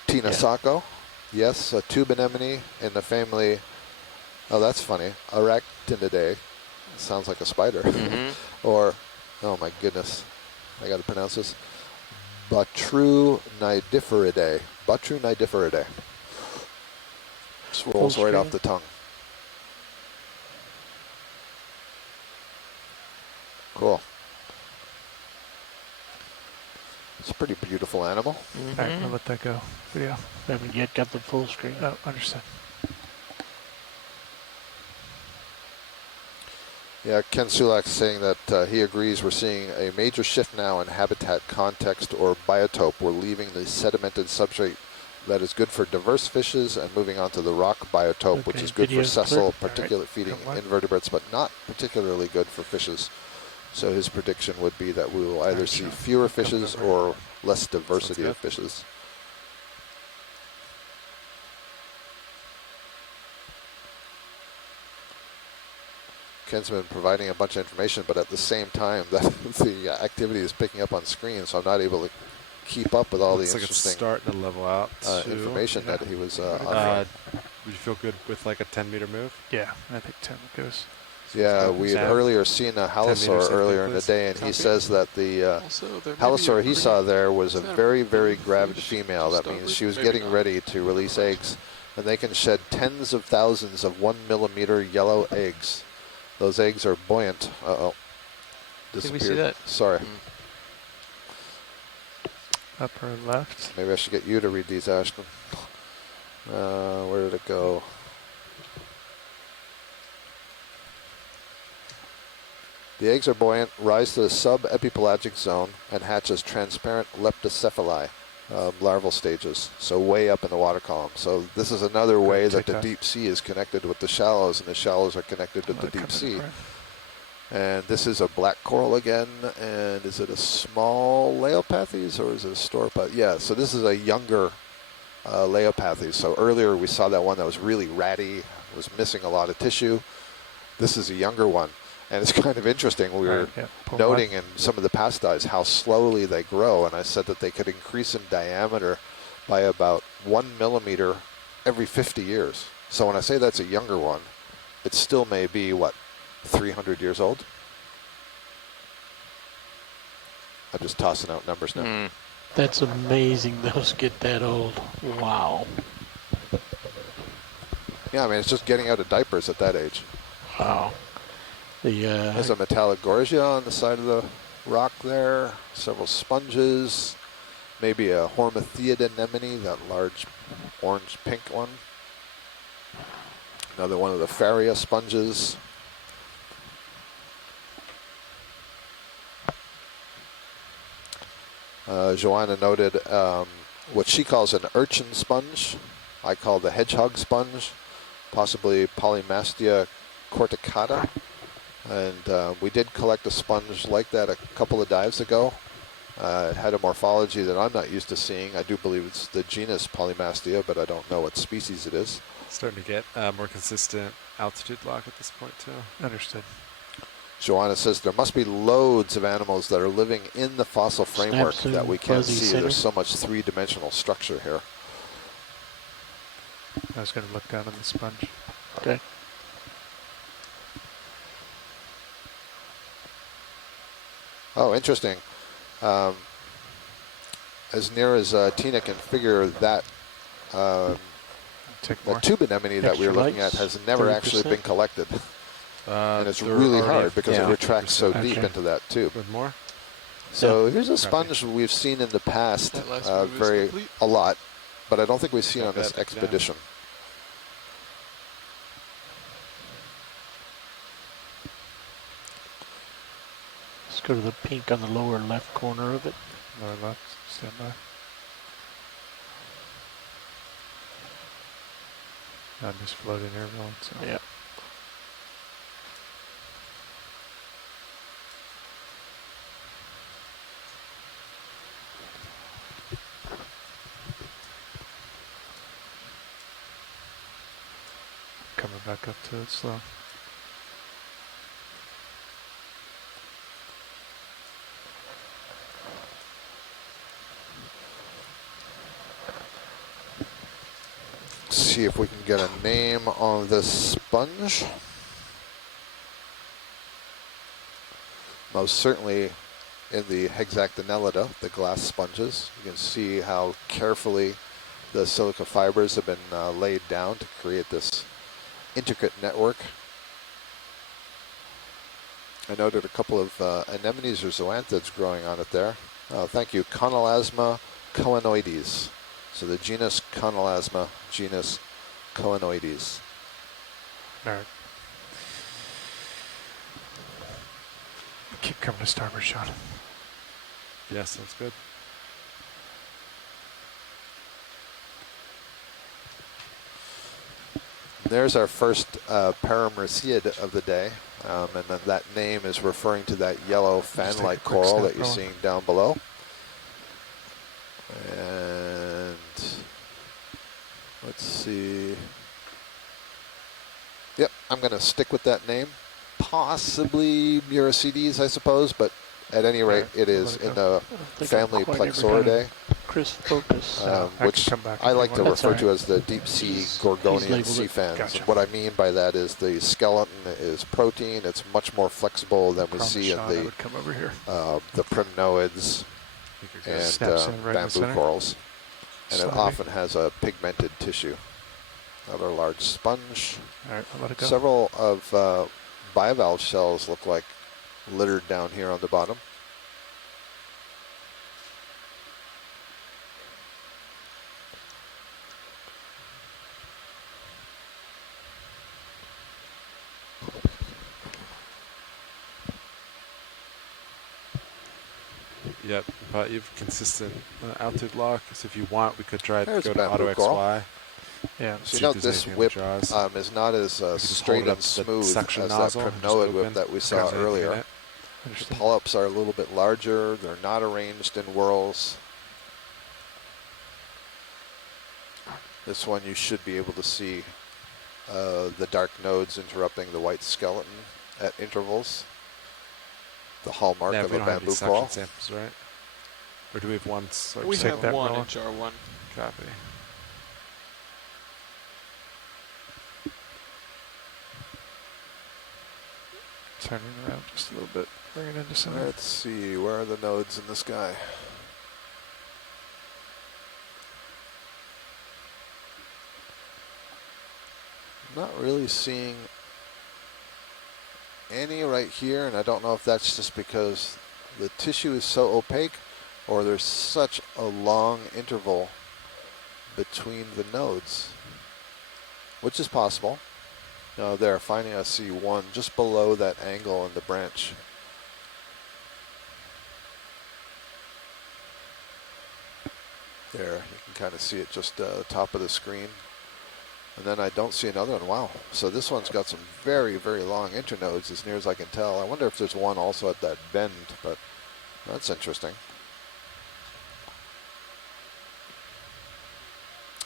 Tina Yeah. Sacco. Yes, a tube anemone in the family. Oh, that's funny. Arachnidinae. Sounds like a spider. Or, oh my goodness, I got to pronounce this. Batrunidiferidae. Batrunidiferidae. Just rolls right off the tongue. Cool. It's a pretty beautiful animal. All right, I'll let that go. Video. Haven't yet got the full screen. Oh, understood. Yeah, Ken Sulak saying that he agrees we're seeing a major shift now in habitat context or biotope. We're leaving the sedimented substrate that is good for diverse fishes and moving on to the rock biotope, which Okay, is good for video's sessile, clear. particulate feeding Come on. invertebrates, but not particularly good for fishes. So his prediction would be that we will either see fewer fishes or less diversity of fishes. Ken's been providing a bunch of information, but at the same time, that the activity is picking up on screen, so I'm not able to keep up with all Looks the like it's interesting starting to level out. too. information that he was offering. Would you feel good with like a 10-meter move? Yeah, I think 10 goes. Yeah, we had Sam? earlier seen a Halosaur meters, earlier in the please. day, and he Copy. says that the Also, there may be Halosaur a he saw green- there was a is that a very, very blue gravid fish female. just That means over? she was Maybe getting not. ready to release eggs, and they can shed tens of thousands of 1 millimeter yellow eggs. Those eggs are buoyant. Uh-oh. Did we see Disappeared. that? Sorry. Upper left. Maybe I should get you to read these, Ashton. Where did it go? The eggs are buoyant, rise to the sub-epipelagic zone, and hatch as transparent leptocephali, larval stages, so way up in the water column. So this is another way that the TikTok. deep sea is connected with the shallows, and the shallows are connected to the deep sea. And this is a black coral again, and is it a small Leopathes or is it a Stauropathes? Yeah, so this is a younger Leopathes. So earlier we saw that one that was really ratty, was missing a lot of tissue. This is a younger one, and it's kind of interesting. We were noting in some of the past dives how slowly they grow, and I said that they could increase in diameter by about 1 millimeter every 50 years. So when I say that's a younger one, it still may be, what, 300 years old? I'm just tossing out numbers now. That's amazing those get that old. Wow. Yeah, I mean, it's just getting out of diapers at that age. Wow. There's a metallic gorgia on the side of the rock there, several sponges, maybe a Hormathiid anemone, that large orange-pink one. Another one of the Faria sponges. Joanna noted what she calls an urchin sponge. I call the hedgehog sponge, possibly Polymastia corticata. And we did collect a sponge like that a couple of dives ago. It had a morphology that I'm not used to seeing. I do believe it's the genus Polymastia, but I don't know what species it is. Starting to get more consistent altitude lock at this point too. Understood. Joanna says there must be loads of animals that are living in the fossil framework Snaps that we and can't fuzzy see. center. There's so much three-dimensional structure here. I was going to look down on the sponge. Okay. Oh, interesting. As near as Tina can figure that Take the more. tube anemone that we were looking at has never actually been collected. And it's they're really already hard because it retracts so 50%. deep Okay. into that tube. With more? So here's a sponge we've seen in the past That last move is complete. a lot, but I don't think we've seen Got on this that expedition. Let's go to the pink on the lower left corner of it. Lower left, stand by. I'm just floating here, rolling. So. Yeah. Coming back up to it slow. See if we can get a name on this sponge. Most certainly in the Hexactinellida, the glass sponges. You can see how carefully the silica fibers have been laid down to create this intricate network. I noted a couple of anemones or zoanthids growing on it there. Thank you, Conolasma coenoides. So the genus Conolasma, genus coenoides. All right. Keep coming to starboard, Sean. Yes, that's good. There's our first Paramerciid of the day, and then that name is referring to that yellow fan-like coral that you're seeing down below. And let's see. Yep, I'm going to stick with that name. Possibly Muracides, I suppose, but at any rate, it is in the family Plexauridae, Chris, focus. which I like to refer to as the deep sea Gorgonian sea fans. Gotcha. What I mean by that is the skeleton is protein. It's much more flexible than we see in Sean, I would come over here. the primnoids and Snaps in right in the bamboo center. corals. And it Slowly. often has a pigmented tissue. Another large sponge. All right, I'll let it go. Several of bivalve shells look like littered down here on the bottom. Yep, but you've consistent altitude lock. So if you want, we could try to There's go a to bamboo auto coral. XY. Yeah. So you See know if there's this anything in the whip jaws. is not as just straight hold it and up the smooth suction as nozzle that and just primnoid open. whip that we If saw there's anything in earlier. it. The Understood. polyps are a little bit larger. They're not arranged in whorls. This one you should be able to see the dark nodes interrupting the white skeleton at intervals. The hallmark Yeah, of we a don't have any bamboo suction coral. samples, right? Or do we have one? Sort We of take have that one roll. in jar one. copy. Turning around just a little bit. Bring it into center. Let's see, where are the nodes in the sky? Not really seeing any right here, and I don't know if that's just because the tissue is so opaque or there's such a long interval between the nodes, which is possible. No, there, finally I see one just below that angle in the branch. There, you can kind of see it just the top of the screen. And then I don't see another one. Wow. So this one's got some very, very long internodes as near as I can tell. I wonder if there's one also at that bend, but that's interesting.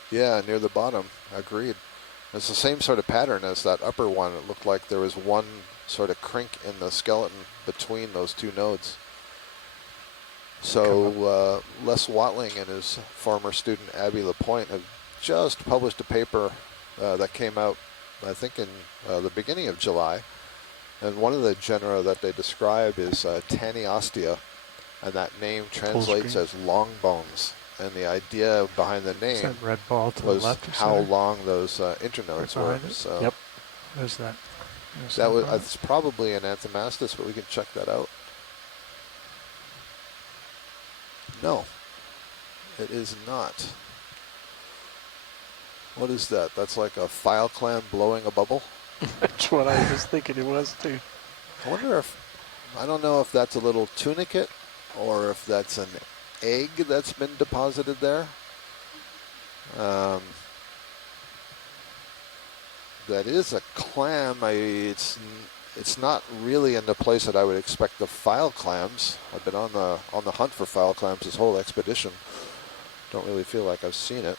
Yeah, near the bottom. Agreed. It's the same sort of pattern as that upper one. It looked like there was one sort of crink in the skeleton between those two nodes. So Les Watling and his former student Abby Lapointe have just published a paper that came out, I think, in the beginning of July, And one of the genera that they describe is Taniostia, and that name translates as long bones. And the idea behind the Is name that red ball to the was left or how center? long those internodes Right were. behind it? So Yep. There's that. There's that was bone. it's probably an Anthomastus, but we can check that out. No, it is not. What is that? That's like a file clam blowing a bubble? That's what I was thinking it was too. I wonder if, I don't know if that's a little tunicate or if that's an egg that's been deposited there. That is a clam. It's not really in the place that I would expect the file clams. I've been on the hunt for file clams this whole expedition. Don't really feel like I've seen it.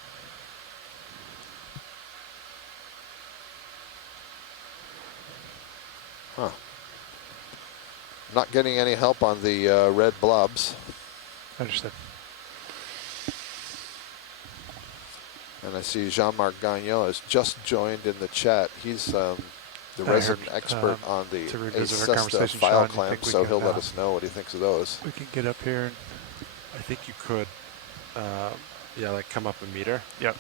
Huh. Not getting any help on the red blobs. Understood. And I see Jean-Marc Gagnon has just joined in the chat. He's the resident expert on the to revisit our Acesta conversation, file Sean, you clamp, think we so can, he'll let us know what he thinks of those. We can get up here and I think you could, yeah, like come up a meter. yep.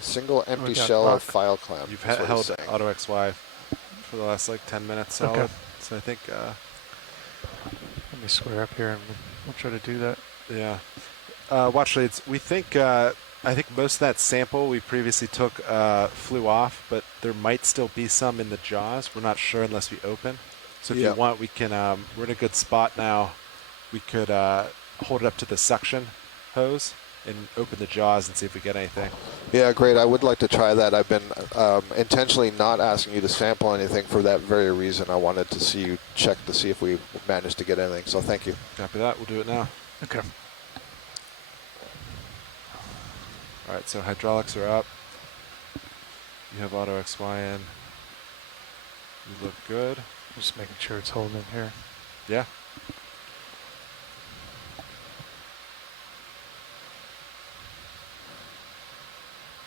Single empty got shell rock. of file clamp. You've is what held he's saying. Auto XY for the last like 10 minutes solid. Okay. So I think, Let me square up here and we'll try to do that. yeah. Watch leads. We think, I think most of that sample we previously took flew off, but there might still be some in the jaws. We're not sure unless we open. So if Yeah. you want, we can, we're in a good spot now. We could hold it up to the suction hose and open the jaws and see if we get anything. Yeah, great. I would like to try that. I've been intentionally not asking you to sample anything for that very reason. I wanted to see you check to see if we managed to get anything. So thank you. Copy that. We'll do it now. Okay. All right, so hydraulics are up. You have Auto XY in. You look good. Just making sure it's holding in here. Yeah.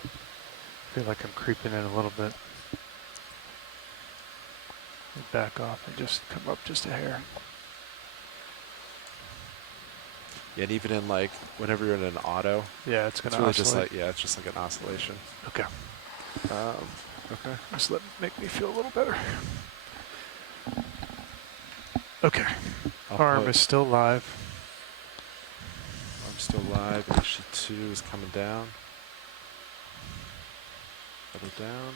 I feel like I'm creeping in a little bit. Back off and just come up just a hair. Yeah, and even in like whenever you're in an auto, Yeah, it's gonna it's really oscillate. just like, yeah, it's just like an oscillation. Okay. Okay. Just make me feel a little better. Okay. Arm is still live. I'm still live. HC2 is coming down. Double down.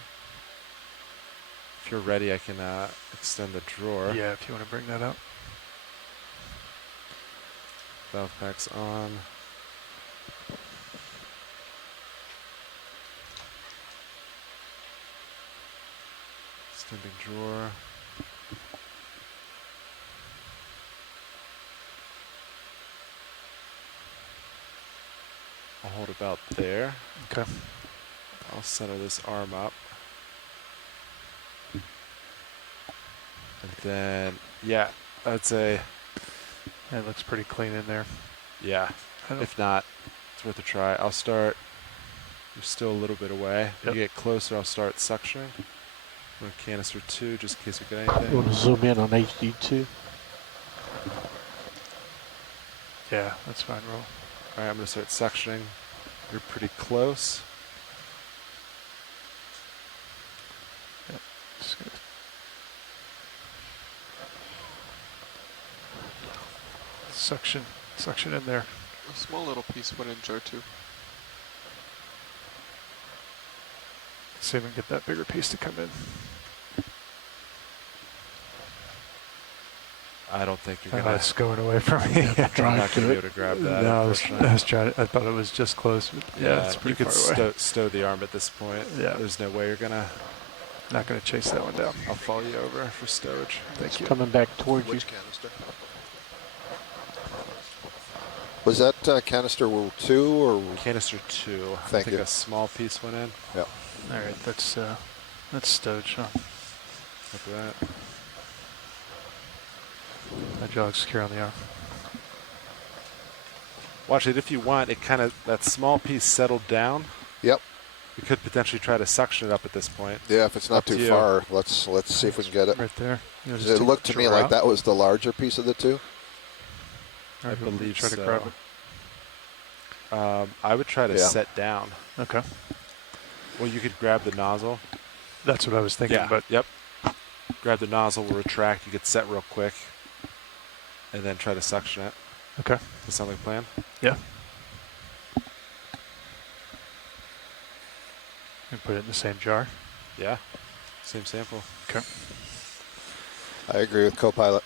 If you're ready, I can extend the drawer. Yeah, if you want to bring that up. Valve pack's on. Extending drawer. I'll hold about there. Okay. I'll center this arm up. And then, yeah, I'd say, It looks pretty clean in there. yeah. If not, it's worth a try. I'll start. You're still a little bit away. When you get closer, I'll start suctioning. I'm going to canister 2 just in case we get You want anything. to zoom in on HD2? Yeah, that's fine, roll. All right, I'm going to start suctioning. You're pretty close. Just gonna suction in there. A small little piece went in jar 2. See if we can get that bigger piece to come in. I don't think you're going to. It's going away from me. I'm not going to be able to grab that. No, I was unfortunately. trying. I thought it was just close. But yeah, it's you pretty could far away. stow the arm at this point. Yeah. There's no way you're going to. Not going to chase that one down. I'll follow you over for stowage. Thank you. Coming back towards you. Which canister? Was that canister 2 or? Canister 2. I Thank think you. a small piece went in. Yep. All right, that's stowed, Sean. Copy that. That jog's secure on the arm. Watch it if you want. It kind of, that small piece settled down. Yep. We could potentially try to suction it up at this point. Yeah, if it's not Up to too you. fast, let's see if we can get it. Right there. You know, just It take looked the to me drawer like out. that was the larger piece of the two. Or I you want me to believe try so. to grab it. I would try to Yeah. set down. Okay. Well, you could grab the nozzle. That's what I was thinking, but Yep. Grab the nozzle, will retract, you could set real quick, and then try to suction it. okay. Does that sound like a plan? Yeah. And put it in the same jar. Yeah. Same sample. Okay. I agree with co-pilot.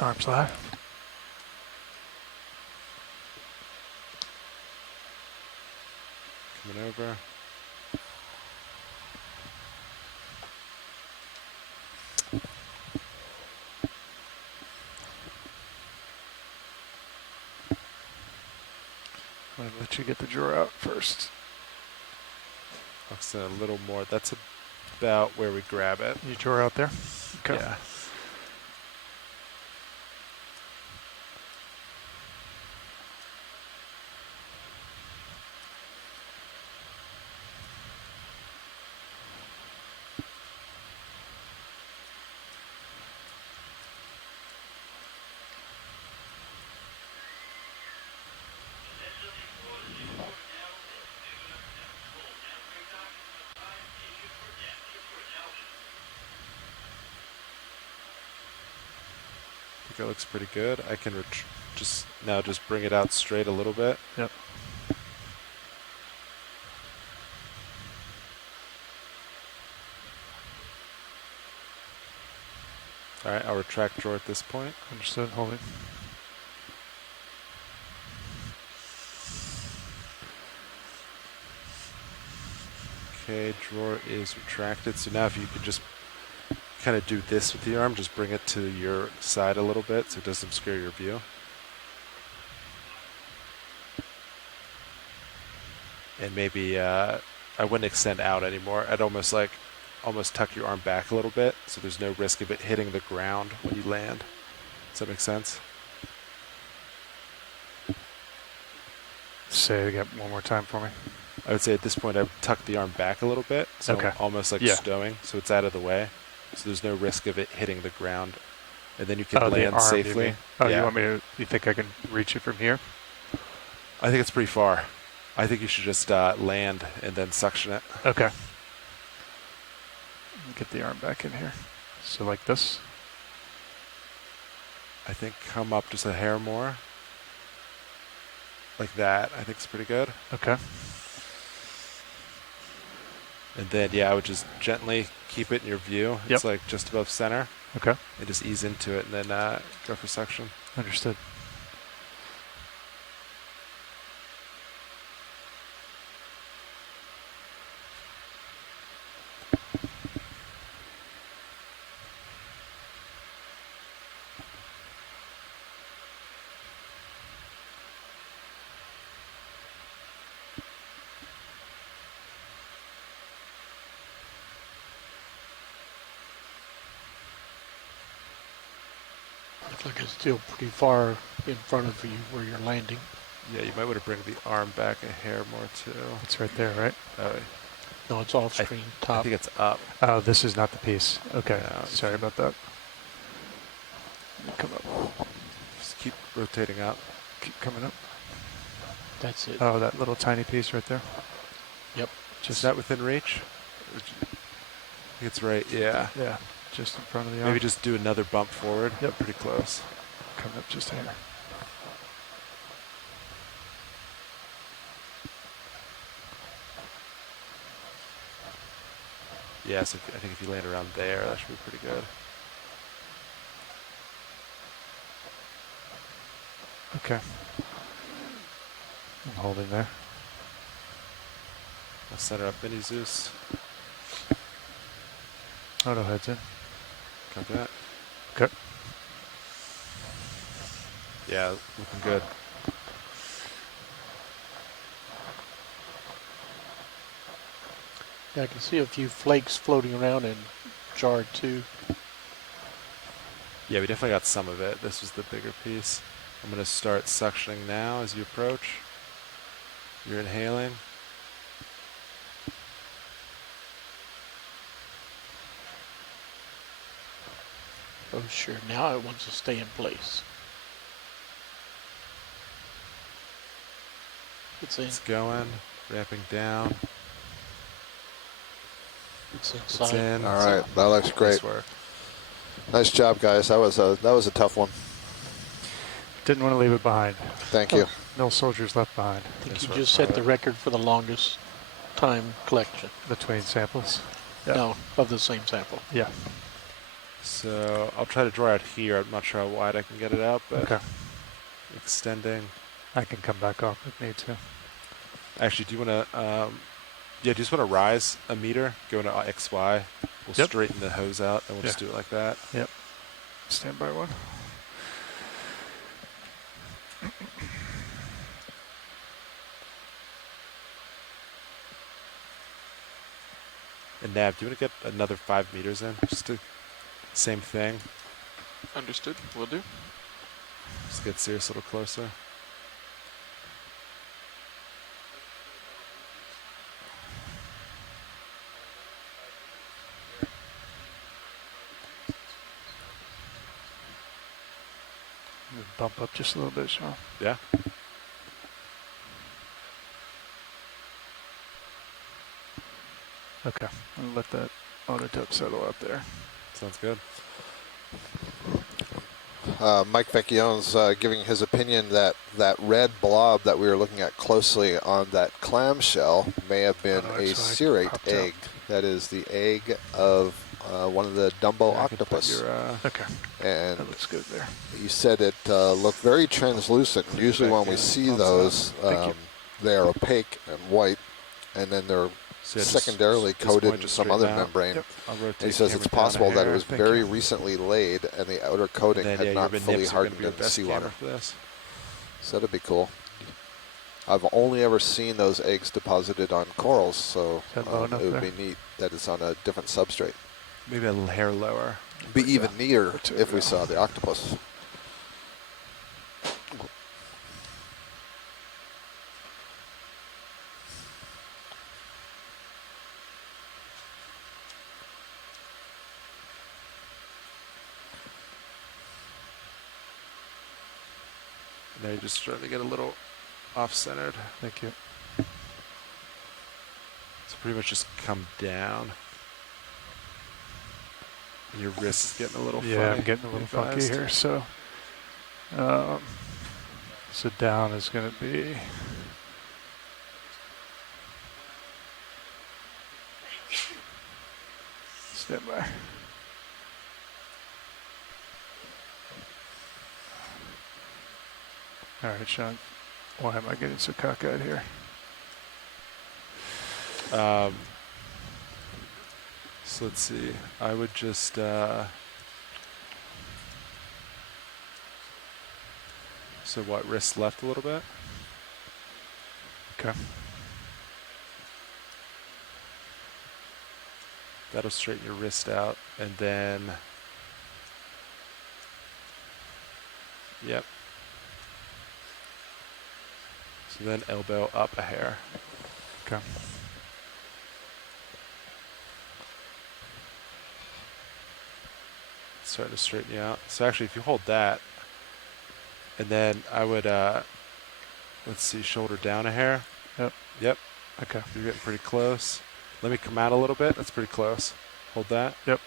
Arms live. Coming over. I'm gonna let you get the drawer out first. Looks a little more. That's about where we grab it. You drawer out there? Okay. Yeah. I think that looks pretty good. I can just bring it out straight a little bit. Yep. All right, I'll retract drawer at this point. Understood. Holding. Okay, drawer is retracted. So now if you could just kind of do this with the arm, just bring it to your side a little bit so it doesn't obscure your view. And maybe I wouldn't extend out anymore. I'd almost tuck your arm back a little bit so there's no risk of it hitting the ground when you land. Does that make sense? Say it again one more time for me. I would say at this point I would tuck the arm back a little bit, so Okay. almost like Yeah. stowing, so it's out of the way. So there's no risk of it hitting the ground. And then you can The land arm, you safely. mean? Oh, Yeah. you want me to? You think I can reach it from here? I think it's pretty far. I think you should just land and then suction it. Okay. Get the arm back in here. So like this. I think come up just a hair more. Like that, I think it's pretty good. Okay. And then, yeah, I would just gently keep it in your view. Yep. It's like just above center. Okay. And just ease into it and then go for suction. Understood. Looks like it's still pretty far in front of you where you're landing. Yeah, you might want to bring the arm back a hair more too. It's right there, right? No, it's off screen, I top. think it's up. Oh, this is not the piece. Okay. No, Sorry about that. Come up. Just keep rotating up. Keep coming up. That's it. Oh, that little tiny piece right there. Yep. Just that within reach? I think it's right, yeah. Yeah. Just in front of the arm. Maybe just do another bump forward. Yep. Pretty close. Coming up just here. Yeah, so I think if you land around there, that should be pretty good. Okay. I'm holding there. I'll center up Mini Zeus. Auto heads in. Copy that. Okay. Yeah, looking good. Yeah, I can see a few flakes floating around in jar 2. Yeah, we definitely got some of it. This was the bigger piece. I'm going to start suctioning now as you approach. You're inhaling. Oh, sure. Now it wants to stay in place. It's in. It's going, ramping down. It's It's inside. in. All right, that looks great. Nice work. Nice job, guys. That was a tough one. Didn't want to leave it behind. Thank you. No soldiers left behind I think Nice you work, just set Pilot. the record for the longest time collection. between samples. Yeah. No, of the same sample. Yeah. So I'll try to draw out here. I'm not sure how wide I can get it out, but Okay. extending. I can come back off if need to. Actually, do you want to, yeah, do you just want to rise a meter, go into XY? We'll Yep. straighten the hose out, and we'll just Yeah. do it like that. Yep. Stand by one. And Nav, do you want to get another 5 meters in? Just to, same thing. Understood. Will do. Just get Sirius a little closer. Bump up just a little bit, Sean. Yeah. Okay. I'll let that auto tip settle out there. Sounds good. Mike Vecchione's giving his opinion that that red blob that we were looking at closely on that clamshell may have been Oh, a that's right. cirrate Popped out. egg. That is the egg of one of the Dumbo Yeah, I can put octopus. your, Okay. And That looks good there. you said it looked very translucent. Usually back when we in. see Pumps those, Thank you. they are opaque and white, and then they're so yeah, secondarily just coated point in to some straighten other out. membrane. Yep. I'll rotate And he says camera it's down a possible that it hair. was Thank very you. recently laid and the outer coating And then, had yeah, not your fully nips are gonna hardened be your in best seawater. camera for this. So that'd be cool. I've only ever seen those eggs deposited on corals, so Is that low it enough would there? be neat that it's on a different substrate. Maybe a little hair lower. Be even neater There we if we go. saw the octopus. Now you're just starting to get a little off-centered. Thank you. So pretty much just come down. And your wrist is getting a little funny. Yeah, I'm getting a little funky fast. here. So down is going to be. Stand by. All right, Sean. Why am I getting so cockeyed here? So let's see. I would just so what, wrist left a little bit? Okay. That'll straighten your wrist out, and then yep. So then elbow up a hair. Okay. Starting to straighten you out. So actually, if you hold that, and then I would, let's see, shoulder down a hair. Yep. Yep. Okay. You're getting pretty close. Let me come out a little bit. That's pretty close. Hold that. Yep.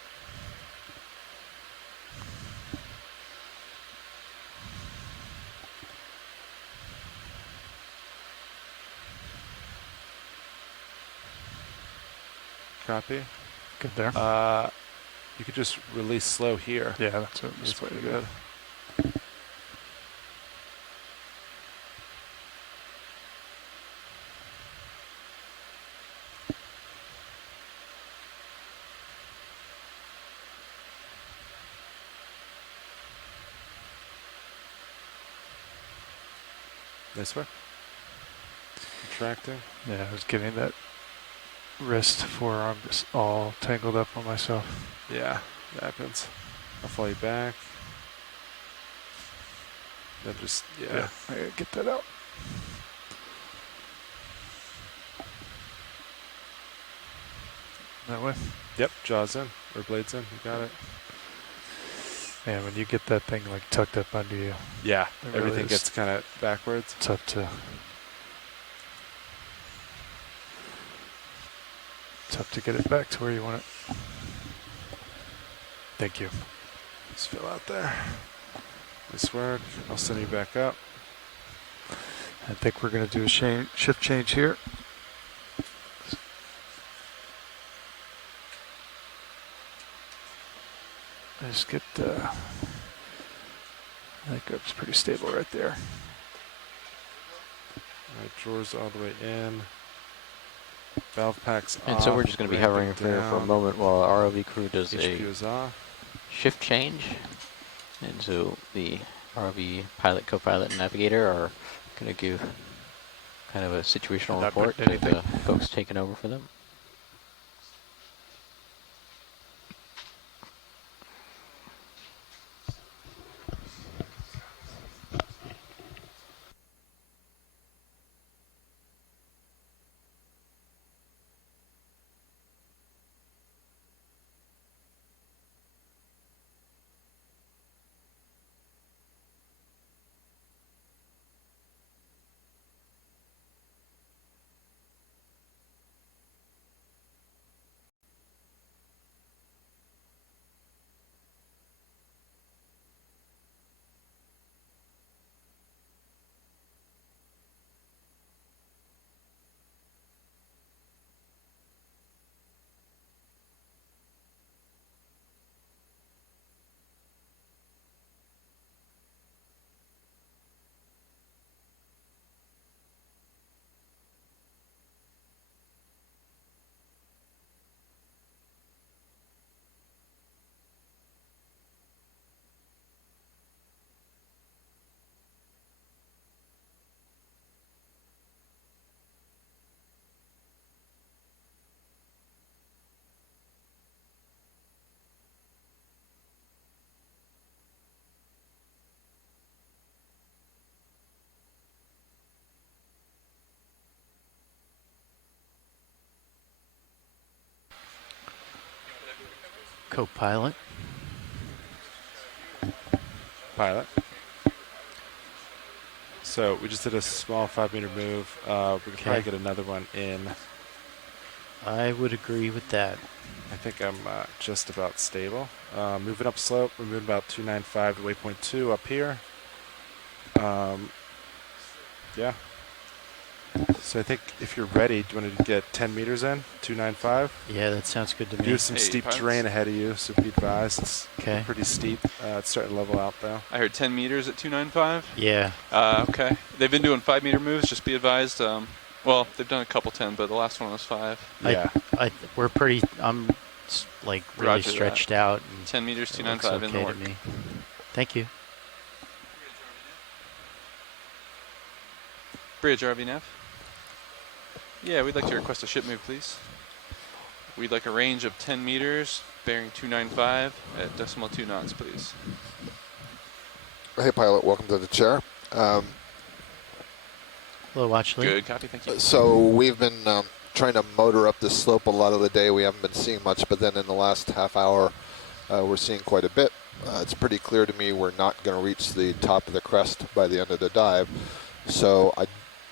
Copy. Good there. You could just release slow here. Yeah, that's what That's that's pretty pretty good. good. This way. Contracting. Yeah, I was getting that wrist, forearm just all tangled up on myself. Yeah, that happens. I'll follow you back. Then just, yeah. I gotta get that out. That way? Yep, jaws in, or blades in, you got it. Man, when you get that thing like tucked up under you, Yeah, it really everything is gets kind of backwards. tough to get it back to where you want it. Thank you. Just fill out there. Nice work. I'll send you back up. I think we're going to do a shift change here. Just get, I think it's pretty stable right there. All right, drawers all the way in. Valve packs And off. so we're just going to be hovering here for a moment while our ROV crew does HQ a is off. shift change. And so the ROV pilot, co-pilot, and navigator are going to give kind of a situational Not report putting to the folks taking over for them. Co-pilot. Pilot. So we just did a small 5-meter move. We could probably get another one in. I would agree with that. I think I'm just about stable. Moving up slope, we're moving about 295 to waypoint 2 up here. Yeah. So I think if you're ready, do you want to get 10 meters in? 295? Yeah, that sounds good to me. Do some steep terrain ahead of you, so be advised. It's Okay. pretty steep. It's starting to level out, though. I heard 10 meters at 295. Yeah. Okay. They've been doing 5-meter moves. Just be advised. Well, they've done a couple 10, but the last one was 5. Yeah. We're pretty. I'm like really Roger stretched out. And 10 meters, it looks 295 in the okay work. to me. Thank you. Bridge, RV nav. Yeah, we'd like to request a ship move, please. We'd like a range of 10 meters, bearing 295 at decimal 2 knots, please. Hey, pilot, welcome to the chair. Hello, Watchley. Good copy, thank you. So we've been trying to motor up this slope a lot of the day. We haven't been seeing much, but then in the last half hour, we're seeing quite a bit. It's pretty clear to me we're not going to reach the top of the crest by the end of the dive. So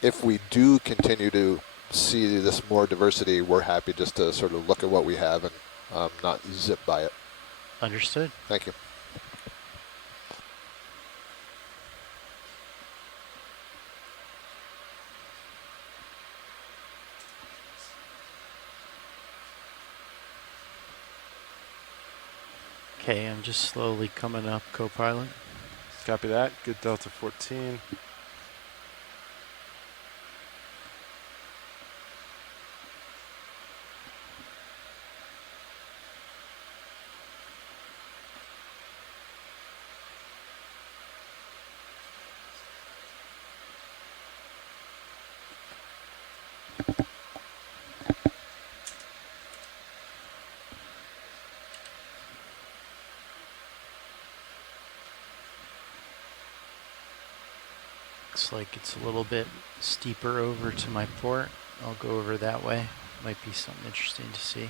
if we do continue to see this more diversity, we're happy just to sort of look at what we have and not zip by it. Understood. Thank you. Okay, I'm just slowly coming up, co-pilot. Copy that. Good Delta 14. Looks like it's a little bit steeper over to my port. I'll go over that way. Might be something interesting to see.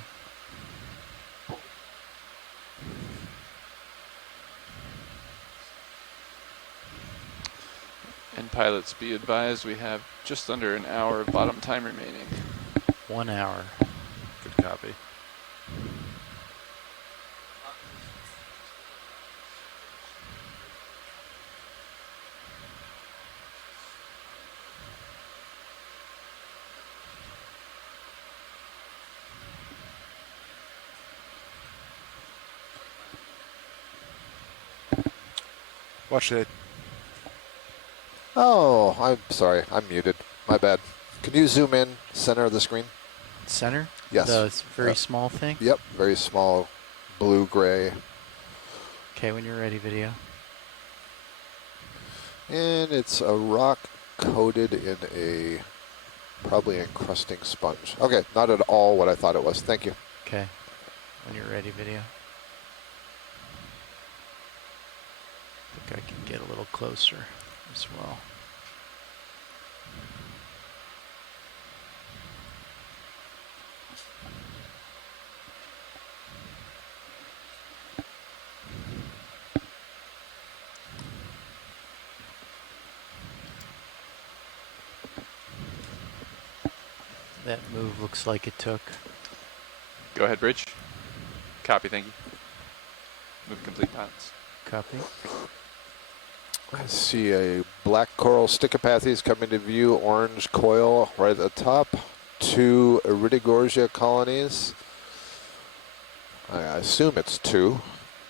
pilots be advised we have just under an hour of bottom time remaining. 1 hour. Good copy. Watch it. Oh, I'm sorry. I'm muted. My bad. Can you zoom in center of the screen? Center? Yes. The very small thing? Yep. Very small, blue-gray. Okay, when you're ready, video. And it's a rock coated in a probably encrusting sponge. Okay, not at all what I thought it was. Thank you. Okay, when you're ready, video. I think I can get a little closer as well. That move looks like it took. Go ahead, Bridge. Copy, thank you. Move complete, pilots. Copy. I see a black coral Stichopathes come into view, orange coil right at the top, 2 Iridogorgia colonies. I assume it's 2.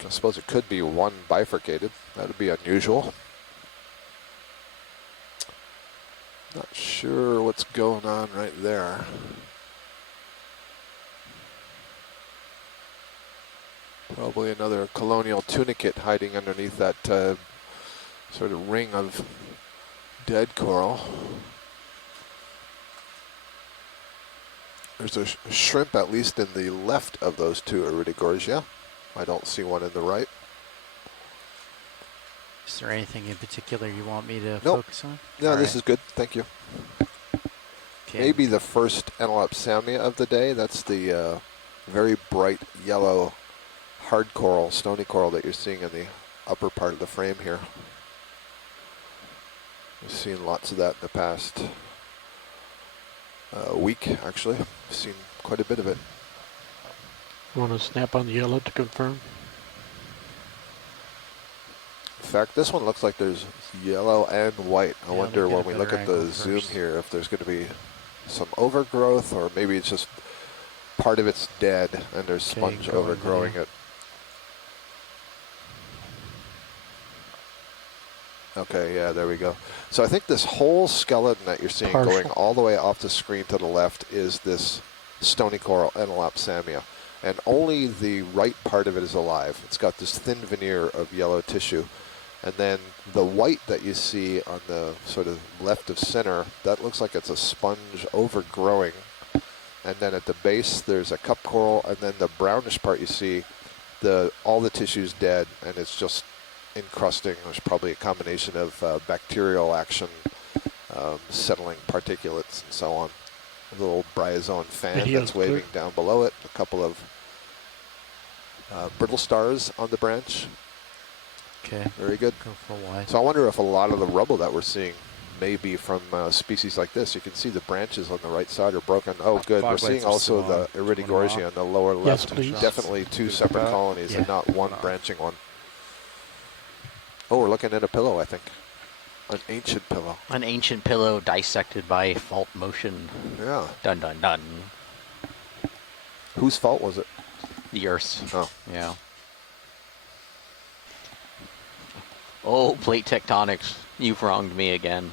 I suppose it could be 1 bifurcated. That would be unusual. Not sure what's going on right there. Probably another colonial tunicate hiding underneath that sort of ring of dead coral. There's a shrimp at least in the left of those 2 Iridogorgia. I don't see one in the right. Is there anything in particular you want me to Nope. focus on? No, All this right. is good. Thank you. Okay. Maybe the first Anelopsamia of the day. That's the very bright yellow hard coral, stony coral that you're seeing in the upper part of the frame here. We've seen lots of that in the past week, actually. I've seen quite a bit of it. Want to snap on the yellow to confirm? In fact, this one looks like there's yellow and white. I Yeah, wonder let me when get we a look better at the angle zoom first. here if there's going to be some overgrowth, or maybe it's just part of it's dead and there's Okay, sponge go on overgrowing video. it. Okay, yeah, there we go. So I think this whole skeleton that you're seeing going Partial. all the way off the screen to the left is this stony coral Anelopsamia. And only the right part of it is alive. It's got this thin veneer of yellow tissue. And then the white that you see on the sort of left of center, that looks like it's a sponge overgrowing. And then at the base, there's a cup coral. And then the brownish part you see, all the tissue's dead, and it's just encrusting. There's probably a combination of bacterial action, settling particulates, and so on. A little bryozoan fan Video's that's waving clear. down below it. A couple of brittle stars on the branch. Okay. Very good. Go for a wide. So I wonder if a lot of the rubble that we're seeing may be from species like this. You can see the branches on the right side are broken. Oh, good. We're Fog seeing lights are also still the on. Iridogorgia on the lower Yes, left. please. Definitely 2 Good separate about. colonies and Yeah. not one branching one. Oh, we're looking at a pillow, I think. An ancient pillow. An ancient pillow dissected by fault motion. Yeah. Dun dun dun. Whose fault was it? The Earth's. Oh. Yeah. Oh, plate tectonics. You've wronged me again.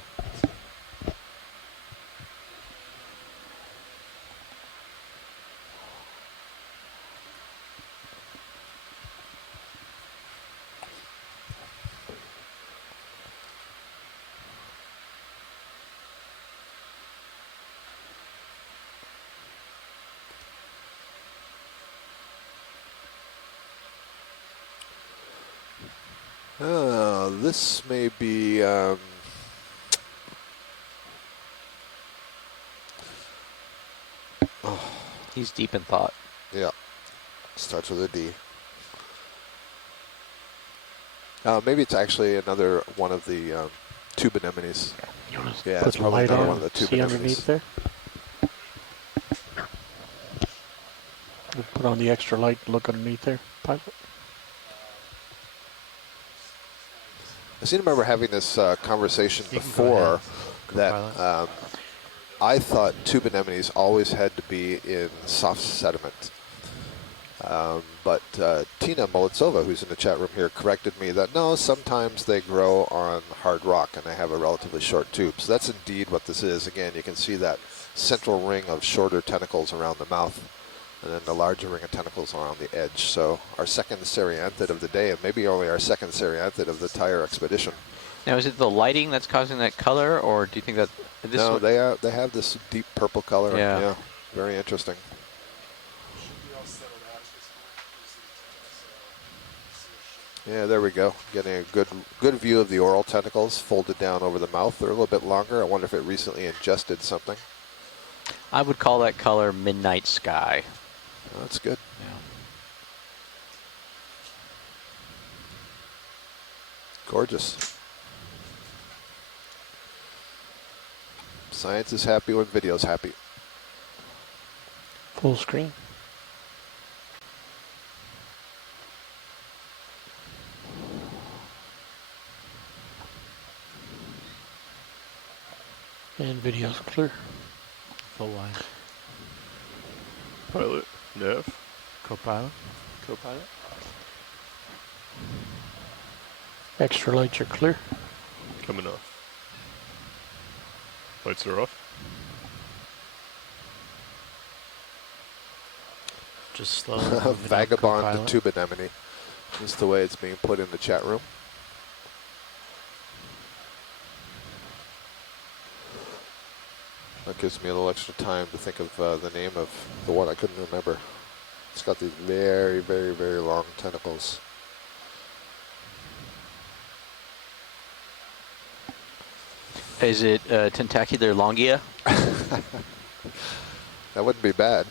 This may be He's deep in thought. yeah. Starts with a D. Maybe it's actually another one of the Tube anemones. You want to Yeah, put it's the probably light another on, one of the tube see anemones. underneath there? Put on the extra light, look underneath there, pilot. I seem to remember having this conversation You can go before ahead, that co-pilot. I thought tube anemones always had to be in soft sediment. But Tina Molitsova, who's in the chat room here, corrected me that no, sometimes they grow on hard rock and they have a relatively short tube. So that's indeed what this is. Again, you can see that central ring of shorter tentacles around the mouth and then the larger ring of tentacles around the edge. So our second serianthid of the day, and maybe only our second serianthid of the entire expedition. Now, is it the lighting that's causing that color, or do you think that this? No, they have this deep purple color. Yeah. Very interesting. Yeah, there we go. Getting a good view of the oral tentacles folded down over the mouth. They're a little bit longer. I wonder if it recently ingested something. I would call that color midnight sky. Oh, that's good. Yeah. Gorgeous. Science is happy when video's happy. Full screen. And video's clear. Full line. Pilot. Nav. Co-pilot. Co-pilot. Extra lights are clear. Coming off. Lights are off. Just slowly moving up, Vagabond co-pilot. tube anemone is the way it's being put in the chat room. That gives me a little extra time to think of the name of the one I couldn't remember. It's got these very, very, very long tentacles. Is it tentacular longia? That wouldn't be bad.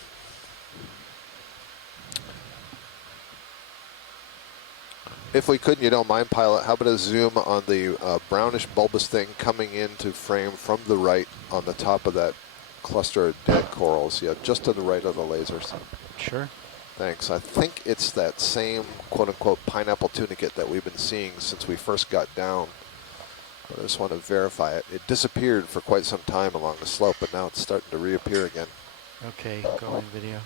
If we could, and you don't mind, pilot, how about a zoom on the brownish bulbous thing coming into frame from the right on the top of that cluster of dead corals? Yeah, just to the right of the lasers. Sure. Thanks. I think it's that same quote-unquote pineapple tunicate that we've been seeing since we first got down. But I just want to verify it. It disappeared for quite some time along the slope, but now it's starting to reappear again. Okay, go in video.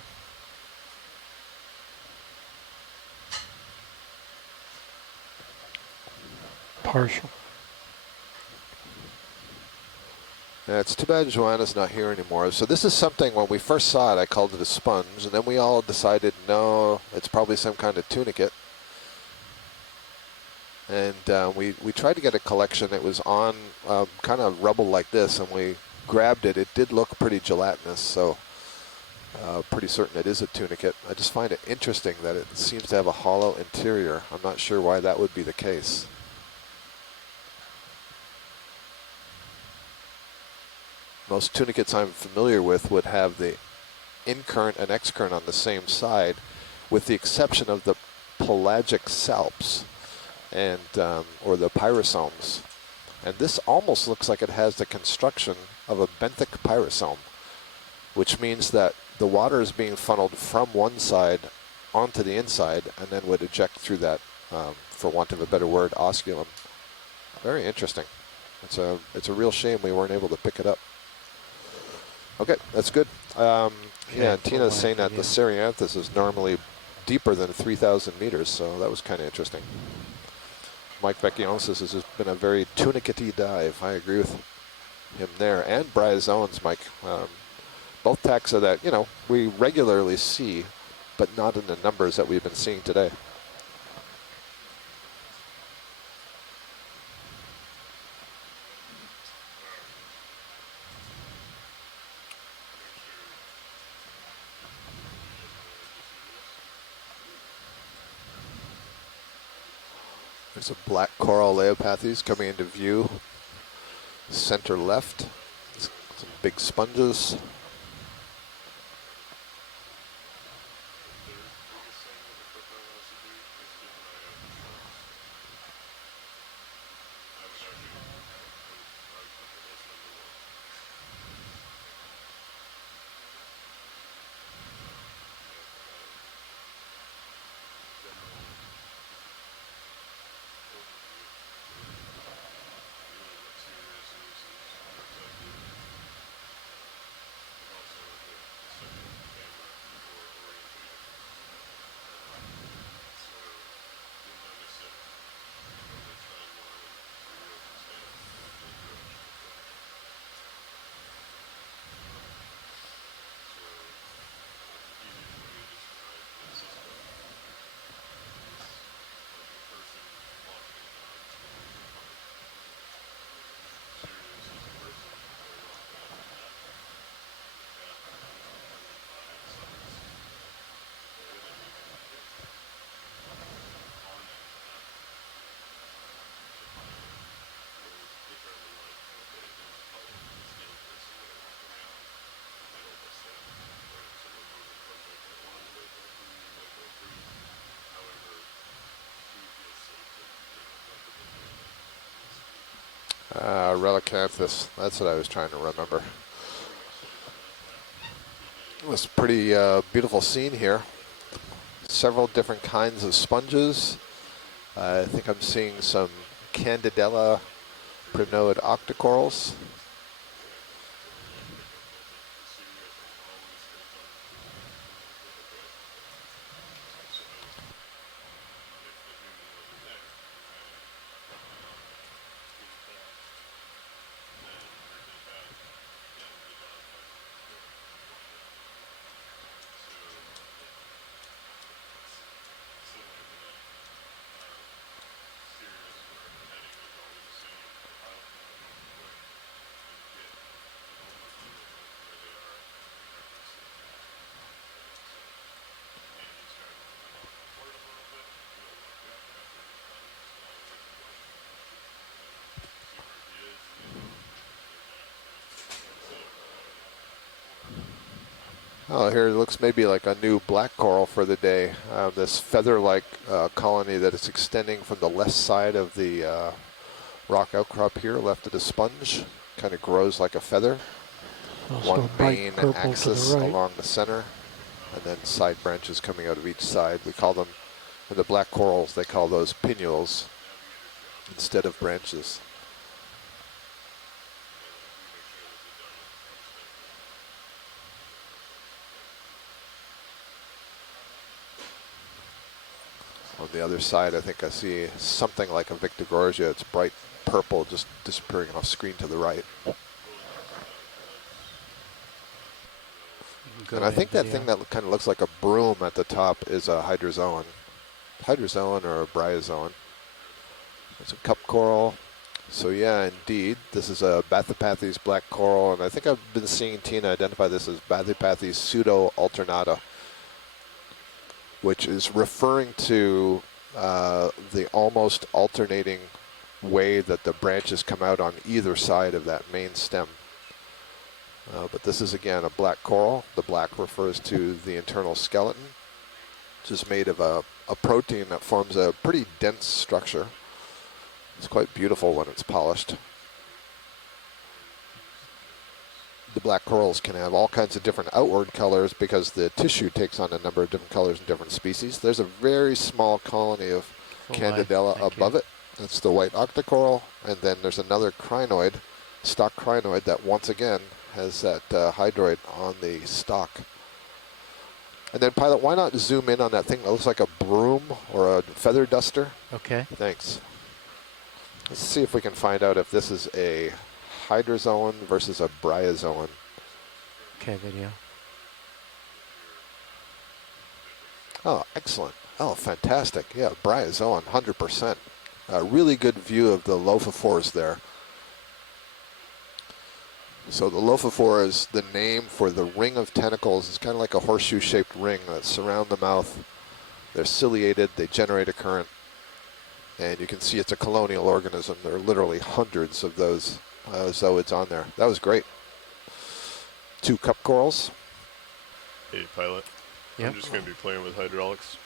Partial. Yeah, it's too bad Joanna's not here anymore. So this is something, when we first saw it, I called it a sponge, and then we all decided, no, it's probably some kind of tunicate. And we tried to get a collection. It was on kind of rubble like this, and we grabbed it. It did look pretty gelatinous, so pretty certain it is a tunicate. I just find it interesting that it seems to have a hollow interior. I'm not sure why that would be the case. Most tunicates I'm familiar with would have the incurrent and excurrent on the same side, with the exception of the pelagic salps and or the pyrosomes. And this almost looks like it has the construction of a benthic pyrosome, which means that the water is being funneled from one side onto the inside and then would eject through that, for want of a better word, osculum. Very interesting. It's a real shame we weren't able to pick it up. Okay, that's good. Yeah, and Tina's saying that the Serianthus is normally deeper than 3,000 meters, so that was kind of interesting. Mike Vecchione says this has been a very tunicate-y dive. I agree with him there. And bryozoans, Mike. Both taxa that, you know, we regularly see, but not in the numbers that we've been seeing today. There's a black coral Leopathes coming into view, center left. Some big sponges. Relicanthus. That's what I was trying to remember. It was a pretty beautiful scene here. Several different kinds of sponges. I think I'm seeing some Candidella prinoid octocorals. Oh, here it looks maybe like a new black coral for the day. This feather-like colony that is extending from the left side of the rock outcrop here, left of the sponge. Kind of grows like a feather. Also One a bright main purple axis to the right. along the center, and then side branches coming out of each side. We call them, in the black corals, they call those pinnules instead of branches. On the other side, I think I see something like a Victorgorgia. It's bright purple, just disappearing off screen to the right. And I think that thing that kind of looks like a broom at the top is a hydrozoan. Hydrozoan or a bryozoan. There's a cup coral. So yeah, indeed, this is a Bathypathes black coral, and I think I've been seeing Tina identify this as Bathypathes pseudo-alternata, which is referring to the almost alternating way that the branches come out on either side of that main stem. But this is, again, a black coral. The black refers to the internal skeleton, which is made of a protein that forms a pretty dense structure. It's quite beautiful when it's polished. The black corals can have all kinds of different outward colors because the tissue takes on a number of different colors in different species. There's a very small colony of Candidella above it. That's the white octocoral. And then there's another crinoid, stock crinoid, that once again has that hydroid on the stalk. And then, Pilot, why not zoom in on that thing that looks like a broom or a feather duster? Okay. Thanks. Let's see if we can find out if this is a hydrozoan versus a bryozoan. Okay, video. Oh, excellent. Oh, fantastic. Yeah, bryozoan, 100%. A really good view of the lophophores there. So the lophophore is the name for the ring of tentacles. It's kind of like a horseshoe-shaped ring that surround the mouth. They're ciliated. They generate a current. And you can see it's a colonial organism. There are literally hundreds of those zooids on there. That was great. 2 cup corals. Hey, Pilot. Yep. I'm just going to be playing with hydraulics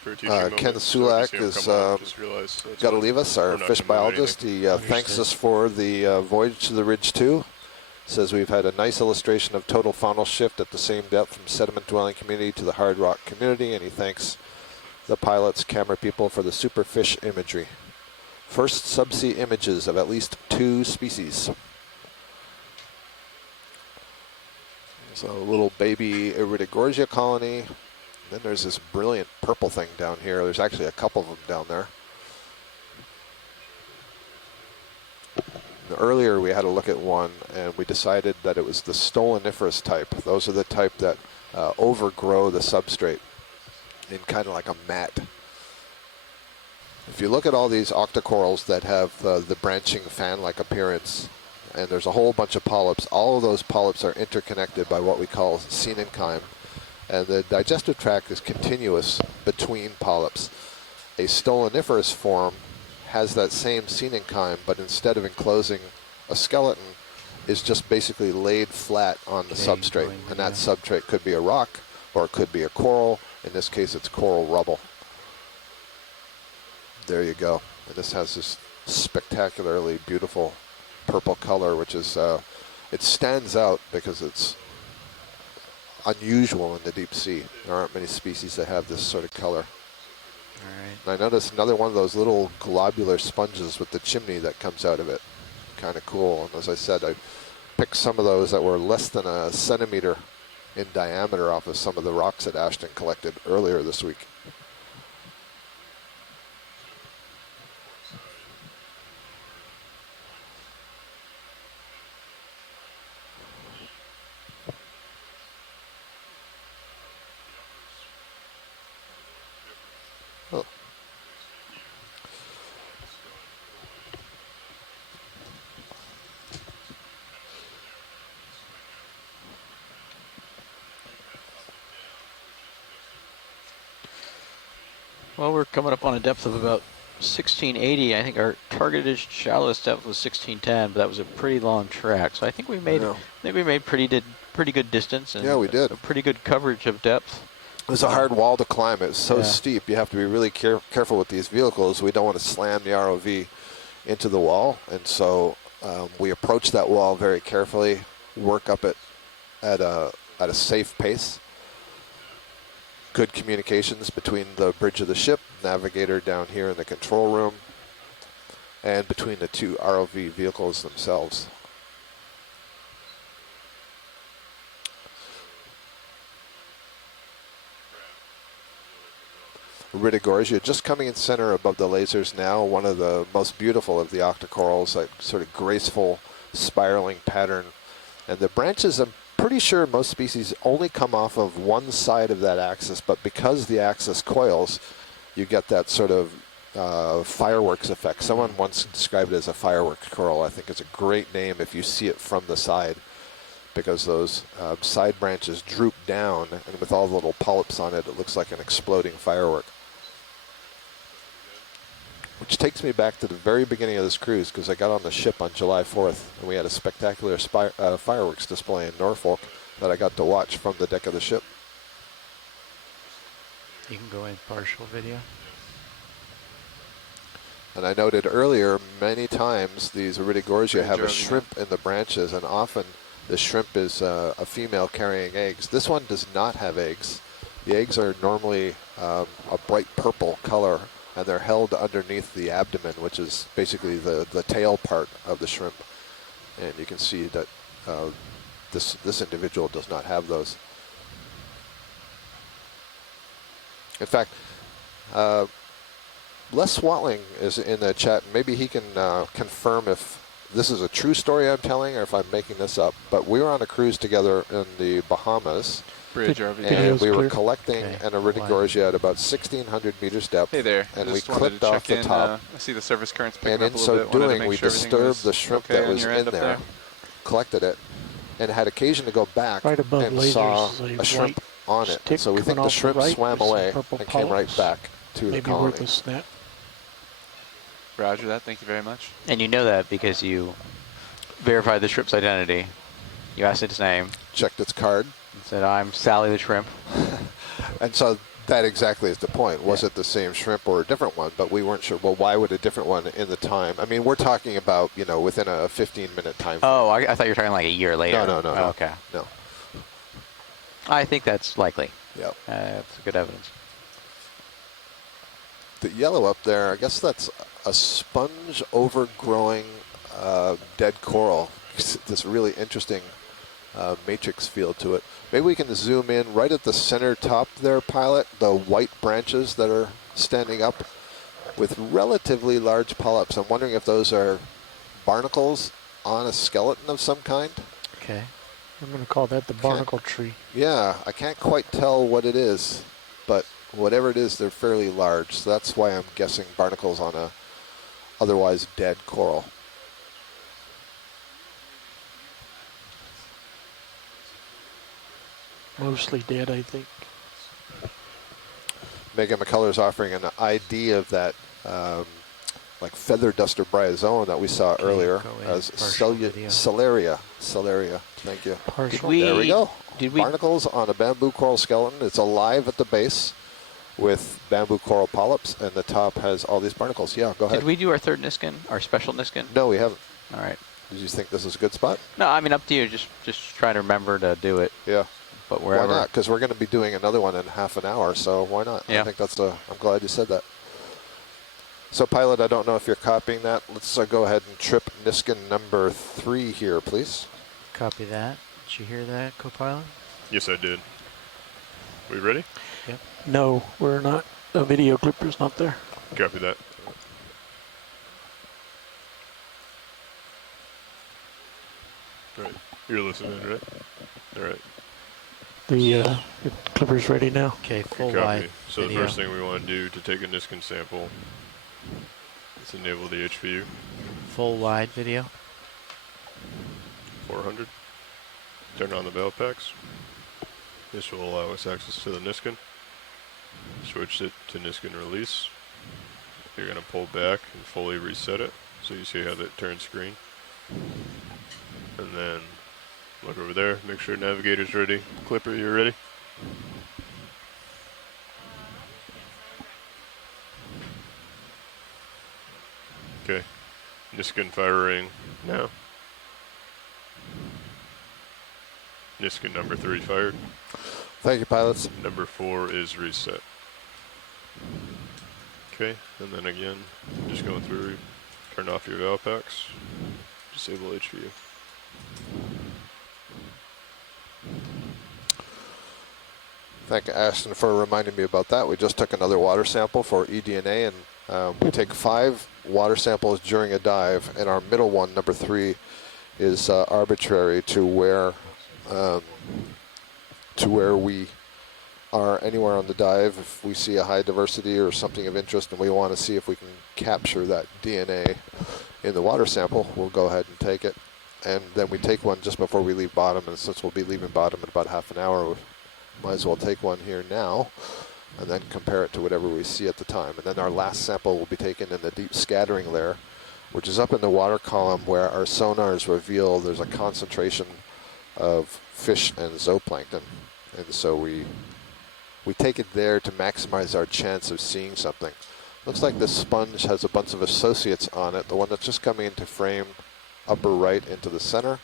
for a teaching Ken moment. Sulak Just got to leave us, our fish biologist. He thanks us for the Voyage to the Ridge 2. Says we've had a nice illustration of total faunal shift at the same depth from sediment-dwelling community to the hard rock community, and he thanks the pilots, camera people for the super fish imagery. First subsea images of at least 2 species. So a little baby Iridogorgia colony. And then there's this brilliant purple thing down here. There's actually a couple of them down there. Earlier we had a look at one and we decided that it was the stoloniferous type. Those are the type that overgrow the substrate in kind of like a mat. If you look at all these octocorals that have the branching fan-like appearance, and there's a whole bunch of polyps, all of those polyps are interconnected by what we call senenchyme. And the digestive tract is continuous between polyps. A stoloniferous form has that same senenchyme, but instead of enclosing a skeleton, is just basically laid flat on the substrate. And that substrate could be a rock, or it could be a coral. In this case, it's coral rubble. There you go. And this has this spectacularly beautiful purple color, which is, it stands out because it's unusual in the deep sea. There aren't many species that have this sort of color. All right. And I noticed another one of those little globular sponges with the chimney that comes out of it. Kind of cool. And as I said, I picked some of those that were less than a centimeter in diameter off of some of the rocks that Ashton collected earlier this week. Oh. Well, we're coming up on a depth of about 1680. I think our targeted shallowest depth was 1610, but that was a pretty long track. So I think we made pretty good distance. And Yeah, we did. A pretty good coverage of depth. It was a hard wall to climb. It was so steep. You have to be really careful with these vehicles. We don't want to slam the ROV into the wall, and so we approach that wall very carefully, work up it at a safe pace. Good communications between the bridge of the ship, navigator down here in the control room, and between the two ROV vehicles themselves. Iridogorgia just coming in center above the lasers now, one of the most beautiful of the octocorals, that sort of graceful spiraling pattern. And the branches, I'm pretty sure most species only come off of one side of that axis, but because the axis coils, you get that sort of fireworks effect. Someone once described it as a fireworks coral. I think it's a great name if you see it from the side, because those side branches droop down, and with all the little polyps on it, it looks like an exploding firework. Which takes me back to the very beginning of this cruise, because I got on the ship on July 4th, and we had a spectacular fireworks display in Norfolk that I got to watch from the deck of the ship. You can go in partial video. And I noted earlier, many times these Iridogorgia have a shrimp in the branches, and often the shrimp is a female carrying eggs. This one does not have eggs. The eggs are normally a bright purple color, and they're held underneath the abdomen, which is basically the tail part of the shrimp. And you can see that this individual does not have those. In fact, Les Watling is in the chat. Maybe he can confirm if this is a true story I'm telling or if I'm making this up. But we were on a cruise together in the Bahamas. Bridge RV. And we were collecting an Iridogorgia at about 1,600 meters depth. Hey there. And I we just wanted clipped to off check the in, top. I see the surface current's picking And up in a little so bit. Wanted to doing, make we sure everything disturbed was the shrimp okay that on was your end in up there, collected it, and had occasion to go back Right above and lasers saw is a shrimp on it. stick So we think coming the off the shrimp right swam with some away purple and came right polyps. back to the Maybe colony. worth a snap. Roger that. Thank you very much. And you know that because you verified the shrimp's identity. You asked its name. Checked its card. And said, I'm Sally the shrimp. And so that exactly is the point. Was it the same shrimp or a different one? But we weren't sure. Well, why would a different one in the time? I mean, we're talking about, you know, within a 15-minute time frame. Oh, I thought you were talking like a year later. No. Oh, okay. No. I think that's likely. Yep. That's good evidence. The yellow up there, I guess that's a sponge overgrowing dead coral. This really interesting matrix feel to it. Maybe we can zoom in right at the center top there, Pilot, the white branches that are standing up with relatively large polyps. I'm wondering if those are barnacles on a skeleton of some kind. Okay. I'm going to call that the barnacle tree. Yeah, I can't quite tell what it is, but whatever it is, they're fairly large. So that's why I'm guessing barnacles on a otherwise dead coral. Mostly dead, I think. Megan McCullers offering an ID of that like feather duster bryozoan that we saw earlier as Celeria. Thank you. There we go. Barnacles on a bamboo coral skeleton. It's alive at the base with bamboo coral polyps, and the top has all these barnacles. Yeah, go ahead. Did we do our third Niskin, our special Niskin? No, we haven't. All right. Did you think this is a good spot? No, I mean, up to you. Just try to remember to do it. Yeah. But wherever. Why not? Because we're going to be doing another one in half an hour, so why not? Yeah. I think that's I'm glad you said that. So, pilot, I don't know if you're copying that. Let's go ahead and trip Niskin number 3 here, please. Copy that. Did you hear that, co-pilot? Yes, I did. We ready? Yep. No, we're not. The video clipper's not there. Copy that. All right. You're listening, right? All right. The clipper's ready now. Okay, full Copy. wide So video. the first thing we want to do to take a Niskin sample is enable the HVU. Full wide video. 400. Turn on the valve packs. This will allow us access to the Niskin. Switch it to Niskin release. You're going to pull back and fully reset it. So you see how that turns green. And then look over there, make sure navigator's ready. Clipper, you're ready? Okay. Niskin firing now. Niskin number 3 fired. Thank you, pilots. Number 4 is reset. Okay, and then again, just going through, turn off your valve packs, disable HVU. Thank you, Ashton, for reminding me about that. We just took another water sample for eDNA, and we take 5 water samples during a dive, and our middle one, number 3, is arbitrary to where we are anywhere on the dive. If we see a high diversity or something of interest and we want to see if we can capture that DNA in the water sample, we'll go ahead and take it. And then we take one just before we leave bottom, and since we'll be leaving bottom in about half an hour, we might as well take one here now and then compare it to whatever we see at the time. And then our last sample will be taken in the deep scattering layer, which is up in the water column where our sonars reveal there's a concentration of fish and zooplankton. And so we take it there to maximize our chance of seeing something. Looks like this sponge has a bunch of associates on it. The one that's just coming into frame, upper right into the center,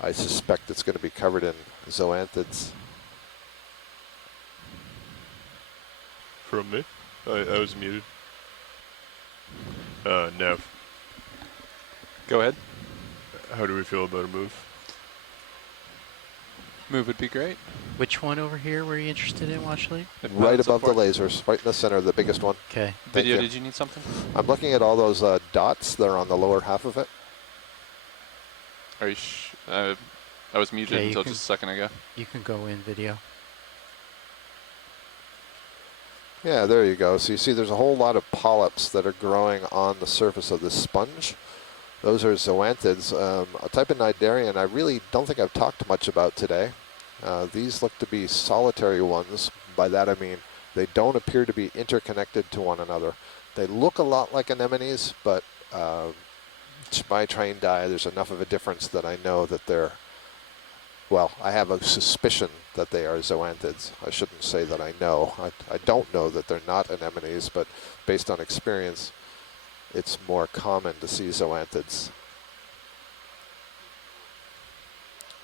I suspect it's going to be covered in zoanthids. From me? I was muted. Nev. Go ahead. How do we feel about a move? Move would be great. Which one over here were you interested in, Watchley? Right above the lasers, right in the center, the biggest one. Okay. Video, did you need something? I'm looking at all those dots that are on the lower half of it. Are you I was muted Okay, until just a second ago. You can go in video. Yeah, there you go. So you see there's a whole lot of polyps that are growing on the surface of this sponge. Those are zoanthids, a type of cnidarian I really don't think I've talked much about today. These look to be solitary ones. By that I mean they don't appear to be interconnected to one another. They look a lot like anemones, but to my trained eye, there's enough of a difference that I know that they're, well, I have a suspicion that they are zoanthids. I shouldn't say that I know. I don't know that they're not anemones, but based on experience, it's more common to see zoanthids.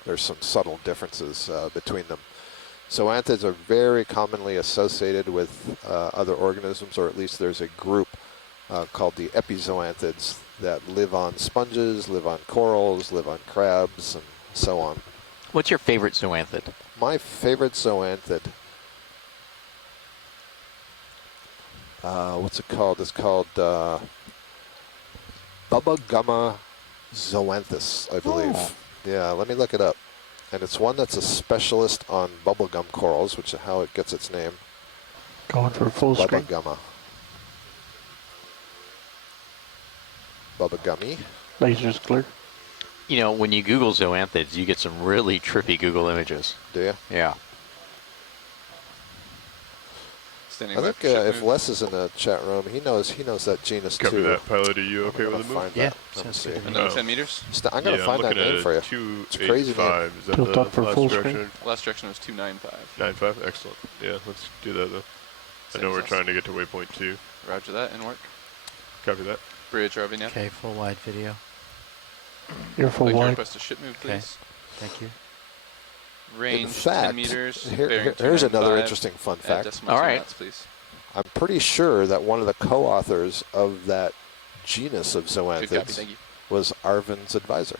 There's some subtle differences between them. Zoanthids are very commonly associated with other organisms, or at least there's a group called the epizoanthids that live on sponges, live on corals, live on crabs, and so on. What's your favorite zoanthid? My favorite zoanthid, what's it called? It's called Bubba zoanthus, I believe. Oh. Yeah, let me look it up. And it's one that's a specialist on bubblegum corals, which is how it gets its name. Going for full screen. Bubblegummy. Laser's clear. You know, when you Google zoanthids, you get some really trippy Google images. Do you? Yeah. I think if Les is in the chat room, he knows that genus Copy too. that. Pilot, are you okay with the move? Yeah, Let me sounds see. good. Another 10 meters? I'm going to find that name for you. It's a crazy name. 285. Is that Tilt the up for last full direction? screen. Last direction was 295. 95? Excellent. Yeah, let's do that though. I know we're trying to get to waypoint 2. Roger that, in work. Copy that. Bridge RV now. Okay, full wide video. You're full Like to wide. request a ship move, Okay. please. Thank you. Range In fact, 10 meters. here's bearing another 295 interesting fun at fact. decimal All two right. knots, please. I'm pretty sure that one of the co-authors of that genus of Good copy, zoanthids thank you. was Arvin's advisor.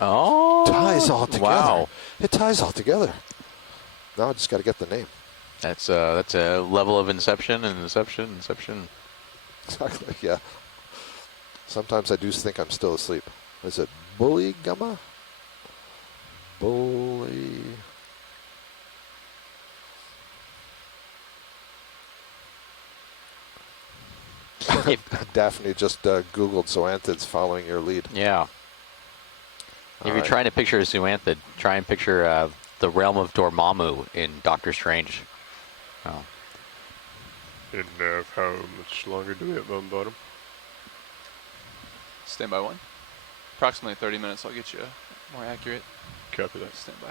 Oh, Ties all together. Wow, It ties all together. Now I just got to get the name. that's a level of inception. Exactly, yeah. Sometimes I do think I'm still asleep. Is it Bully Gumma? Bully. Daphne just Googled zoanthids following your lead. Yeah. If you're trying to picture a zoanthid, try and picture the realm of Dormammu in Doctor Strange. Oh. And how much longer do we have on bottom? Stand by 1. Approximately 30 minutes. I'll get you more accurate. Copy that. Stand by.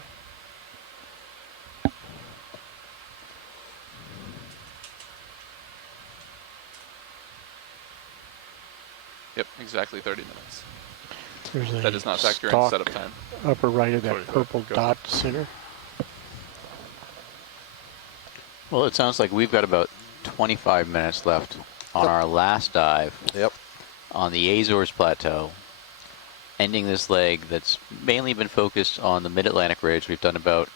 Yep, exactly 30 minutes. There's a That does not factor in stalk setup time. upper right of that 25, purple go. dot center. Well, it sounds like we've got about 25 minutes left on our last dive Yep. on the Azores Plateau, ending this leg that's mainly been focused on the Mid-Atlantic Ridge. We've done about,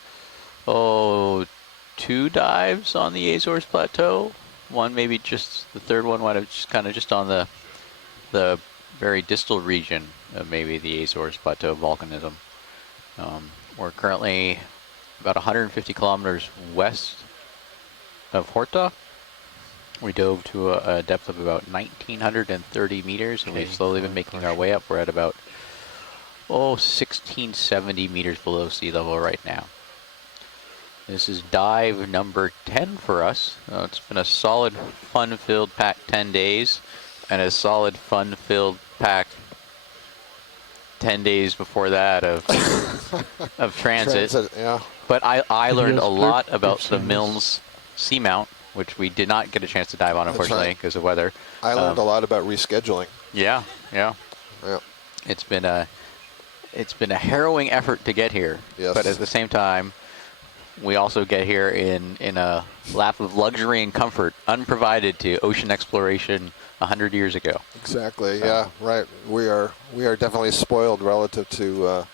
2 dives on the Azores Plateau. One, maybe just the third one might have just kind of just on the very distal region of maybe the Azores Plateau volcanism. We're currently about 150 kilometers west of Horta. We dove to a depth of about 1,930 meters, and we've slowly been making our way up. We're at about 1670 meters below sea level right now. This is dive number 10 for us. It's been a solid, fun-filled packed 10 days, and a solid, fun-filled packed 10 days before that of transit. Yeah. But I learned a Yes, lot clear. about Good the signs. Mills Seamount, which we did not get a chance to dive on, unfortunately, right. because of weather. I learned a lot about rescheduling. Yeah. Yeah. It's been a harrowing effort to get here. Yes. But at the same time, we also get here in a lap of luxury and comfort unprovided to ocean exploration 100 years ago. Exactly. Yeah. Right. We are definitely spoiled relative to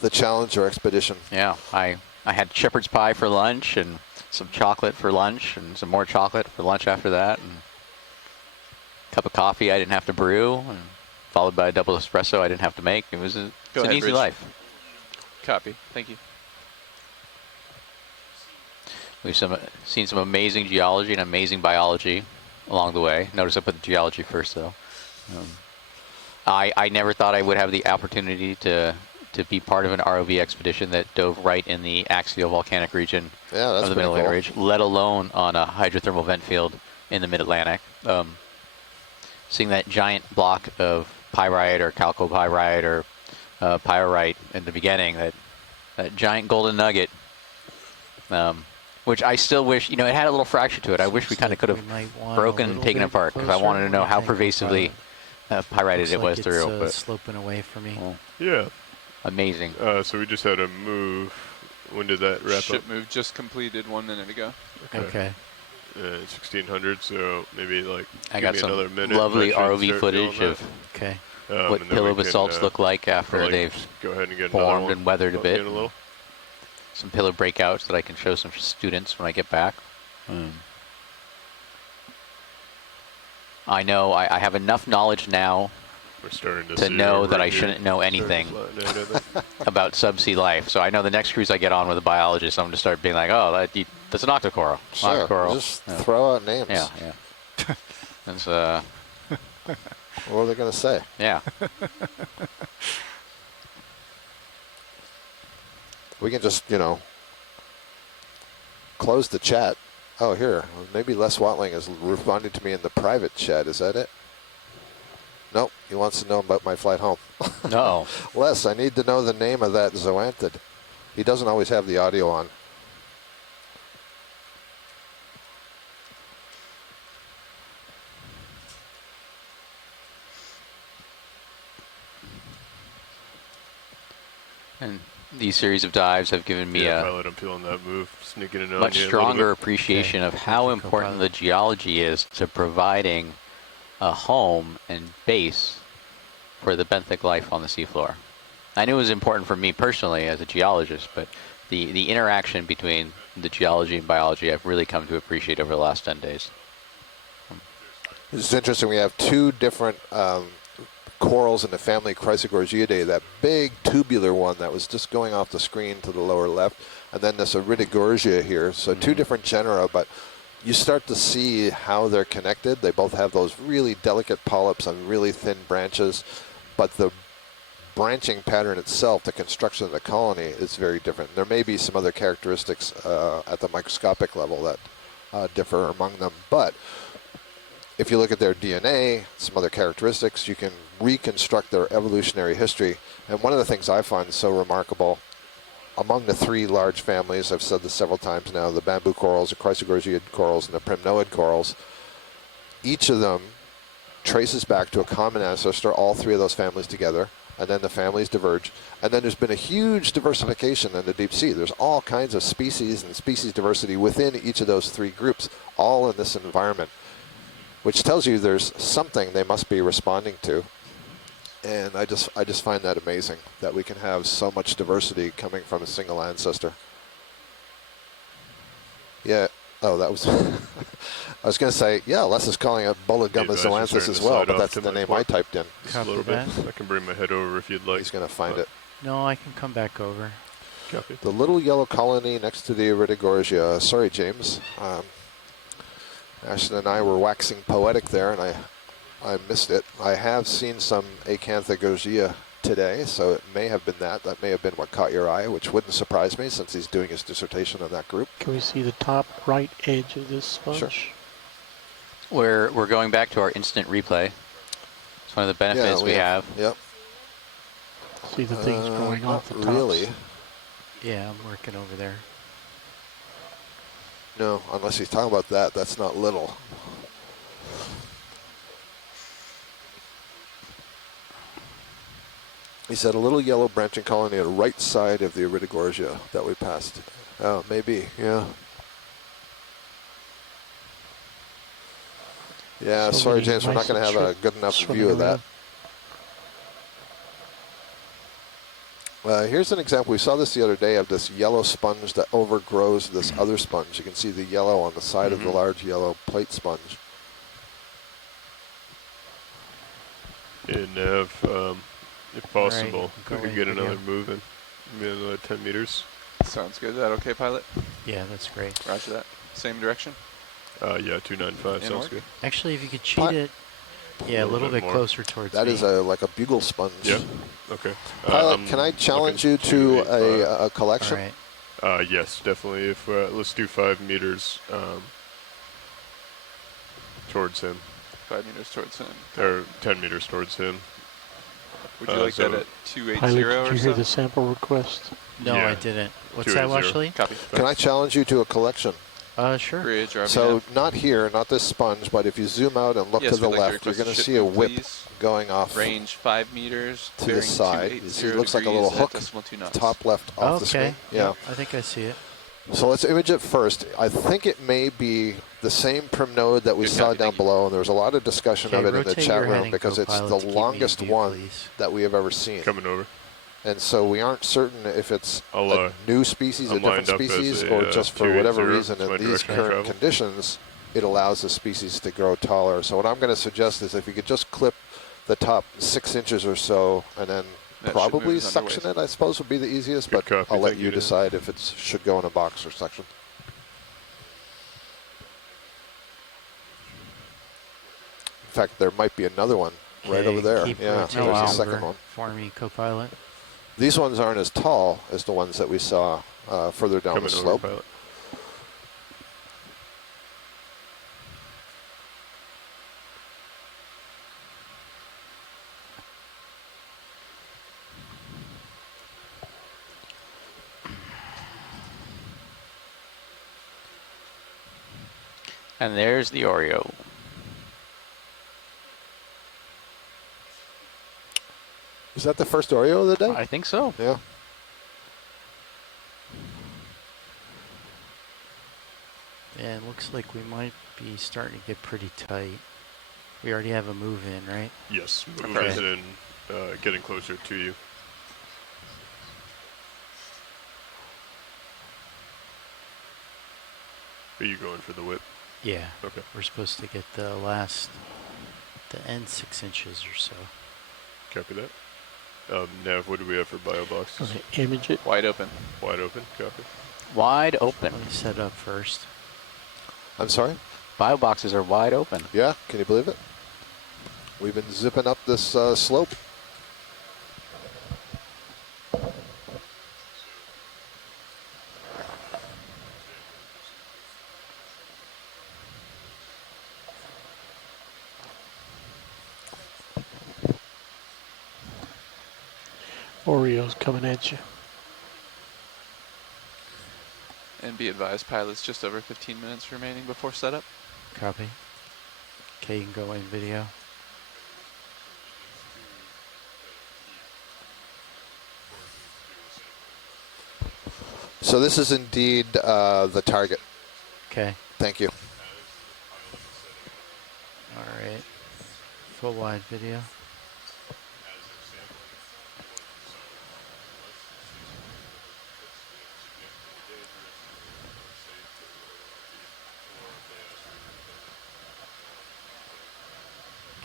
the Challenger expedition. Yeah. I had shepherd's pie for lunch and some chocolate for lunch and some more chocolate for lunch after that, and a cup of coffee I didn't have to brew, and followed by a double espresso I didn't have to make. It's an easy Rich. life. Copy. Thank you. We've seen some amazing geology and amazing biology along the way. Notice I put the geology first, though. I never thought I would have the opportunity to be part of an ROV expedition that dove right in the axial volcanic region That's of the pretty Mid-Atlantic cool. Ridge, let alone on a hydrothermal vent field in the Mid-Atlantic. Seeing that giant block of pyrite or chalcopyrite or pyrite in the beginning, that giant golden nugget, which I still wish, it had a little fracture to it. I wish we kind of could have broken and taken it apart, because I wanted to know how pervasively pyrited it was through. But sloping away for me. Yeah. Amazing. So we just had a move. When did that wrap Ship up? move just completed 1 minute ago. Okay. 1600, so maybe like I give got me some another minute. lovely and I should ROV start footage feeling of Okay. that. what And then pillow we can, basalts look like after probably they've just go ahead and get another formed one and weathered a up bit. in a little. Some pillow breakouts that I can show some students when I get back. I know I have enough knowledge now We're starting to to see know over that I here. shouldn't know Starting to anything flatten out, I think. about subsea life. So I know the next cruise I get on with a biologist, I'm going to start being like, oh, that's an octocoral. Sure. Octocoral. Just Yeah. throw out names. Yeah. That's, What are they going to say? yeah. We can just, close the chat. Oh, here. Maybe Les Watling is responding to me in the private chat. Is that it? Nope. He wants to know about my flight home. No. Les, I need to know the name of that zoanthid. He doesn't always have the audio on. And these series of dives have given me Yeah, a pilot, I'm feeling that move sneaking in on much you a little stronger bit. appreciation Okay. of how Thank you, important the co-pilot. geology is to providing a home and base for the benthic life on the seafloor. I knew it was important for me personally as a geologist, but the interaction between the geology and biology I've really come to appreciate over the last 10 days. It's interesting. We have two different corals in the family Chrysogorgiidae, that big tubular one that was just going off the screen to the lower left, and then this Iridogorgia here. So two different genera, but you start to see how they're connected. They both have those really delicate polyps on really thin branches, but the branching pattern itself, the construction of the colony, is very different. There may be some other characteristics at the microscopic level that differ among them, but if you look at their DNA, some other characteristics, you can reconstruct their evolutionary history. And one of the things I find so remarkable, among the three large families, I've said this several times now, the bamboo corals, the Chrysogorgiid corals, and the primnoid corals, each of them traces back to a common ancestor, all three of those families together, and then the families diverge. And then there's been a huge diversification in the deep sea. There's all kinds of species and species diversity within each of those three groups, all in this environment, which tells you there's something they must be responding to. And I just find that amazing, that we can have so much diversity coming from a single ancestor. Yeah, oh, that was, I was going to say, yeah, Les is calling it Bologumma zoanthus as well, but that's the name I typed in. Just a little bit. I can bring my head over if you'd like. He's going to find it. No, I can come back over. Copy. The little yellow colony next to the Iridogorgia. Sorry, James. Ashton and I were waxing poetic there, and I missed it. I have seen some Acanthogorgia today, so it may have been that. That may have been what caught your eye, which wouldn't surprise me since he's doing his dissertation on that group. Can we see the top right edge of this sponge? Sure. We're going back to our instant replay. It's one of the benefits we have. Yep. See the things growing off the tops? Really? Yeah, I'm working over there. No, unless he's talking about that. That's not little. He said a little yellow branching colony on the right side of the Iridogorgia that we passed. Oh, maybe, yeah. Yeah, So sorry, many James, we're not mice going to and have a shrimp good enough swimming view of that. around. Here's an example. We saw this the other day of this yellow sponge that overgrows this other sponge. You can see the yellow on the side of the large yellow plate sponge. And if possible, Right, we could get another move in. Maybe another 10 meters. Sounds good. Is that okay, pilot? Yeah, that's great. Roger that. Same direction? Yeah, 295 sounds Inward? good. Actually, if you could cheat it, yeah, a little bit more. closer towards That me. is like a bugle sponge. Yeah. Okay. Pilot, can I challenge you to a collection? All right. Yes, definitely. If let's do 5 meters towards him, 5 meters towards him. or 10 meters towards him. Would you like so that at 280 Pilot, or did you so? hear the sample request? No, Yeah. I didn't. What's that, 280. Washley? Copy. Can I challenge you to a collection? Sure. Bridge, RVM. So not here, not this sponge, but if you zoom out and look Yes, to the we'd like left, you're request going to ship see a move, whip please. going off Range 5 meters. to the bearing side. 280 You see, it looks like a little degrees at hook, decimal 2 knots. top left off the screen. Okay. Yeah. I think I see it. So let's image it first. I think it may be the same primnode that we Good saw copy, down thank you. below, and there was a lot of discussion Okay, of it in the rotate chat your room heading, because it's co-pilot, the to keep me in longest view, one please. that we have ever seen. Coming over. And so we aren't certain if it's I'll, a new species, a I'm different lined up as species, a, or just for whatever 280. reason It's my in these direction of current travel. conditions, it allows the species to grow taller. So what I'm going to suggest is if you could just clip the top 6 inches or so and then That should probably move as suction underway. it, I suppose would be the easiest, Good but copy, I'll let thank you you, Dan. decide if it should go in a box or section. In fact, there might be another one right Okay, over there. Keep Yeah, rotating there's a over second one. for me, co-pilot. These ones aren't as tall as the ones that we saw further down Coming the over, slope. pilot. And there's the Oreo. Is that the first Oreo of the day? I think so. Yeah. looks like we might be starting to get pretty tight. We already have a move in, right? Yes, move Okay. is in, getting closer to you. Are you going for the whip? Yeah. Okay. We're supposed to get the end 6 inches or so. Copy that. Nav, what do we have for bio boxes? Okay, image it. Wide open. Wide open, copy. Wide open. Let me set up first. I'm sorry? Bio boxes are wide open. Yeah, can you believe it? We've been zipping up this slope. Oreo's coming at you. And be advised, pilots just over 15 minutes remaining before setup. Copy. Okay, you can go in video. So this is indeed the target. Okay. Thank you. All right. Full wide video.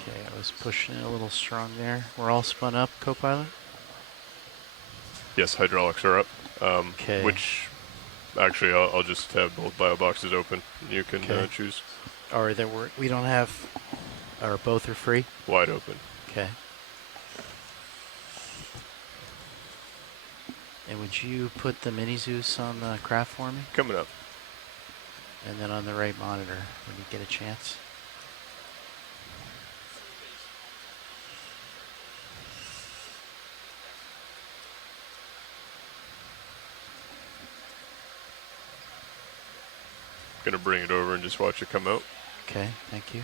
Okay, I was pushing it a little strong there. We're all spun up, co-pilot? Yes, hydraulics are up. Okay. Which, actually, I'll just have both bio boxes open. You can choose. Or we don't have, or both are free? Wide open. Okay. And would you put the mini Zeus on the craft for me? Coming up. And then on the right monitor when you get a chance. Gonna bring it over and just watch it come out. Okay, thank you.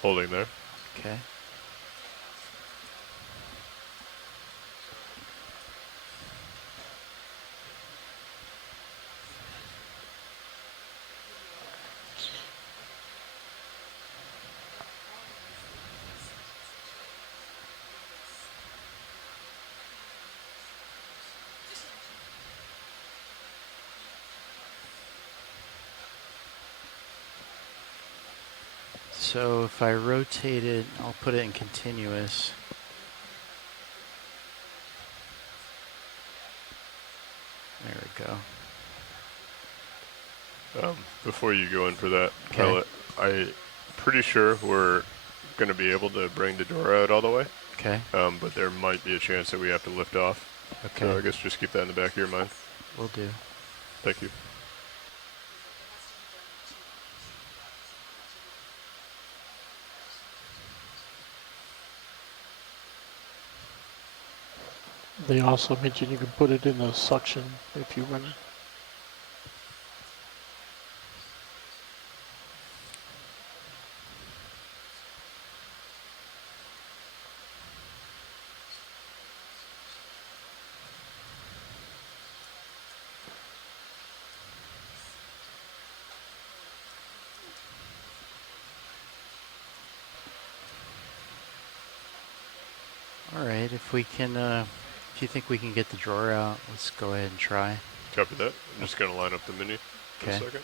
Holding there. Okay. So if I rotate it, I'll put it in continuous. There we go. Before you go in for that, Okay. pilot, I'm pretty sure we're going to be able to bring the door out all the way. Okay. But there might be a chance that we have to lift off. Okay. So I guess just keep that in the back of your mind. Will do. Thank you. They also mentioned you can put it in the suction if you run it. All right, if we can, if you think we can get the drawer out, let's go ahead and try. Copy that. I'm just going to line up the mini for a Okay. second.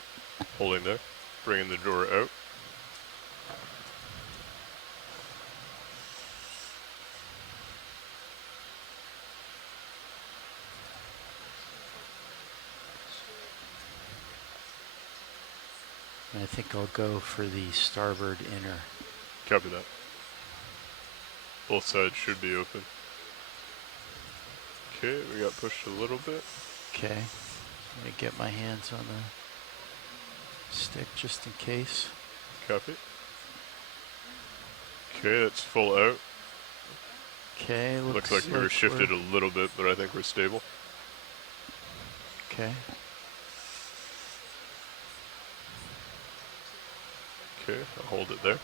Holding there. Bringing the drawer out. And I think I'll go for the starboard inner. Copy that. Both sides should be open. Okay, we got pushed a little bit. Okay. I'm going to get my hands on the stick just in case. Copy. Okay, that's full out. Okay, Looks like we were shifted a little bit, but I think we're stable. Okay. Okay, I'll hold it there.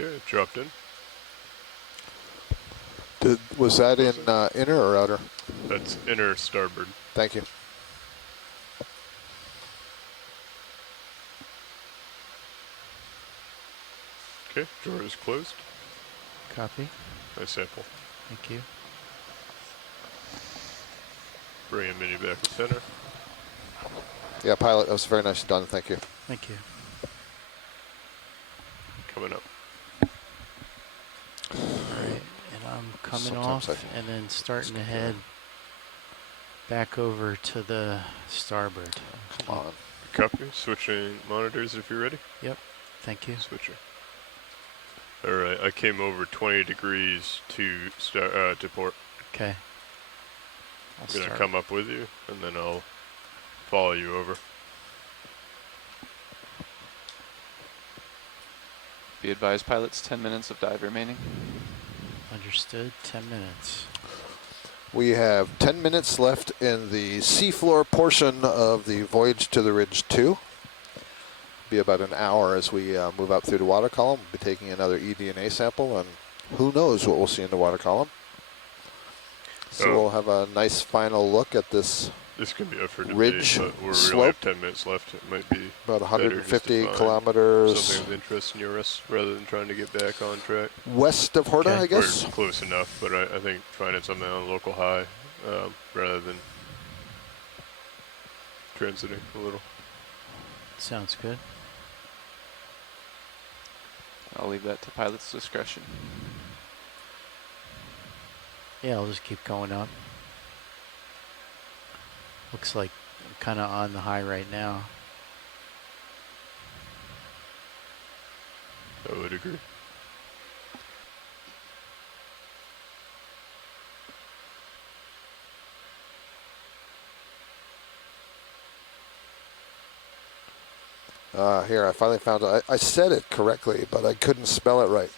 Okay, it dropped in. Was that in inner or outer? That's inner starboard. Thank you. Okay, drawer is closed. Copy. Nice sample. Thank you. Bring a mini back to center. Yeah, pilot, that was very nicely done. Thank you. Thank you. Coming up. Alright, and I'm coming Sometimes off and then starting to head back over to the starboard. Come on. Copy. Switching monitors if you're ready. Yep, thank you. Switcher. Alright, I came over 20 degrees to port. Okay. I'm going to come up with you, and then I'll follow you over. Be advised, pilots, 10 minutes of dive remaining. Understood, 10 minutes. We have 10 minutes left in the seafloor portion of the Voyage to the Ridge 2. Be about an hour as we move up through the water column. We'll be taking another eDNA sample, and who knows what we'll see in the water column. So we'll have a nice final look at this. This can be up for ridge debate, but we're slope. really have 10 minutes left. It might be About 150 better kilometers. something of interest near us rather than trying to get back on track. West of Horta, I guess? We're close enough, but I think finding something on local high rather than transiting a little. Sounds good. I'll leave that to pilot's discretion. Yeah, I'll just keep going up. Looks like I'm kind of on the high right now. I would agree. Here, I finally found it. I said it correctly, but I couldn't spell it right.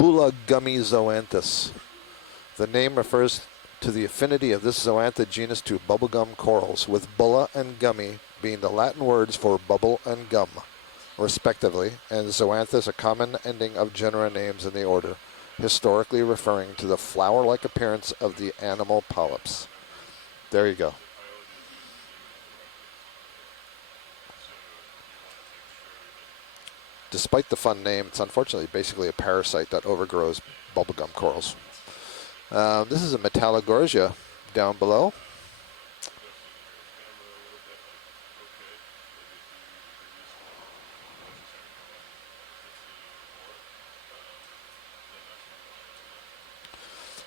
Zoanthus. The name refers to the affinity of this zoanthid genus to bubblegum corals, with bulla and gummy being the Latin words for bubble and gum, respectively, and zoanthus a common ending of genera names in the order, historically referring to the flower-like appearance of the animal polyps. There you go. Despite the fun name, it's unfortunately basically a parasite that overgrows bubblegum corals. This is a Metallogorgia down below.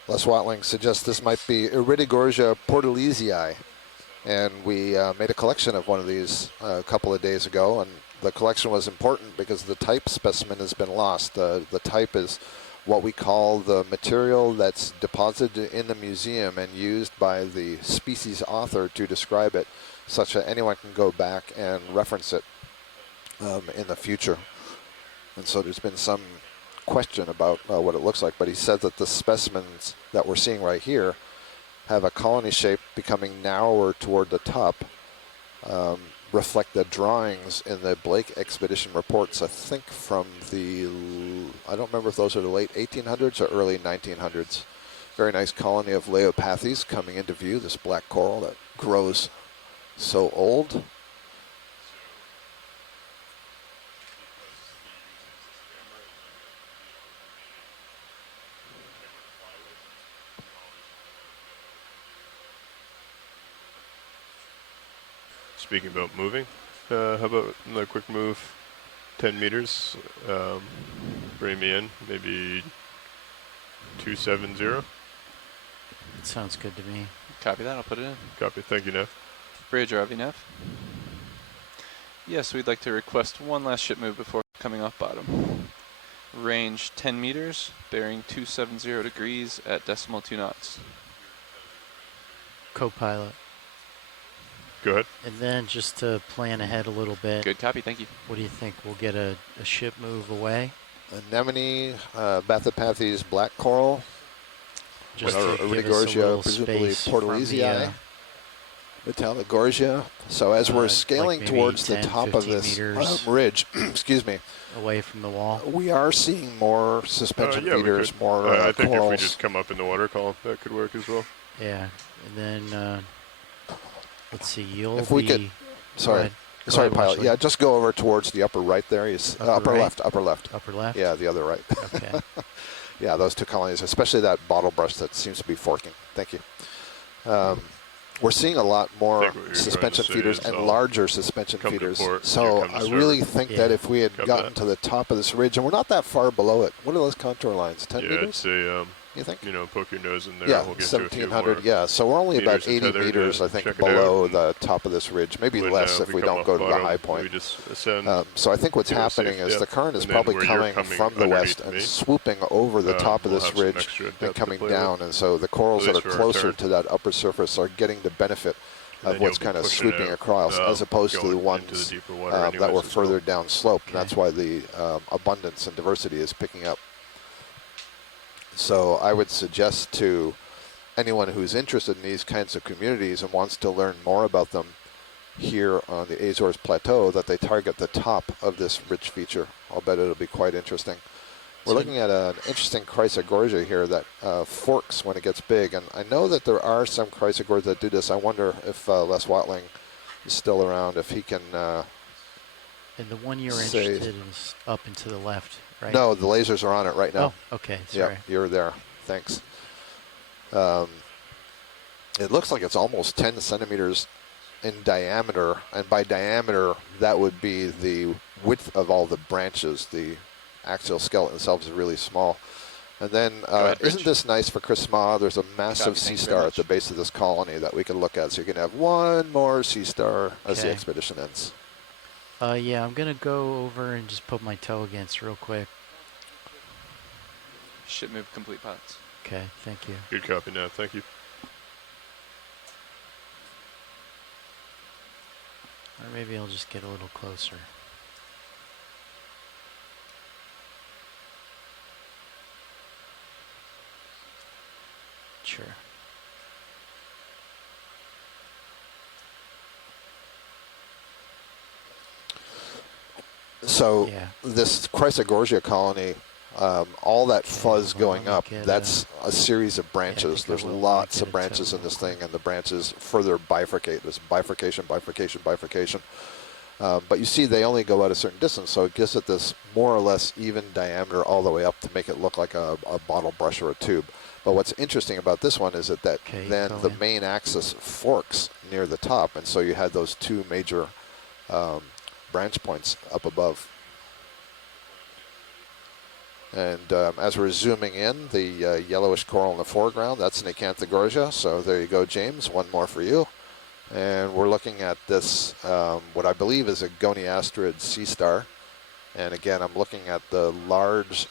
Les Watling suggests this might be Iridogorgia portalizii, and we made a collection of one of these a couple of days ago, and the collection was important because the type specimen has been lost. The type is what we call the material that's deposited in the museum and used by the species author to describe it, such that anyone can go back and reference it in the future. And so there's been some question about what it looks like, but he said that the specimens that we're seeing right here have a colony shape becoming narrower toward the top, reflect the drawings in the Blake expedition reports, I think from the, I don't remember if those are the late 1800s or early 1900s. Very nice colony of Leopathes coming into view, this black coral that grows so old. Speaking about moving, how about another quick move, 10 meters, bring me in, maybe 270. Sounds good to me. Copy that, I'll put it in. Copy, thank you, Neff. Bridge, RV Neff. Yes, we'd like to request one last ship move before coming off bottom. Range 10 meters, bearing 270 degrees at decimal 2 knots. Co-pilot. Go ahead. And then just to plan ahead a little bit. Good copy, thank you. What do you think? We'll get a ship move away? Anemone, Bathypathes, black coral, Just to give us a Iridogorgia, little presumably space Portalesii, Metallogorgia. So as we're scaling like towards 10, the top of 15 this meters ridge, excuse me, away from the wall. we are seeing more suspension Yeah, we feeders, could. more I think corals. if we just come up in the water column, that could work as well. Yeah, and then let's see. You'll If we be. could, sorry, Go sorry, ahead, pilot. Wesley. Yeah, just go over towards the upper right there. Upper right? left, upper left. Upper left. Yeah, the other right. Okay. Yeah, those two colonies, especially that bottle brush that seems to be forking. Thank you. We're seeing a lot more think what you're suspension trying to say feeders is and I'll larger suspension come to feeders. port, you So come to I start. really think that if we had Copy gotten that. to the top of this ridge, and we're not that far below it. What are those contour lines? 10 Yeah, meters? I'd say, you think? you know, poke your nose in there. Yeah, We'll get you a few 1,700. more Yeah, so we're only about meters of 80 tether meters, to I think, check it below out. the top of this ridge. Maybe When, less if we come don't off go to the bottom, high We point. just ascend. So I think what's get a safe happening is the depth, current is and then probably where you're coming coming from the west underneath and me, swooping over the top of we'll this have some ridge extra and depth to coming play down. with. And so the corals At that are least for our closer turn. to that upper surface are getting the benefit And of then what's you'll be kind of pushing sweeping out, across, as opposed to the going into ones the deeper water that were anyways as further well. down slope. Okay. That's why the abundance and diversity is picking up. So I would suggest to anyone who's interested in these kinds of communities and wants to learn more about them here on the Azores Plateau that they target the top of this ridge feature. I'll bet it'll be quite interesting. We're looking at an interesting Chrysogorgia here that forks when it gets big, and I know that there are some Chrysogorgia that do this. I wonder if Les Watling is still around, if he can And the one you're say- interested in is up and to the left, right? No, the lasers are on it right now. Oh, okay. Sorry. Yeah, you're there. Thanks. It looks like it's almost 10 centimeters in diameter, and by diameter, that would be the width of all the branches. The axial skeleton itself is really small. And then, ahead, isn't Rich. this nice for Chris Ma? There's a massive Copy, sea thanks very star at much. the base of this colony that we can look at. So you can have one more sea star as the Okay. expedition ends. Yeah, I'm gonna go over and just put my toe against real quick. Ship move complete, pilots. Okay, thank you. Good copy now. Thank you. Or maybe I'll just get a little closer. Sure. So Yeah. this Chrysogorgia colony, all that fuzz hold on, going let me up, get, that's a series of branches. think I There's will lots get of it branches to- in this thing, and the branches further bifurcate. There's bifurcation, bifurcation, bifurcation. But you see they only go out a certain distance, so it gives it this more or less even diameter all the way up to make it look like a bottle brush or a tube. But what's interesting about this one is that Okay, then go the in. main axis forks near the top, and so you had those two major branch points up above. And as we're zooming in, the yellowish coral in the foreground, that's an Acanthogorgia. So there you go, James. One more for you. And we're looking at this, what I believe is a goniasterid sea star. And again, I'm looking at the large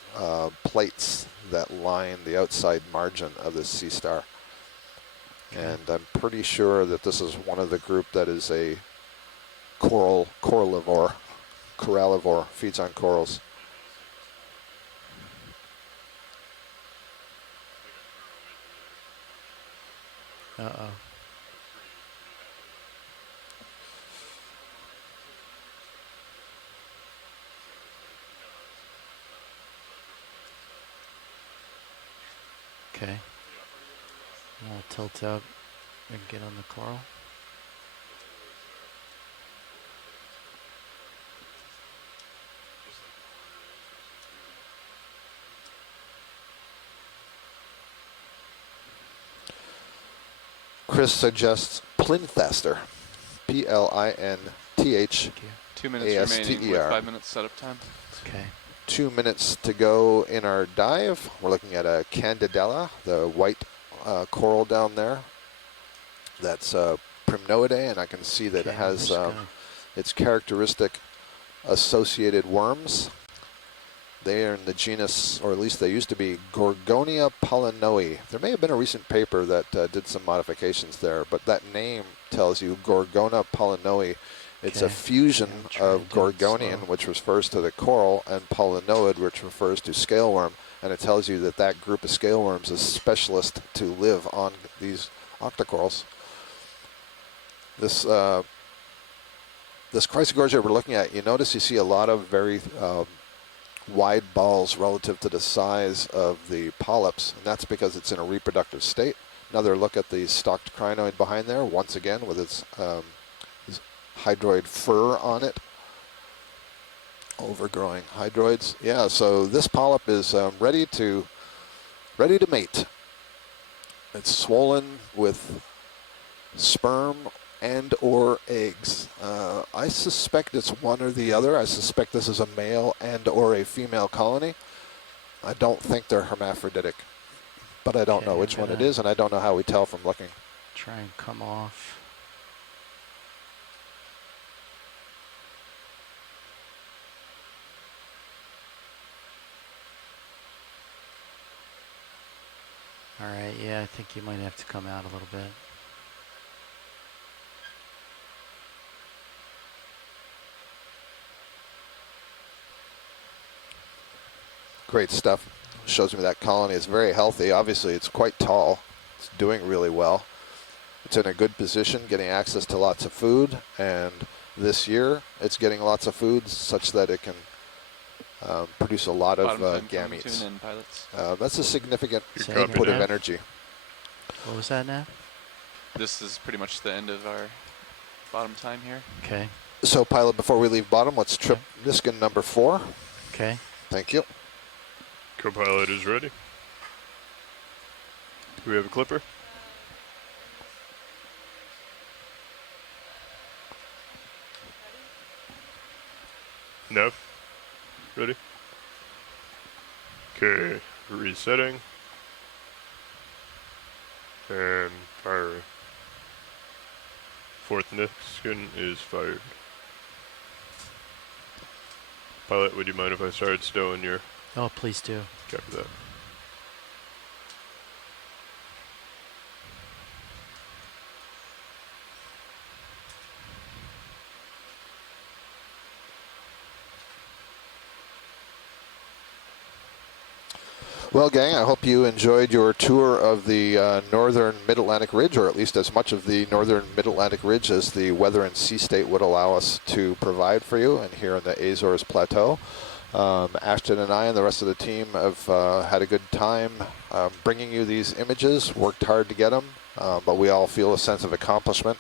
plates that line the outside margin of this sea star. And I'm pretty sure that this is one of the group that is a corallivore, feeds on corals. Uh-oh. Okay. I'll tilt up and get on the coral. Chris suggests Plinthaster, P-L-I-N-T-H. Thank you. 2 minutes remaining with ASTER. 5 minutes setup time. Okay. 2 minutes to go in our dive. We're looking at a Candidella, the white coral down there. That's Primnoidae, and I can see that Okay, it I'm has just gonna its characteristic associated worms. They are in the genus, or at least they used to be, Gorgonia pollinoe. There may have been a recent paper that did some modifications there, but that name tells you Gorgonia pollinoe. It's a fusion of Gorgonian, which refers to the coral, and pollinoid, which refers to scaleworm. And it tells you that that group of scaleworms is specialist to live on these octocorals. This chrysogorgia we're looking at, you notice you see a lot of very wide balls relative to the size of the polyps, and that's because it's in a reproductive state. Another look at the stalked crinoid behind there, once again with its hydroid fur on it. Overgrowing hydroids. Yeah, so this polyp is ready to mate. It's swollen with sperm and or eggs. I suspect it's one or the other. I suspect this is a male and or a female colony. I don't think they're hermaphroditic, but I don't know which one it is, and I don't know how we tell from looking. Try and come off. All right, yeah, I think you might have to come out a little bit. Great stuff. Shows me that colony is very healthy. Obviously, it's quite tall. It's doing really well. It's in a good position, getting access to lots of food, and this year it's getting lots of food such that it can produce a lot of gametes. Tune in, pilots. That's a significant input of energy. What was that now? This is pretty much the end of our bottom time here. Okay. So, pilot, before we leave bottom, let's trip Niskin number 4. Okay. Thank you. Co-pilot is ready. Do we have a clipper? No. Ready? Okay, resetting. And firing. Fourth Niskin is fired. Pilot, would you mind if I started stowing your... Oh, please do. Copy that. Well, gang, I hope you enjoyed your tour of the northern mid-Atlantic ridge, or at least as much of the northern mid-Atlantic ridge as the weather and sea state would allow us to provide for you, and here on the Azores Plateau. Ashton and I and the rest of the team have had a good time bringing you these images, worked hard to get them, but we all feel a sense of accomplishment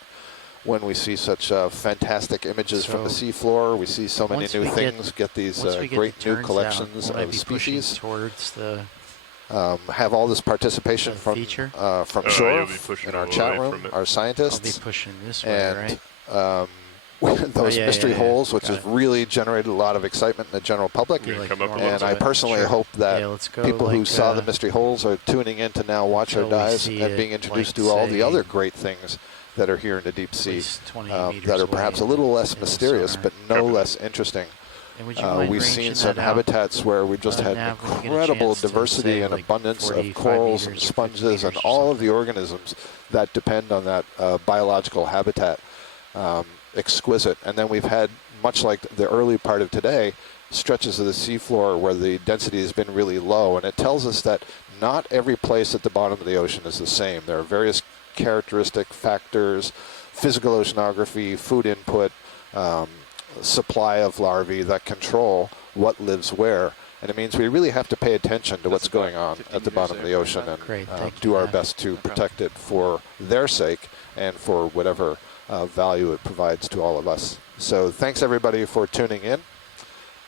when we see such fantastic images from the seafloor. We see so many new things, get these great new collections of species. Towards the have all this participation from shore in our chat room, our scientists. I'll be pushing this way, right? Those mystery holes, which has really generated a lot of excitement in the general public. And I personally hope that people who saw the mystery holes are tuning in to now watch our dives and being introduced to all the other great things that are here in the deep sea that are perhaps a little less mysterious, but no less interesting. We've seen some habitats where we just had incredible diversity and abundance of corals and sponges and all of the organisms that depend on that biological habitat. Exquisite. And then we've had, much like the early part of today, stretches of the seafloor where the density has been really low. And it tells us that not every place at the bottom of the ocean is the same. There are various characteristic factors, physical oceanography, food input, supply of larvae that control what lives where. And it means we really have to pay attention to what's going on at the bottom of the ocean and do our best to protect it for their sake and for whatever value it provides to all of us. So thanks everybody for tuning in.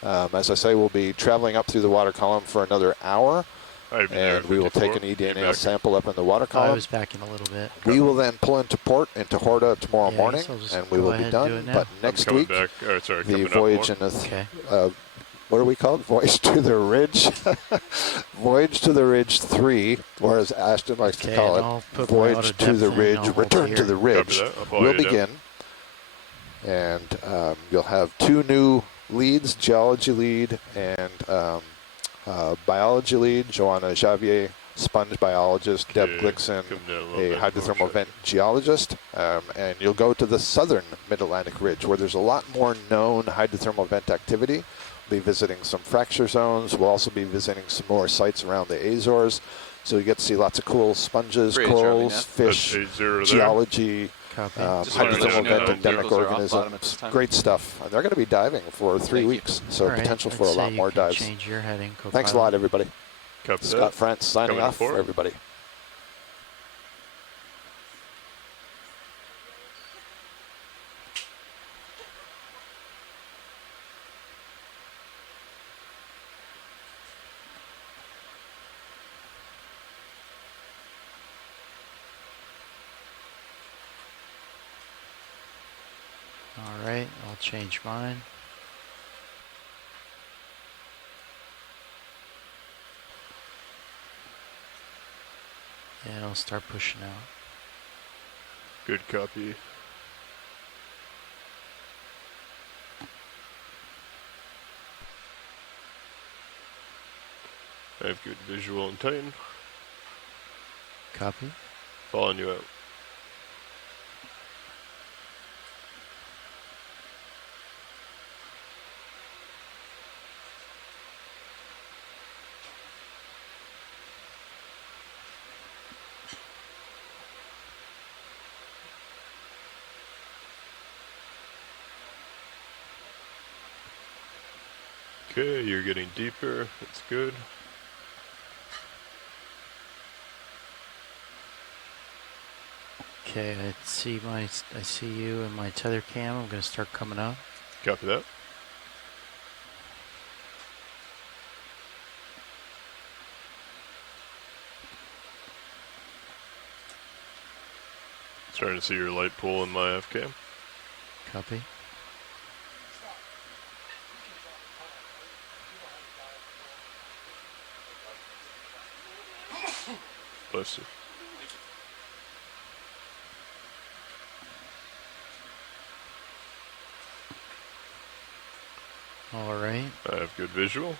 As I say, we'll be traveling up through the water column for another hour, and we will take an eDNA sample up in the water column. I was backing a into it. We will then pull into port into Horta tomorrow morning, and we will be done. But next week, the voyage in the what are we called? Voyage to the Ridge. Voyage to the Ridge 3, or as Ashton likes to call it, Voyage to the Ridge, Return to the Ridge, will begin And you'll have 2 new leads, geology lead and biology lead, Joanna Javier, sponge biologist, Deb Glickson, a hydrothermal vent geologist, and you'll go to the southern mid-Atlantic ridge where there's a lot more known hydrothermal vent activity. We'll be visiting some fracture zones. We'll also be visiting some more sites around the Azores. So you get to see lots of cool sponges, corals, fish, geology, hydrothermal vent endemic organisms. Great stuff. And they're going to be diving for 3 weeks, so potential for a lot more dives. Change your heading, Thanks a lot, everybody. Scott France signing off for everybody. All right, I'll change mine. And I'll start pushing out. Good copy. I have good visual and Titan. Copy. Following you out. Okay, you're getting deeper. That's good. Okay, I see you in my tether cam. I'm going to start coming up. Copy that. Starting to see your light pool in my FCam. Copy. Bless you. All right. I have good visual.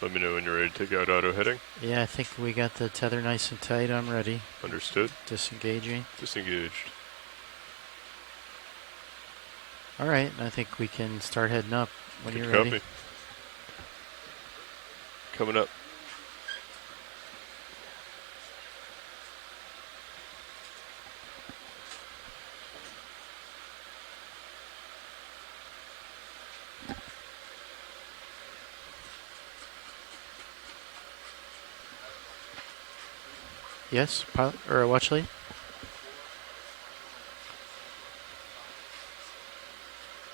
Let me know when you're ready to take out auto heading. Yeah, I think we got the tether nice and tight. I'm ready. Understood. Disengaging. Disengaged. All right, I think we can start heading up when Good you're copy. ready. Coming up. Yes, pilot or watch lead.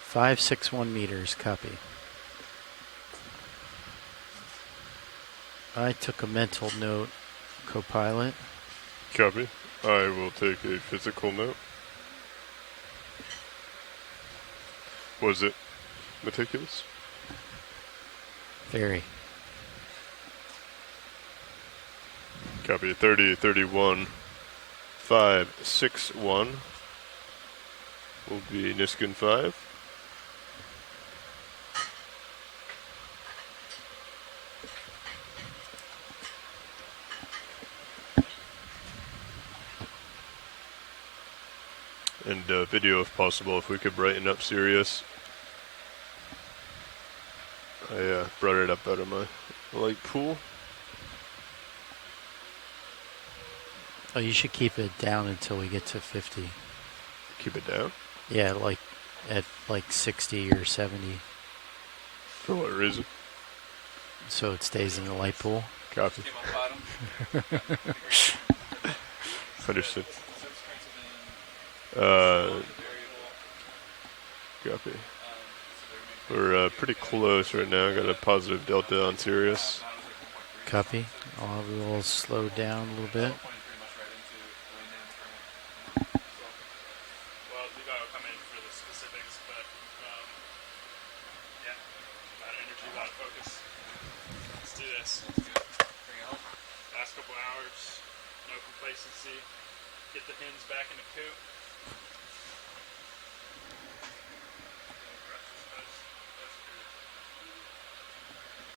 Five, 6, 1 meters. Copy. I took a mental note, co-pilot. Copy. I will take a physical note. Was it meticulous? Very. Copy. 30, 31, 5, 6, 1 will be Niskin 5. And video if possible, if we could brighten up Sirius. I brought it up out of my light pool. Oh, you should keep it down until we get to 50. Keep it down? Yeah, like at like 60 or 70. For what reason? So it stays in the light pool. Copy. Understood. Copy. We're pretty close right now. Got a positive delta on Sirius. Copy. We'll slow down a little bit. Well, we gotta come in for the specifics, but yeah, a lot of energy, a lot of focus. Let's do this. Bring it home. Last couple hours, no complacency. Get the hens back in the coop.